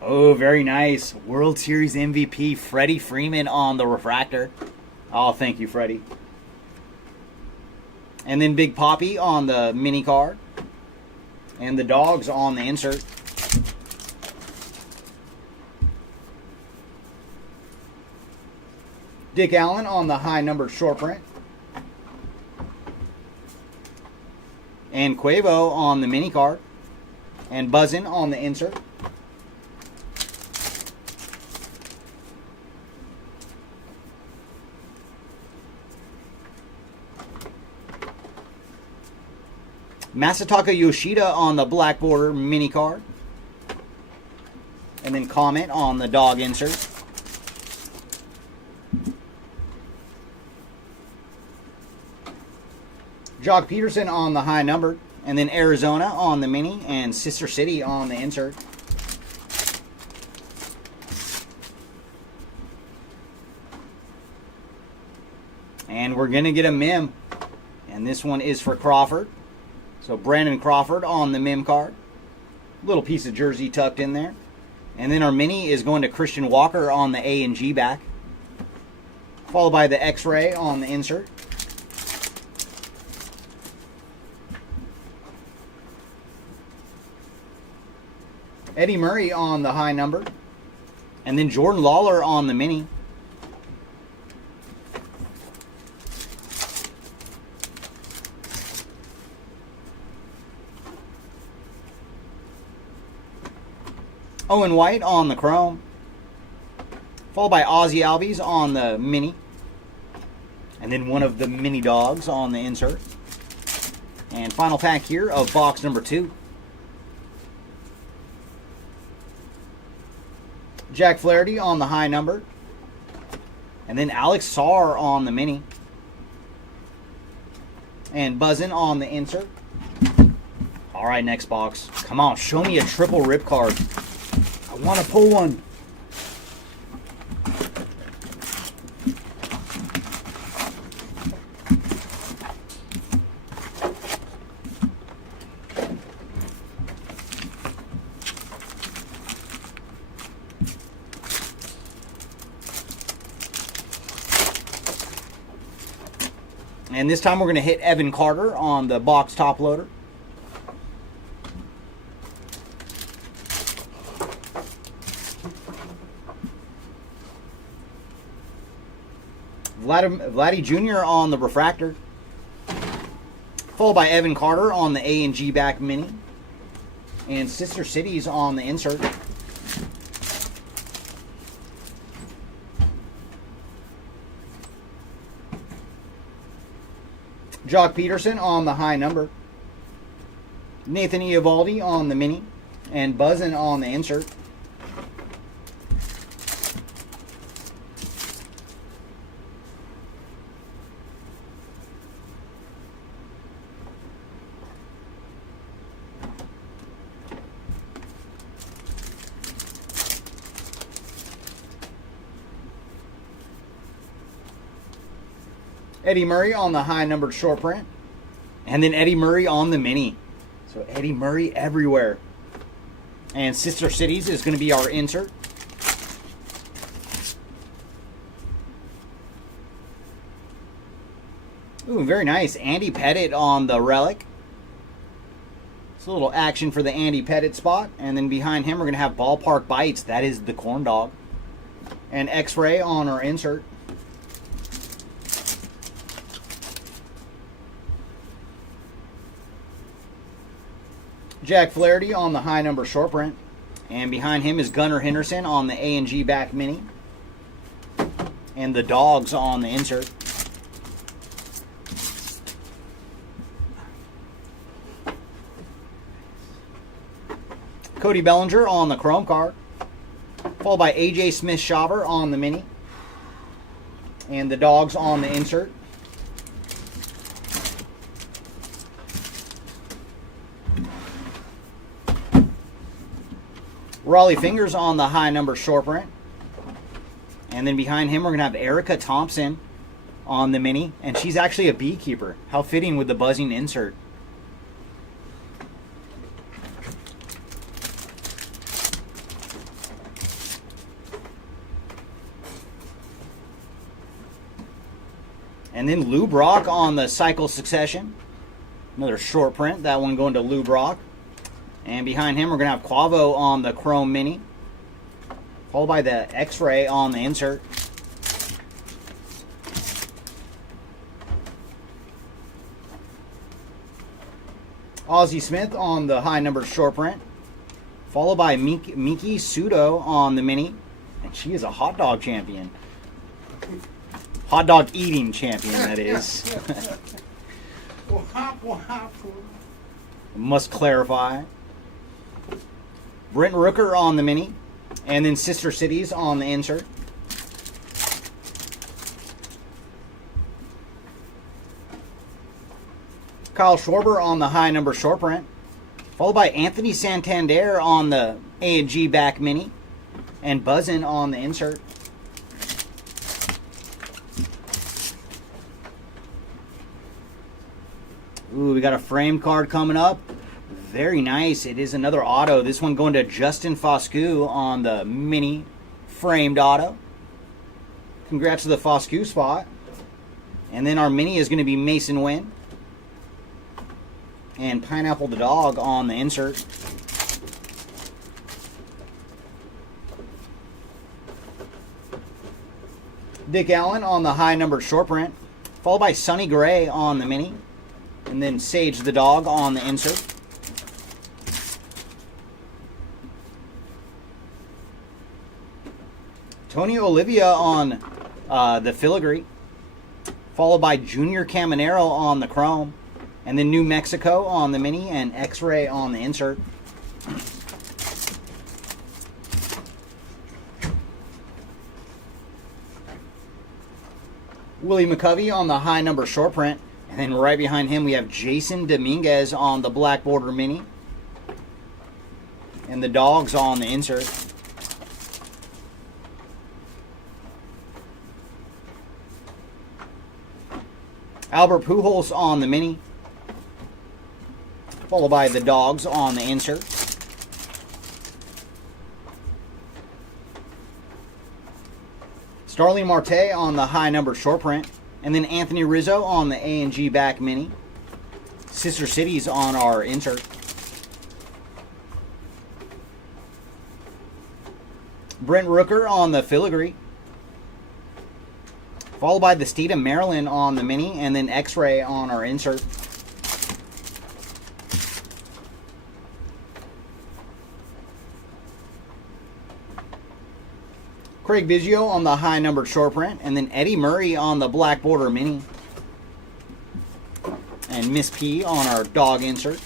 Oh, very nice. World Series MVP Freddie Freeman on the refractor. Oh, thank you, Freddie. And then Big Poppy on the mini card. And the Dogs on the insert. Dick Allen on the high numbered short print. And Quavo on the mini card. And Buzzin' on the insert. Masataka Yoshida on the black border mini card. And then Comet on the dog insert. Jock Peterson on the high numbered. And then Arizona on the mini. And Sister City on the insert. And we're going to get a mem. And this one is for Crawford. So Brandon Crawford on the Mim card. Little piece of jersey tucked in there. And then our mini is going to Christian Walker on the A and G back. Followed by the X-ray on the insert. Eddie Murray on the high number. And then Jordan Lawler on the mini. Owen White on the chrome. Followed by Ozzy Albies on the mini. And then one of the mini dogs on the insert. And final pack here of box number 2. Jack Flaherty on the high number. And then Alex Sarr on the mini. And Buzzin' on the insert. All right, next box. Come on, show me a triple rip card. I want to pull one. And this time we're going to hit Evan Carter on the box top loader. Vladdy Jr. on the refractor. Followed by Evan Carter on the A and G back mini. And Sister Cities on the insert. Jock Peterson on the high number. Nathan Eovaldi on the mini. And Buzzin' on the insert. Eddie Murray on the high numbered short print. And then Eddie Murray on the mini. So Eddie Murray everywhere. And Sister Cities is going to be our insert. Ooh, very nice. Andy Pettitte on the relic. It's a little action for the Andy Pettitte spot. And then behind him we're going to have Ballpark Bites. That is the corn dog. And X-ray on our insert. Jack Flaherty on the high number short print. And behind him is Gunnar Henderson on the A and G back mini. And the dogs on the insert. Cody Bellinger on the chrome card. Followed by AJ Smith-Shawver on the mini. And the dogs on the insert. Raleigh Fingers on the high number short print. And then behind him we're going to have Erica Thompson on the mini. And she's actually a beekeeper. How fitting with the buzzing insert. And then Lou Brock on the Cycle Succession. Another short print. That one going to Lou Brock. And behind him, we're going to have Quavo on the Chrome Mini. Followed by the X-Ray on the insert. Ozzie Smith on the high number short print. Followed by Miki Sudo on the Mini. And she is a hot dog champion. Hot dog eating champion, that is. Must clarify. Brent Rooker on the mini. And then Sister Cities on the insert. Kyle Schwarber on the high number short print. Followed by Anthony Santander on the A&G back mini. And Buzzin' on the insert. Ooh, we got a frame card coming up. Very nice. It is another auto. This one going to Justin Foscue on the mini framed auto. Congrats to the Foscue spot. And then our mini is going to be Mason Wynn. And Pineapple the Dog on the insert. Dick Allen on the high numbered short print. Followed by Sonny Gray on the mini. And then Sage the Dog on the insert. Tony Olivia on the filigree. Followed by Junior Caminero on the chrome. And then New Mexico on the mini and X-Ray on the insert. Willie McCovey on the high number short print. And then right behind him we have Jason Dominguez on the black border mini. And the Dogs on the insert. Albert Pujols on the mini. Followed by the Dogs on the insert. Starling Marte on the high number short print. And then Anthony Rizzo on the A&G back mini. Sister Cities on our insert. Brent Rooker on the filigree. Followed by the State of Maryland on the mini. And then X-Ray on our insert. Craig Biggio on the high numbered short print. And then Eddie Murray on the black border mini. And Miss P on our dog insert.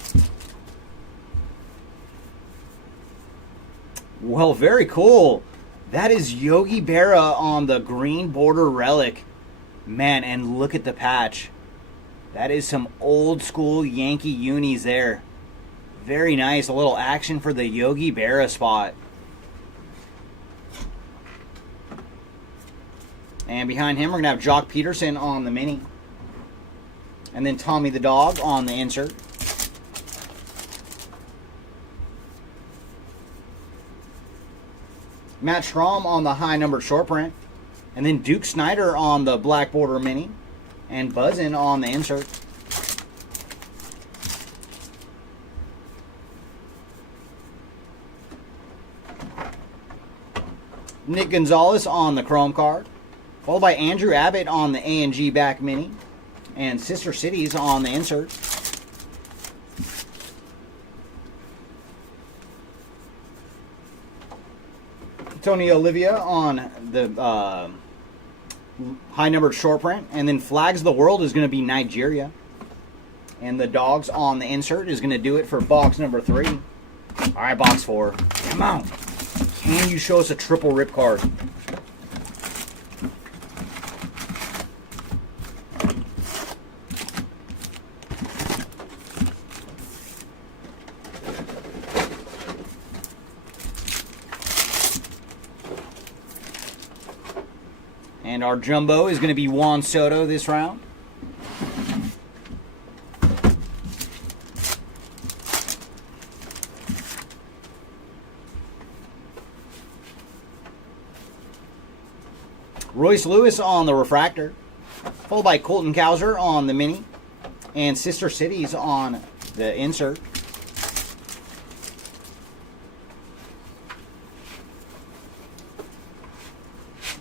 Well, very cool. That is Yogi Berra on the green border relic. Man, and look at the patch. That is some old school Yankee unis there. Very nice. A little action for the Yogi Berra spot. And behind him, we're going to have Jock Peterson on the mini. And then Tommy the Dog on the insert. Matt Strahm on the high numbered short print. And then Duke Snyder on the black border mini. And Buzzin' on the insert. Nick Gonzalez on the chrome card. Followed by Andrew Abbott on the A&G back mini. And Sister Cities on the insert. Tony Olivia on the high numbered short print. And then Flags of the World is going to be Nigeria. And the Dogs on the insert is going to do it for box number 3. All right, box 4. Come on. Can you show us a triple rip card? And our jumbo is going to be Juan Soto this round. Royce Lewis on the refractor. Followed by Colton Cowser on the mini. And Sister Cities on the insert.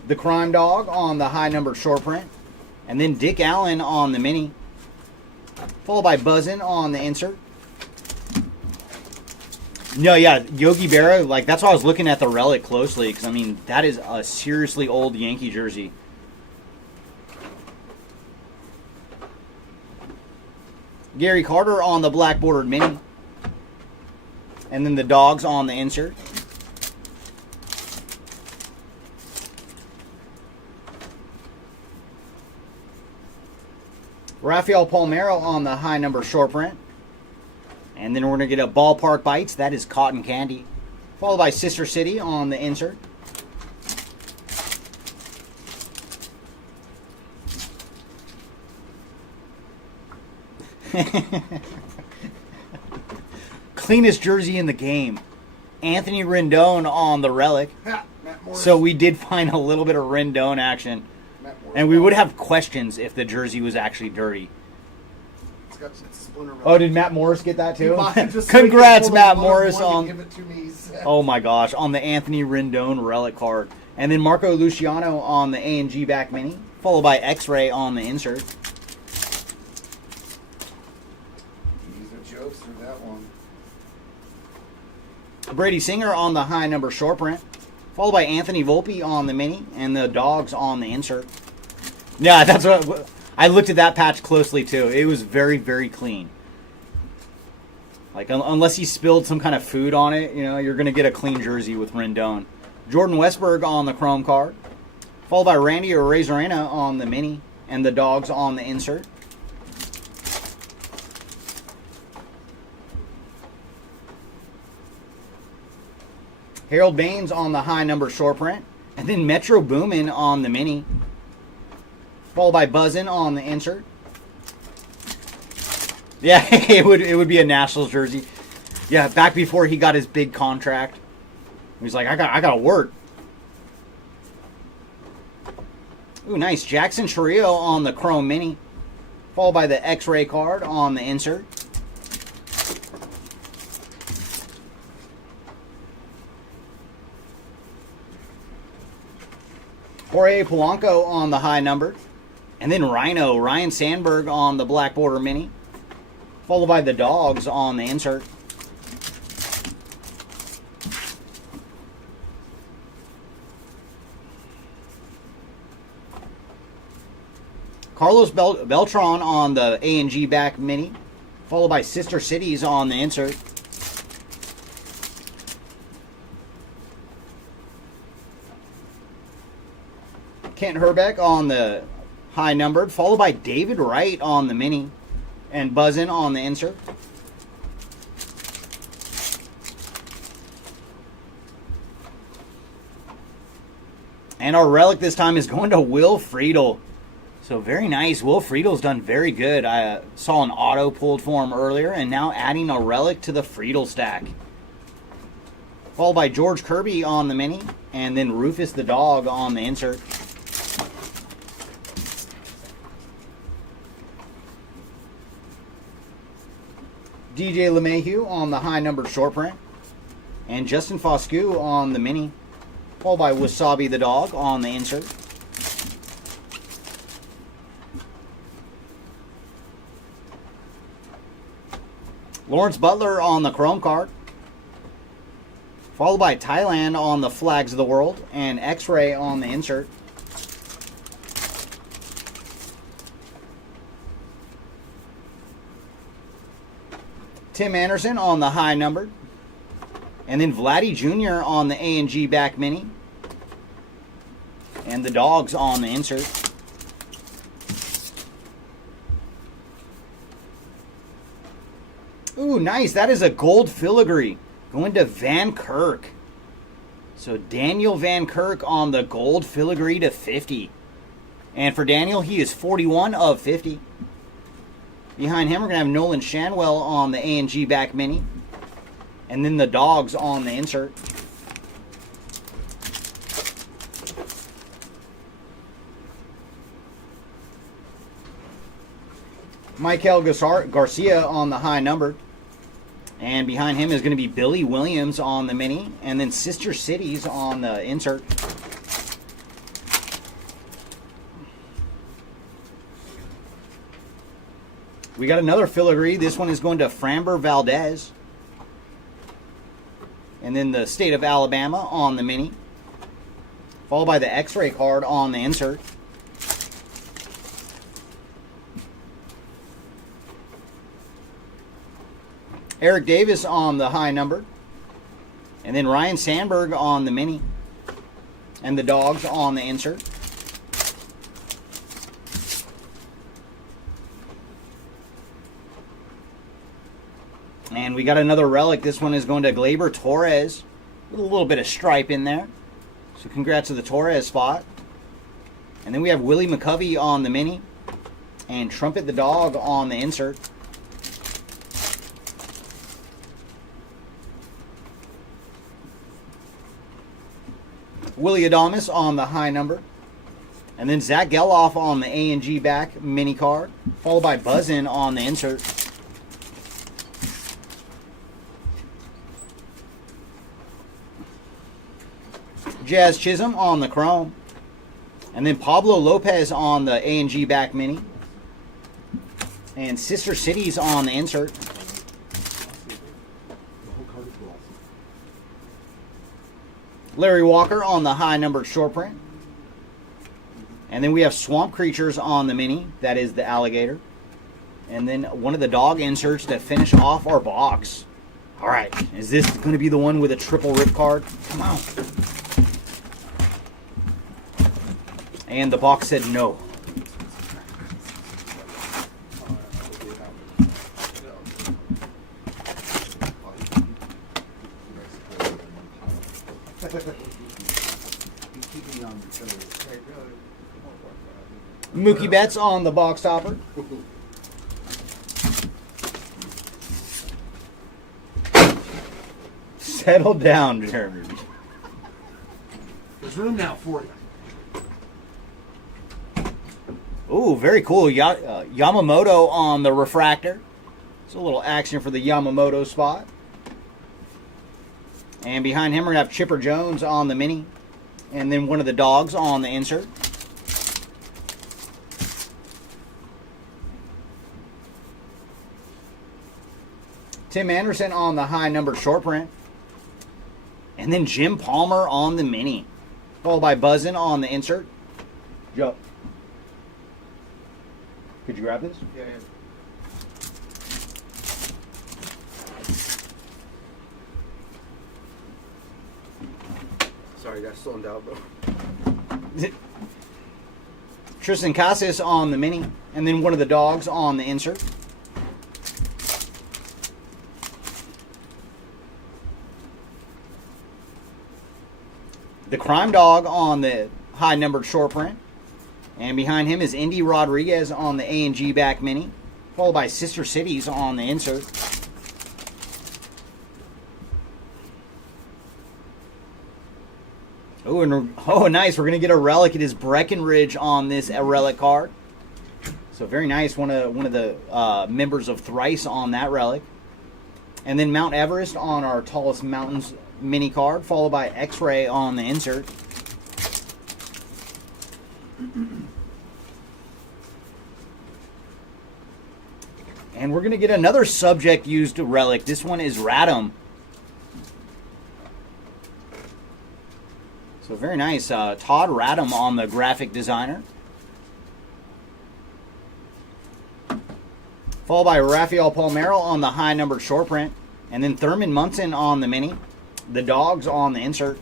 The Crime Dog on the high numbered short print. And then Dick Allen on the mini. Followed by Buzzin' on the insert. No, yeah, Yogi Berra, like, that's why I was looking at the relic closely, because, I mean, that is a seriously old Yankee jersey. Gary Carter on the black bordered mini. And then the Dogs on the insert. Rafael Palmeiro on the high number short print. And then we're going to get a Ballpark Bites. That is Cotton Candy. Followed by Sister City on the insert. Cleanest jersey in the game. Anthony Rendon on the relic. Ha, Matt Morris. So we did find a little bit of Rendon action. Matt Morris. And we would have questions if the jersey was actually dirty. It's a splinter. Oh, did Matt Morris get that too? He bought it just so he could Congrats, pull the Matt one Morris, and on. give it to me, he said. Oh my gosh, on the Anthony Rendon relic card. And then Marco Luciano on the A&G back mini, followed by X-Ray on the insert. These are jokes through that one. Brady Singer on the high number short print, followed by Anthony Volpe on the mini, and the dogs on the insert. Yeah, that's what I looked at that patch closely too. It was very, very clean. Like unless he spilled some kind of food on it, you know, you're gonna get a clean jersey with Rendon. Jordan Westberg on the chrome card, followed by Randy Arozarena on the mini, and the dogs on the insert. Harold Baines on the high number short print, and then Metro Boomin on the mini, followed by Buzzin on the insert. Yeah, it would be a Nationals jersey. Yeah, back before he got his big contract, he's like, I gotta work. Ooh, nice. Jackson Chourio on the chrome mini, followed by the X-ray card on the insert. Jorge Polanco on the high number. And then Ryan Sandberg on the black border mini, followed by the dogs on the insert. Carlos Beltran on the A&G back mini, followed by Sister Cities on the insert. Kent Herbeck on the high numbered, followed by David Wright on the mini, and Buzzin on the insert. And our relic this time is going to Will Friedel. So very nice. Will Friedel's done very good. I saw an auto pulled for him earlier, and now adding a relic to the Friedel stack. Followed by George Kirby on the mini, and then Rufus the dog on the insert. DJ LeMahieu on the high numbered short print, and Justin Foscue on the mini, followed by Wasabi the dog on the insert. Lawrence Butler on the chrome card, followed by Thailand on the flags of the world, and X-ray on the insert. Tim Anderson on the high numbered, and then Vladdy Jr. on the A&G back mini, and the dogs on the insert. Ooh, nice. That is a gold filigree going to Van Kirk. So Daniel Van Kirk on the gold filigree to 50. And for Daniel, he is 41 of 50. Behind him, we're going to have Nolan Shanwell on the A&G back mini. And then the dogs on the insert. Michael Garcia on the high number. And behind him is going to be Billy Williams on the mini. And then Sister Cities on the insert. We got another filigree. This one is going to Framber Valdez. And then the state of Alabama on the mini. Followed by the X-ray card on the insert. Eric Davis on the high number. And then Ryan Sandberg on the mini. And the dogs on the insert. And we got another relic. This one is going to Gleyber Torres. With a little bit of stripe in there. So congrats to the Torres spot. And then we have Willie McCovey on the mini. And Trumpet the dog on the insert. Willie Adames on the high number. And then Zach Geloff on the A&G back mini card, followed by Buzzin on the insert. Jazz Chisholm on the chrome. And then Pablo Lopez on the A&G back mini. And Sister Cities on the insert. Larry Walker on the high numbered short print. And then we have Swamp Creatures on the mini. That is the alligator. And then one of the dog inserts that finish off our box. All right. Is this going to be the one with a triple rip card? Come on. And the box said no. Mookie Betts on the box topper. Settle down, Jeremy. There's room now for you. Ooh, very cool. Yamamoto on the refractor. It's a little action for the Yamamoto spot. And behind him, we're going to have Chipper Jones on the mini. And then one of the dogs on the insert. Tim Anderson on the high numbered short print. And then Jim Palmer on the mini. Followed by Buzzin on the insert. Joe. Could you grab this? Yeah. Sorry, guys, slowing down, bro. Tristan Casas on the mini. And then one of the dogs on the insert. The Crime Dog on the high numbered short print. And behind him is Indy Rodriguez on the A&G back mini. Followed by Sister Cities on the insert. Oh, and nice. We're going to get a relic. It is Breckenridge on this relic card. So very nice. One of the members of Thrice on that relic. And then Mount Everest on our Tallest Mountains mini card, followed by X-Ray on the insert. And we're going to get another subject used relic. This one is Radom. So very nice. Todd Radom on the graphic designer. Followed by Rafael Palmeiro on the high numbered short print. And then Thurman Munson on the mini. The dogs on the insert.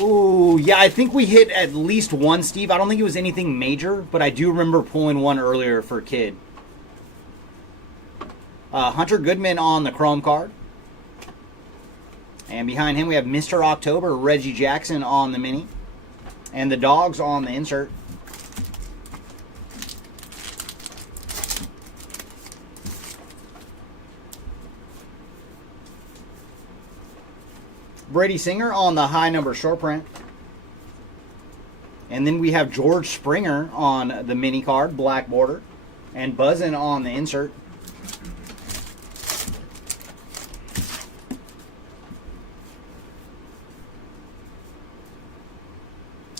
Ooh, yeah, I think we hit at least one, Steve. I don't think it was anything major, but I do remember pulling one earlier for a kid. Hunter Goodman on the chrome card. And behind him we have Mr. October, Reggie Jackson on the mini. And the dogs on the insert. Brady Singer on the high number short print. And then we have George Springer on the mini card, black border. And Buzzin on the insert.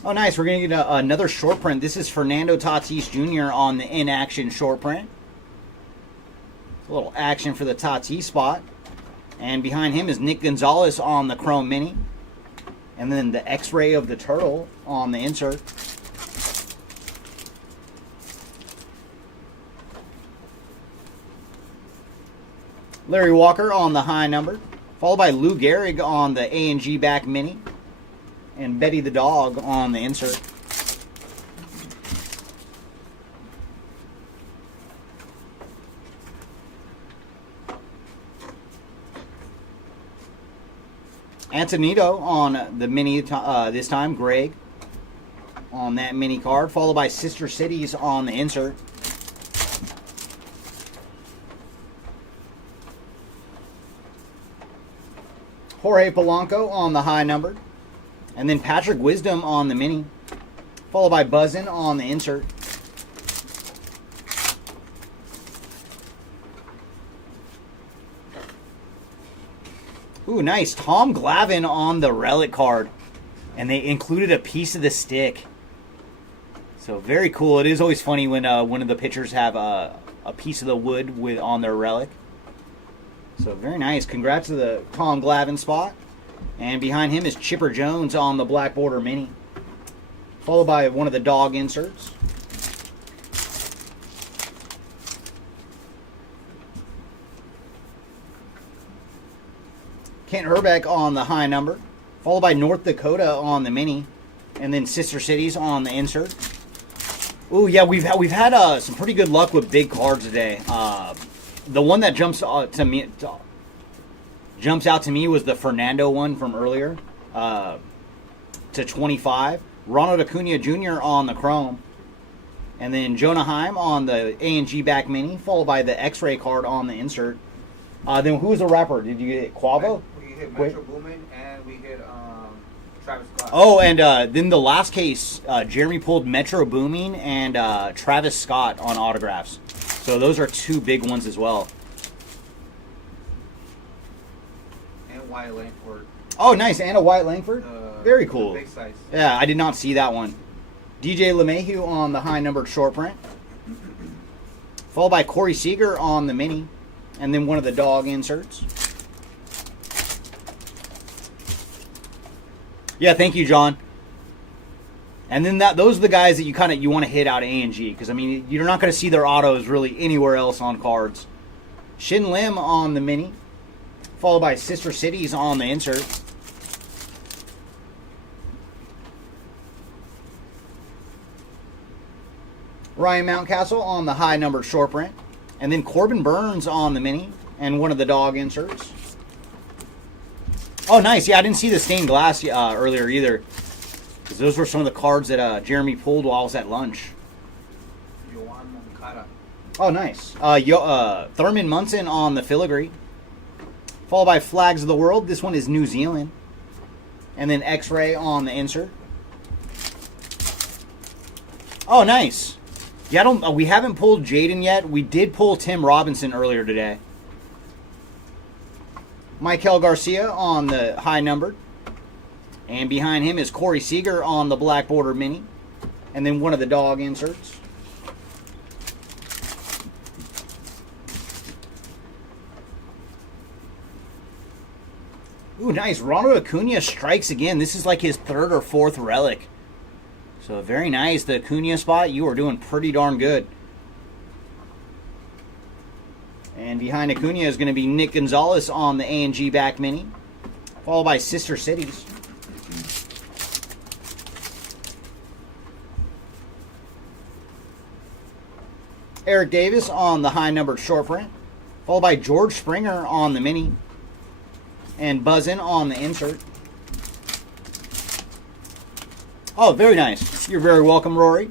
Oh, nice. We're going to get another short print. This is Fernando Tatis Jr. on the in-action short print. A little action for the Tatis spot. And behind him is Nick Gonzalez on the chrome mini. And then the X-ray of the turtle on the insert. Larry Walker on the high number. Followed by Lou Gehrig on the A&G back mini. And Betty the dog on the insert. Antonito on the mini this time, Greg on that mini card, followed by Sister Cities on the insert. Jorge Polanco on the high numbered. And then Patrick Wisdom on the mini. Followed by Buzzin' on the insert. Ooh, nice. Tom Glavine on the relic card. And they included a piece of the stick. So very cool. It is always funny when one of the pitchers have a piece of the wood on their relic. So very nice. Congrats to the Tom Glavine spot. And behind him is Chipper Jones on the black border mini. Followed by one of the dog inserts. Kent Herbeck on the high number. Followed by North Dakota on the mini. And then Sister Cities on the insert. Ooh, yeah, we've had some pretty good luck with big cards today. The one that jumps out to me was the Fernando one from earlier, to 25. Ronald Acuna Jr. on the chrome, and then Jonah Heim on the A&G back mini, followed by the X-ray card on the insert. Then who was the wrapper? Did you get Quavo? We hit Metro Boomin and we hit Travis Scott. Oh, and then the last case, Jeremy pulled Metro Booming and Travis Scott on autographs. So those are two big ones as well. And Wyatt Langford. Oh, nice. And a Wyatt Langford. Very cool. Big size. Yeah, I did not see that one. DJ LeMahieu on the high numbered short print. Followed by Corey Seager on the mini. And then one of the dog inserts. Yeah, thank you, John. And then those are the guys that you want to hit out of A&G, because I mean you're not going to see their autos really anywhere else on cards. Shin Lim on the mini, followed by Sister Cities on the insert. Ryan Mountcastle on the high numbered short print, and then Corbin Burns on the mini and one of the dog inserts. Oh, nice. Yeah, I didn't see the stained glass earlier either. Because those were some of the cards that Jeremy pulled while I was at lunch. Yohan Moncada. Oh, nice. Thurman Munson on the filigree. Followed by Flags of the World. This one is New Zealand. And then X-Ray on the insert. Oh, nice. Yeah, we haven't pulled Jaden yet. We did pull Tim Robinson earlier today. Michael Garcia on the high numbered. And behind him is Corey Seager on the black border mini. And then one of the dog inserts. Ooh, nice. Ronald Acuna strikes again. This is like his third or fourth relic. So very nice. The Acuna spot, you are doing pretty darn good. And behind Acuna is going to be Nick Gonzalez on the A&G back mini. Followed by Sister Cities. Eric Davis on the high numbered short print. Followed by George Springer on the mini. And Buzzin' on the insert. Oh, very nice. You're very welcome, Rory.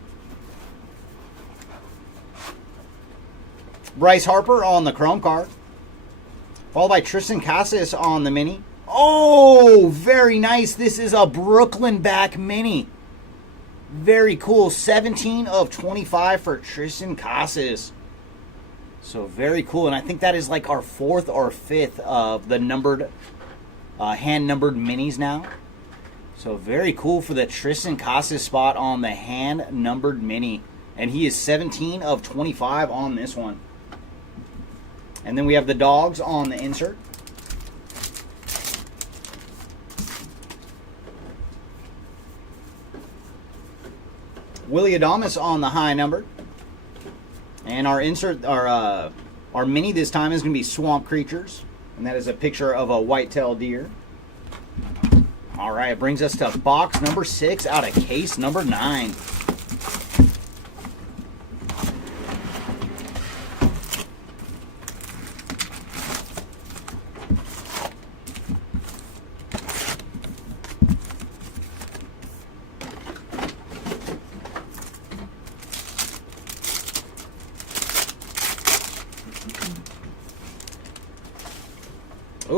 Bryce Harper on the chrome card. Followed by Tristan Casas on the mini. Oh, very nice. This is a Brooklyn back mini. Very cool. 17 of 25 for Tristan Casas. So very cool. And I think that is like our fourth or fifth of the numbered, hand-numbered minis now. So very cool for the Tristan Casas spot on the hand-numbered mini. And he is 17 of 25 on this one. And then we have the dogs on the insert. Willie Adames on the high number. And our insert, our mini this time is going to be Swamp Creatures. And that is a picture of a white-tailed deer. All right, it brings us to box number 6 out of case number 9.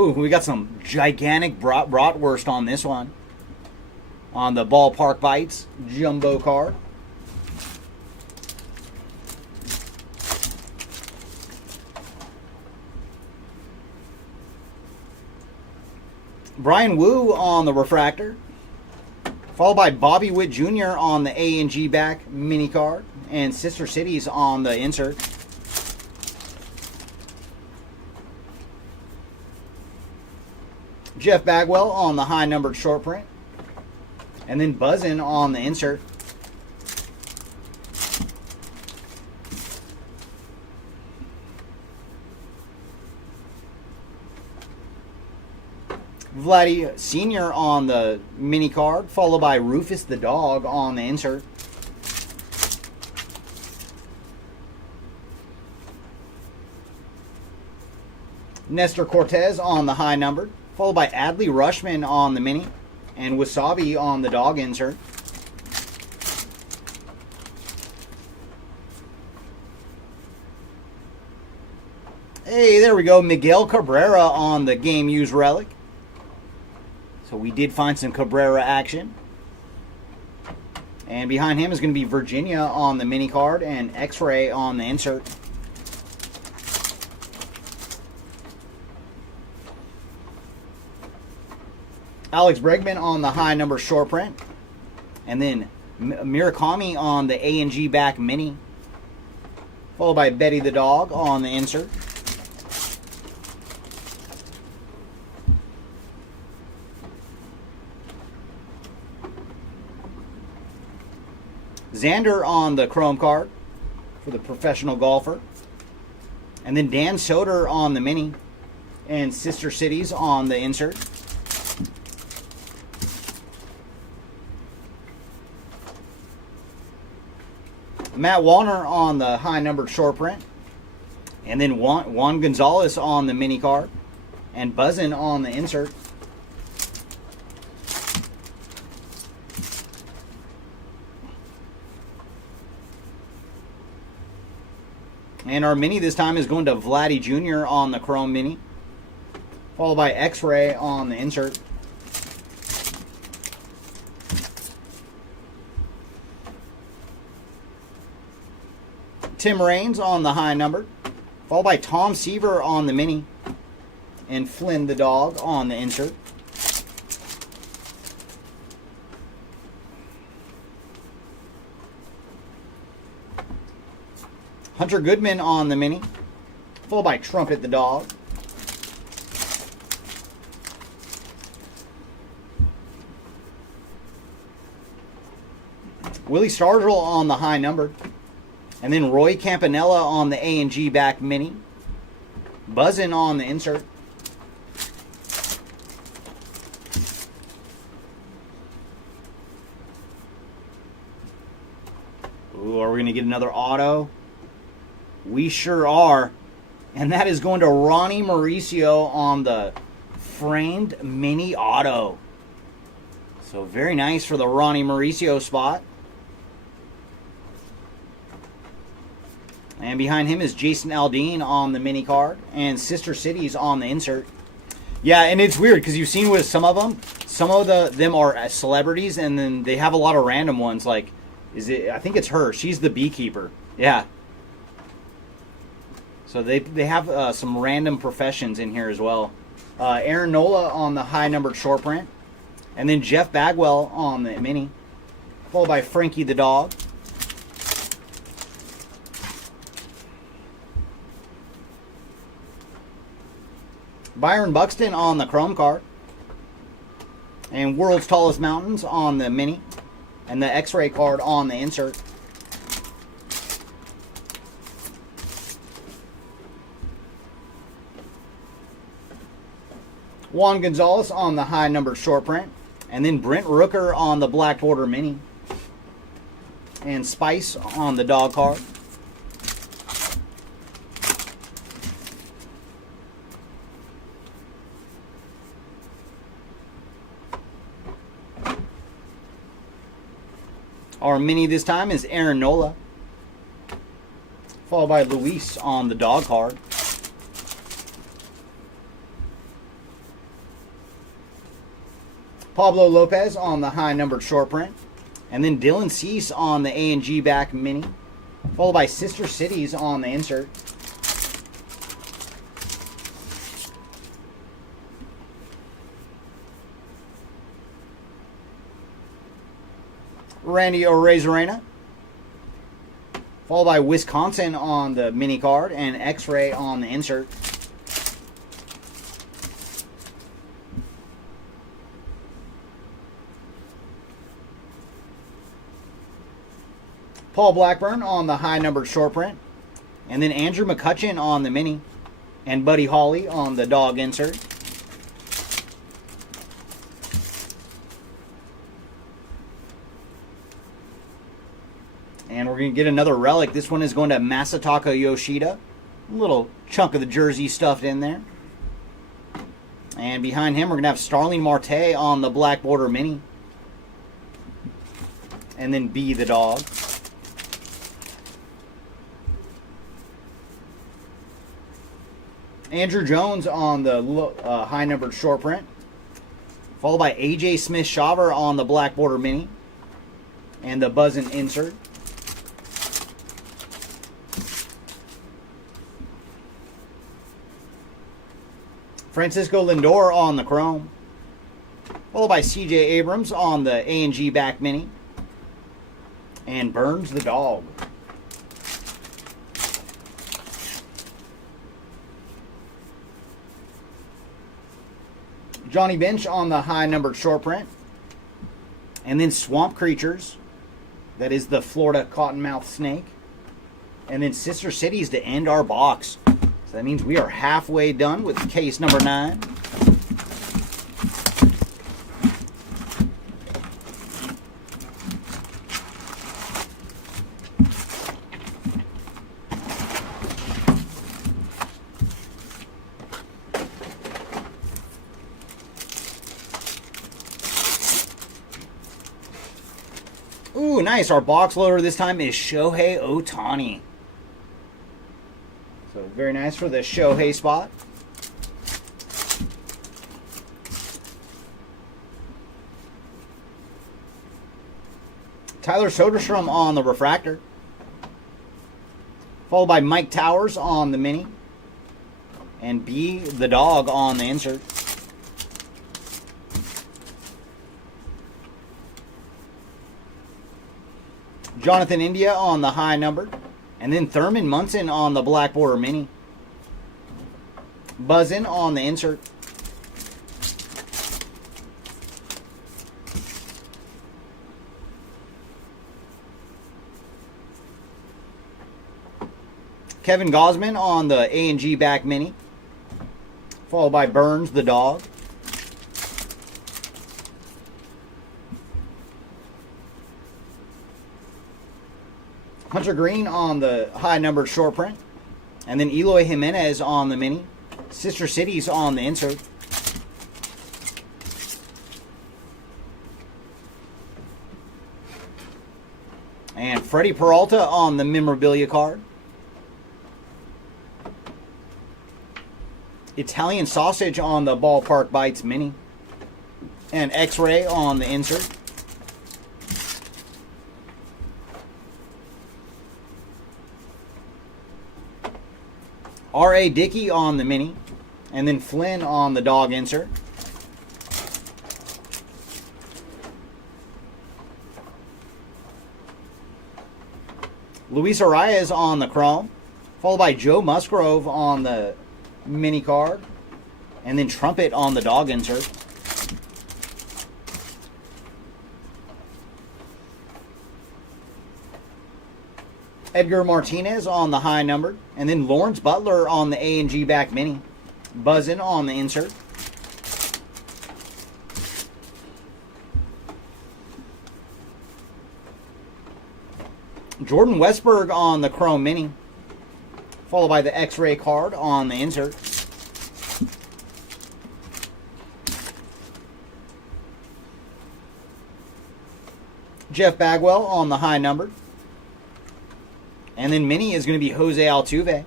Ooh, we got some gigantic bratwurst on this one. On the Ballpark Bites jumbo card. Brian Wu on the refractor. Followed by Bobby Witt Jr. on the A&G back mini card. And Sister Cities on the insert. Jeff Bagwell on the high numbered short print. And then Buzzin' on the insert. Vladdy Sr. on the mini card, followed by Rufus the Dog on the insert. Nestor Cortez on the high numbered, followed by Adley Rushman on the mini, and Wasabi on the dog insert. Hey, there we go. Miguel Cabrera on the game used relic. So we did find some Cabrera action. And behind him is going to be Virginia on the mini card and X-Ray on the insert. Alex Bregman on the high number short print. And then Murakami on the A&G back mini. Followed by Betty the Dog on the insert. Xander on the chrome card for the professional golfer. And then Dan Soder on the mini. And Sister Cities on the insert. Matt Wallner on the high numbered short print. And then Juan Gonzalez on the mini card. And Buzzin' on the insert. And our mini this time is going to Vladdy Jr. on the chrome mini. Followed by X-Ray on the insert. Tim Raines on the high numbered. Followed by Tom Seaver on the mini. And Flynn the Dog on the insert. Hunter Goodman on the mini. Followed by Trumpet the Dog. Willie Stargell on the high numbered. And then Roy Campanella on the A&G back mini. Buzzin' on the insert. Ooh, are we going to get another auto? We sure are. And that is going to Ronnie Mauricio on the framed mini auto. So very nice for the Ronnie Mauricio spot. And behind him is Jason Aldean on the mini card. And Sister Cities on the insert. Yeah, and it's weird because you've seen with some of them. Some of them are celebrities. And then they have a lot of random ones. Like, I think it's her. She's the beekeeper. Yeah. So they have some random professions in here as well. Aaron Nola on the high numbered short print. And then Jeff Bagwell on the mini. Followed by Frankie the Dog. Byron Buxton on the chrome card. And World's Tallest Mountains on the mini. And the X-Ray card on the insert. Juan Gonzalez on the high numbered short print. And then Brent Rooker on the black border mini. And Spice on the dog card. Our mini this time is Aaron Nola. Followed by Luis on the dog card. Pablo Lopez on the high numbered short print. And then Dylan Cease on the A&G back mini. Followed by Sister Cities on the insert. Randy Arozarena. Followed by Wisconsin on the mini card and X-Ray on the insert. Paul Blackburn on the high numbered short print. And then Andrew McCutcheon on the mini. And Buddy Holly on the dog insert. And we're going to get another relic. This one is going to Masataka Yoshida. A little chunk of the jersey stuffed in there. And behind him, we're going to have Starling Marte on the black border mini. And then B the dog. Andrew Jones on the high numbered short print. Followed by AJ Smith-Shaver on the black border mini. And the Buzzin' insert. Francisco Lindor on the chrome. Followed by CJ Abrams on the A&G back mini. And Burns the dog. Johnny Bench on the high numbered short print. And then Swamp Creatures. That is the Florida Cottonmouth Snake. And then Sister Cities to end our box. So that means we are halfway done with case number 9. Ooh, nice. Our box loader this time is Shohei Ohtani. So very nice for the Shohei spot. Tyler Soderstrom on the refractor. Followed by Mike Towers on the mini. And B the dog on the insert. Jonathan India on the high numbered. And then Thurman Munson on the black border mini. Buzzin' on the insert. Kevin Gausman on the A&G back mini. Followed by Burns the dog. Hunter Green on the high numbered short print. And then Eloy Jimenez on the mini. Sister Cities on the insert. And Freddie Peralta on the memorabilia card. Italian Sausage on the Ballpark Bites mini. And X-Ray on the insert. R.A. Dickey on the mini. And then Flynn on the dog insert. Luis Arias on the chrome. Followed by Joe Musgrove on the mini card. And then Trumpet on the dog insert. Edgar Martinez on the high numbered. And then Lawrence Butler on the A&G back mini. Buzzin' on the insert. Jordan Westberg on the chrome mini. Followed by the X-Ray card on the insert. Jeff Bagwell on the high numbered. And then mini is going to be Jose Altuve.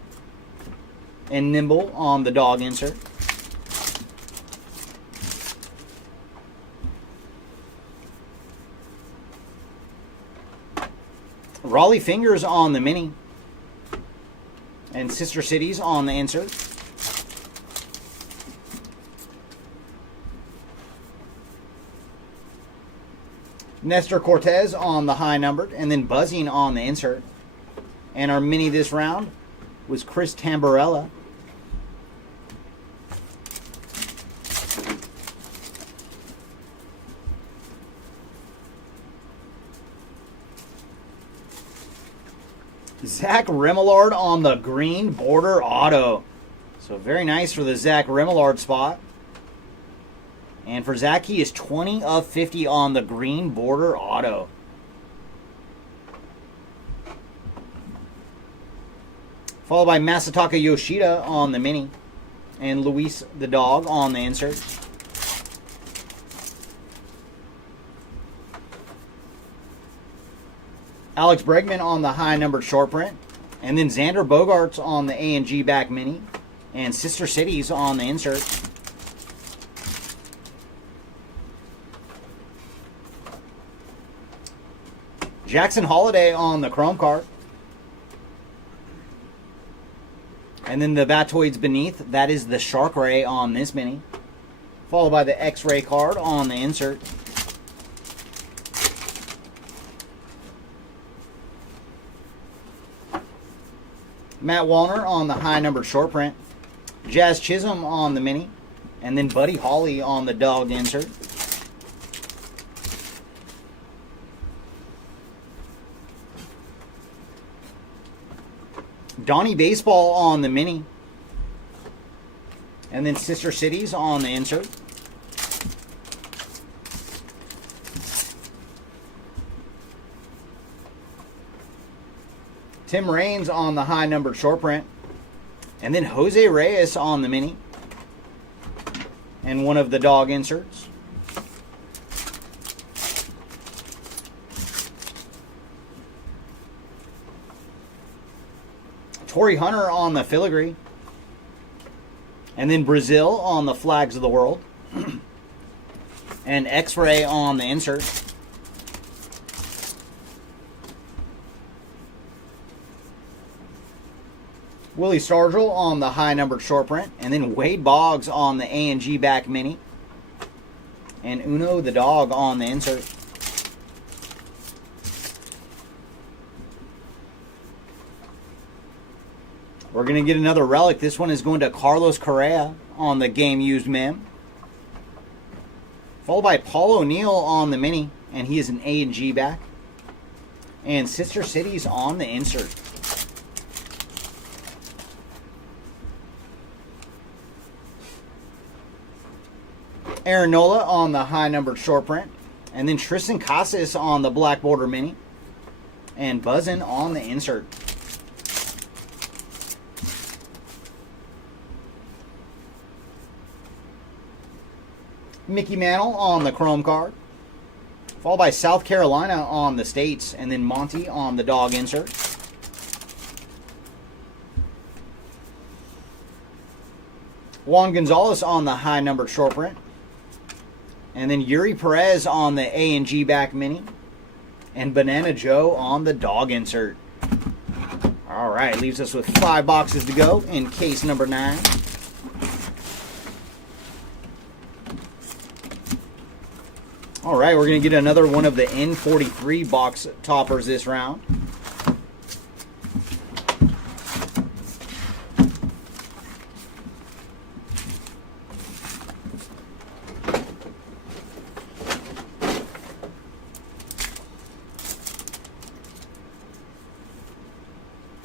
And Nimble on the dog insert. Raleigh Fingers on the mini. And Sister Cities on the insert. Nestor Cortez on the high numbered, and then Buzzing on the insert. And our mini this round was Chris Tamborella. Zach Remillard on the green border auto. So very nice for the Zach Remillard spot. And for Zach, he is 20 of 50 on the green border auto. Followed by Masataka Yoshida on the mini. And Luis the dog on the insert. Alex Bregman on the high numbered short print. And then Xander Bogaerts on the A&G back mini. And Sister Cities on the insert. Jackson Holiday on the chrome card. And then the Batoids beneath, that is the Shark Ray on this mini. Followed by the X-Ray card on the insert. Matt Wallner on the high numbered short print. Jazz Chisholm on the mini. And then Buddy Holly on the dog insert. Donnie Baseball on the mini. And then Sister Cities on the insert. Tim Raines on the high numbered short print. And then Jose Reyes on the mini. And one of the dog inserts. Torrey Hunter on the filigree. And then Brazil on the flags of the world. And X-Ray on the insert. Willie Stargell on the high numbered short print. And then Wade Boggs on the A&G back mini. And Uno the dog on the insert. We're going to get another relic. This one is going to Carlos Correa on the game used mem. Followed by Paul O'Neill on the mini. And he is an A&G back. And Sister Cities on the insert. Aaron Nola on the high numbered short print. And then Tristan Casas on the black border mini. And Buzzin' on the insert. Mickey Mantle on the chrome card. Followed by South Carolina on the States. And then Monty on the dog insert. Juan Gonzalez on the high numbered short print. And then Yuri Perez on the A&G back mini. And Banana Joe on the dog insert. All right, leaves us with 5 boxes to go in case number 9. All right, we're going to get another one of the N43 box toppers this round.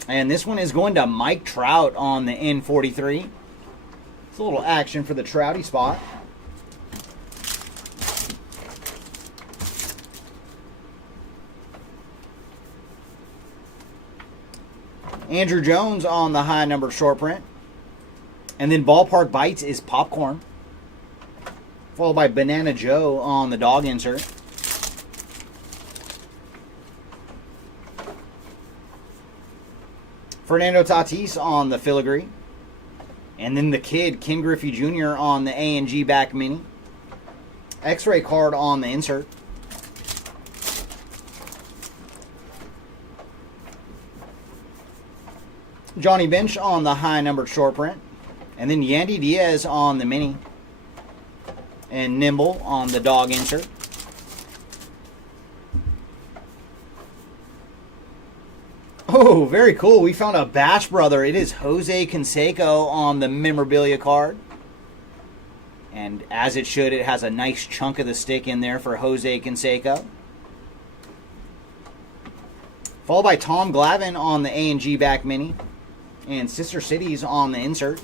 And this one is going to Mike Trout on the N43. It's a little action for the Trouty spot. Andrew Jones on the high number short print. And then Ballpark Bites is Popcorn. Followed by Banana Joe on the dog insert. Fernando Tatis on the filigree. And then the kid, Ken Griffey Jr. on the A&G back mini. X-ray card on the insert. Johnny Bench on the high numbered short print. And then Yandy Diaz on the mini. And Nimble on the dog insert. Oh, very cool. We found a Bash brother. It is Jose Canseco on the memorabilia card. And as it should, it has a nice chunk of the stick in there for Jose Canseco. Followed by Tom Glavine on the A&G back mini. And Sister Cities on the insert.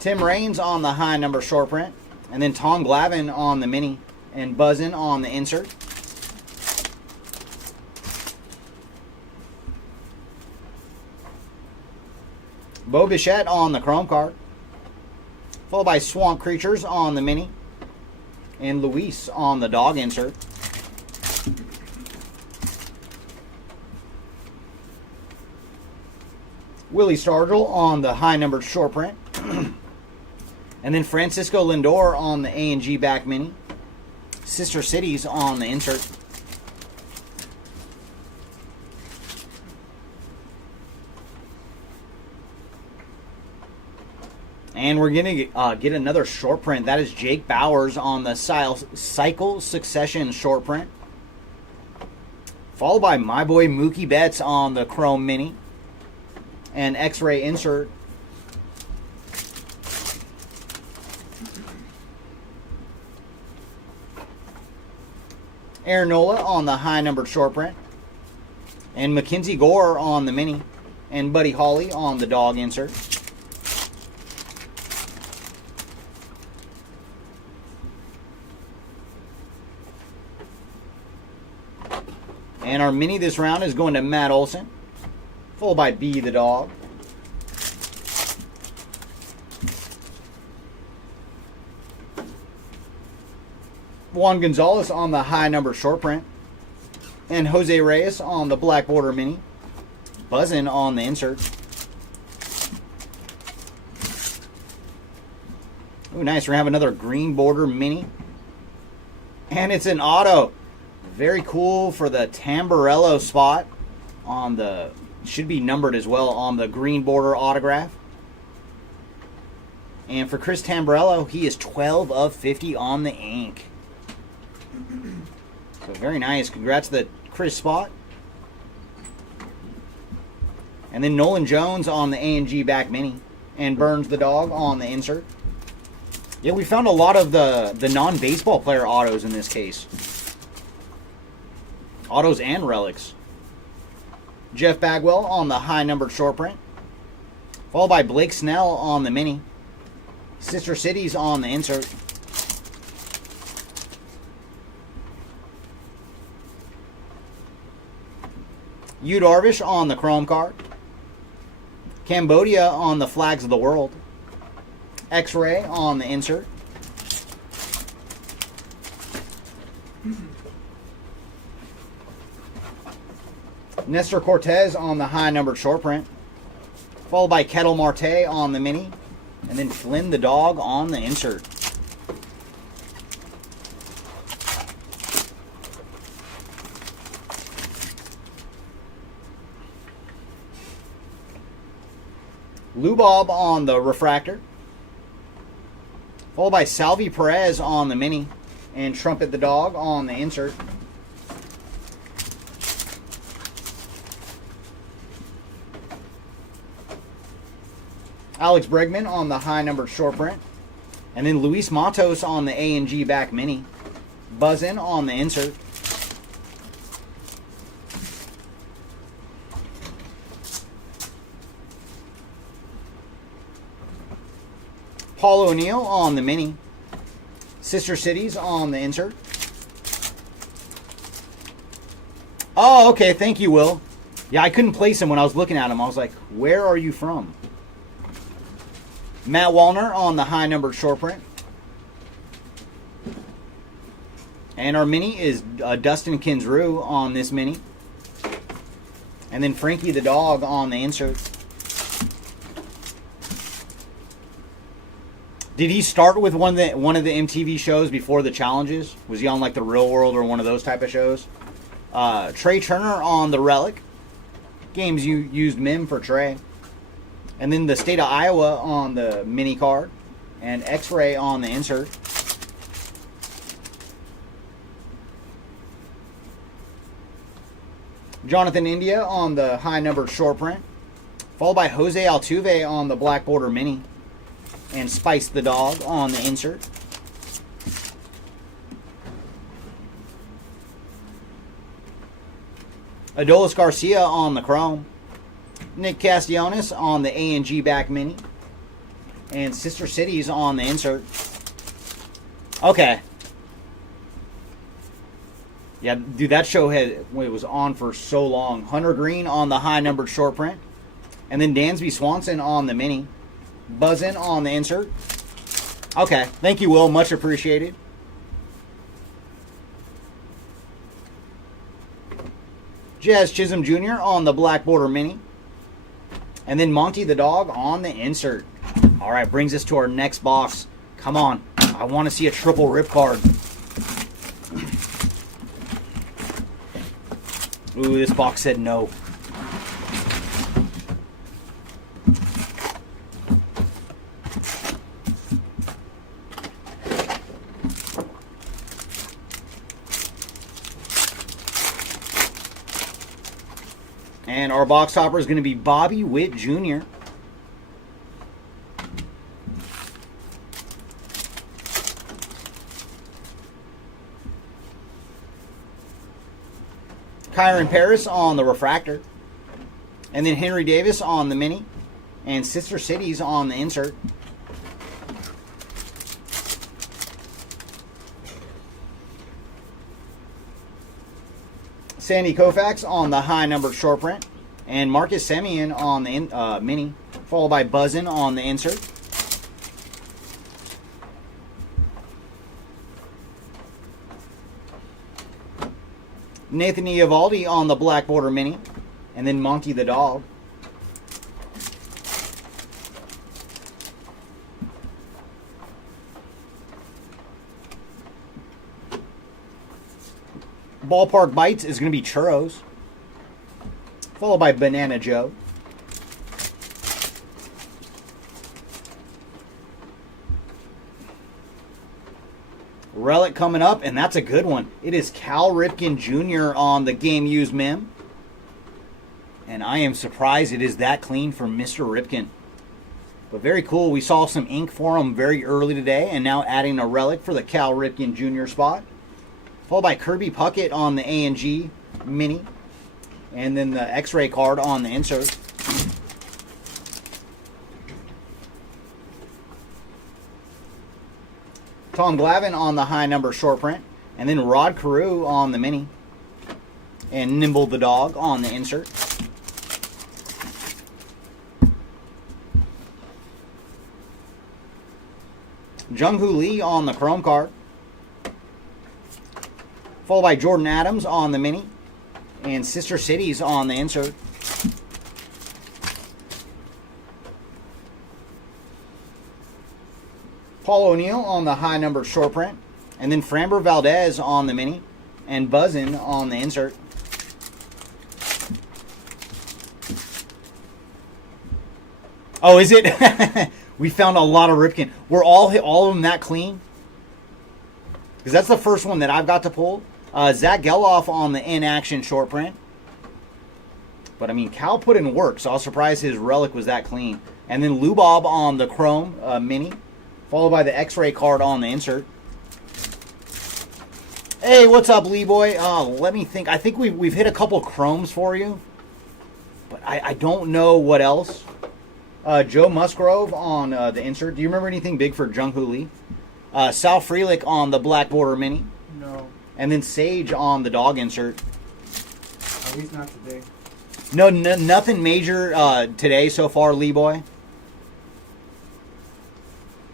Tim Raines on the high number short print. And then Tom Glavine on the mini. And Buzzin' on the insert. Bo Bichette on the chrome card. Followed by Swamp Creatures on the mini. And Luis on the dog insert. Willie Stargell on the high numbered short print. And then Francisco Lindor on the A&G back mini. Sister Cities on the insert. And we're going to get another short print. That is Jake Bowers on the Cycle Succession short print. Followed by my boy Mookie Betts on the Chrome Mini. And X-Ray insert. Aaron Nola on the high numbered short print. And Mackenzie Gore on the mini. And Buddy Holly on the dog insert. And our mini this round is going to Matt Olson. Followed by B the dog. Juan Gonzalez on the high number short print. And Jose Reyes on the black border mini. Buzzin' on the insert. Ooh, nice. We're going to have another green border mini. And it's an auto. Very cool for the Tamburello spot. On the, should be numbered as well, on the green border autograph. And for Chris Tamburello, he is 12 of 50 on the ink. So very nice. Congrats to the Chris spot. And then Nolan Jones on the A&G back mini. And Burns the dog on the insert. Yeah, we found a lot of the non-baseball player autos in this case. Autos and relics. Jeff Bagwell on the high numbered short print. Followed by Blake Snell on the mini. Sister Cities on the insert. Yu Darvish on the chrome card. Cambodia on the flags of the world. X-Ray on the insert. Nestor Cortez on the high numbered short print. Followed by Kettle Marte on the mini. And then Flynn the dog on the insert. Lou Bob on the refractor. Followed by Salvi Perez on the mini. And Trumpet the dog on the insert. Alex Bregman on the high numbered short print. And then Luis Matos on the A&G back mini. Buzzin' on the insert. Paul O'Neill on the mini. Sister Cities on the insert. Oh, okay. Thank you, Will. Yeah, I couldn't place him when I was looking at him. I was like, where are you from? Matt Wallner on the high numbered short print. And our mini is Dustin Kinsrew on this mini. And then Frankie the dog on the insert. Did he start with one of the MTV shows before the challenges? Was he on like the Real World or one of those type of shows? Trey Turner on the Relic. Games you used Mim for Trey. And then the State of Iowa on the mini card. And X-Ray on the insert. Jonathan India on the high numbered short print. Followed by Jose Altuve on the black border mini. And Spice the Dog on the insert. Adolis Garcia on the chrome. Nick Castellanos on the A&G back mini. And Sister Cities on the insert. Okay. Yeah, dude, that show it was on for so long. Hunter Green on the high numbered short print. And then Dansby Swanson on the mini. Buzzin on the insert. Okay, thank you, Will. Much appreciated. Jazz Chisholm Jr. on the black border mini. And then Monty the Dog on the insert. All right, brings us to our next box. Come on. I want to see a triple rip card. Ooh, this box said no. And our box topper is going to be Bobby Witt Jr. Kyron Paris on the refractor. And then Henry Davis on the mini. And Sister Cities on the insert. Sandy Koufax on the high numbered short print. And Marcus Semien on the mini. Followed by Buzzin on the insert. Nathan Eovaldi on the black border mini. And then Monty the Dog. Ballpark Bites is going to be Churros. Followed by Banana Joe. Relic coming up, and that's a good one. It is Cal Ripken Jr. on the game used Mim. And I am surprised it is that clean from Mr. Ripken. But very cool. We saw some ink for him very early today, and now adding a relic for the Cal Ripken Jr. spot. Followed by Kirby Puckett on the A&G mini. And then the X-ray card on the insert. Tom Glavine on the high number short print. And then Rod Carew on the mini. And Nimble the Dog on the insert. Jung-Hoo Lee on the chrome card. Followed by Jordan Adams on the mini. And Sister Cities on the insert. Paul O'Neill on the high number short print. And then Framber Valdez on the mini. And Buzzin on the insert. Oh, is it? We found a lot of Ripken. Were all of them that clean? Because that's the first one that I've got to pull. Zach Geloff on the in-action short print. But, I mean, Cal put in work, so I was surprised his relic was that clean. And then Lubob on the chrome mini. Followed by the X-ray card on the insert. Hey, what's up, Lee Boy? Let me think. I think we've hit a couple chromes for you. But I don't know what else. Joe Musgrove on the insert. Do you remember anything big for Jung-Hoo Lee? Sal Frelick on the black border mini. No. And then Sage on the dog insert. At least not today. No, nothing major today so far, Lee Boy.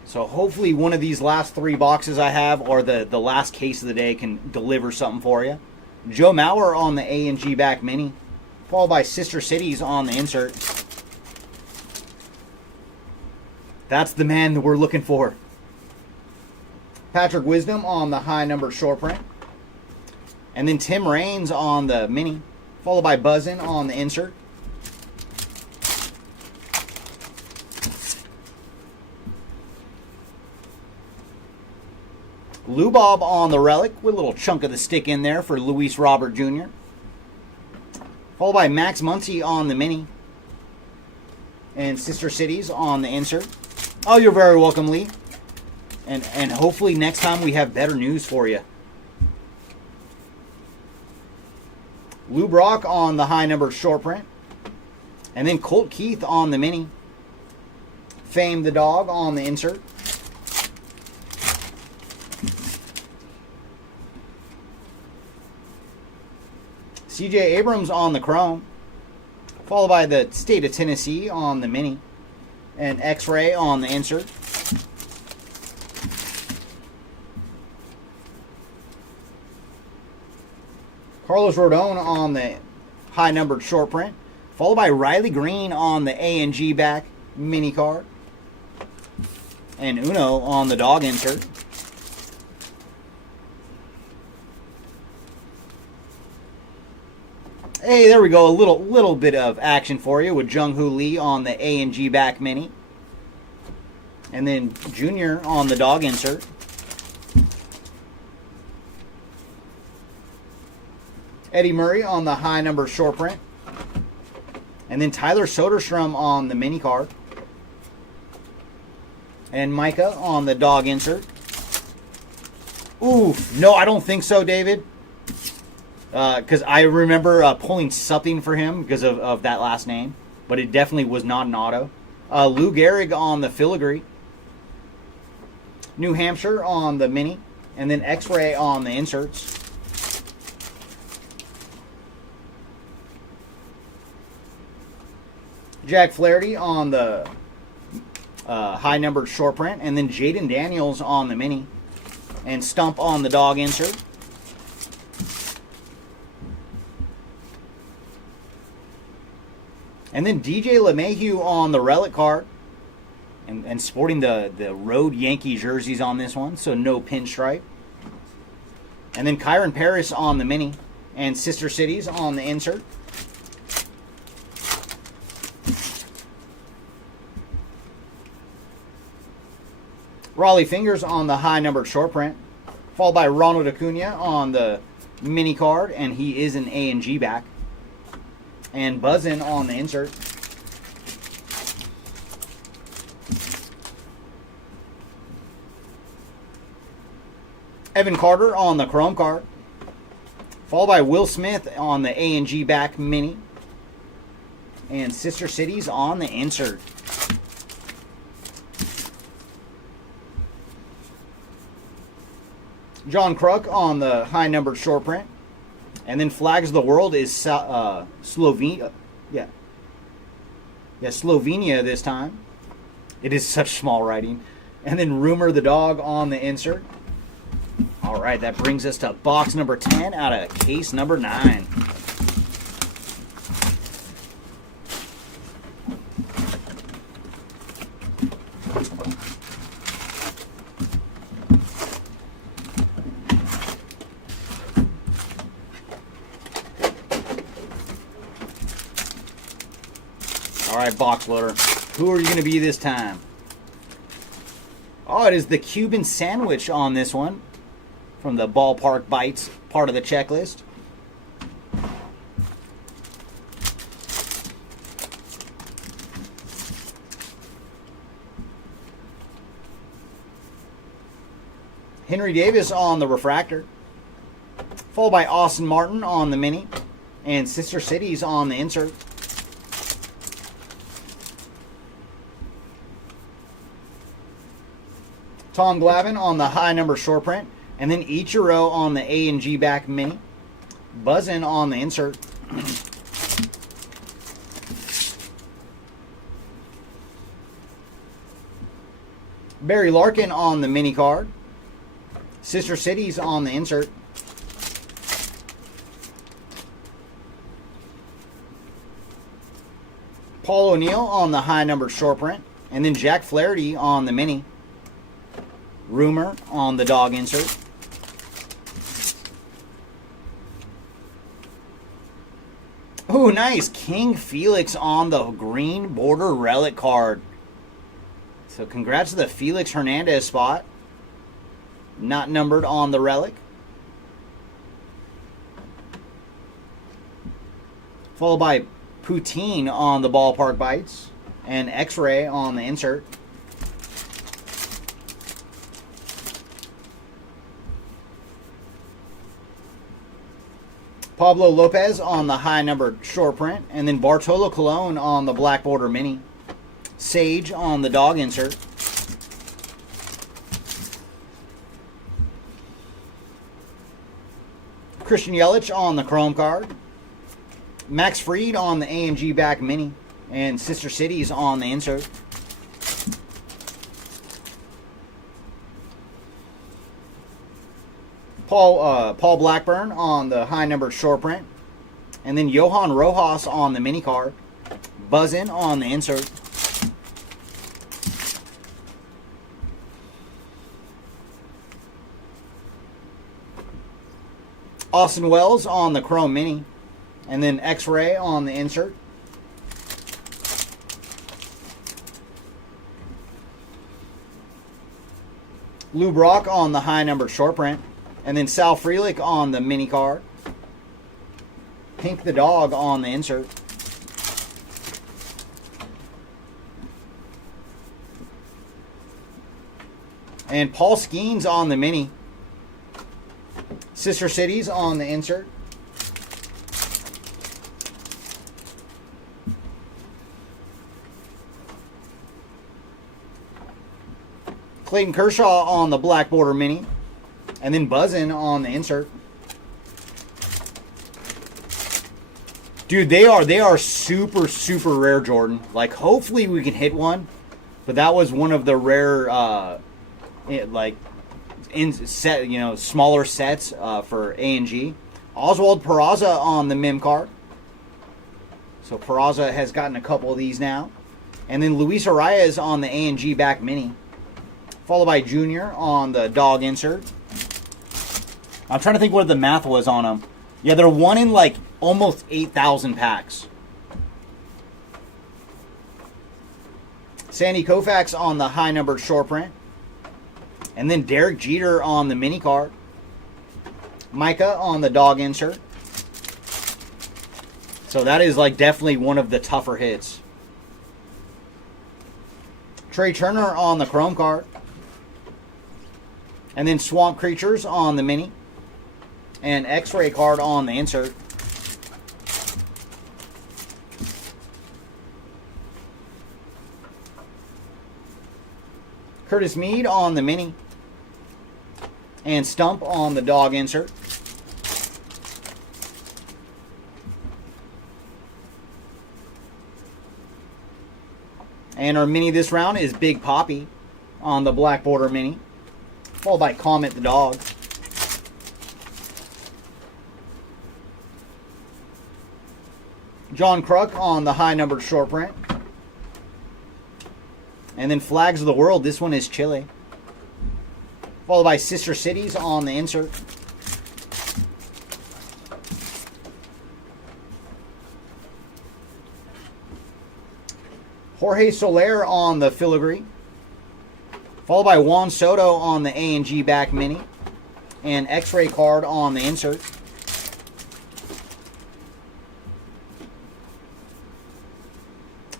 So hopefully one of these last three boxes I have, or the last case of the day, can deliver something for you. Joe Mauer on the A&G back mini. Followed by Sister Cities on the insert. That's the man that we're looking for. Patrick Wisdom on the high number short print. And then Tim Raines on the mini, followed by Buzzin' on the insert. Lou Bob on the relic with a little chunk of the stick in there for Luis Robert Jr. Followed by Max Muncy on the mini. And Sister Cities on the insert. Oh, you're very welcome, Lee. And hopefully next time we have better news for you. Lou Brock on the high number short print. And then Colt Keith on the mini. Fame the Dog on the insert. CJ Abrams on the chrome. Followed by the State of Tennessee on the mini. And X-Ray on the insert. Carlos Rodon on the high numbered short print. Followed by Riley Green on the A&G back mini card. And Uno on the dog insert. Hey, there we go. A little bit of action for you with Jung Hoo Lee on the A&G back mini. And then Junior on the dog insert. Eddie Murray on the high number short print. And then Tyler Soderstrom on the mini card. And Micah on the dog insert. Ooh, no, I don't think so, David. Because I remember pulling something for him because of that last name. But it definitely was not an auto. Lou Gehrig on the filigree. New Hampshire on the mini. And then X-Ray on the inserts. Jack Flaherty on the high numbered short print. And then Jaden Daniels on the mini. And Stump on the dog insert. And then DJ LeMahieu on the relic card. And sporting the road Yankee jerseys on this one. So no pinstripe. And then Kyron Paris on the mini. And Sister Cities on the insert. Raleigh Fingers on the high numbered short print. Followed by Ronald Acuna on the mini card. And he is an A&G back. And Buzzin' on the insert. Evan Carter on the chrome card. Followed by Will Smith on the A&G back mini. And Sister Cities on the insert. John Kruk on the high numbered short print. And then Flags of the World is Slovenia. Yeah, Slovenia this time. It is such small writing. And then Rumor the Dog on the insert. All right, that brings us to box number 10 out of case number 9. All right, box loader. Who are you going to be this time? Oh, it is the Cuban sandwich on this one. From the Ballpark Bites part of the checklist. Henry Davis on the refractor. Followed by Austin Martin on the mini. And Sister Cities on the insert. Tom Glavine on the high number short print. And then Ichiro on the A&G back mini. Buzzin' on the insert. Barry Larkin on the mini card. Sister Cities on the insert. Paul O'Neill on the high number short print. And then Jack Flaherty on the mini. Rumor on the dog insert. Oh, nice. King Felix on the green border relic card. So congrats to the Felix Hernandez spot. Not numbered on the relic. Followed by Poutine on the ballpark bites. And X-Ray on the insert. Pablo Lopez on the high numbered short print. And then Bartolo Colon on the black border mini. Sage on the dog insert. Christian Yelich on the chrome card. Max Fried on the AMG back mini. And Sister Cities on the insert. Paul Blackburn on the high numbered short print. And then Johan Rojas on the mini card. Buzzin on the insert. Austin Wells on the chrome mini. And then X-Ray on the insert. Lou Brock on the high numbered short print. And then Sal Frelick on the mini card. Pink the Dog on the insert. And Paul Skeens on the mini. Sister Cities on the insert. Clayton Kershaw on the black border mini. And then Buzzin on the insert. Dude, they are super, super rare, Jordan. Like, hopefully we can hit one. But that was one of the rare, smaller sets for A&G. Oswald Peraza on the Mim card. So Peraza has gotten a couple of these now. And then Luis Arias on the A&G back mini. Followed by Junior on the dog insert. I'm trying to think what the math was on them. Yeah, they're one in like almost 8,000 packs. Sandy Koufax on the high numbered short print. And then Derek Jeter on the mini card. Micah on the dog insert. So that is like definitely one of the tougher hits. Trey Turner on the chrome card. And then Swamp Creatures on the mini. And X-Ray card on the insert. Curtis Mead on the mini. And Stump on the dog insert. And our mini this round is Big Poppy on the black border mini. Followed by Comet the dog. John Kruk on the high numbered short print. And then Flags of the World. This one is Chile. Followed by Sister Cities on the insert. Jorge Soler on the filigree. Followed by Juan Soto on the A&G back mini. And X-Ray card on the insert.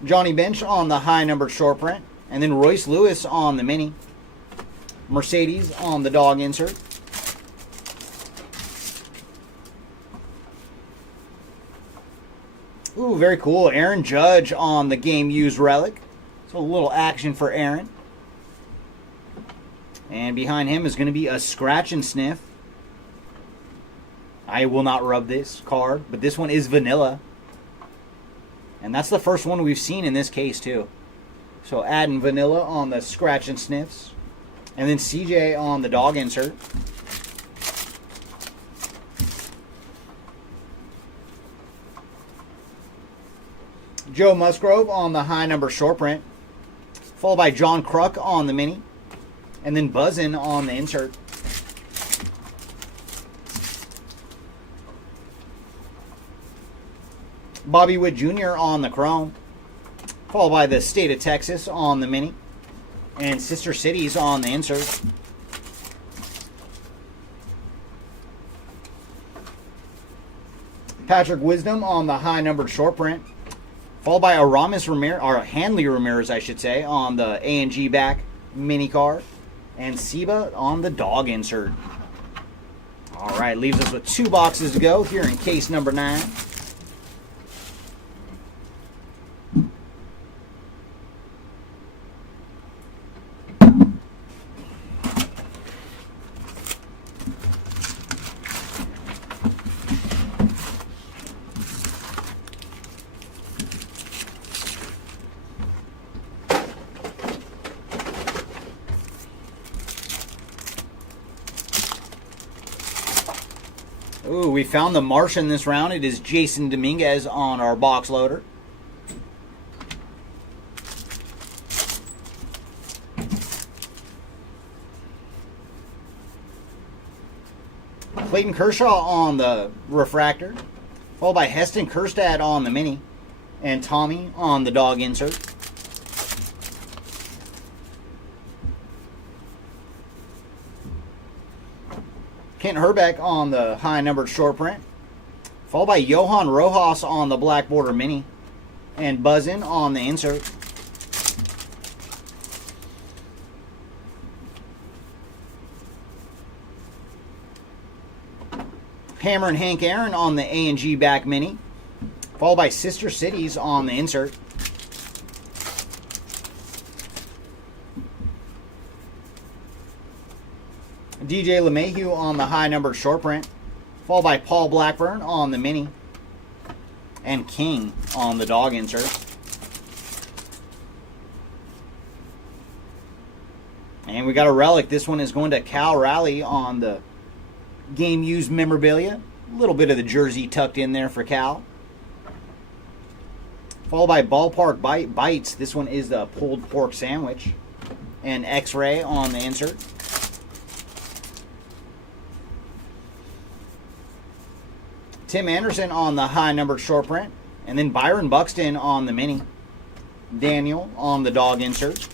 Johnny Bench on the high numbered short print. And then Royce Lewis on the mini. Mercedes on the dog insert. Ooh, very cool. Aaron Judge on the game used relic. So a little action for Aaron. And behind him is going to be a scratch and sniff. I will not rub this card, but this one is vanilla. And that's the first one we've seen in this case too. So adding vanilla on the scratch and sniffs. And then CJ on the dog insert. Joe Musgrove on the high number short print. Followed by John Kruk on the mini. And then Buzzin' on the insert. Bobby Witt Jr. on the chrome. Followed by the State of Texas on the mini. And Sister Cities on the insert. Patrick Wisdom on the high numbered short print. Followed by Aramis Ramirez, or Hanley Ramirez, I should say, on the A&G back mini card. And Seba on the dog insert. All right, leaves us with 2 boxes to go here in case number 9. Ooh, we found the Martian this round. It is Jason Dominguez on our box loader. Clayton Kershaw on the refractor. Followed by Heston Kjerstad on the mini. And Tommy on the dog insert. Kent Herbeck on the high numbered short print. Followed by Johan Rojas on the black border mini. And Buzzin' on the insert. Hammer and Hank Aaron on the A&G back mini. Followed by Sister Cities on the insert. DJ LeMahieu on the high numbered short print. Followed by Paul Blackburn on the mini. And King on the dog insert. And we got a relic. This one is going to Cal Raleigh on the game used memorabilia. A little bit of the jersey tucked in there for Cal. Followed by Ballpark Bites. This one is the pulled pork sandwich. And X-Ray on the insert. Tim Anderson on the high numbered short print. And then Byron Buxton on the mini. Daniel on the dog insert.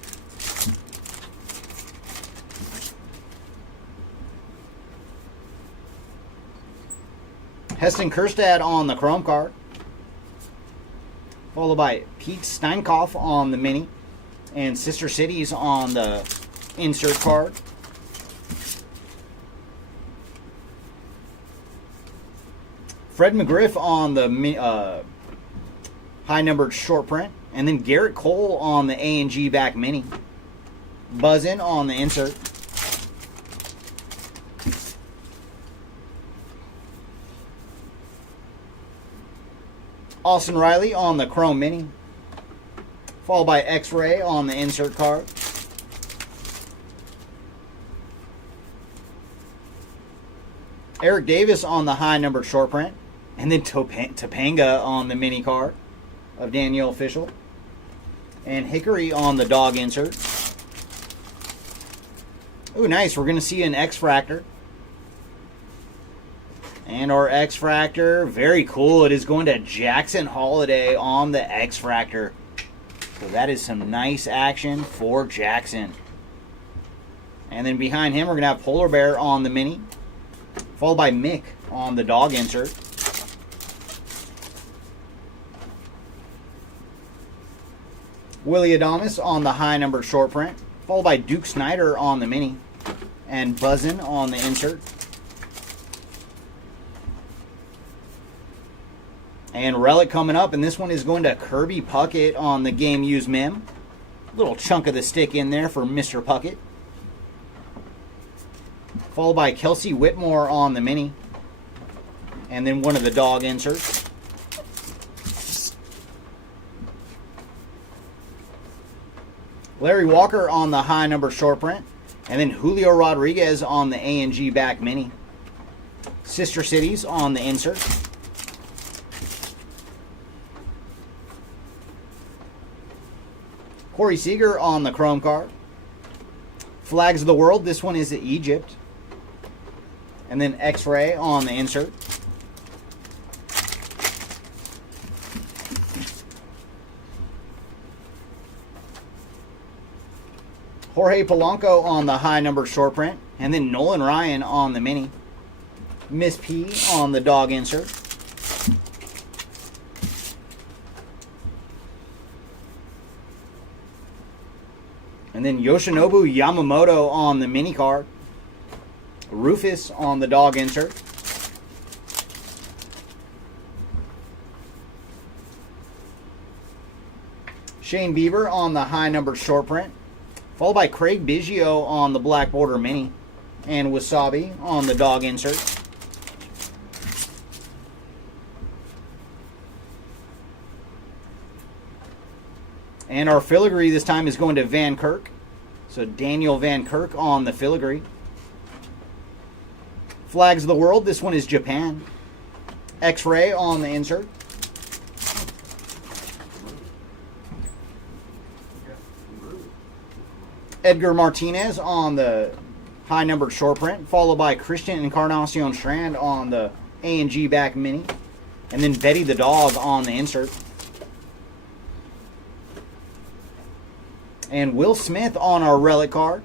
Heston Kjerstad on the chrome card. Followed by Pete Steinkoff on the mini. And Sister Cities on the insert card. Fred McGriff on the high numbered short print. And then Garrett Cole on the A&G back mini. Buzzin' on the insert. Austin Riley on the chrome mini. Followed by X-Ray on the insert card. Eric Davis on the high numbered short print. And then Topanga on the mini card of Daniel Official. And Hickory on the dog insert. Ooh, nice. We're going to see an X-Fractor. And our X-Fractor, very cool. It is going to Jackson Holiday on the X-Fractor. So that is some nice action for Jackson. And then behind him, we're going to have Polar Bear on the mini. Followed by Mick on the dog insert. Willie Adames on the high number short print. Followed by Duke Snyder on the mini. And Buzzin' on the insert. And relic coming up, and this one is going to Kirby Puckett on the game used mem. Little chunk of the stick in there for Mr. Puckett. Followed by Kelsey Whitmore on the mini. And then one of the dog inserts. Larry Walker on the high number short print. And then Julio Rodriguez on the A&G back mini. Sister Cities on the insert. Corey Seager on the chrome card. Flags of the World, this one is Egypt. And then X-Ray on the insert. Jorge Polanco on the high numbered short print. And then Nolan Ryan on the mini. Miss P on the dog insert. And then Yoshinobu Yamamoto on the mini card. Rufus on the dog insert. Shane Bieber on the high numbered short print. Followed by Craig Biggio on the black border mini. And Wasabi on the dog insert. And our filigree this time is going to Van Kirk. So Daniel Van Kirk on the filigree. Flags of the World, this one is Japan. X-Ray on the insert. Edgar Martinez on the high numbered short print, followed by Christian Encarnacion Strand on the A&G back mini. And then Betty the Dog on the insert. And Will Smith on our relic card.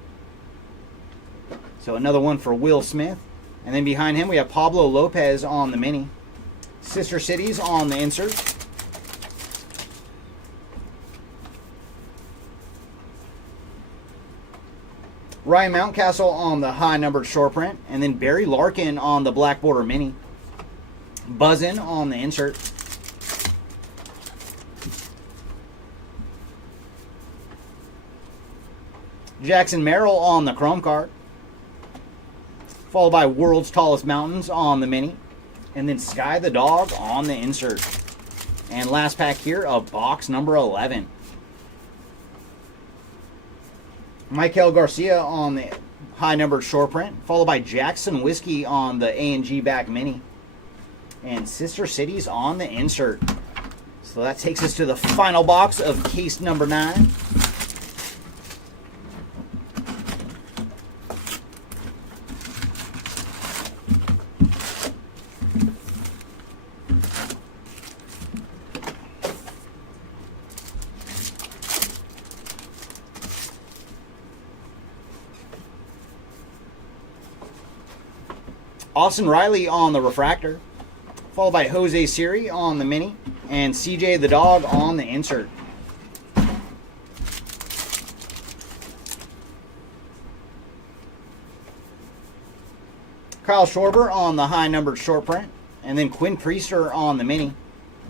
So another one for Will Smith. And then behind him we have Pablo Lopez on the mini. Sister Cities on the insert. Ryan Mountcastle on the high numbered short print. And then Barry Larkin on the black border mini. Buzzin' on the insert. Jackson Merrill on the chrome card. Followed by World's Tallest Mountains on the mini. And then Sky the Dog on the insert. And last pack here of box number 11. Michael Garcia on the high numbered short print. Followed by Jackson Whiskey on the A&G back mini. And Sister Cities on the insert. So that takes us to the final box of case number 9. Austin Riley on the refractor, followed by Jose Siri on the mini, and CJ the Dog on the insert. Kyle Schwarber on the high numbered short print, and then Quinn Priester on the mini,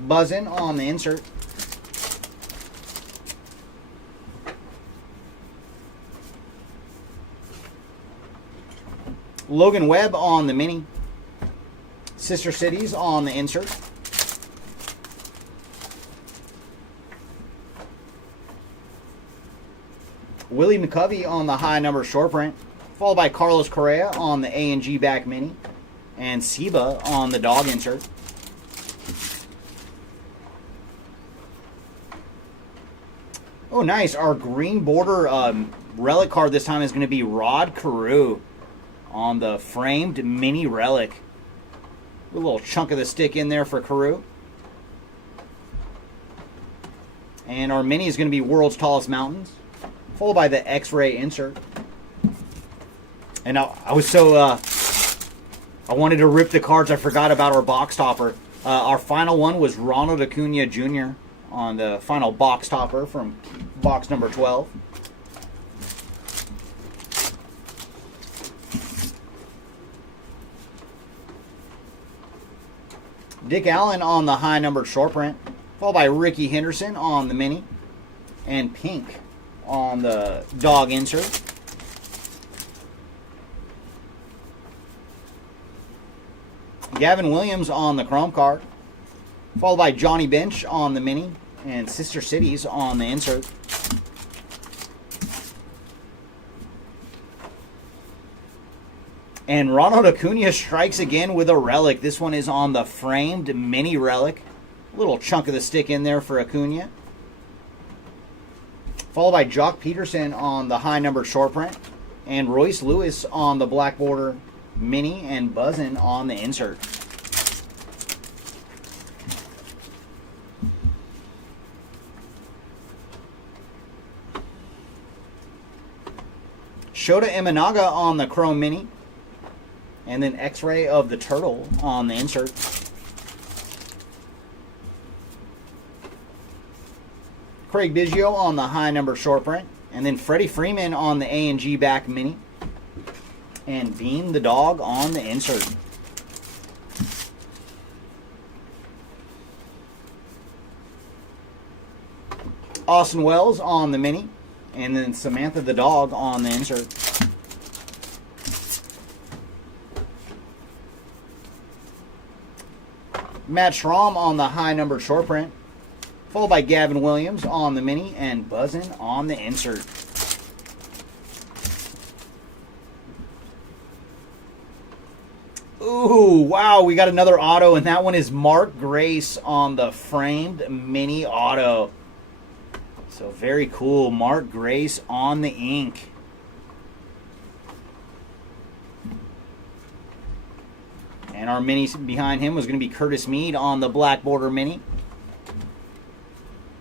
Buzzin' on the insert. Logan Webb on the mini. Sister Cities on the insert. Willie McCovey on the high number short print. Followed by Carlos Correa on the A&G back mini. And Seba on the dog insert. Oh, nice. Our green border relic card this time is going to be Rod Carew on the framed mini relic. A little chunk of the stick in there for Carew. And our mini is going to be World's Tallest Mountains, followed by the X-Ray insert. And I was so I wanted to rip the cards. I forgot about our box topper. Our final one was Ronald Acuna Jr. on the final box topper from box number 12. Dick Allen on the high numbered short print, followed by Ricky Henderson on the mini, and Pink on the dog insert. Gavin Williams on the chrome card, followed by Johnny Bench on the mini, and Sister Cities on the insert. And Ronald Acuna strikes again with a relic. This one is on the framed mini relic. A little chunk of the stick in there for Acuna. Followed by Jock Peterson on the high numbered short print. And Royce Lewis on the black border mini, and Buzzin' on the insert. Shota Imanaga on the chrome mini, and then X-ray of the turtle on the insert. Craig Biggio on the high number short print, and then Freddie Freeman on the A&G back mini, and Bean the dog on the insert. Austin Wells on the mini, and then Samantha the dog on the insert. Matt Schramm on the high number short print, followed by Gavin Williams on the mini, and Buzzin' on the insert. Ooh, wow, we got another auto, and that one is Mark Grace on the framed mini auto. So very cool, Mark Grace on the ink. And our mini behind him was going to be Curtis Mead on the black border mini.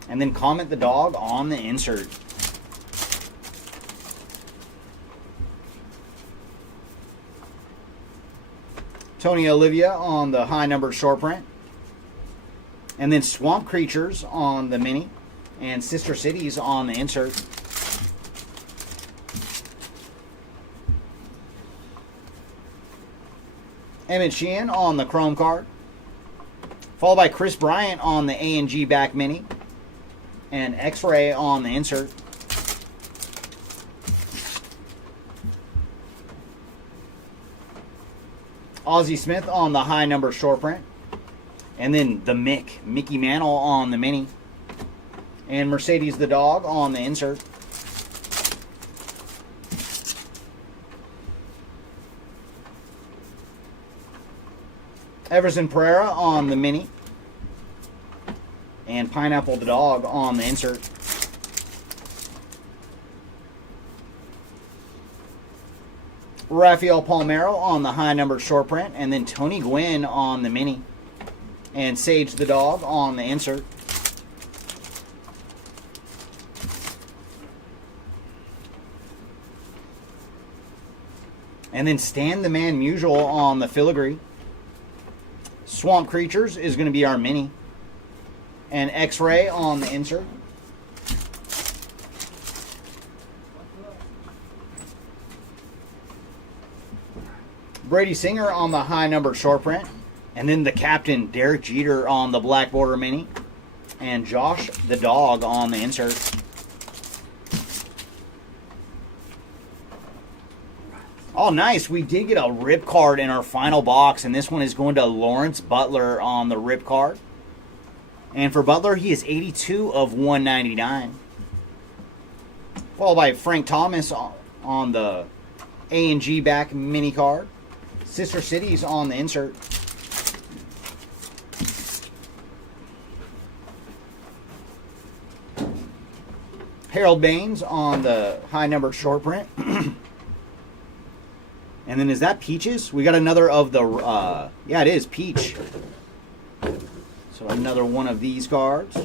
And then Comment the dog on the insert. Tony Olivia on the high number short print. And then Swamp Creatures on the mini. And Sister Cities on the insert. Emmett Sheehan on the chrome card. Followed by Chris Bryant on the A&G back mini. And X-ray on the insert. Ozzie Smith on the high number short print. And then the Mickey Mantle on the mini. And Mercedes the dog on the insert. Everson Pereira on the mini. And Pineapple the dog on the insert. Rafael Palmeiro on the high numbered short print, and then Tony Gwynn on the mini, and Sage the dog on the insert. And then Stan the Man Musial on the filigree. Swamp Creatures is going to be our mini, and X-ray on the insert. Brady Singer on the high number short print, and then the captain Derek Jeter on the black border mini, and Josh the dog on the insert. Oh, nice. We did get a rip card in our final box, and this one is going to Lawrence Butler on the rip card. And for Butler, he is 82 of 199. Followed by Frank Thomas on the A&G back mini card. Sister Cities on the insert. Harold Baines on the high number short print. And then is that Peaches? We got another of the, yeah, it is Peach. So another one of these cards.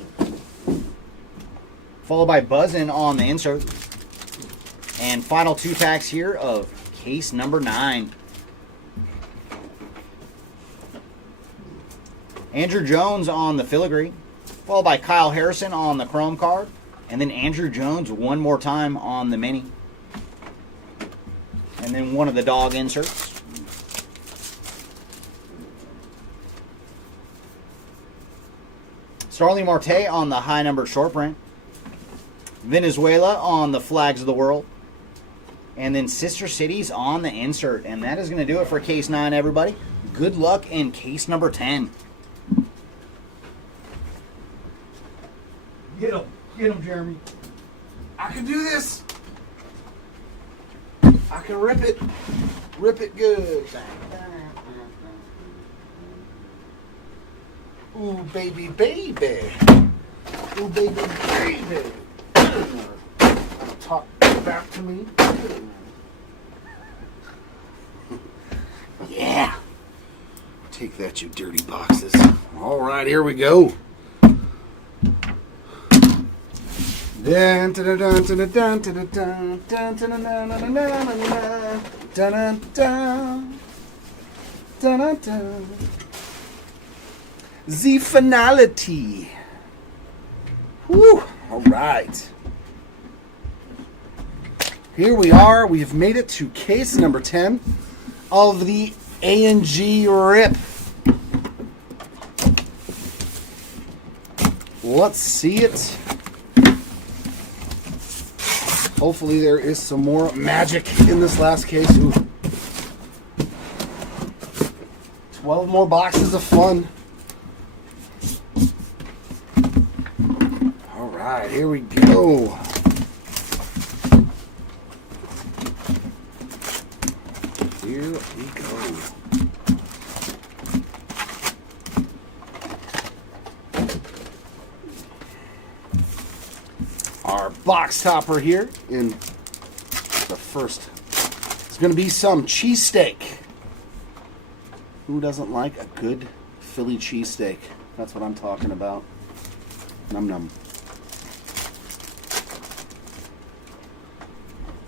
Followed by Buzzin' on the insert. And final two packs here of case number 9. Andrew Jones on the filigree. Followed by Kyle Harrison on the chrome card. And then Andrew Jones one more time on the mini. And then one of the dog inserts. Starling Marte on the high number short print. Venezuela on the Flags of the World. And then Sister Cities on the insert. And that is going to do it for case 9, everybody. Good luck in case number 10. Get him, Jeremy. I can do this. I can rip it good. Ooh, baby, baby. Ooh, baby, baby. Talk back to me. Take that, you dirty boxes. All right, here we go. Dun, dun, dun, dun, dun, dun, dun, dun, dun, dun, dun, dun, dun, dun, dun, dun. The finality. Woo! All right. Here we are. We have made it to case number 10 of the A&G Rip. Let's see it. Hopefully there is some more magic in this last case. Ooh. 12 more boxes of fun. All right, here we go. Here we go. Our box topper here in the first. It's going to be some cheesesteak. Who doesn't like a good Philly cheesesteak? That's what I'm talking about. Num num.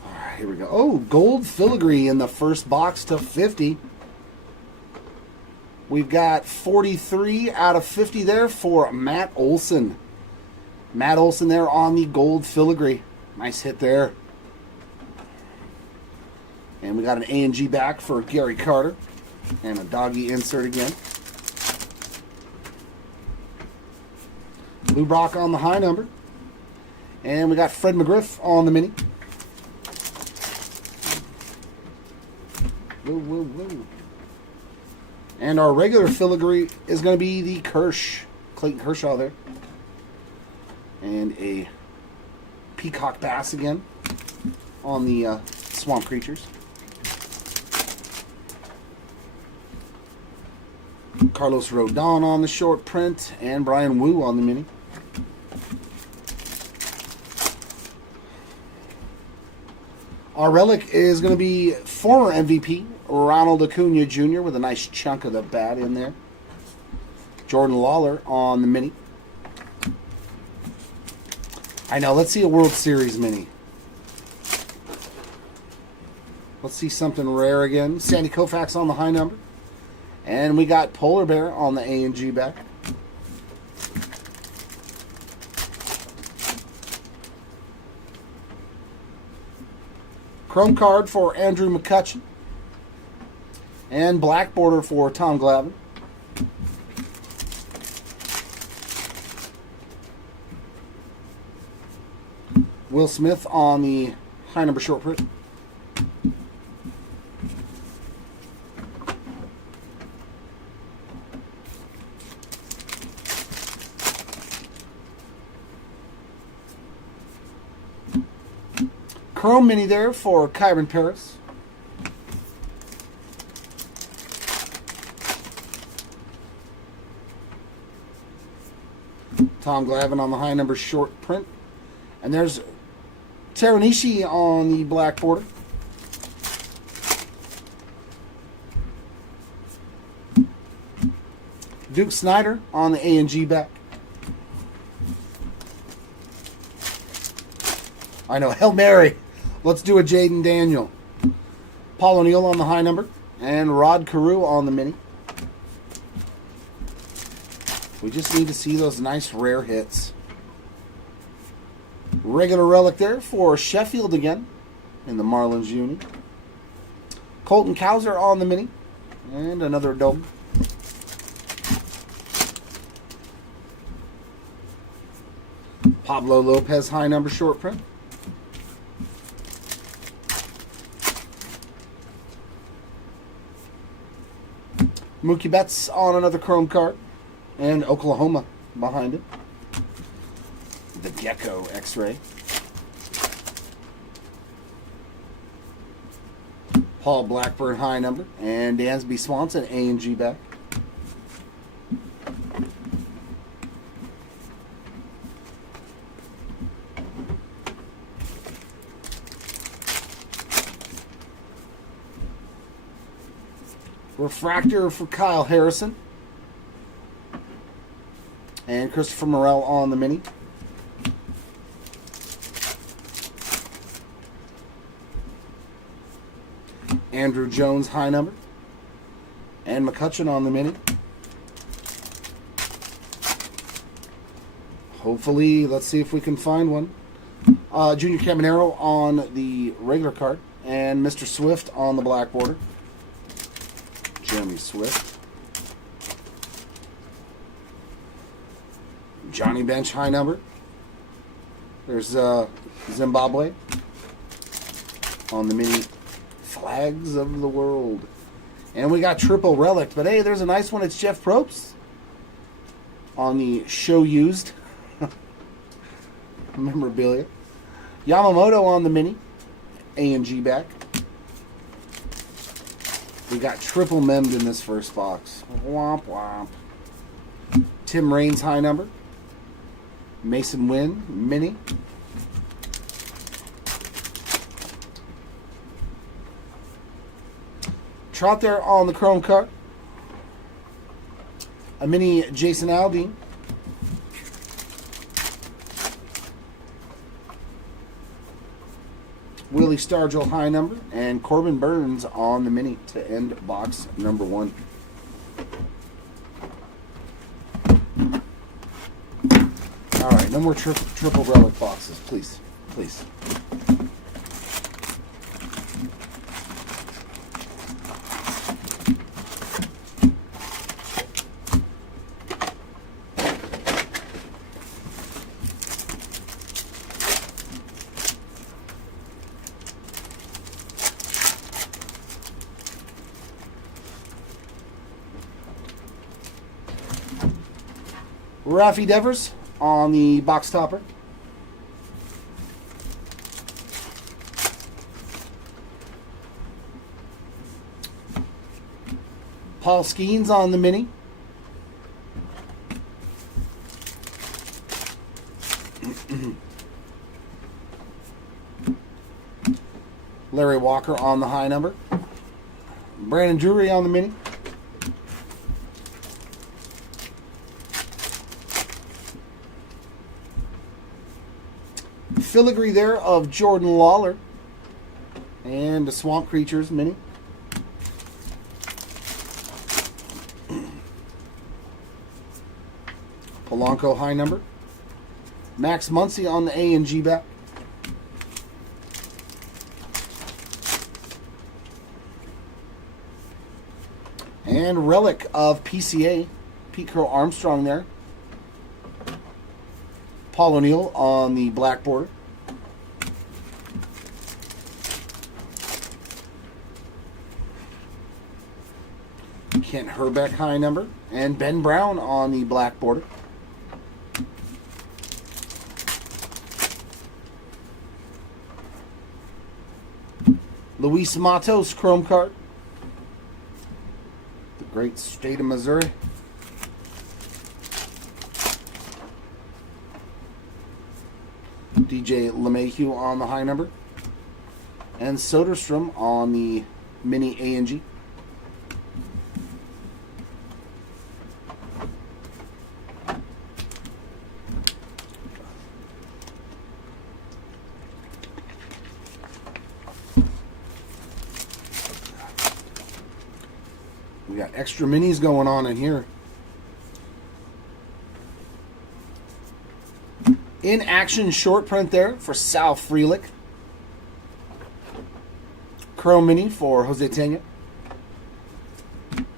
All right, here we go. Oh, gold filigree in the first box to 50. We've got 43 out of 50 there for Matt Olson. Matt Olson there on the gold filigree. Nice hit there. And we got an A&G back for Gary Carter. And a doggy insert again. Lou Brock on the high number. And we got Fred McGriff on the mini. Whoa, whoa, whoa. And our regular filigree is going to be the Clayton Kershaw there. And a peacock bass again on the Swamp Creatures. Carlos Rodon on the short print and Brian Wu on the mini. Our relic is going to be former MVP Ronald Acuna Jr. with a nice chunk of the bat in there. Jordan Lawler on the mini. I know, let's see a World Series mini. Let's see something rare again. Sandy Koufax on the high number. And we got Polar Bear on the A&G back. Chrome card for Andrew McCutchen. And black border for Tom Glavine. Will Smith on the high number short print. Chrome mini there for Kyron Paris. Tom Glavine on the high number short print. And there's Teranishi on the black border. Duke Snyder on the A&G back. I know, Hail Mary. Let's do a Jaden Daniel. Paul O'Neill on the high number. And Rod Carew on the mini. We just need to see those nice rare hits. Regular relic there for Sheffield again in the Marlins uni. Colton Cowser on the mini. And another dome. Pablo Lopez high number short print. Mookie Betts on another chrome card. And Oklahoma behind it. The Gecko X-Ray. Paul Blackburn high number. And Dansby Swanson A&G back. Refractor for Kyle Harrison. And Christopher Morel on the mini. Andrew Jones high number. And McCutcheon on the mini. Hopefully, let's see if we can find one. Junior Caminero on the regular card. And Mr. Swift on the black border. Jeremy Swift. Johnny Bench high number. There's Zimbabwe on the mini Flags of the World. And we got triple relic. But hey, there's a nice one. It's Jeff Probst on the show used memorabilia. Yamamoto on the mini. A&G back. We got triple memmed in this first box. Womp womp. Tim Raines high number. Mason Wynn mini. Trout there on the chrome card. A mini Jason Aldean. Willie Stargell high number. And Corbin Burns on the mini to end box number 1. All right, no more triple relic boxes, please. Please. Rafi Devers on the box topper. Paul Skeens on the mini. Larry Walker on the high number. Brandon Drury on the mini. Filigree there of Jordan Lawler. And the Swamp Creatures mini. Polanco high number. Max Muncy on the A&G back. And relic of PCA. Pete Crow Armstrong there. Paul O'Neill on the black border. Kent Herbeck high number. And Ben Brown on the black border. Luis Matos chrome card. The great state of Missouri. DJ LeMahieu on the high number. And Soderstrom on the mini A&G. We got extra minis going on in here. In action short print there for Sal Frelick. Chrome mini for Jose Tena.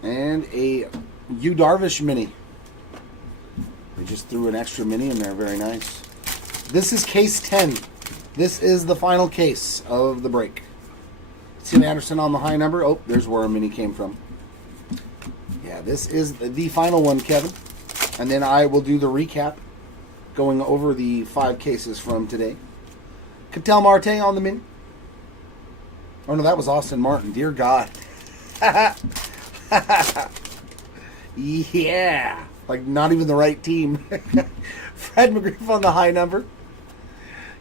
And a Yu Darvish mini. We just threw an extra mini in there. Very nice. This is case 10. This is the final case of the break. Tim Anderson on the high number. Oh, there's where a mini came from. Yeah, this is the final one, Kevin. And then I will do the recap going over the 5 cases from today. Ketel Marte on the mini. Oh, no, that was Austin Martin. Dear God. Yeah. Like, not even the right team. Fred McGriff on the high number.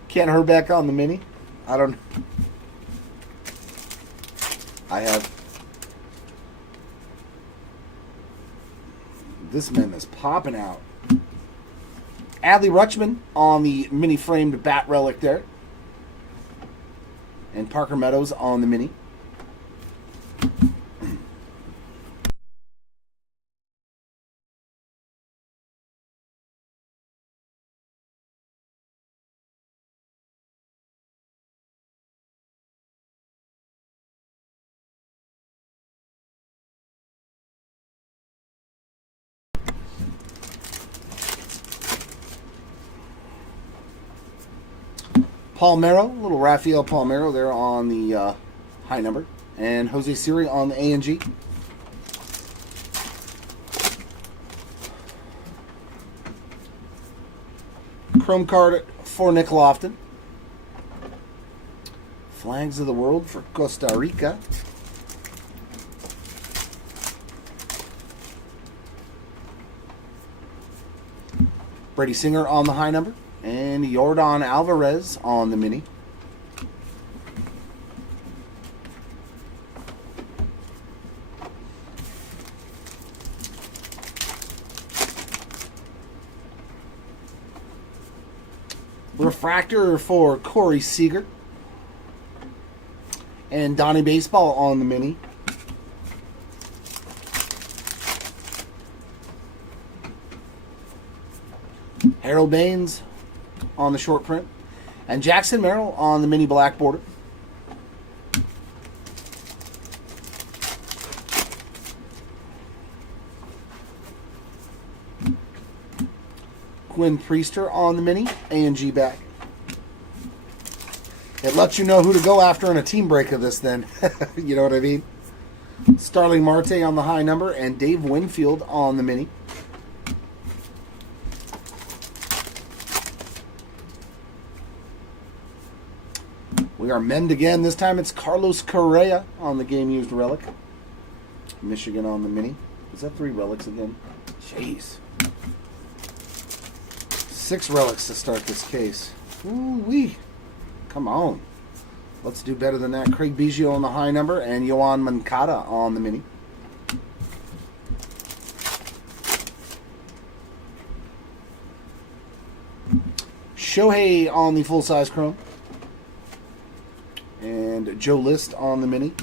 Kent Herbeck on the mini. I don't know. I have This man is popping out. Adley Rutschman on the mini framed bat relic there. And Parker Meadows on the mini. Palmeiro, little Rafael Palmeiro there on the high number. And Jose Siri on the A&G. Chrome card for Nick Lofton. Flags of the World for Costa Rica. Brady Singer on the high number. And Yordan Alvarez on the mini. Refractor for Corey Seager. And Donnie Baseball on the mini. Harold Baines on the short print. And Jackson Merrill on the mini black border. Quinn Priester on the mini. A&G back. It lets you know who to go after in a team break of this then. You know what I mean? Starling Marte on the high number. And Dave Winfield on the mini. We are mend again. This time it's Carlos Correa on the game-used relic. Michigan on the mini. Is that 3 relics again? Jeez. 6 relics to start this case. Ooh-wee. Come on. Let's do better than that. Craig Biggio on the high number and Yoan Moncada on the mini. Shohei on the full-size chrome. And Joe List on the mini.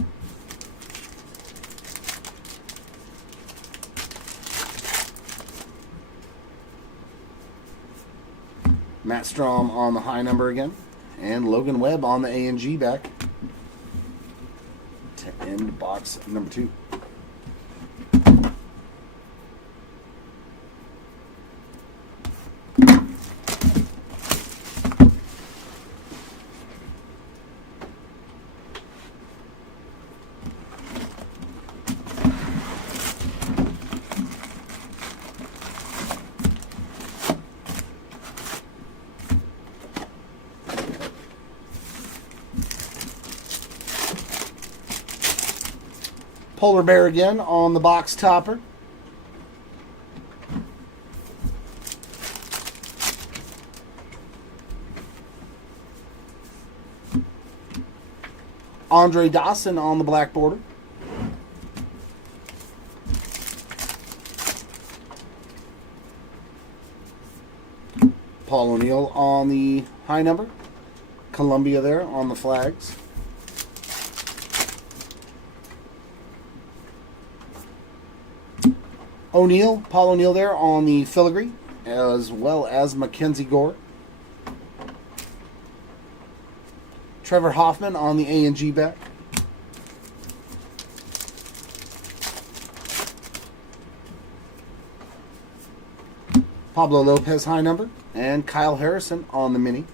Matt Strom on the high number again. And Logan Webb on the A&G back. To end box number 2. Polar Bear again on the box topper. Andre Dawson on the black border. Paul O'Neill on the high number. Columbia there on the flags. Paul O'Neill there on the filigree, as well as Mackenzie Gore. Trevor Hoffman on the A&G back. Pablo Lopez high number, and Kyle Harrison on the mini.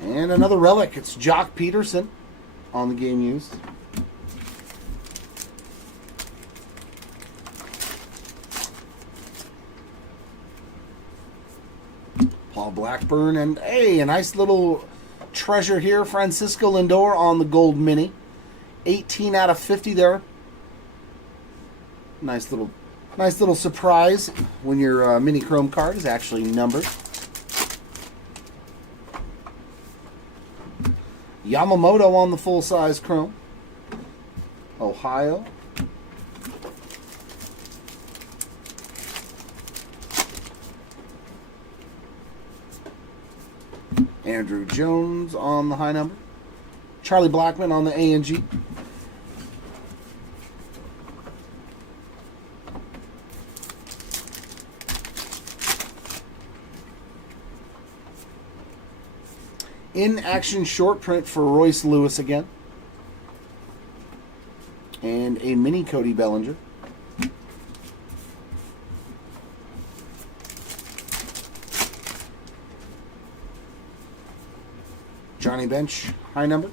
And another relic, it's Jock Peterson on the game used. Paul Blackburn, and hey, a nice little treasure here, Francisco Lindor on the gold mini. 18 out of 50 there. Nice little surprise when your mini chrome card is actually numbered. Yamamoto on the full-size chrome. Ohio. Andrew Jones on the high number. Charlie Blackman on the A and G. In action short print for Royce Lewis again. And a mini Cody Bellinger. Johnny Bench, high number.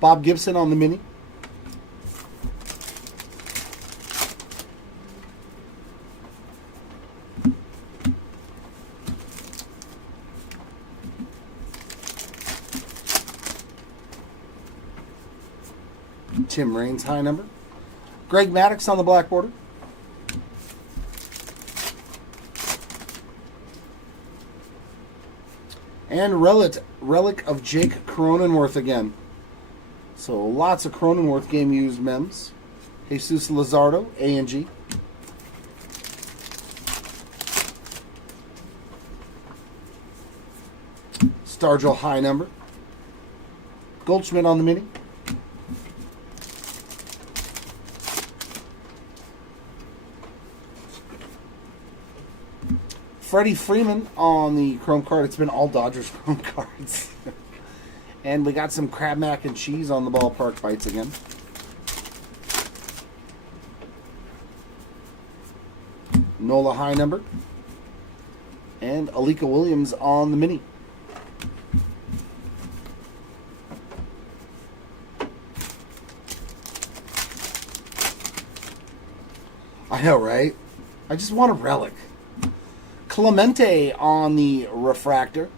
Bob Gibson on the mini. Tim Raines, high number. Greg Maddux on the black border. And relic of Jake Cronenworth again. So lots of Cronenworth game used mems. Jesus Luzardo, A and G. Stargell, high number. Goldschmidt on the mini. Freddie Freeman on the chrome card. It's been all Dodgers chrome cards. And we got some crab mac and cheese on the ballpark bites again. Nola, high number. And Alika Williams on the mini. I know, right? I just want a relic. Clemente on the refractor.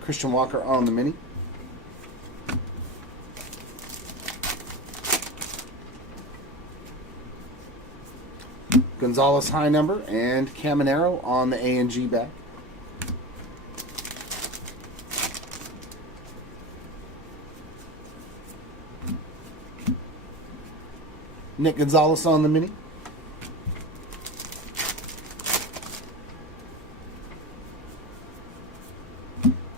Christian Walker on the mini. Gonzalez, high number, and Caminero on the A and G back. Nick Gonzalez on the mini.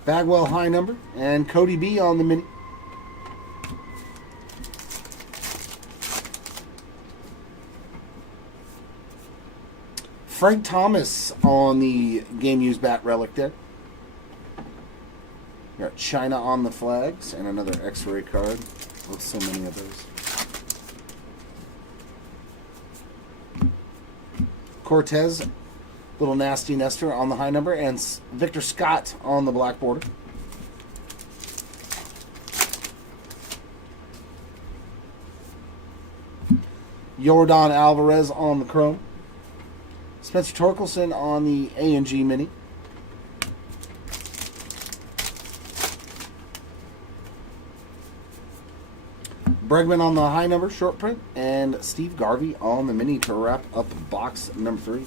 Bagwell, high number, and Cody B on the mini. Frank Thomas on the game used bat relic there. Got China on the flags and another X-ray card with so many of those. Cortez, little nasty Nestor on the high number, and Victor Scott on the black border. Yordan Alvarez on the chrome. Spencer Torkelson on the A and G mini. Bregman on the high number short print, and Steve Garvey on the mini to wrap up box number 3.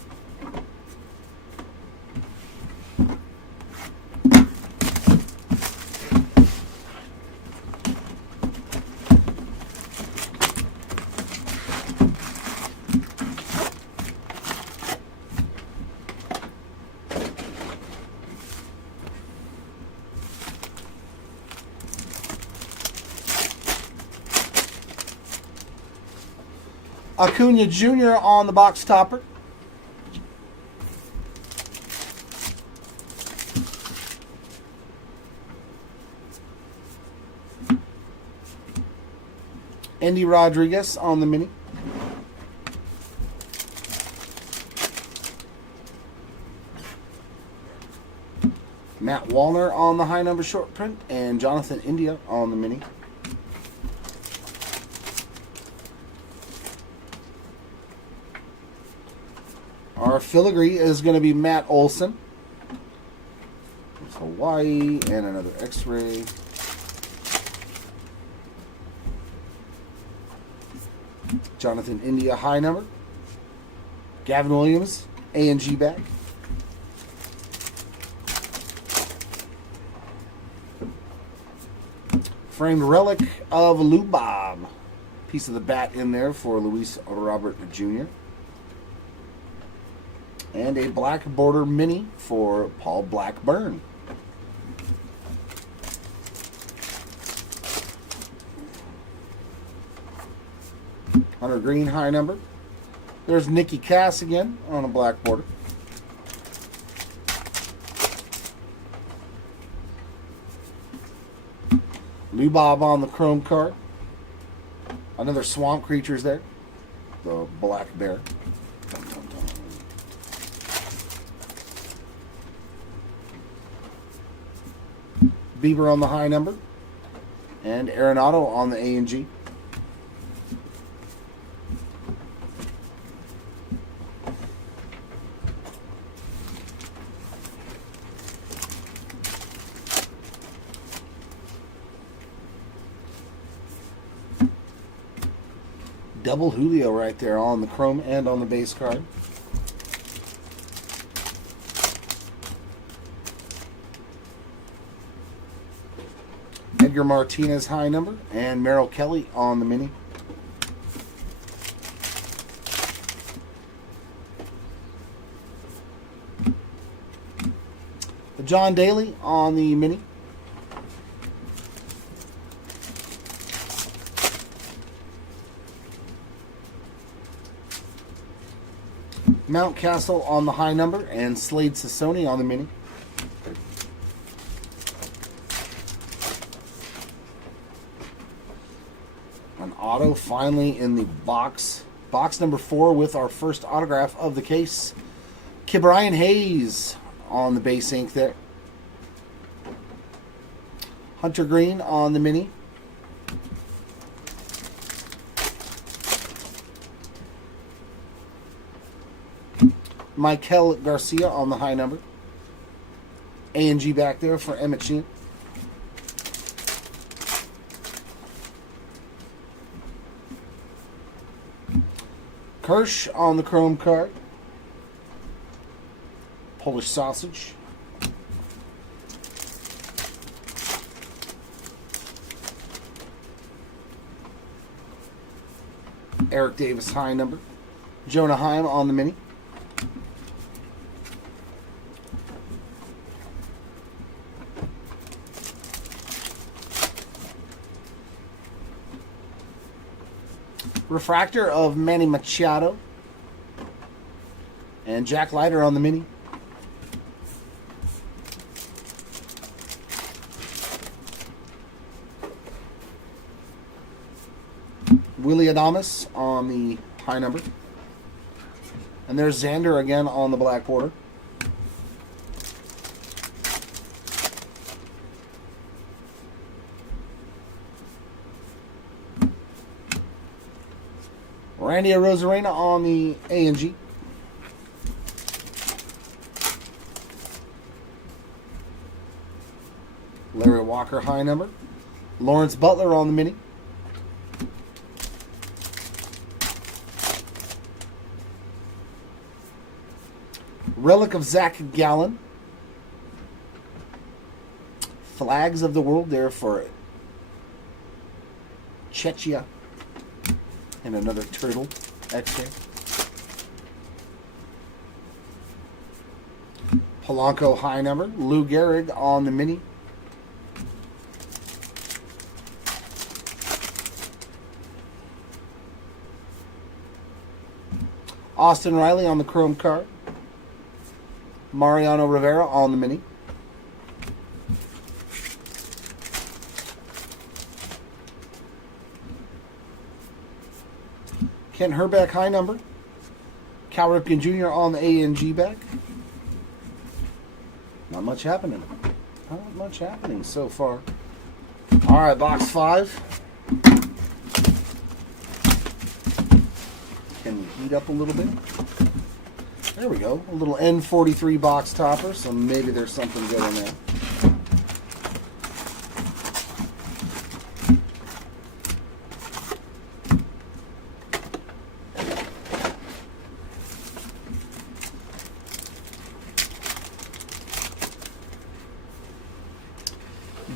Acuna Jr. on the box topper. Andy Rodriguez on the mini. Matt Wallner on the high number short print, and Jonathan India on the mini. Our filigree is going to be Matt Olson. There's Hawaii and another X-ray. Jonathan India high number. Gavin Williams, A and G back. Framed relic of Lou Bob. Piece of the bat in there for Luis Robert Jr. And a black border mini for Paul Blackburn. Hunter Green high number. There's Nicky Cass again on a black border. Lou Bob on the chrome card. Another Swamp Creatures there. The Black Bear. Dun, dun, dun. Bieber on the high number. And Arenado on the A and G. Double Julio right there on the chrome and on the base card. Edgar Martinez high number and Merrill Kelly on the mini. John Daly on the mini. Mount Castle on the high number and Slade Sassoni on the mini. An auto finally in the box. Box number 4 with our first autograph of the case. Brian Hayes on the base ink there. Hunter Green on the mini. Michael Garcia on the high number. A&G back there for Emmett Sheehan. Kirsch on the chrome card. Polish Sausage. Eric Davis high number. Jonah Heim on the mini. Refractor of Manny Machado. And Jack Leiter on the mini. Willie Adames on the high number. And there's Xander again on the black border. Randy Arozarena on the A&G. Larry Walker high number. Lawrence Butler on the mini. Relic of Zach Gallen. Flags of the World there for Chechia. And another turtle extra. Polanco high number. Lou Gehrig on the mini. Austin Riley on the chrome card. Mariano Rivera on the mini. Kent Herbeck high number. Cal Ripken Jr. on the A&G back. Not much happening. Not much happening so far. All right, box 5. Can we heat up a little bit? There we go. A little N43 box topper, so maybe there's something good in there.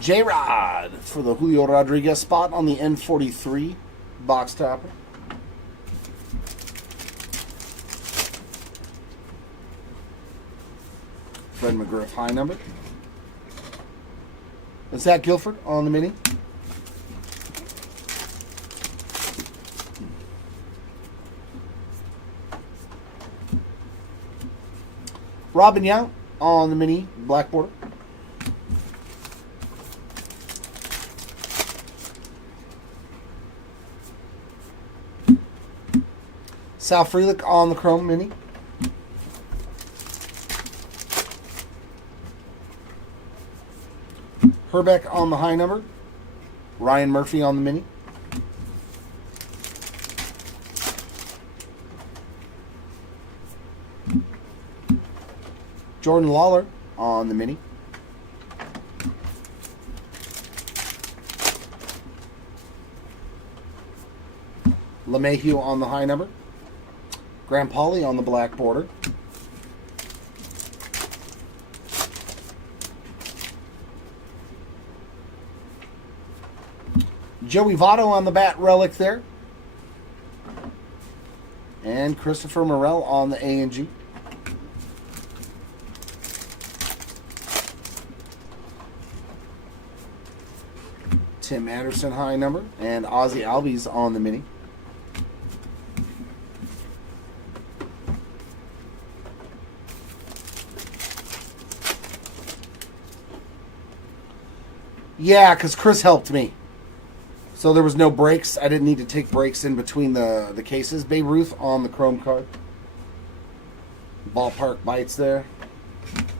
J-Rod for the Julio Rodriguez spot on the N43 box topper. Fred McGriff high number. And Zach Guilford on the mini. Robin Yount on the mini black border. Sal Frelick on the chrome mini. Herbeck on the high number. Ryan Murphy on the mini. Jordan Lawler on the mini. LeMahieu on the high number. Graham Pauley on the black border. Joey Votto on the bat relic there. And Christopher Morel on the A&G. Tim Anderson high number. And Ozzie Albies on the mini. Yeah, because Chris helped me. So there was no breaks. I didn't need to take breaks in between the cases. Babe Ruth on the chrome card. Ballpark bites there.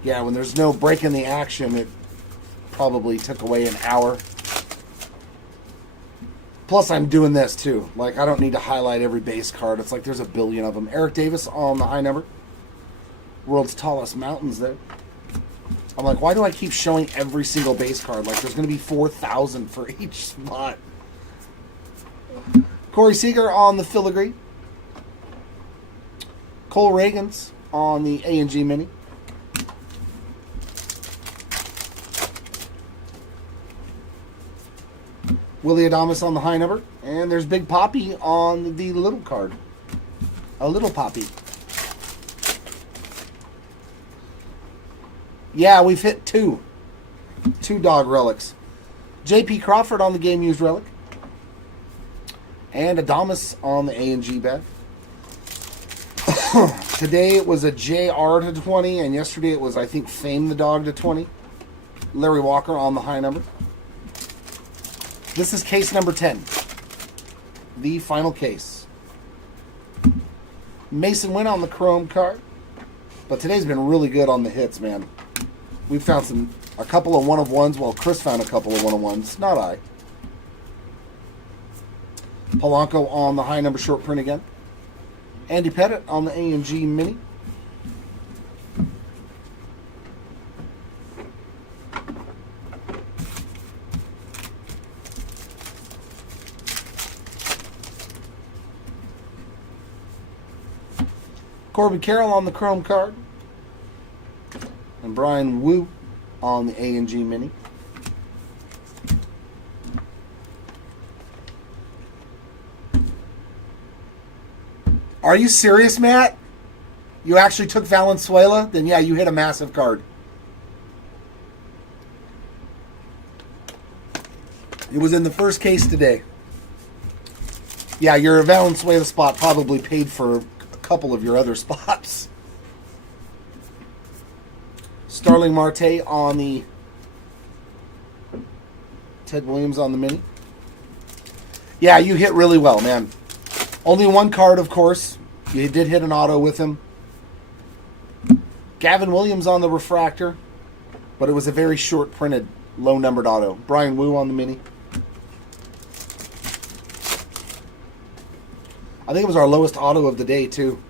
Yeah, when there's no break in the action, it probably took away an hour. Plus, I'm doing this too. Like, I don't need to highlight every base card. It's like there's a billion of them. Eric Davis on the high number. World's tallest mountains there. I'm like, why do I keep showing every single base card? Like, there's going to be 4,000 for each spot. Corey Seager on the filigree. Cole Reagans on the A&G mini. Willie Adames on the high number. And there's Big Poppy on the little card. A little Poppy. Yeah, we've hit two dog relics. J.P. Crawford on the game used relic. And Adames on the A&G bat. Today it was a JR to 20, and yesterday it was, I think, Fame the dog to 20. Larry Walker on the high number. This is case number 10. The final case. Mason Wynn on the chrome card. But today's been really good on the hits, man. We've found a couple of one-of-ones. Well, Chris found a couple of one-of-ones. Not I. Polanco on the high number short print again. Andy Pettit on the A&G mini. Corbin Carroll on the chrome card. And Brian Wu on the A&G mini. Are you serious, Matt? You actually took Valenzuela? Then yeah, you hit a massive card. It was in the first case today. Yeah, your Valenzuela spot probably paid for a couple of your other spots. Starling Marte on the Ted Williams on the mini. Yeah, you hit really well, man. Only one card, of course. You did hit an auto with him. Gavin Williams on the refractor. But it was a very short printed, low numbered auto. Brian Wu on the mini. I think it was our lowest auto of the day, too.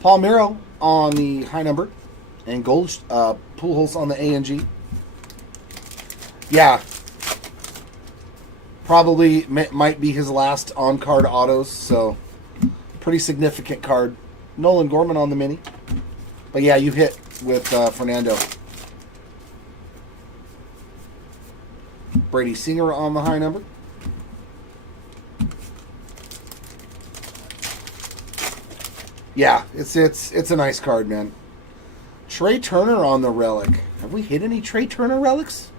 Paul Miro on the high number. And Pujols on the A&G. Yeah. Probably might be his last on-card autos, so pretty significant card. Nolan Gorman on the mini. But yeah, you hit with Fernando. Brady Singer on the high number. Yeah, it's a nice card, man. Trey Turner on the relic. Have we hit any Trey Turner relics?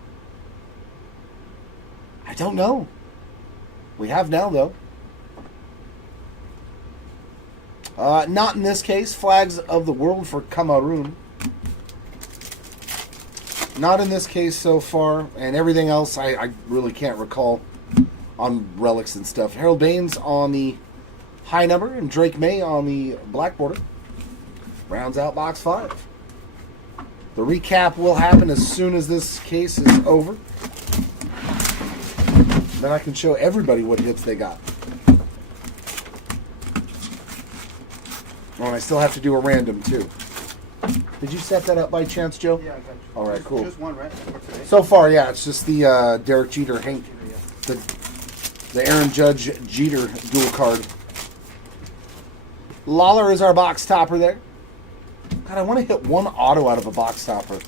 I don't know. We have now, though. Not in this case. Flags of the World for Cameroon. Not in this case so far. And everything else, I really can't recall on relics and stuff. Harold Baines on the high number and Drake May on the black border. Rounds out box 5. The recap will happen as soon as this case is over. Then I can show everybody what hits they got. Oh, and I still have to do a random, too. Did you set that up by chance, Joe? Yeah, I got you. All right, cool. Just one, right? For today? So far, yeah, it's just the Derek Jeter, Hank, the Aaron Judge Jeter dual card. Lawler is our box topper there. God, I want to hit one auto out of a box topper.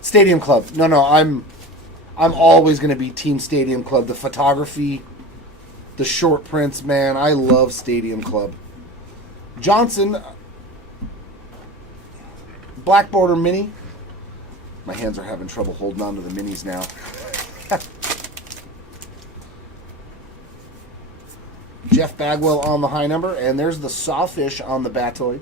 Stadium Club. No, I'm always going to be Team Stadium Club. The photography, the short prints, man. I love Stadium Club. Johnson, black border mini. My hands are having trouble holding on to the minis now. Jeff Bagwell on the high number, and there's the Sawfish on the Batoids.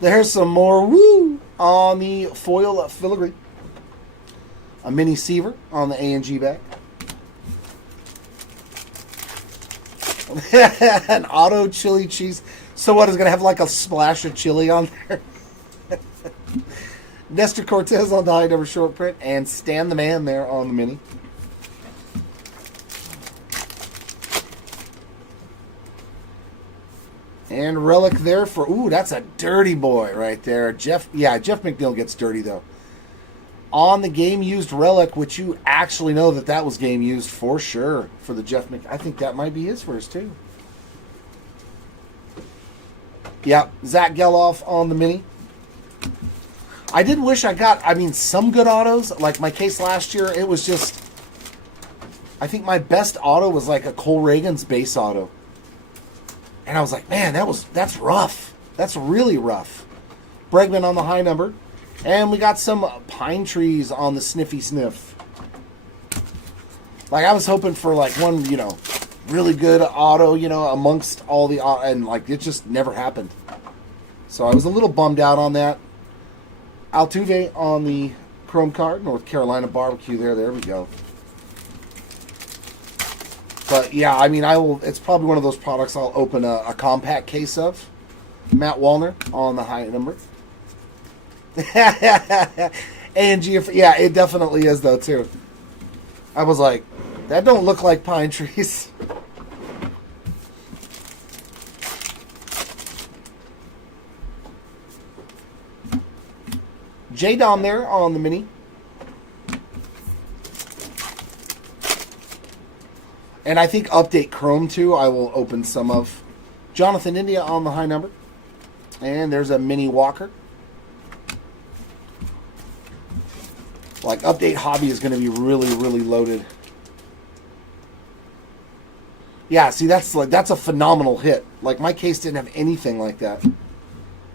There's some more woo on the foil filigree. A mini Seaver on the A&G bag. An auto chili cheese. So what, is going to have like a splash of chili on there? Nestor Cortez on the high number short print, and Stan the Man there on the mini. And relic there for, ooh, that's a dirty boy right there. Jeff McNeil gets dirty though. On the game used relic, which you actually know that was game used for sure for the Jeff McNeil. I think that might be his first too. Yeah, Zach Geloff on the mini. I did wish I got, some good autos. Like my case last year, it was just, I think my best auto was like a Cole Reagan's base auto. And I was like, man, that's rough. That's really rough. Bregman on the high number. And we got some pine trees on the Sniffy Sniff. Like I was hoping for like one, really good auto, amongst all the, and like it just never happened. So I was a little bummed out on that. Altuve on the chrome card, North Carolina barbecue there we go. But yeah, it's probably one of those products I'll open a compact case of. Matt Wallner on the high number. A&G, yeah, it definitely is though too. I was like, that don't look like pine trees. J-Dom there on the mini. And I think update Chrome too, I will open some of. Jonathan India on the high number. And there's a mini Walker. Like update Hobby is going to be really, really loaded. Yeah, see that's a phenomenal hit. Like my case didn't have anything like that.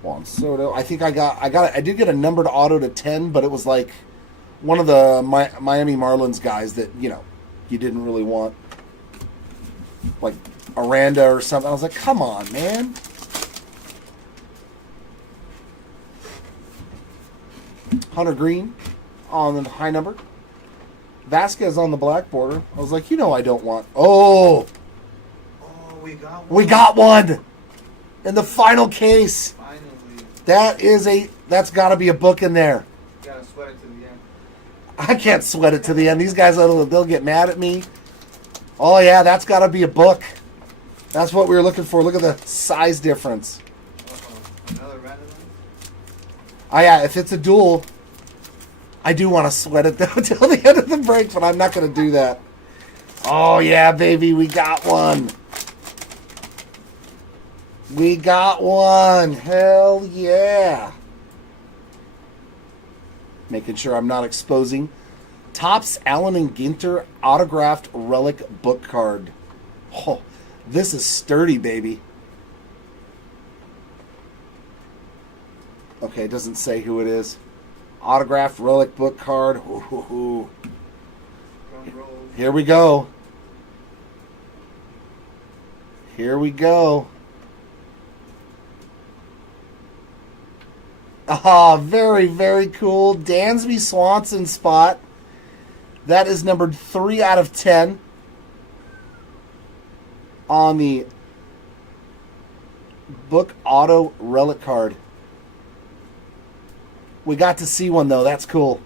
Juan Soto. I think I did get a numbered auto to 10, but it was like one of the Miami Marlins guys that, you didn't really want. Like Aranda or something. I was like, come on, man. Hunter Green on the high number. Vasquez on the black border. I was like, I don't want. Oh, we got one. We got one in the final case. Finally. That's got to be a book in there. Gotta sweat it to the end. I can't sweat it to the end. These guys, they'll get mad at me. Oh, yeah, that's got to be a book. That's what we were looking for. Look at the size difference. Another random one? Oh, yeah, if it's a duel, I do want to sweat it, though, until the end of the break, but I'm not going to do that. Oh, yeah, baby, we got one. We got one. Hell yeah. Making sure I'm not exposing. Topps Allen and Ginter autographed relic book card. Oh, this is sturdy, baby. Okay, it doesn't say who it is. Autographed relic book card. Ooh. Here we go. Here we go. Ah, very, very cool. Dansby Swanson spot. That is numbered 3 out of 10 on the book auto relic card. We got to see one, though. That's cool.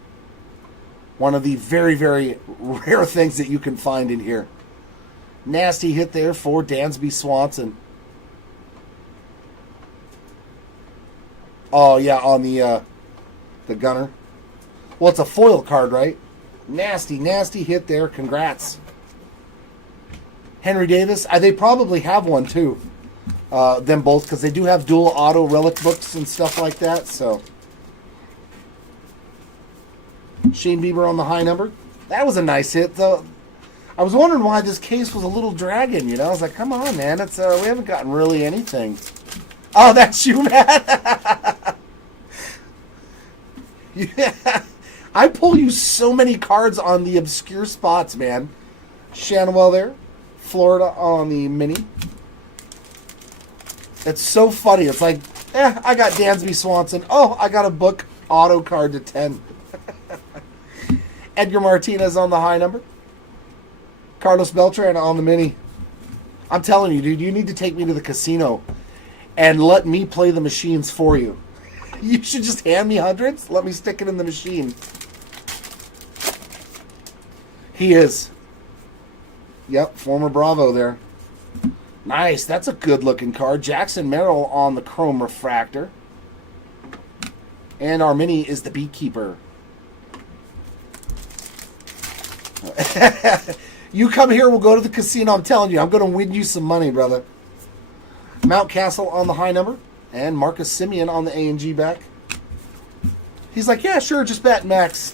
One of the very, very rare things that you can find in here. Nasty hit there for Dansby Swanson. Oh, yeah, on the gunner. Well, it's a foil card, right? Nasty, nasty hit there. Congrats. Henry Davis. They probably have one, too. Them both, because they do have dual auto relic books and stuff like that, so. Shane Bieber on the high number. That was a nice hit, though. I was wondering why this case was a little dragging, you know? I was like, come on, man. It's we haven't gotten really anything. Oh, that's you, Matt. Yeah. I pull you so many cards on the obscure spots, man. Shanwell there. Florida on the mini. It's so funny. It's like, I got Dansby Swanson. Oh, I got a book auto card to 10. Edgar Martinez on the high number. Carlos Beltran on the mini. I'm telling you, dude, you need to take me to the casino and let me play the machines for you. You should just hand me hundreds. Let me stick it in the machine. He is. Yep, former Bravo there. Nice. That's a good-looking card. Jackson Merrill on the chrome refractor. And our mini is the Beekeeper. You come here, we'll go to the casino. I'm telling you, I'm going to win you some money, brother. Mount Castle on the high number. And Marcus Simeon on the A&G back. He's like, yeah, sure, just bet Max.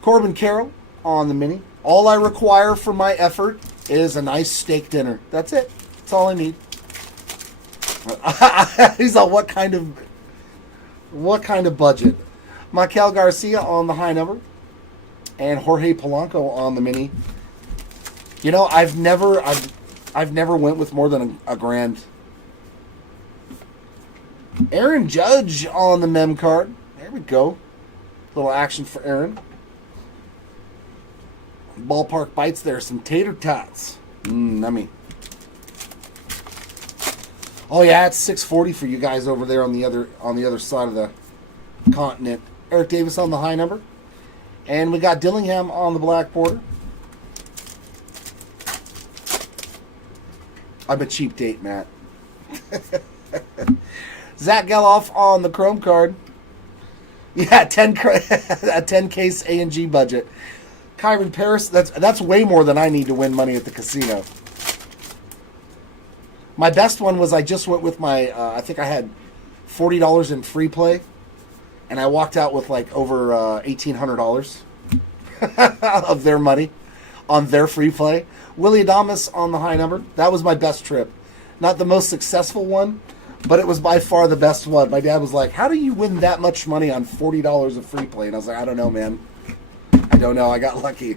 Corbin Carroll on the mini. All I require for my effort is a nice steak dinner. That's it. That's all I need. He's like, what kind of budget? Michael Garcia on the high number. And Jorge Polanco on the mini. You know, I've never went with more than a grand. Aaron Judge on the mem card. There we go. Little action for Aaron. Ballpark bites there. Some tater tots. Nummy. Oh yeah, it's 640 for you guys over there on the other side of the continent. Eric Davis on the high number. And we got Dillingham on the black border. I'm a cheap date, Matt. Zach Geloff on the chrome card. Yeah, a 10 case A&G budget. Kyron Paris, that's way more than I need to win money at the casino. My best one was I just went with my, I think I had $40 in free play, and I walked out with like over $1,800 of their money on their free play. Willie Adames on the high number. That was my best trip. Not the most successful one, but it was by far the best one. My dad was like, how do you win that much money on $40 of free play? And I was like, I don't know, man. I don't know. I got lucky.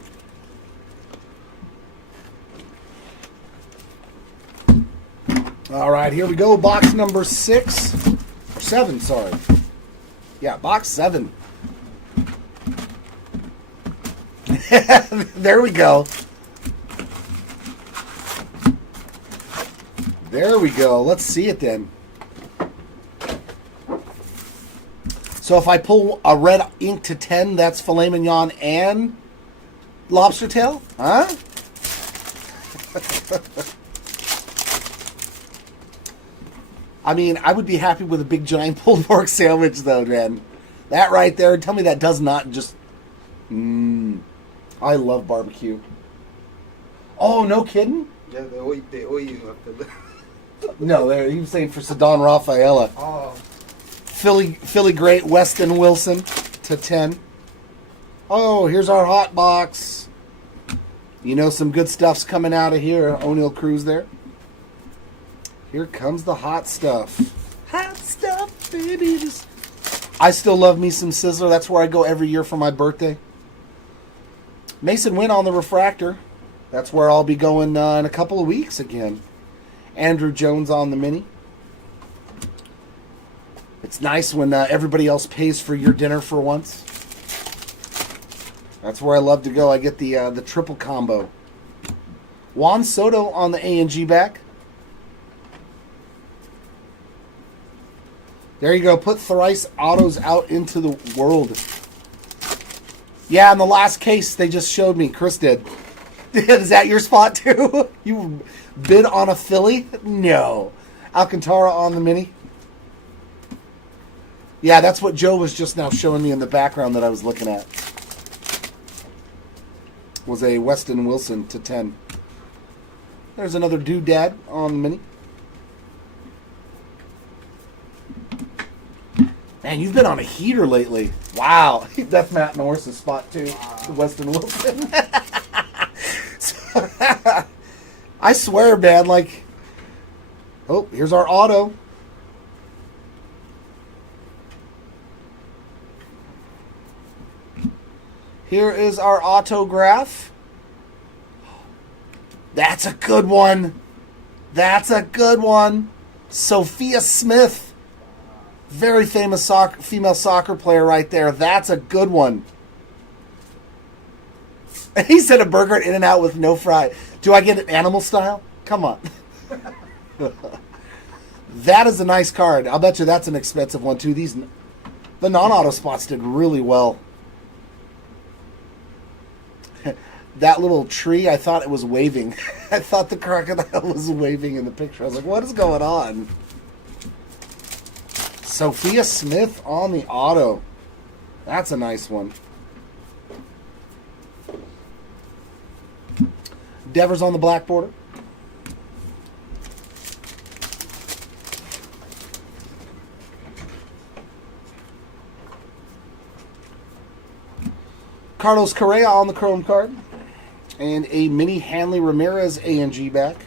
All right, here we go. Box number 6. Or 7, sorry. Yeah, box 7. There we go. There we go. Let's see it then. So if I pull a red ink to 10, that's filet mignon and lobster tail? Huh? I mean, I would be happy with a big giant pulled pork sandwich, though, man. That right there, tell me that does not just... I love barbecue. Oh, no kidding? Yeah, they owe you after the. No, he was saying for Sedon Rafaela. Oh. Philly great Weston Wilson to 10. Oh, here's our hot box. You know some good stuff's coming out of here. O'Neal Cruz there. Here comes the hot stuff. Hot stuff, baby. I still love me some Sizzler. That's where I go every year for my birthday. Mason Wynn on the refractor. That's where I'll be going in a couple of weeks again. Andrew Jones on the mini. It's nice when everybody else pays for your dinner for once. That's where I love to go. I get the triple combo. Juan Soto on the A&G back. There you go. Put thrice autos out into the world. Yeah, in the last case they just showed me. Chris did. Is that your spot too? You bid on a Philly? No. Alcantara on the mini. Yeah, that's what Joe was just now showing me in the background that I was looking at. Was a Weston Wilson to 10. There's another doodad on the mini. Man, you've been on a heater lately. Wow. That's Matt Norris's spot too. Weston Wilson. I swear, man, like... Oh, here's our auto. Here is our autograph. That's a good one. That's a good one. Sophia Smith. Very famous female soccer player right there. That's a good one. He said a burger at In-N-Out with no fry. Do I get it animal style? Come on. That is a nice card. I'll bet you that's an expensive one too. The non-auto spots did really well. That little tree, I thought it was waving. I thought the crocodile was waving in the picture. I was like, what is going on? Sophia Smith on the auto. That's a nice one. Devers on the black border. Carlos Correa on the chrome card. And a mini Hanley Ramirez A&G back.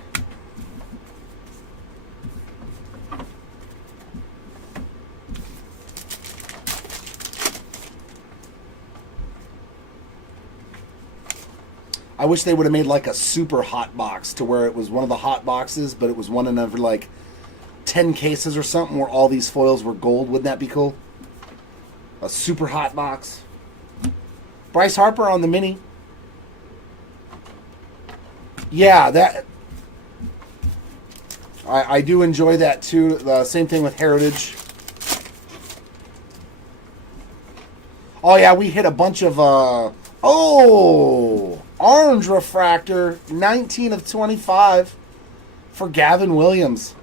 I wish they would have made like a super hot box to where it was one of the hot boxes, but it was one in every like 10 cases or something where all these foils were gold. Wouldn't that be cool? A super hot box. Bryce Harper on the mini. Yeah, that I do enjoy that too. The same thing with Heritage. Oh yeah, we hit a bunch of orange refractor, 19 of 25 for Gavin Williams.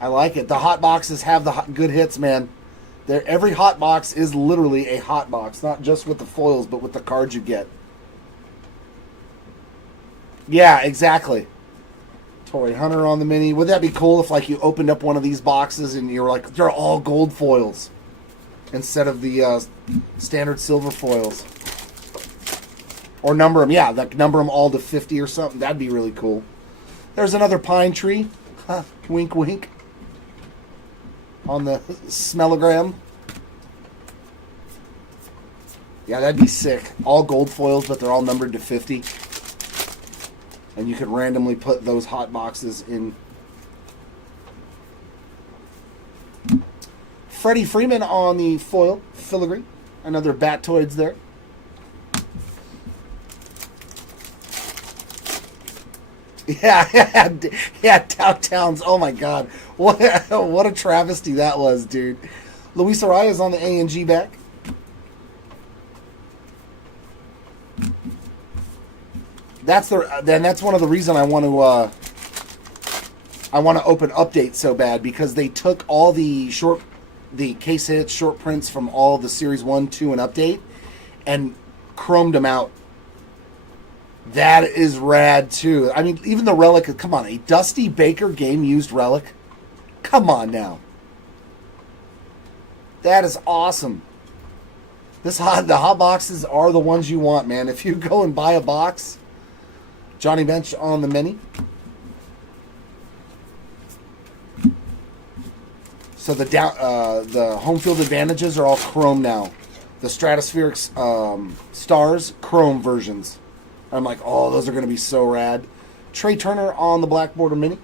I like it. The hot boxes have the good hits, man. Every hot box is literally a hot box, not just with the foils, but with the cards you get. Yeah, exactly. Torrey Hunter on the mini. Would that be cool if like you opened up one of these boxes and you were like, they're all gold foils instead of the standard silver foils? Or number them, yeah, like number them all to 50 or something. That'd be really cool. There's another pine tree. Huh, wink, wink. On the smellogram. Yeah, that'd be sick. All gold foils, but they're all numbered to 50. And you could randomly put those hot boxes in. Freddie Freeman on the foil filigree. Another Batoids there. Yeah, Downtowns. Oh my God, what a travesty that was, dude. Luis Arias on the A&G back. That's one of the reasons I want to open updates so bad, because they took all the case hits, short prints from all the Series 1, 2, and Update and chromed them out. That is rad, too. I mean, even the relic, come on, a Dusty Baker game-used relic? Come on now. That is awesome. The hot boxes are the ones you want, man. If you go and buy a box, Johnny Bench on the mini. So the home field advantages are all chrome now. The stratospheric stars, chrome versions. I'm like, oh, those are going to be so rad. Trey Turner on the black border mini.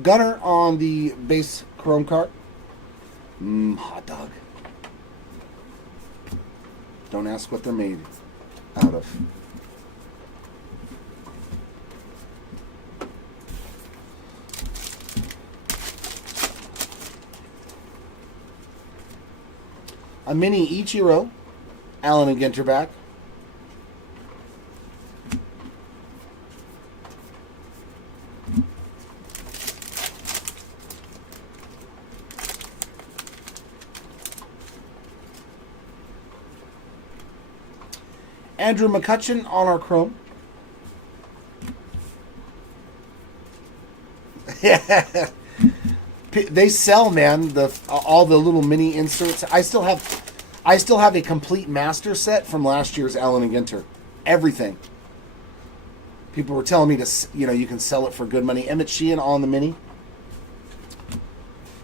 Gunner on the base chrome card. Hot dog. Don't ask what they're made out of. A mini Ichiro, Allen and Ginter back. Andrew McCutcheon on our chrome. Yeah. They sell, man. All the little mini inserts. I still have a complete master set from last year's Allen and Ginter. Everything. People were telling me you can sell it for good money. Emmett Sheehan on the mini.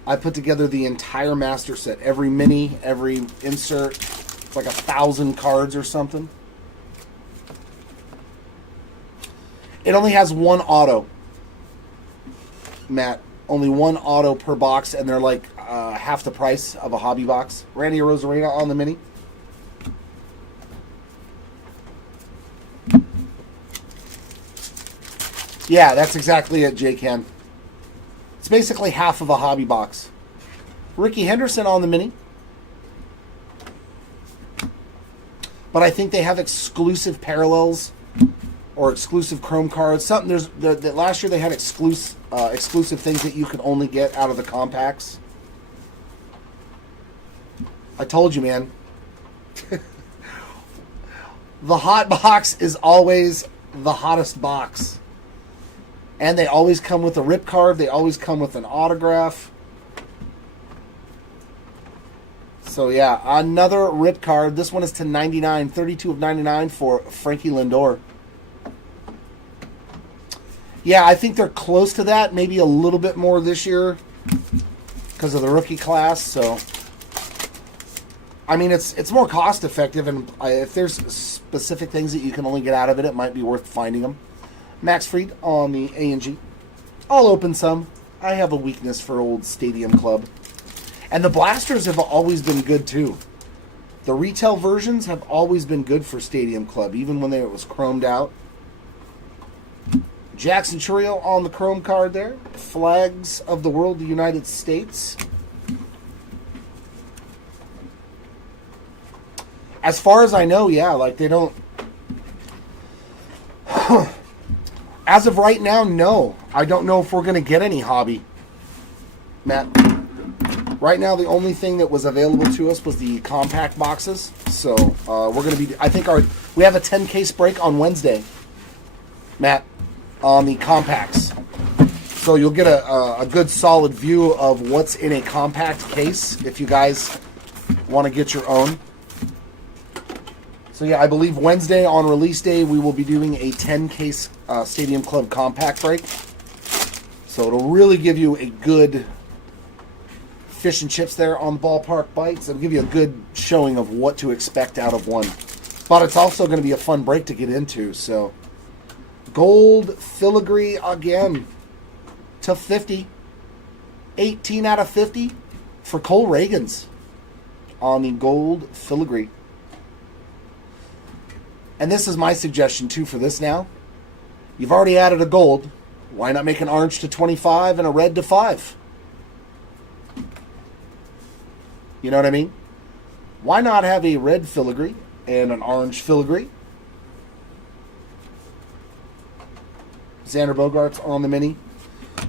I put together the entire master set. Every mini, every insert. It's like 1,000 cards or something. It only has one auto, Matt. Only one auto per box, and they're like half the price of a hobby box. Randy Rosarena on the mini. Yeah, that's exactly it, J-Can. It's basically half of a hobby box. Ricky Henderson on the mini. But I think they have exclusive parallels or exclusive chrome cards. Something last year they had exclusive things that you could only get out of the compacts. I told you, man. The hot box is always the hottest box. And they always come with a rip card. They always come with an autograph. So yeah, another rip card. This one is to 99, 32 of 99 for Frankie Lindor. Yeah, I think they're close to that. Maybe a little bit more this year because of the rookie class. So, I mean, it's more cost effective, and if there's specific things that you can only get out of it, it might be worth finding them. Max Fried on the A&G. I'll open some. I have a weakness for old Stadium Club. And the blasters have always been good, too. The retail versions have always been good for Stadium Club, even when it was chromed out. Jackson Chourio on the chrome card there. Flags of the World, the United States. As far as I know, yeah, like they don't... As of right now, no. I don't know if we're going to get any hobby, Matt. Right now, the only thing that was available to us was the compact boxes. So we're going to be... I think we have a 10 case break on Wednesday, Matt, on the compacts. So you'll get a good solid view of what's in a compact case if you guys want to get your own. So yeah, I believe Wednesday on release day we will be doing a 10 case Stadium Club compact break. So it'll really give you a good fish and chips there on Ballpark Bites. It'll give you a good showing of what to expect out of one. But it's also going to be a fun break to get into. So gold filigree again to 50. 18 out of 50 for Cole Reagans on the gold filigree. And this is my suggestion too for this now. You've already added a gold. Why not make an orange to 25 and a red to 5? You know what I mean? Why not have a red filigree and an orange filigree? Xander Bogaerts on the mini.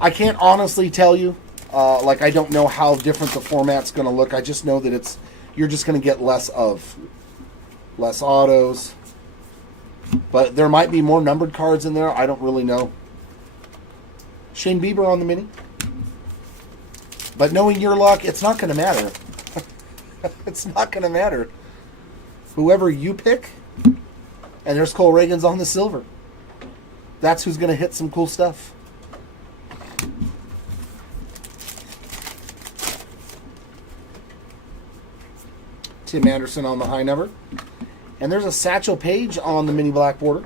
I can't honestly tell you Like, I don't know how different the format's going to look. I just know that you're just going to get less autos. But there might be more numbered cards in there. I don't really know. Shane Bieber on the mini. But knowing your luck, it's not going to matter. It's not going to matter. Whoever you pick, and there's Cole Reagan's on the silver. That's who's going to hit some cool stuff. Tim Anderson on the high number. And there's a Satchel Paige on the mini black border.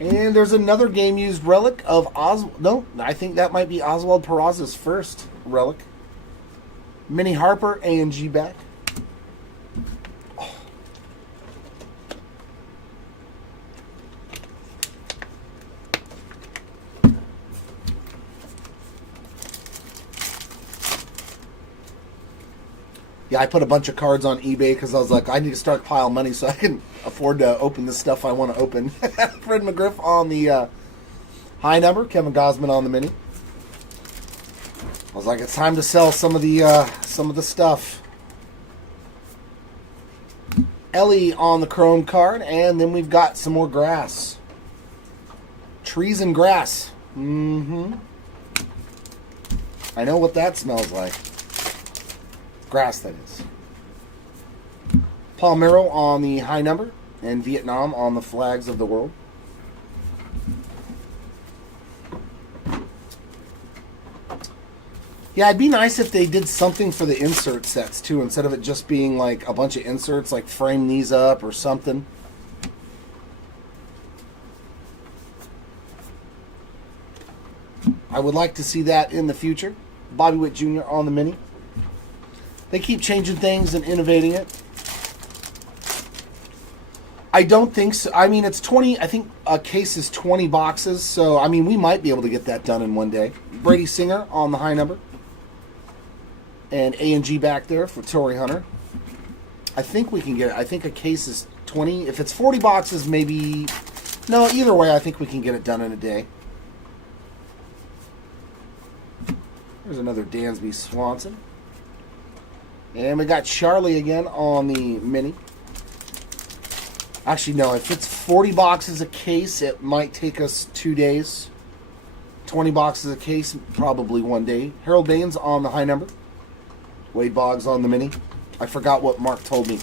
And there's another game used relic of No, I think that might be Oswald Peraza's first relic. Mini Harper, A&G back. Yeah, I put a bunch of cards on eBay because I was like, I need to stockpile money so I can afford to open the stuff I want to open. Fred McGriff on the high number. Kevin Gosman on the mini. I was like, it's time to sell some of the stuff. Ellie on the chrome card, and then we've got some more grass. Trees and grass. I know what that smells like. Grass, that is. Palmero on the high number, and Vietnam on the flags of the world. Yeah, it'd be nice if they did something for the insert sets too, instead of it just being like a bunch of inserts, like frame these up or something. I would like to see that in the future. Bobby Witt Jr. on the mini. They keep changing things and innovating it. I don't think so. I mean, it's 20. I think a case is 20 boxes. So, I mean, we might be able to get that done in one day. Brady Singer on the high number. And A&G back there for Torrey Hunter. I think we can get it. I think a case is 20. If it's 40 boxes, maybe... No, either way, I think we can get it done in a day. There's another Dansby Swanson. And we got Charlie again on the mini. Actually, no, if it's 40 boxes a case, it might take us 2 days. 20 boxes a case, probably 1 day. Harold Baines on the high number. Wade Boggs on the mini. I forgot what Mark told me.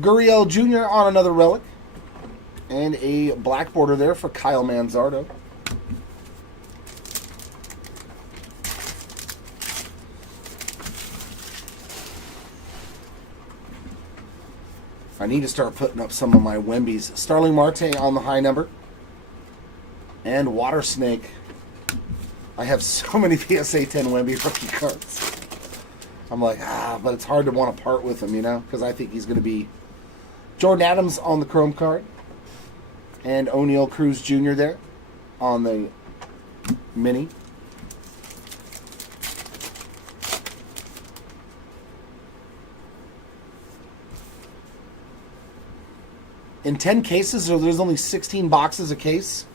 Gurriel Jr. on another relic. And a black border there for Kyle Manzardo. I need to start putting up some of my Wembies. Starling Marte on the high number. And Water Snake. I have so many PSA 10 Wemby rookie cards. I'm like, but it's hard to want to part with him, you know? Because I think he's going to be... Jordan Adams on the chrome card. And O'Neal Cruz Jr. there on the mini. In 10 cases, so there's only 16 boxes a case.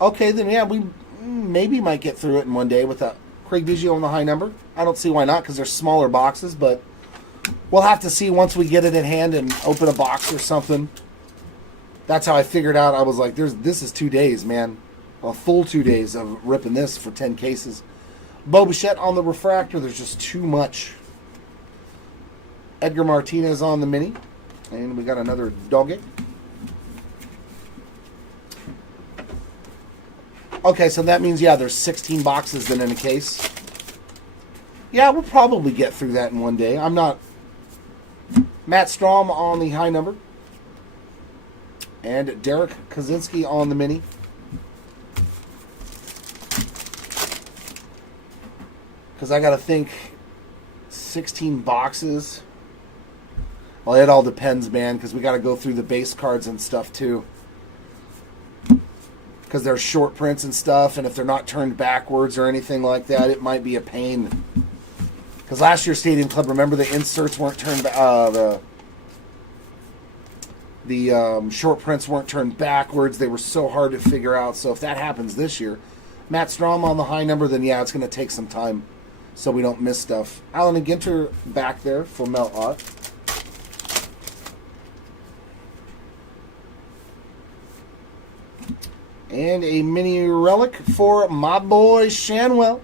Okay, then yeah, we maybe might get through it in one day with a Craig Biggio on the high number. I don't see why not, because they're smaller boxes, but we'll have to see once we get it in hand and open a box or something. That's how I figured out. I was like, this is 2 days, man. A full 2 days of ripping this for 10 cases. Bo Bichette on the refractor. There's just too much. Edgar Martinez on the mini. And we got another Doge. Okay, so that means, yeah, there's 16 boxes then in a case. Yeah, we'll probably get through that in one day. I'm not... Matt Strom on the high number. And Derek Kaczynski on the mini. Because I got to think 16 boxes... Well, it all depends, man, because we got to go through the base cards and stuff, too. Because they're short prints and stuff, and if they're not turned backwards or anything like that, it might be a pain. Because last year Stadium Club, remember the inserts weren't turned the short prints weren't turned backwards. They were so hard to figure out. So if that happens this year, Matt Strom on the high number, then yeah, it's going to take some time so we don't miss stuff. Allen and Ginter back there for Mel Ott. And a mini relic for my boy Shanwell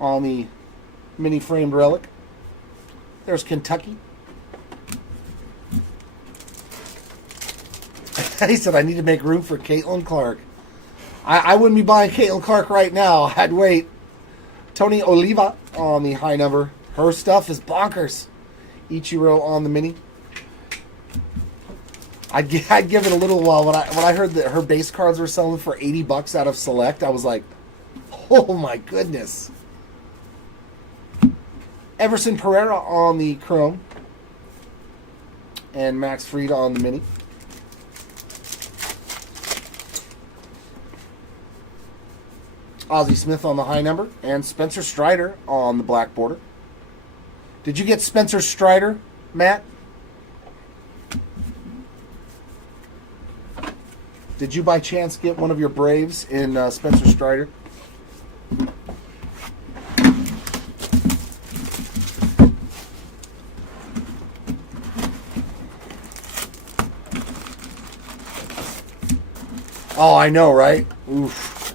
on the mini framed relic. There's Kentucky. He said, I need to make room for Caitlin Clark. I wouldn't be buying Caitlin Clark right now. I'd wait. Tony Oliva on the high number. Her stuff is bonkers. Ichiro on the mini. I'd give it a little while. When I heard that her base cards were selling for $80 out of Select, I was like, oh my goodness. Everson Pereira on the chrome. And Max Fried on the mini. Ozzie Smith on the high number. And Spencer Strider on the black border. Did you get Spencer Strider, Matt? Did you by chance get one of your Braves in Spencer Strider? Oh, I know, right? Oof.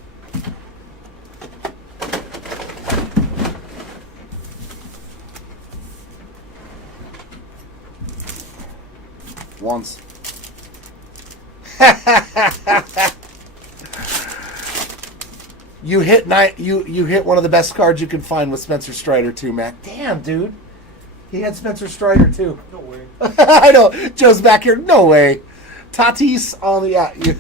Once. You hit one of the best cards you can find with Spencer Strider too, Matt. Damn, dude. He had Spencer Strider too. No way. I know. Joe's back here. No way. Tatis on the You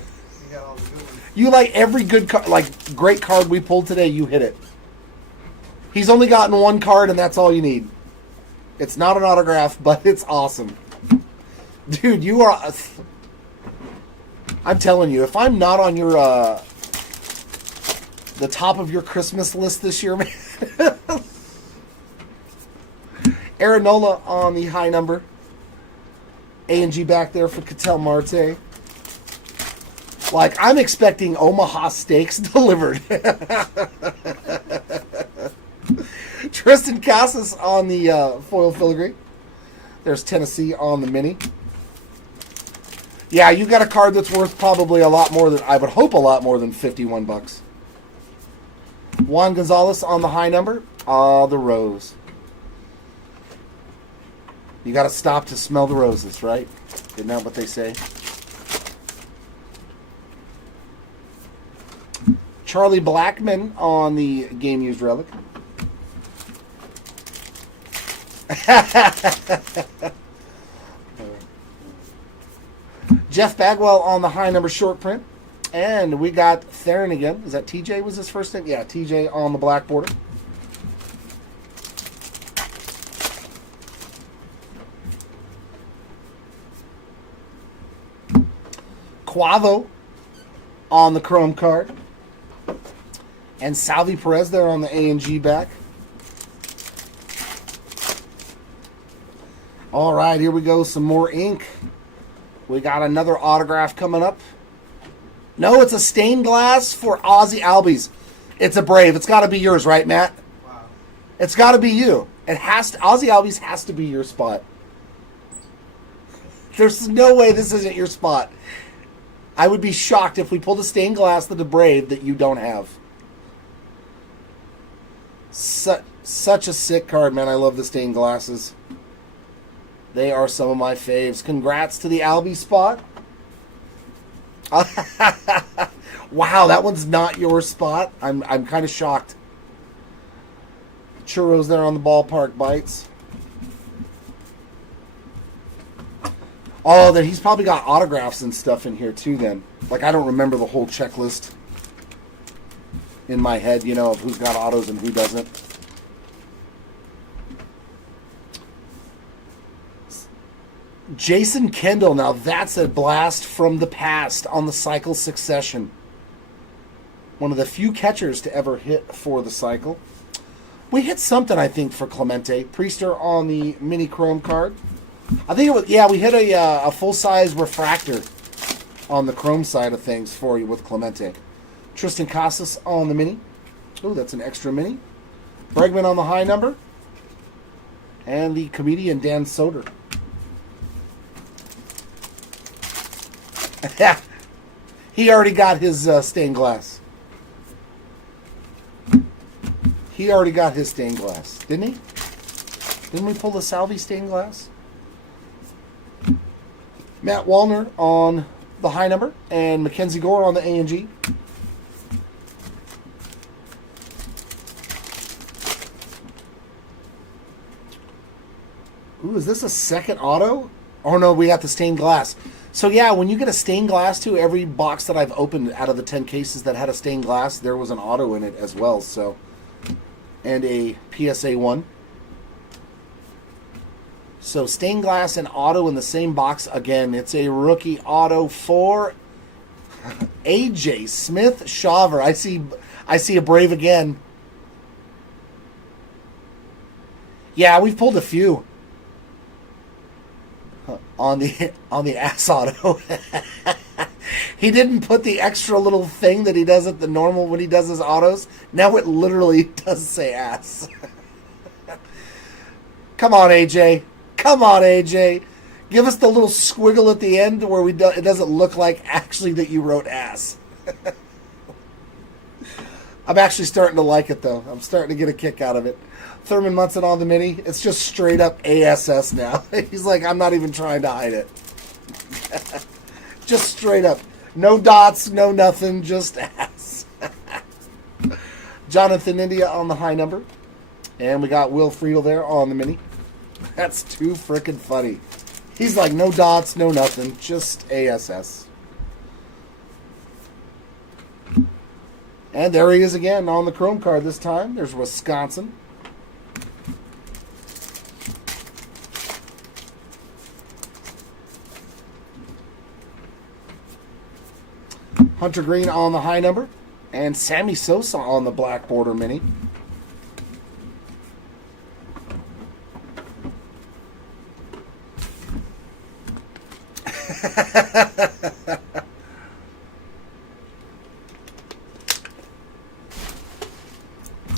got all the good ones. You like every good card, like great card we pulled today. You hit it. He's only gotten one card, and that's all you need. It's not an autograph, but it's awesome, dude. You are. I'm telling you, if I'm not on your the top of your Christmas list this year, man. Aaron Nola on the high number. A&G back there for Ketel Marte. Like, I'm expecting Omaha steaks delivered. Tristan Casas on the foil filigree. There's Tennessee on the mini. Yeah, you got a card that's worth probably a lot more than, I would hope a lot more than $51. Juan Gonzalez on the high number. The rose. You got to stop to smell the roses, right? Isn't that what they say? Charlie Blackmon on the game used relic. Jeff Bagwell on the high number short print. And we got Theron again. Is that TJ was his first name? Yeah, TJ on the black border. Quavo on the chrome card. And Salvi Perez there on the A&G back. All right, here we go. Some more ink. We got another autograph coming up. No, it's a stained glass for Ozzy Albies. It's a Brave. It's got to be yours, right, Matt? Wow. It's got to be you. It has to. Ozzy Albies has to be your spot. There's no way this isn't your spot. I would be shocked if we pulled a stained glass to the Brave that you don't have. Such a sick card, man. I love the stained glasses. They are some of my faves. Congrats to the Albie spot. Wow, that one's not your spot. I'm kind of shocked. Churros there on the ballpark bites. Oh, then he's probably got autographs and stuff in here too then. Like, I don't remember the whole checklist in my head, you know, of who's got autos and who doesn't. Jason Kendall, now that's a blast from the past on the cycle succession. One of the few catchers to ever hit for the cycle. We hit something, I think, for Clemente. Priester on the mini chrome card. I think it was, yeah, we hit a full-size refractor on the chrome side of things for you with Clemente. Tristan Casas on the mini. Oh, that's an extra mini. Bregman on the high number. And the comedian Dan Soder. He already got his stained glass. He already got his stained glass, didn't he? Didn't we pull the Salvi stained glass? Matt Wallner on the high number and Mackenzie Gore on the A&G. Ooh, is this a second auto? Oh no, we got the stained glass. So yeah, when you get a stained glass too, every box that I've opened out of the 10 cases that had a stained glass, there was an auto in it as well. So, and a PSA 1. So stained glass and auto in the same box again. It's a rookie auto for AJ Smith Shaver. I see a Brave again. Yeah, we've pulled a few on the ass auto. He didn't put the extra little thing that he does at the normal when he does his autos. Now it literally does say ass. Come on, AJ. Come on, AJ. Give us the little squiggle at the end where it doesn't look like actually that you wrote ass. I'm actually starting to like it, though. I'm starting to get a kick out of it. Thurman Munson on the mini. It's just straight up ASS now. He's like, I'm not even trying to hide it. Just straight up. No dots, no nothing, just ass. Jonathan India on the high number. And we got Will Friedel there on the mini. That's too freaking funny. He's like, no dots, no nothing, just ASS. And there he is again on the chrome card this time. There's Wisconsin. Hunter Green on the high number. And Sammy Sosa on the black border mini.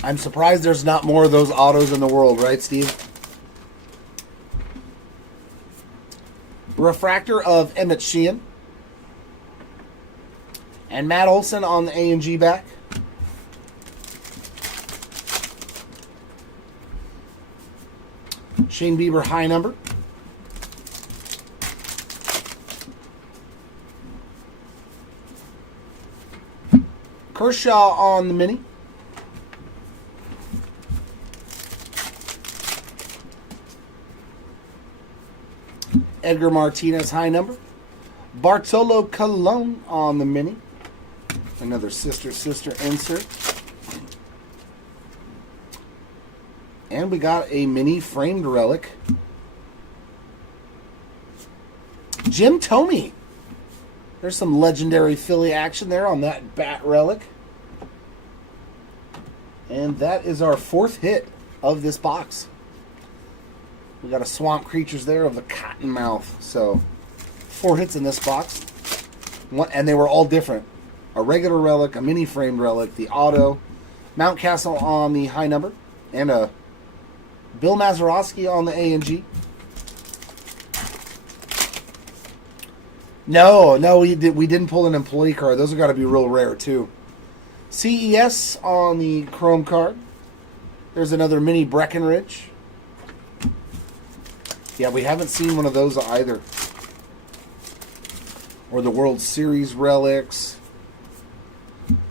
I'm surprised there's not more of those autos in the world, right, Steve? Refractor of Emmett Sheehan. And Matt Olson on the A&G back. Shane Bieber high number. Kershaw on the mini. Edgar Martinez high number. Bartolo Colon on the mini. Another sister insert. And we got a mini framed relic. Jim Thome. There's some legendary Philly action there on that bat relic. And that is our fourth hit of this box. We got a Swamp Creatures there of the Cottonmouth. So, 4 hits in this box. And they were all different. A regular relic, a mini framed relic, the auto, Mountcastle on the high number, and a Bill Mazeroski on the A&G. No, we didn't pull an employee card. Those have got to be real rare, too. CES on the chrome card. There's another mini Breckenridge. Yeah, we haven't seen one of those either. Or the World Series relics.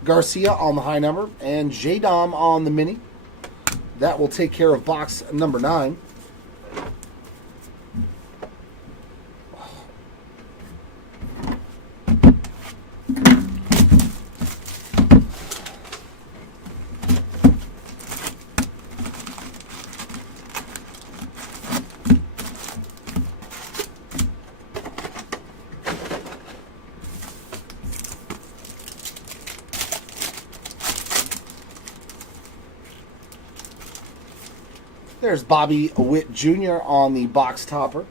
Garcia on the high number. And J-Dom on the mini. That will take care of box number 9. There's Bobby Witt Jr. on the box topper.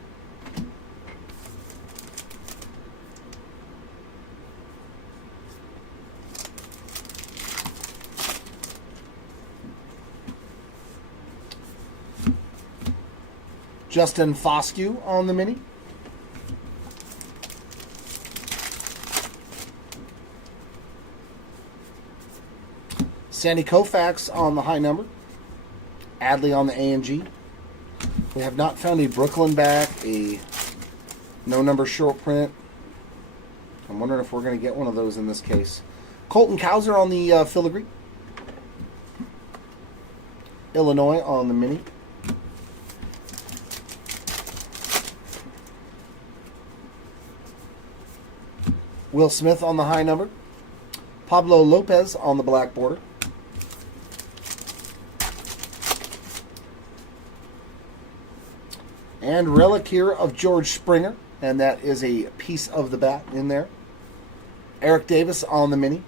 Justin Foscue on the mini. Sandy Koufax on the high number. Adley on the A&G. We have not found a Brooklyn back, a no number short print. I'm wondering if we're going to get one of those in this case. Colton Cowser on the filigree. Illinois on the mini. Will Smith on the high number. Pablo Lopez on the black border. And relic here of George Springer, and that is a piece of the bat in there. Eric Davis on the mini.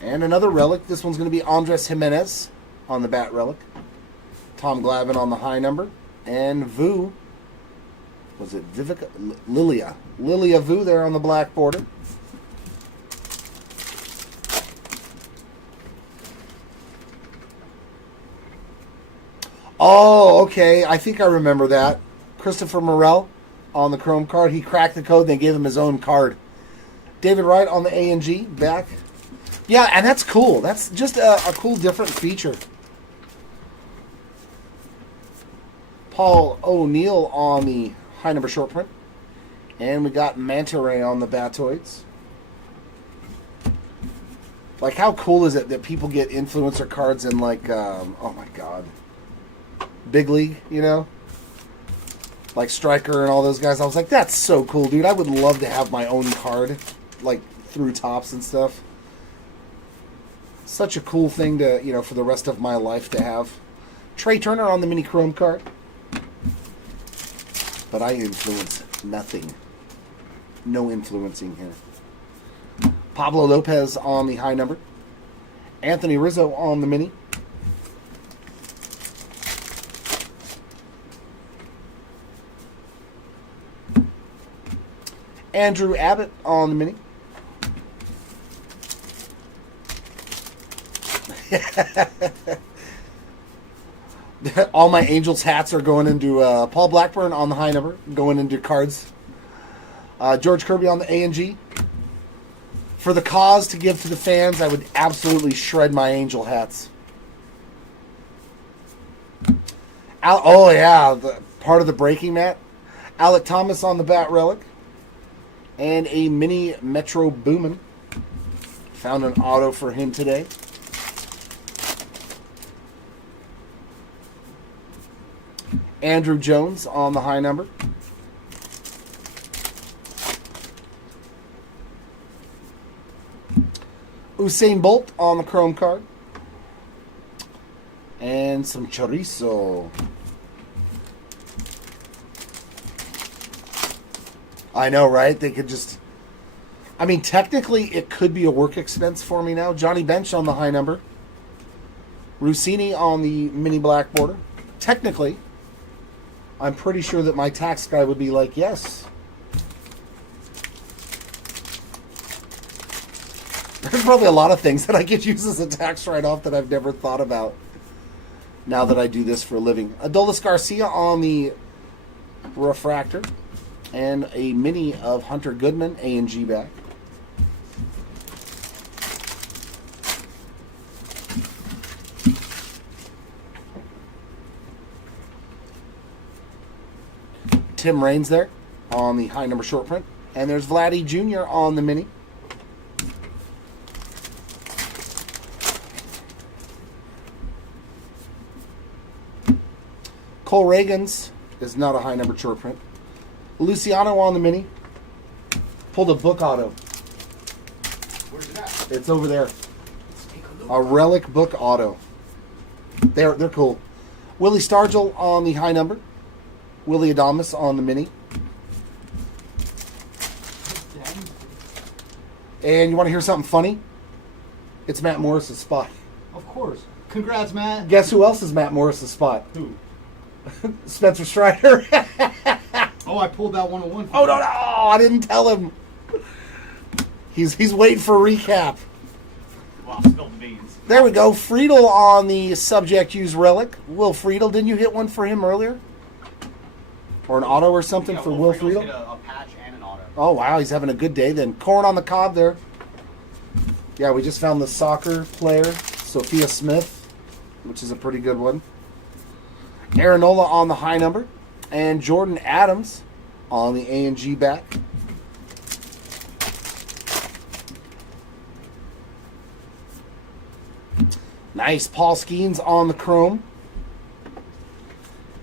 And another relic. This one's going to be Andres Jimenez on the bat relic. Tom Glavine on the high number. And Vu, was it Vivica? Lilia Vu there on the black border. Oh, okay. I think I remember that. Christopher Morel on the chrome card. He cracked the code. They gave him his own card. David Wright on the A&G back. Yeah, and that's cool. That's just a cool, different feature. Paul O'Neill on the high number short print. And we got Manta Ray on the Batoids. Like, how cool is it that people get influencer cards in, like, oh my god, Big League, you know? Like Striker and all those guys. I was like, that's so cool, dude. I would love to have my own card, like, through Topps and stuff. Such a cool thing to, you know, for the rest of my life to have. Trey Turner on the mini chrome card. But I influence nothing. No influencing here. Pablo Lopez on the high number. Anthony Rizzo on the mini. Andrew Abbott on the mini. All my Angels hats are going into Paul Blackburn on the high number, going into cards. George Kirby on the A&G. For the cause to give to the fans, I would absolutely shred my Angel hats. Oh yeah, the part of the breaking mat. Alec Thomas on the bat relic. And a mini Metro Boomin. Found an auto for him today. Andrew Jones on the high number. Usain Bolt on the chrome card. And some chorizo. I know, right? They could just... I mean, technically, it could be a work expense for me now. Johnny Bench on the high number. Rossini on the mini black border. Technically, I'm pretty sure that my tax guy would be like, yes. There's probably a lot of things that I could use as a tax write-off that I've never thought about now that I do this for a living. Adolis Garcia on the refractor. And a mini of Hunter Goodman, A&G back. Tim Raines there on the high number short print. And there's Vladdy Jr. on the mini. Cole Reagans is not a high number short print. Luciano on the mini. Pulled a book auto. Where's it at? It's over there. Let's take a look. A relic book auto. They're cool. Willie Stargell on the high number. Willie Adames on the mini. And you want to hear something funny? It's Matt Morris's spot. Of course. Congrats, Matt. Guess who else is Matt Morris's spot? Who? Spencer Strider. Oh, I pulled that 101. Oh, no, I didn't tell him. He's waiting for a recap. Wow, spilled the beans. There we go. Friedel on the subject use relic. Will Friedel, didn't you hit one for him earlier? Or an auto or something for Will Friedel? Hit a patch and an auto. Oh, wow. He's having a good day then. Corn on the cob there. Yeah, we just found the soccer player, Sophia Smith, which is a pretty good one. Aaronola on the high number. And Jordan Adams on the A&G back. Nice. Paul Skeens on the chrome.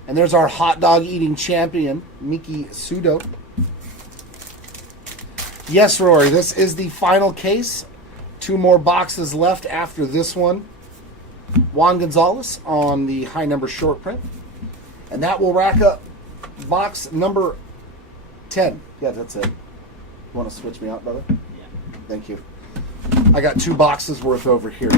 And there's our hot dog eating champion, Miki Sudo. Yes, Rory, this is the final case. 2 more boxes left after this one. Juan Gonzalez on the high number short print. And that will rack up box number 10. Yeah, that's it. You want to switch me out, brother? Yeah. Thank you. I got 2 boxes worth over here.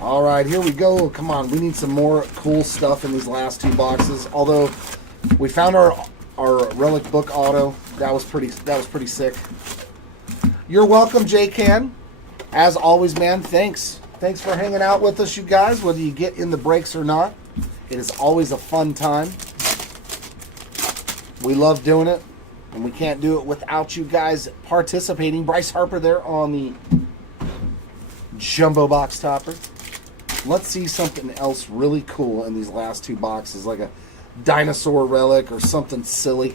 All right, here we go. Come on, we need some more cool stuff in these last 2 boxes. Although we found our relic book auto, that was pretty sick. You're welcome, J-Can. As always, man, thanks for hanging out with us, you guys. Whether you get in the breaks or not, it is always a fun time. We love doing it, and we can't do it without you guys participating. Bryce Harper there on the jumbo box topper. Let's see something else really cool in these last 2 boxes, like a dinosaur relic or something silly.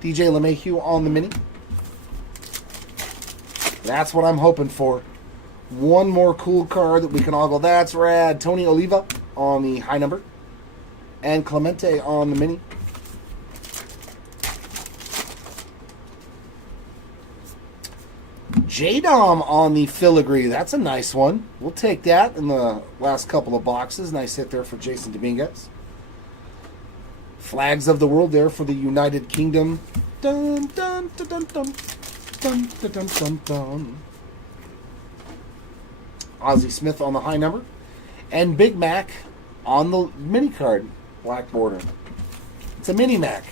DJ LeMahieu on the mini. That's what I'm hoping for. One more cool card that we can all go, that's rad. Tony Oliva on the high number. And Clemente on the mini. J-Dom on the filigree. That's a nice one. We'll take that in the last couple of boxes. Nice hit there for Jason Dominguez. Flags of the world there for the United Kingdom. Dun, dun, dun, dun, dun. Dun, dun, dun, dun, dun. Ozzie Smith on the high number. And Big Mac on the mini card. Black border. It's a mini Mac.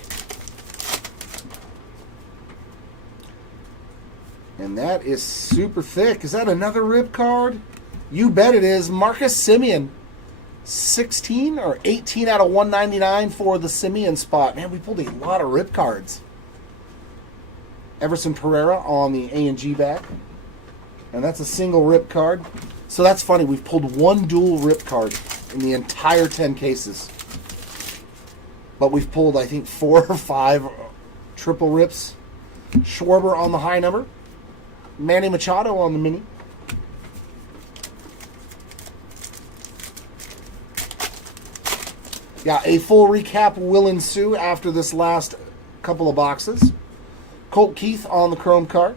And that is super thick. Is that another rib card? You bet it is. Marcus Simeon. 16 or 18 out of 199 for the Simeon spot. Man, we pulled a lot of rib cards. Everson Pereira on the A&G back. And that's a single rip card. So that's funny. We've pulled 1 dual rip card in the entire 10 cases. But we've pulled, I think, 4 or 5 triple rips. Schwarber on the high number. Manny Machado on the mini. Yeah, a full recap will ensue after this last couple of boxes. Colt Keith on the chrome card.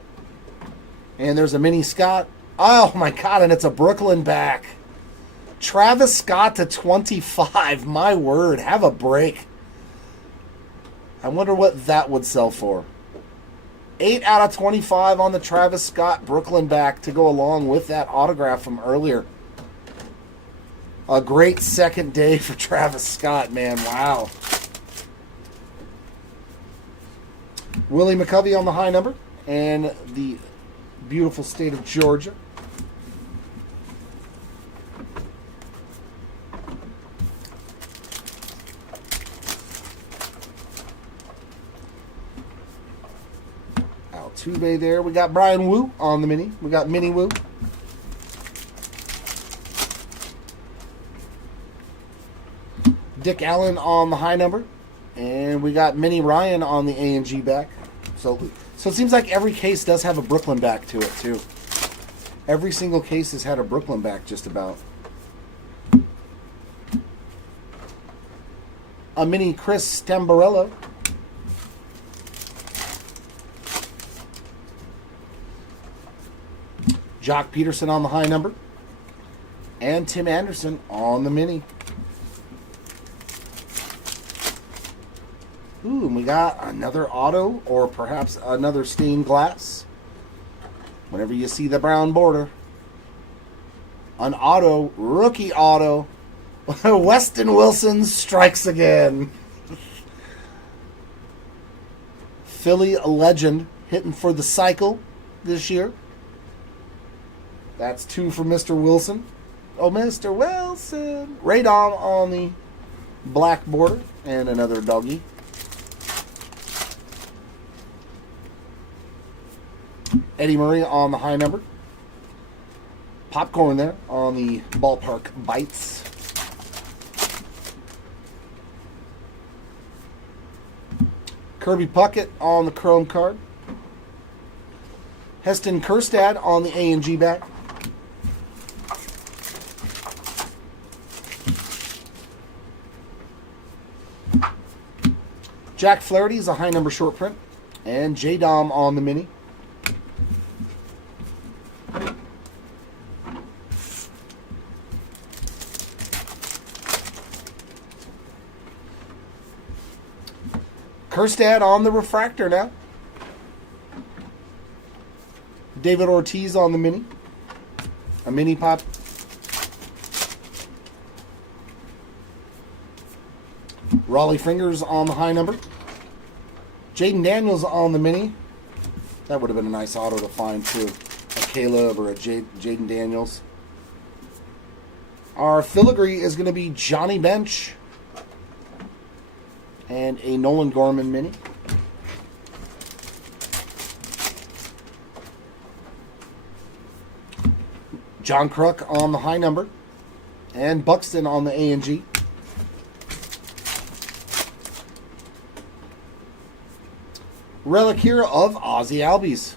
And there's a mini Scott. Oh my God, and it's a Brooklyn back. Travis Scott to 25. My word, have a break. I wonder what that would sell for. 8 out of 25 on the Travis Scott Brooklyn back to go along with that autograph from earlier. A great second day for Travis Scott, man. Wow. Willie McCovey on the high number. And the beautiful state of Georgia. Altuve there. We got Brian Wu on the mini. We got Mini Wu. Dick Allen on the high number. And we got Minnie Ryan on the A&G back. So it seems like every case does have a Brooklyn back to it, too. Every single case has had a Brooklyn back, just about. A mini Chris Stamborello. Jock Peterson on the high number. And Tim Anderson on the mini. Ooh, and we got another auto or perhaps another stained glass. Whenever you see the brown border. An auto, rookie auto. Weston Wilson strikes again. Philly legend hitting for the cycle this year. That's 2 for Mr. Wilson. Oh, Mr. Wilson. Radom on the black border. And another doggy. Eddie Murray on the high number. Popcorn there on the ballpark bites. Kirby Puckett on the chrome card. Heston Kjerstad on the A&G back. Jack Flaherty's a high number short print. And J-Dom on the mini. Kjerstad on the refractor now. David Ortiz on the mini. A mini pop. Raleigh Fingers on the high number. Jaden Daniels on the mini. That would have been a nice auto to find too. A Caleb or a Jaden Daniels. Our filigree is going to be Johnny Bench. And a Nolan Gorman mini. John Kruk on the high number. And Buxton on the A&G. Relic here of Ozzie Albies.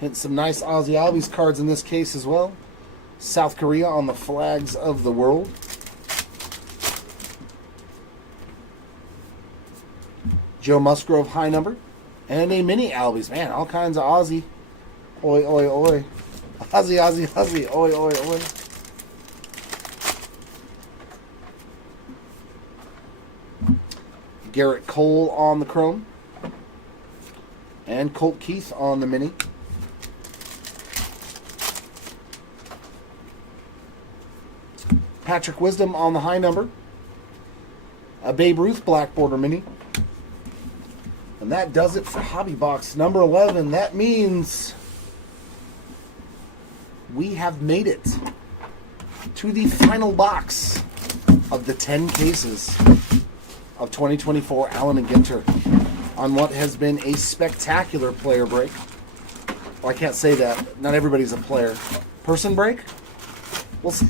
Hitting some nice Ozzie Albies cards in this case as well. South Korea on the flags of the world. Joe Musgrove high number. And a mini Albies. Man, all kinds of Ozzie. Oi, oi, oi. Ozzie, Ozzie, Ozzie. Oi, oi, oi. Garrett Cole on the chrome. And Colt Keith on the mini. Patrick Wisdom on the high number. A Babe Ruth black border mini. And that does it for Hobby Box number 11. That means we have made it to the final box of the 10 cases of 2024 Allen and Ginter on what has been a spectacular player break. Well, I can't say that. Not everybody's a player. Person break? We'll see.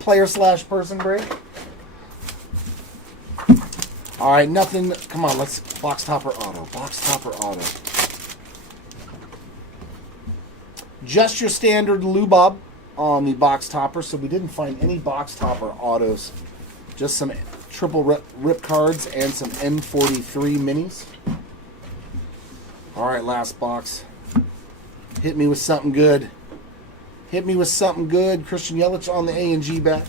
Player/person break. All right, nothing. Come on, let's box topper auto. Box topper auto. Just your standard Lubob on the box topper. So we didn't find any box topper autos. Just some triple rip cards and some N43 minis. All right, last box. Hit me with something good. Hit me with something good. Christian Yelich on the A&G back.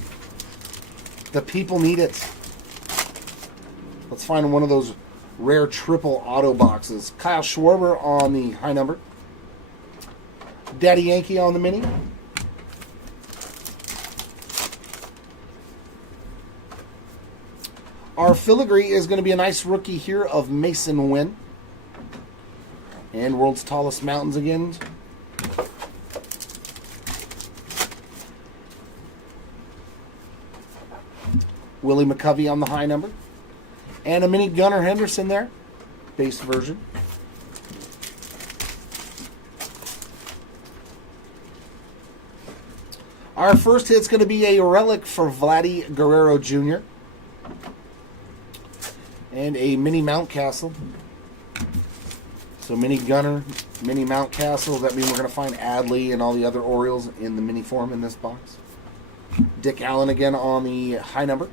The people need it. Let's find one of those rare triple auto boxes. Kyle Schwarber on the high number. Daddy Yankee on the mini. Our filigree is going to be a nice rookie here of Mason Wynn. And World's Tallest Mountains again. Willie McCovey on the high number. And a mini Gunnar Henderson there. Base version. Our first hit's going to be a relic for Vladdy Guerrero Jr. And a mini Mountcastle. So mini Gunnar, mini Mountcastle. Does that mean we're going to find Adley and all the other Orioles in the mini form in this box? Dick Allen again on the high number.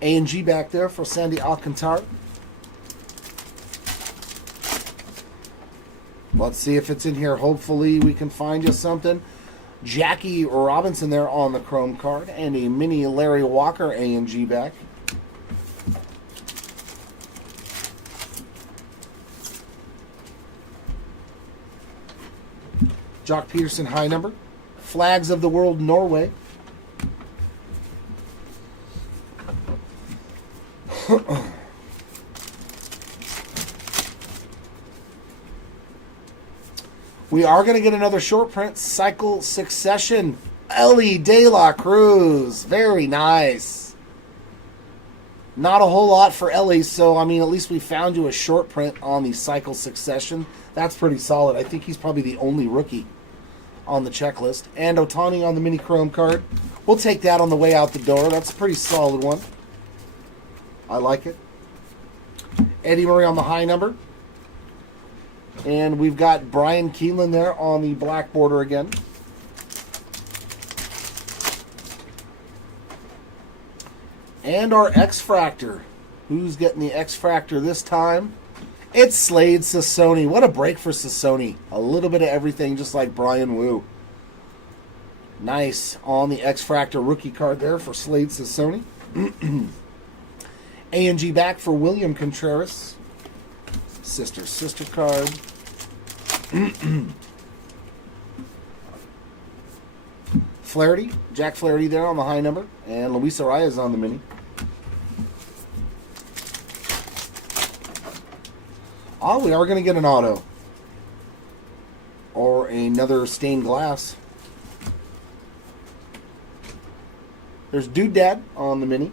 A&G back there for Sandy Alcantara. Let's see if it's in here. Hopefully we can find you something. Jackie Robinson there on the chrome card. And a mini Larry Walker A&G back. Jock Peterson high number. Flags of the World Norway. We are going to get another short print. Cycle Succession. Ellie De La Cruz. Very nice. Not a whole lot for Ellie, so, I mean, at least we found you a short print on the Cycle Succession. That's pretty solid. I think he's probably the only rookie on the checklist. And Otani on the mini chrome card. We'll take that on the way out the door. That's a pretty solid one. I like it. Eddie Murray on the high number. And we've got Brian Keelan there on the black border again. And our X-Fractor. Who's getting the X-Fractor this time? It's Slade Sassoni. What a break for Sassoni. A little bit of everything, just like Brian Wu. Nice on the X-Fractor rookie card there for Slade Sassoni. A&G back for William Contreras. Sister card. Flaherty. Jack Flaherty there on the high number. And Luis Arias on the mini. Oh, we are going to get an auto. Or another stained glass. There's Dude Dad on the mini.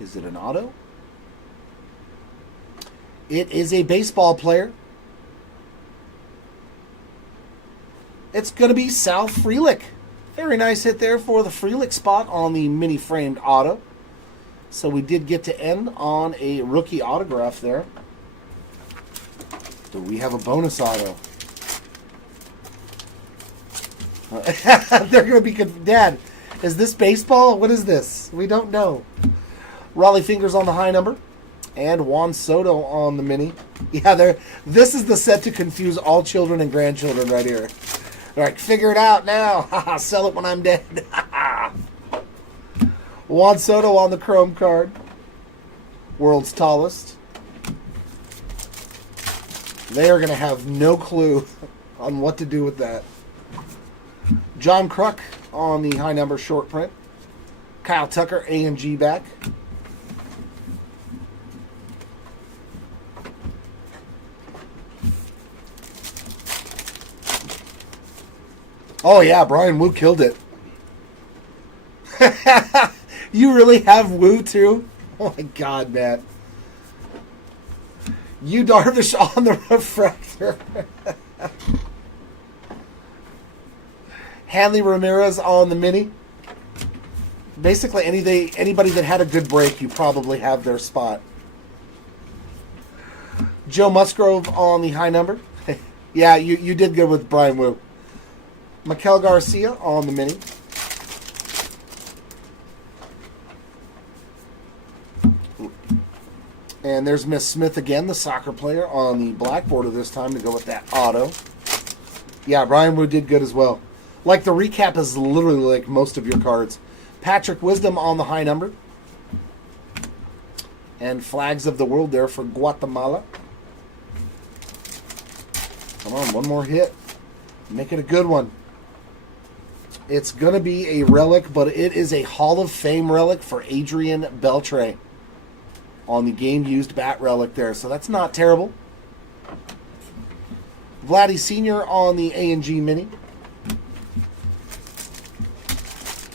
Is it an auto? It is a baseball player. It's going to be Sal Frelick. Very nice hit there for the Frelick spot on the mini framed auto. So we did get to end on a rookie autograph there. Do we have a bonus auto? They're going to be... Dad, is this baseball? What is this? We don't know. Raleigh Fingers on the high number. And Juan Soto on the mini. Yeah, this is the set to confuse all children and grandchildren right here. They're like, figure it out now. Sell it when I'm dead. Juan Soto on the chrome card. World's tallest. They are going to have no clue on what to do with that. John Kruk on the high number short print. Kyle Tucker, A&G back. Oh yeah, Brian Wu killed it. You really have Wu too? Oh my God, Matt. You Darvish on the refractor. Hanley Ramirez on the mini. Basically, anybody that had a good break, you probably have their spot. Joe Musgrove on the high number. Yeah, you did good with Brian Wu. Maikel Garcia on the mini. And there's Miss Smith again, the soccer player, on the black border this time to go with that auto. Yeah, Brian Wu did good as well. Like, the recap is literally like most of your cards. Patrick Wisdom on the high number. And Flags of the World there for Guatemala. Come on, one more hit. Make it a good one. It's going to be a relic, but it is a Hall of Fame relic for Adrian Beltre on the game-used bat relic there. So that's not terrible. Vladdy Sr. on the A&G Mini.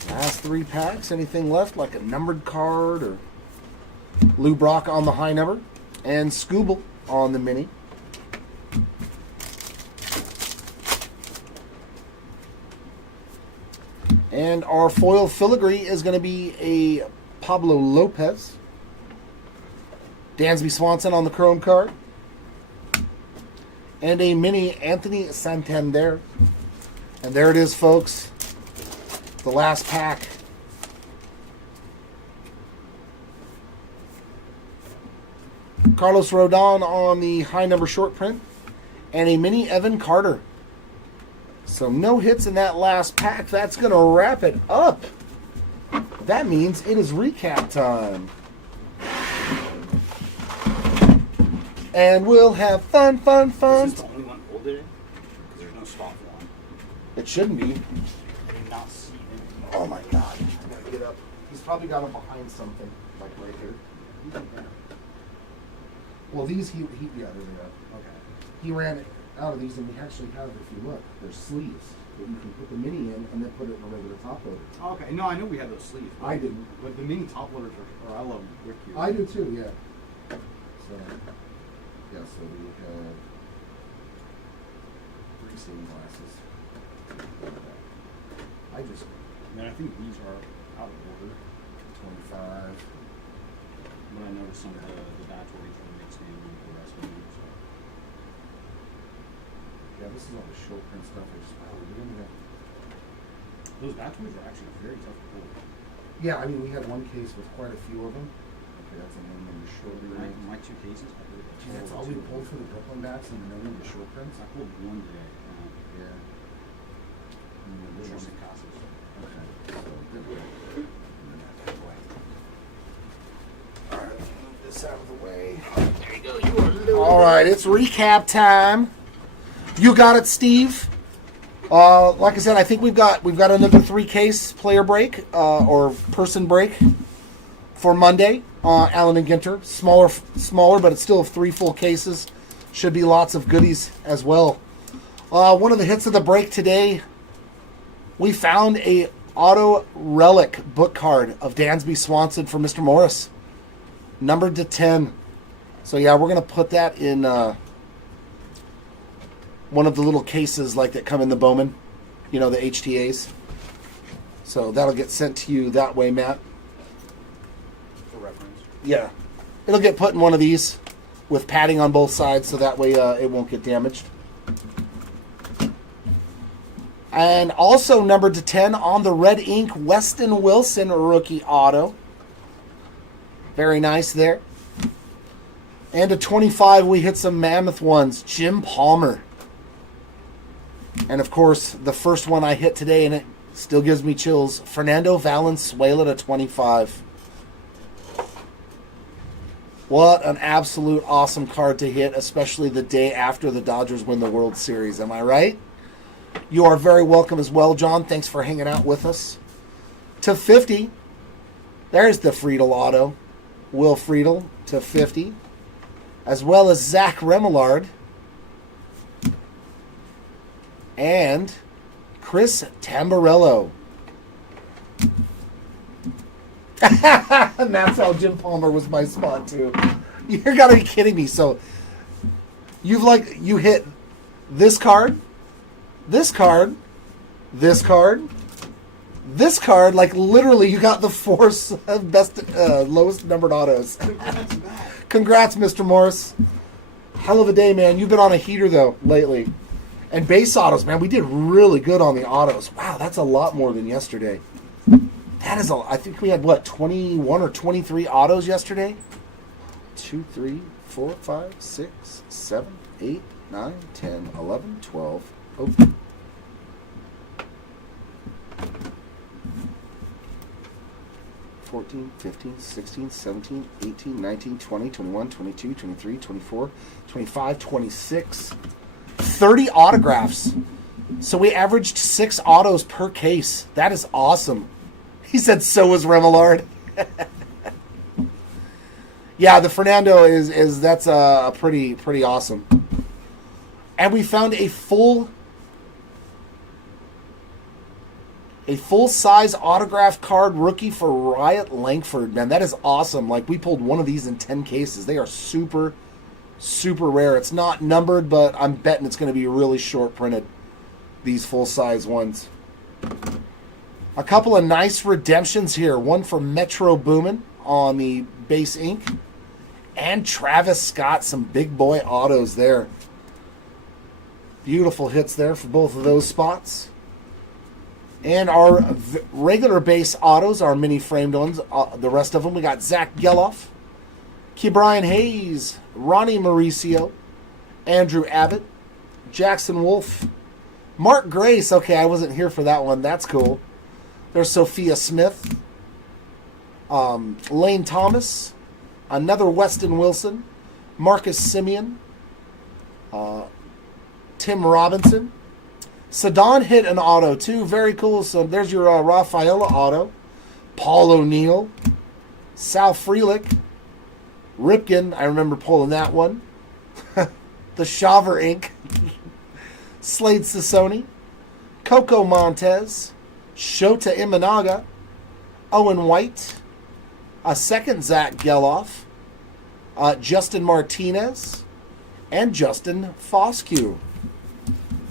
Last 3 packs. Anything left, like a numbered card or Lou Brock on the high number. And Scooble on the Mini. And our foil filigree is going to be a Pablo Lopez. Dansby Swanson on the chrome card. And a mini Anthony Santander. And there it is, folks. The last pack. Carlos Rodon on the high number short print. And a mini Evan Carter. So no hits in that last pack. That's going to wrap it up. That means it is recap time. And we'll have fun, fun, fun. Is this the only one pulled it in? Because there's no stock one. It shouldn't be. I did not see it. Oh my god. I gotta get up. He's probably got him behind something. Like right here. Well, these, yeah, there they are. Okay. He ran it out of these, and we actually have, if you look, there's sleeves that you can put the mini in and then put it in a regular top loader. Okay. No, I know we had those sleeves. I didn't. But the mini top loaders I love them. They're cute. I do too, yeah. So, yeah, so we have 3 saving glasses. I I think these are out of order. 25. But I noticed some of the batteries were mixed in with the rest of them. So. Yeah, this is all the short print stuff. I just, wow, we're into that. Those batteries are actually very tough to pull. Yeah, I mean, we had one case with quite a few of them. Okay, that's a no number short. My 2 cases, I pulled Gee, that's all we pulled for the Brooklyn bats and the no number short prints? I pulled one today. Yeah. Those are some cases. Okay. So, good. Alright, move this out of the way. There you go. You are Alright, it's recap time. You got it, Steve. Like I said, I think we've got a number 3 case player break or person break for Monday. Allen and Ginter, smaller, but it's still 3 full cases. Should be lots of goodies as well. One of the hits of the break today, we found a auto relic book card of Dansby Swanson for Mr. Morris, numbered to 10. So yeah, we're gonna put that in one of the little cases like that come in the Bowman, you know, the HTAs. So that'll get sent to you that way, Matt. For reference. Yeah, it'll get put in one of these with padding on both sides, so that way it won't get damaged. And also numbered to 10 on the red ink, Weston Wilson rookie auto. Very nice there. And to 25, we hit some mammoth ones. Jim Palmer. And of course, the first one I hit today, and it still gives me chills, Fernando Valenzuela to 25. What an absolute awesome card to hit, especially the day after the Dodgers win the World Series. Am I right? You are very welcome as well, John. Thanks for hanging out with us. To 50, there's the Friedel auto. Will Friedel to 50. As well as Zach Remillard. And Chris Tamburello. And that's how Jim Palmer was my spot too. You're gotta be kidding me. So you hit this card, this card, this card, this card. Like literally, you got the 4 best, lowest numbered autos. Congrats, Mr. Morris. Hell of a day, man. You've been on a heater though lately. And base autos, man. We did really good on the autos. Wow, that's a lot more than yesterday. That is I think we had, what, 21 or 23 autos yesterday? 2, 3, 4, 5, 6, 7, 8, 9, 10, 11, 12. Oh. 14, 15, 16, 17, 18, 19, 20, 21, 22, 23, 24, 25, 26. 30 autographs. So we averaged 6 autos per case. That is awesome. He said, so was Remillard. Yeah, the Fernando that's pretty awesome. And we found a full-size autograph card rookie for Riot Langford. Man, that is awesome. Like, we pulled one of these in 10 cases. They are super, super rare. It's not numbered, but I'm betting it's going to be really short printed, these full-size ones. A couple of nice redemptions here. One for Metro Boomin on the base ink. And Travis Scott, some big boy autos there. Beautiful hits there for both of those spots. And our regular base autos, our mini framed ones, the rest of them, we got Zach Geloff, Ke'Bryan Hayes, Ronnie Mauricio, Andrew Abbott, Jackson Wolf, Mark Grace. Okay, I wasn't here for that one. That's cool. There's Sophia Smith, Lane Thomas, another Weston Wilson, Marcus Simeon, Tim Robinson. Sadan hit an auto too. Very cool. So there's your Rafaela auto. Paul O'Neill. Sal Frelick. Ripken. I remember pulling that one. The Shaver Inc. Slade Sassoni. Coco Montez. Shota Imanaga. Owen White. A second Zach Geloff. Justin Martinez. And Justin Foscue.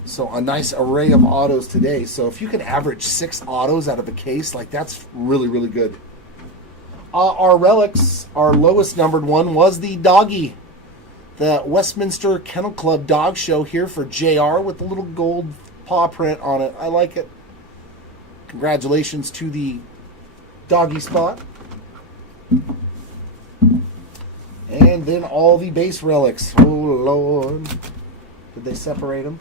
So a nice array of autos today. So if you can average 6 autos out of a case, like that's really, really good. Our relics, our lowest numbered one was the doggy. The Westminster Kennel Club dog show here for JR with the little gold paw print on it. I like it. Congratulations to the doggy spot. And then all the base relics. Oh, Lord. Did they separate them?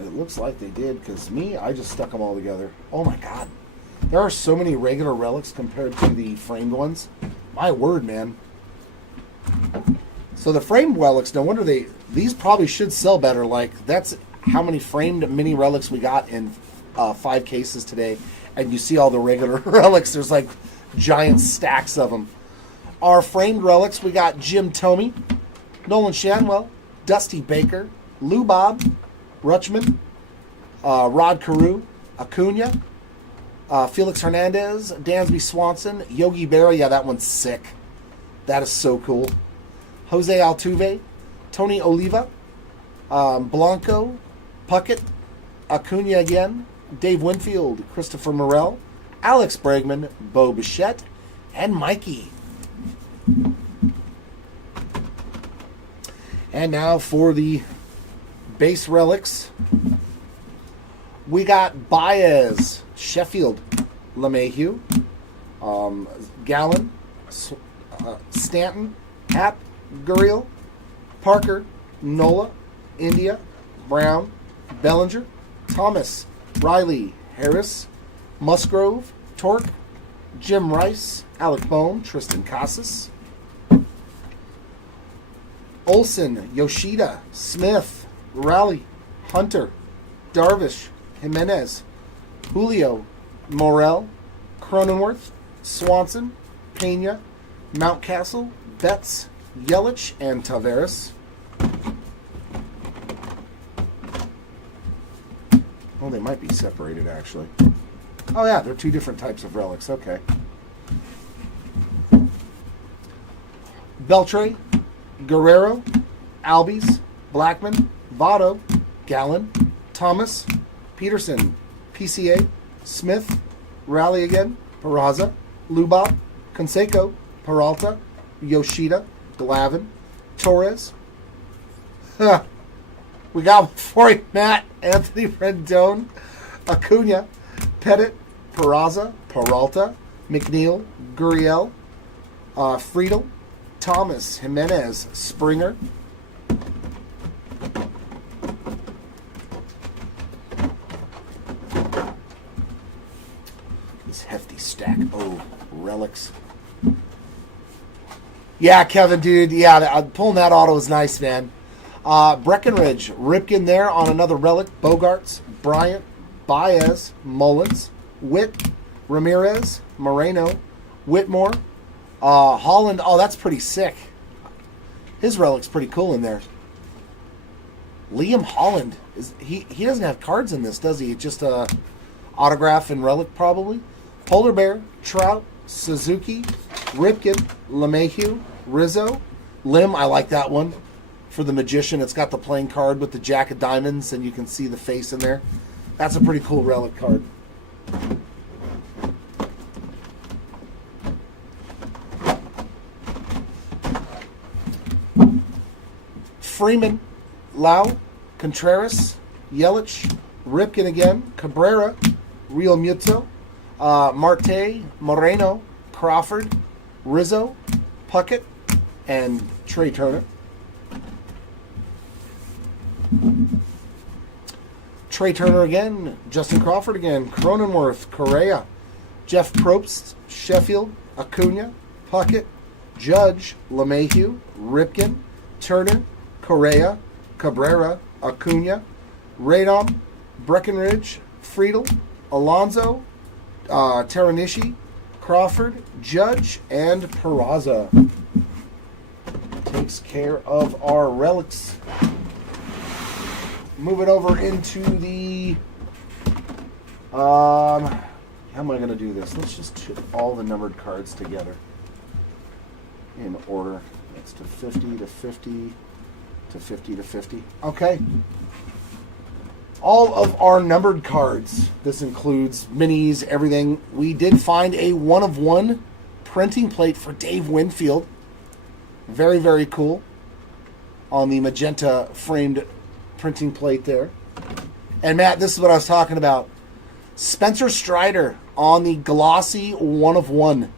It looks like they did, because I just stuck them all together. Oh my God. There are so many regular relics compared to the framed ones. My word, man. So the framed relics, no wonder these probably should sell better. Like, that's how many framed mini relics we got in 5 cases today. And you see all the regular relics. There's like giant stacks of them. Our framed relics, we got Jim Thome, Nolan Shanwell, Dusty Baker, Lou Bob, Rutschman, Rod Carew, Acuna, Felix Hernandez, Dansby Swanson, Yogi Berra. Yeah, that one's sick. That is so cool. Jose Altuve, Tony Oliva, Blanco, Puckett, Acuna again, Dave Winfield, Christopher Morel, Alex Bregman, Bo Bichette, and Mikey. And now for the base relics. We got Baez, Sheffield, LeMahieu, Gallen, Stanton, Happ, Gurriel, Parker, Nola, India, Brown, Bellinger, Thomas, Riley, Harris, Musgrove, Torque, Jim Rice, Alec Bohm, Tristan Casas, Olson, Yoshida, Smith, Raleigh, Hunter, Darvish, Jimenez, Julio, Morel, Cronenworth, Swanson, Pena, Mountcastle, Betts, Yelich, and Taveras. Oh, they might be separated, actually. Oh, yeah, they're 2 different types of relics. Okay. Beltre, Guerrero, Albies, Blackman, Votto, Gallen, Thomas, Peterson, PCA, Smith, Raleigh again, Peraza, Lubov, Canseco, Peralta, Yoshida, Glavin, Torres. We got for you, Matt, Anthony Rendon, Acuna, Pettit, Peraza, Peralta, McNeil, Gurriel, Friedel, Thomas, Jimenez, Springer. This hefty stack. Oh, relics. Yeah, Kevin, dude. Yeah, pulling that auto is nice, man. Breckenridge, Ripken there on another relic. Bogarts, Bryant, Baez, Mullins, Witt, Ramirez, Moreno, Whitmore, Holland. Oh, that's pretty sick. His relic's pretty cool in there. Liam Holland. He doesn't have cards in this, does he? It's just a autograph and relic, probably. Polar Bear, Trout, Suzuki, Ripken, LeMahieu, Rizzo, Lim. I like that one. For the Magician, it's got the playing card with the Jack of Diamonds, and you can see the face in there. That's a pretty cool relic card. Freeman, Lau, Contreras, Yelich, Ripken again, Cabrera, Real Muto, Marte, Moreno, Crawford, Rizzo, Puckett, and Trey Turner. Trey Turner again, Justin Crawford again, Cronenworth, Correa, Jeff Probst, Sheffield, Acuna, Puckett, Judge, LeMahieu, Ripken, Turner, Correa, Cabrera, Acuna, Radom, Breckenridge, Friedel, Alonso, Teranishi, Crawford, Judge, and Peraza. Takes care of our relics. Moving over into the... how am I going to do this? Let's just put all the numbered cards together in order. That's to 50 to 50 to 50 to 50. Okay. All of our numbered cards. This includes minis, everything. We did find a 1-of-1 printing plate for Dave Winfield. Very, very cool. On the magenta framed printing plate there. And Matt, this is what I was talking about. Spencer Strider on the glossy 1-of-1.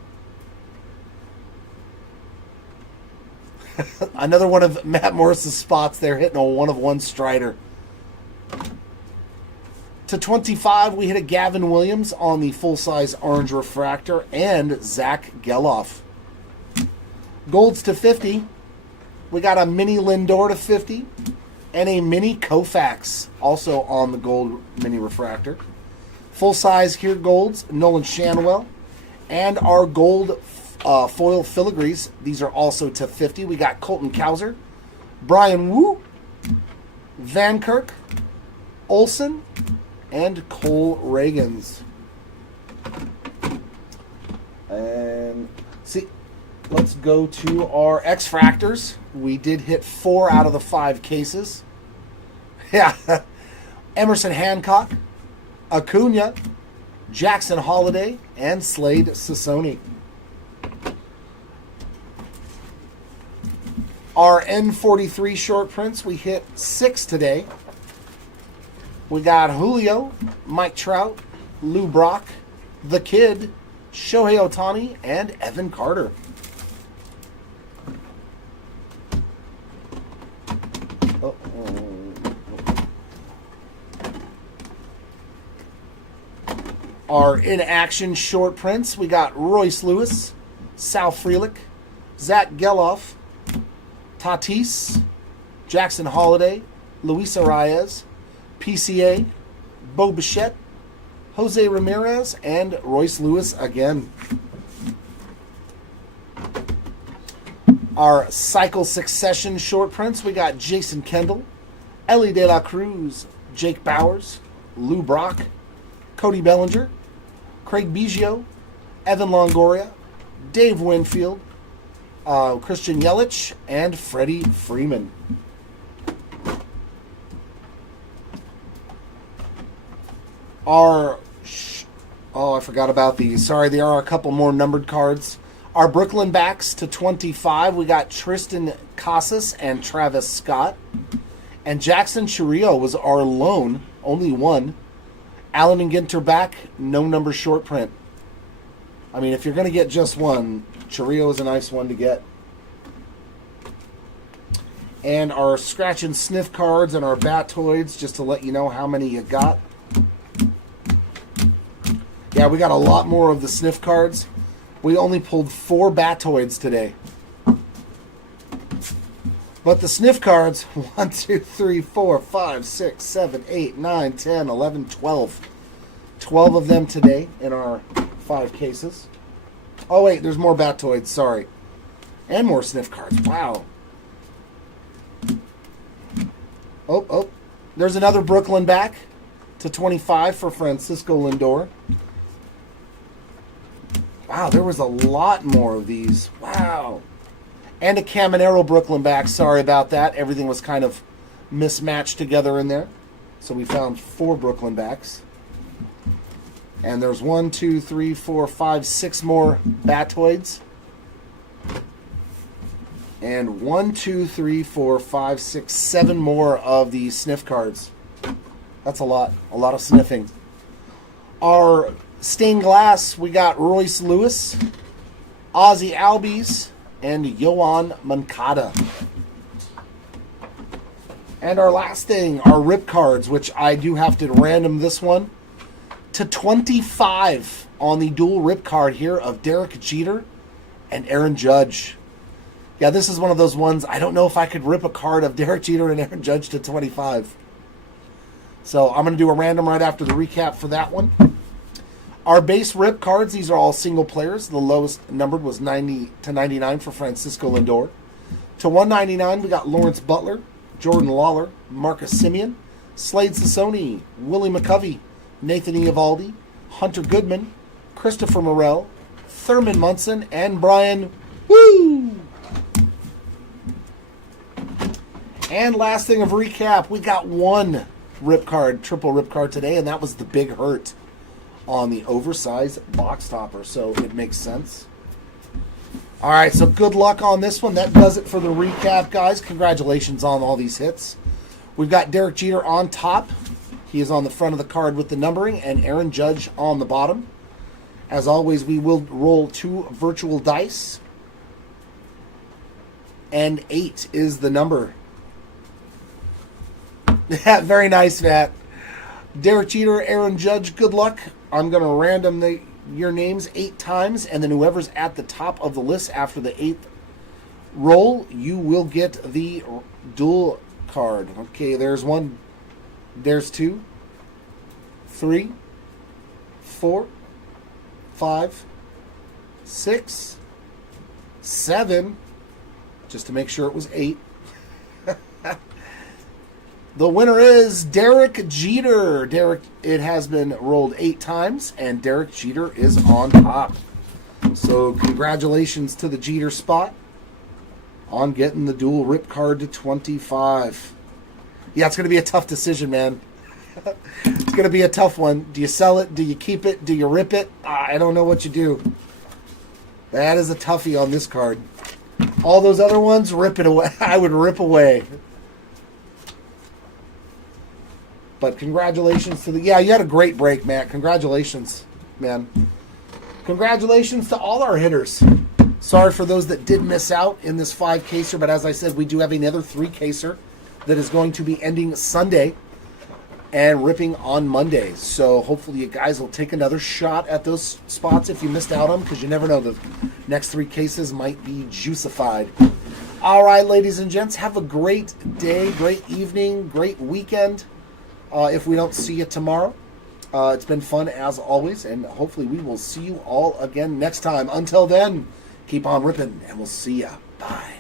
Another one of Matt Morris's spots there, hitting a 1-of-1 Strider. To 25, we hit a Gavin Williams on the full-size orange refractor and Zach Geloff. Golds to 50, we got a mini Lindor to 50 and a mini Koufax also on the gold mini refractor. Full-size here golds, Nolan Shanwell, and our gold foil filigrees. These are also to 50. We got Colton Cowser, Brian Wu, Van Kirk, Olsen, and Cole Reagans. And see, let's go to our X-Fractors. We did hit 4 out of the 5 cases. Yeah. Emerson Hancock, Acuna, Jackson Holiday, and Slade Sassoni. Our N43 short prints, we hit 6 today. We got Julio, Mike Trout, Lou Brock, The Kid, Shohei Ohtani, and Evan Carter. Our in-action short prints, we got Royce Lewis, Sal Frelick, Zach Geloff, Tatis, Jackson Holiday, Luis Arias, PCA, Bo Bichette, Jose Ramirez, and Royce Lewis again. Our cycle succession short prints, we got Jason Kendall, Ellie De La Cruz, Jake Bowers, Lou Brock, Cody Bellinger, Craig Biggio, Evan Longoria, Dave Winfield, Christian Yelich, and Freddie Freeman. I forgot about these. Sorry, there are a couple more numbered cards. Our Brooklyn backs to 25. We got Tristan Casas and Travis Scott. And Jackson Chourio was our lone, only one. Allen and Ginter back, no number short print. I mean, if you're going to get just one, Chourio is a nice one to get. And our scratch and sniff cards and our Batoids, just to let you know how many you got. Yeah, we got a lot more of the sniff cards. We only pulled 4 Batoids today. But the sniff cards, 1, 2, 3, 4, 5, 6, 7, 8, 9, 10, 11, 12. 12 of them today in our 5 cases. Oh, wait, there's more Batoids, sorry. And more sniff cards, wow. Oh, there's another Brooklyn back to 25 for Francisco Lindor. Wow, there was a lot more of these. Wow. And a Caminero Brooklyn back. Sorry about that. Everything was kind of mismatched together in there. So we found 4 Brooklyn backs. And there's 1, 2, 3, 4, 5, 6 more Batoids. And 1, 2, 3, 4, 5, 6, 7 more of the sniff cards. That's a lot. A lot of sniffing. Our stained glass, we got Royce Lewis, Ozzy Albies, and Yoan Moncada. And our last thing, our rip cards, which I do have to random this one, to 25 on the dual rip card here of Derek Jeter and Aaron Judge. Yeah, this is one of those ones, I don't know if I could rip a card of Derek Jeter and Aaron Judge to 25. So I'm going to do a random right after the recap for that one. Our base rip cards, these are all single players. The lowest numbered was 90 to 99 for Francisco Lindor. To 199, we got Lawrence Butler, Jordan Lawler, Marcus Semien, Slade Sassoni, Willie McCovey, Nathan Eovaldi, Hunter Goodman, Christopher Morel, Thurman Munson, and Brian Woo! And last thing of recap, we got one rip card, triple rip card today, and that was the Big Hurt on the oversized box topper, so it makes sense. All right, so good luck on this one. That does it for the recap, guys. Congratulations on all these hits. We've got Derek Jeter on top. He is on the front of the card with the numbering, and Aaron Judge on the bottom. As always, we will roll 2 virtual dice, and 8 is the number. Very nice, Matt. Derek Jeter, Aaron Judge, good luck. I'm going to random your names 8 times, and then whoever's at the top of the list after the 8th roll, you will get the dual card. Okay, there's 1. There's 2. 3. 4. 5. 6. 7. Just to make sure it was 8. The winner is Derek Jeter. It has been rolled 8 times, and Derek Jeter is on top. So congratulations to the Jeter spot on getting the dual rip card to 25. Yeah, it's going to be a tough decision, man. It's going to be a tough one. Do you sell it? Do you keep it? Do you rip it? I don't know what you do. That is a toughie on this card. All those other ones, rip it away. I would rip away. But congratulations to you had a great break, Matt. Congratulations, man. Congratulations to all our hitters. Sorry for those that did miss out in this 5-caser, but as I said, we do have another 3-caser that is going to be ending Sunday and ripping on Monday. So hopefully you guys will take another shot at those spots if you missed out on them, because you never know. The next 3 cases might be juicified. All right, ladies and gents, have a great day, great evening, great weekend. If we don't see you tomorrow, it's been fun as always, and hopefully we will see you all again next time. Until then, keep on ripping, and we'll see ya. Bye.